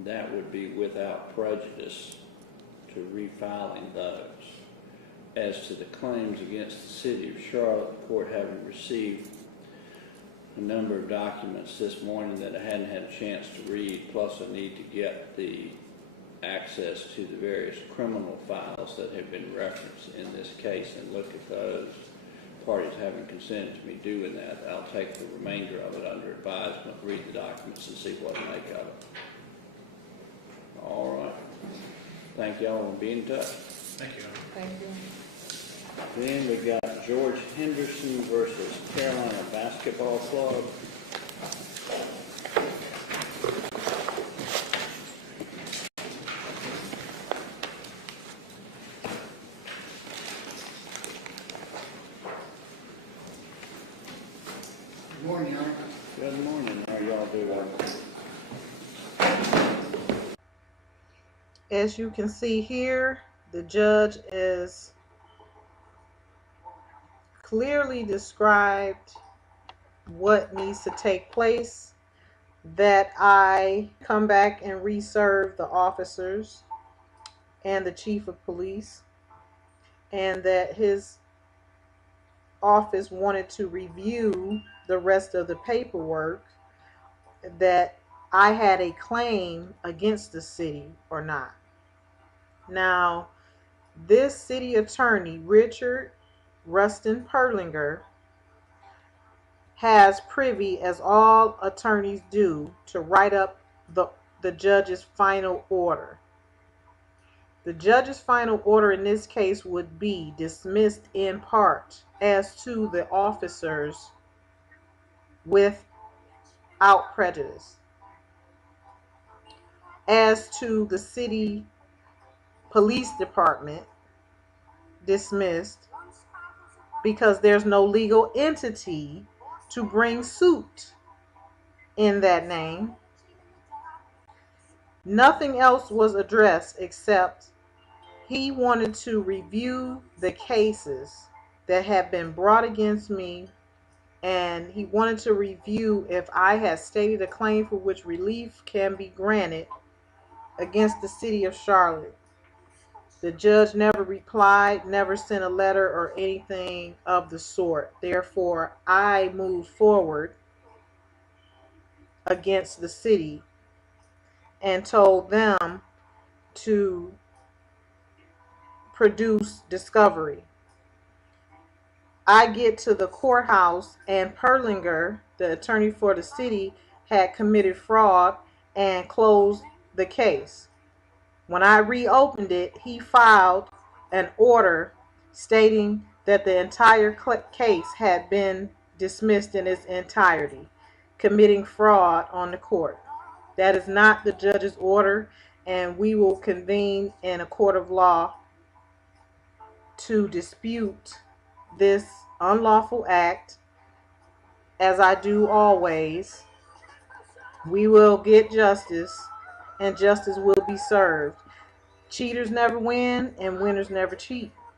that would be without prejudice to refiling those. As to the claims against the city of Charlotte, the court having received a number of documents this morning that I hadn't had a chance to read, plus I need to get the access to the various criminal files that have been referenced in this case and look at those. Parties having consented to me doing that, I'll take the remainder of it under advisement, read the documents and see what to make of it. All right. Thank y'all and be in touch. Thank you. Thank you. Then we got George Henderson versus Carolina Basketball Club. Good morning, Your Honor. Good morning. How y'all doing? As you can see here, the judge is clearly described what needs to take place, that I come back and reserve the officers and the chief of police, and that his office wanted to review the rest of the paperwork, that I had a claim against the city or not. Now, this city attorney, Richard Rustin Perlinger, has privy, as all attorneys do, to write up the judge's final order. The judge's final order in this case would be dismissed in part as to the officers without prejudice. As to the city police department, dismissed because there's no legal entity to bring suit in that name. Nothing else was addressed except he wanted to review the cases that have been brought against me, and he wanted to review if I had stated a claim for which relief can be granted against the city of Charlotte. The judge never replied, never sent a letter or anything of the sort. Therefore, I moved forward against the city and told them to produce discovery. I get to the courthouse and Perlinger, the attorney for the city, had committed fraud and closed the case. When I reopened it, he filed an order stating that the entire case had been dismissed in its entirety, committing fraud on the court. That is not the judge's order, and we will convene in a court of law to dispute this unlawful act, as I do always. We will get justice, and justice will be served. Cheaters never win, and winners never cheat.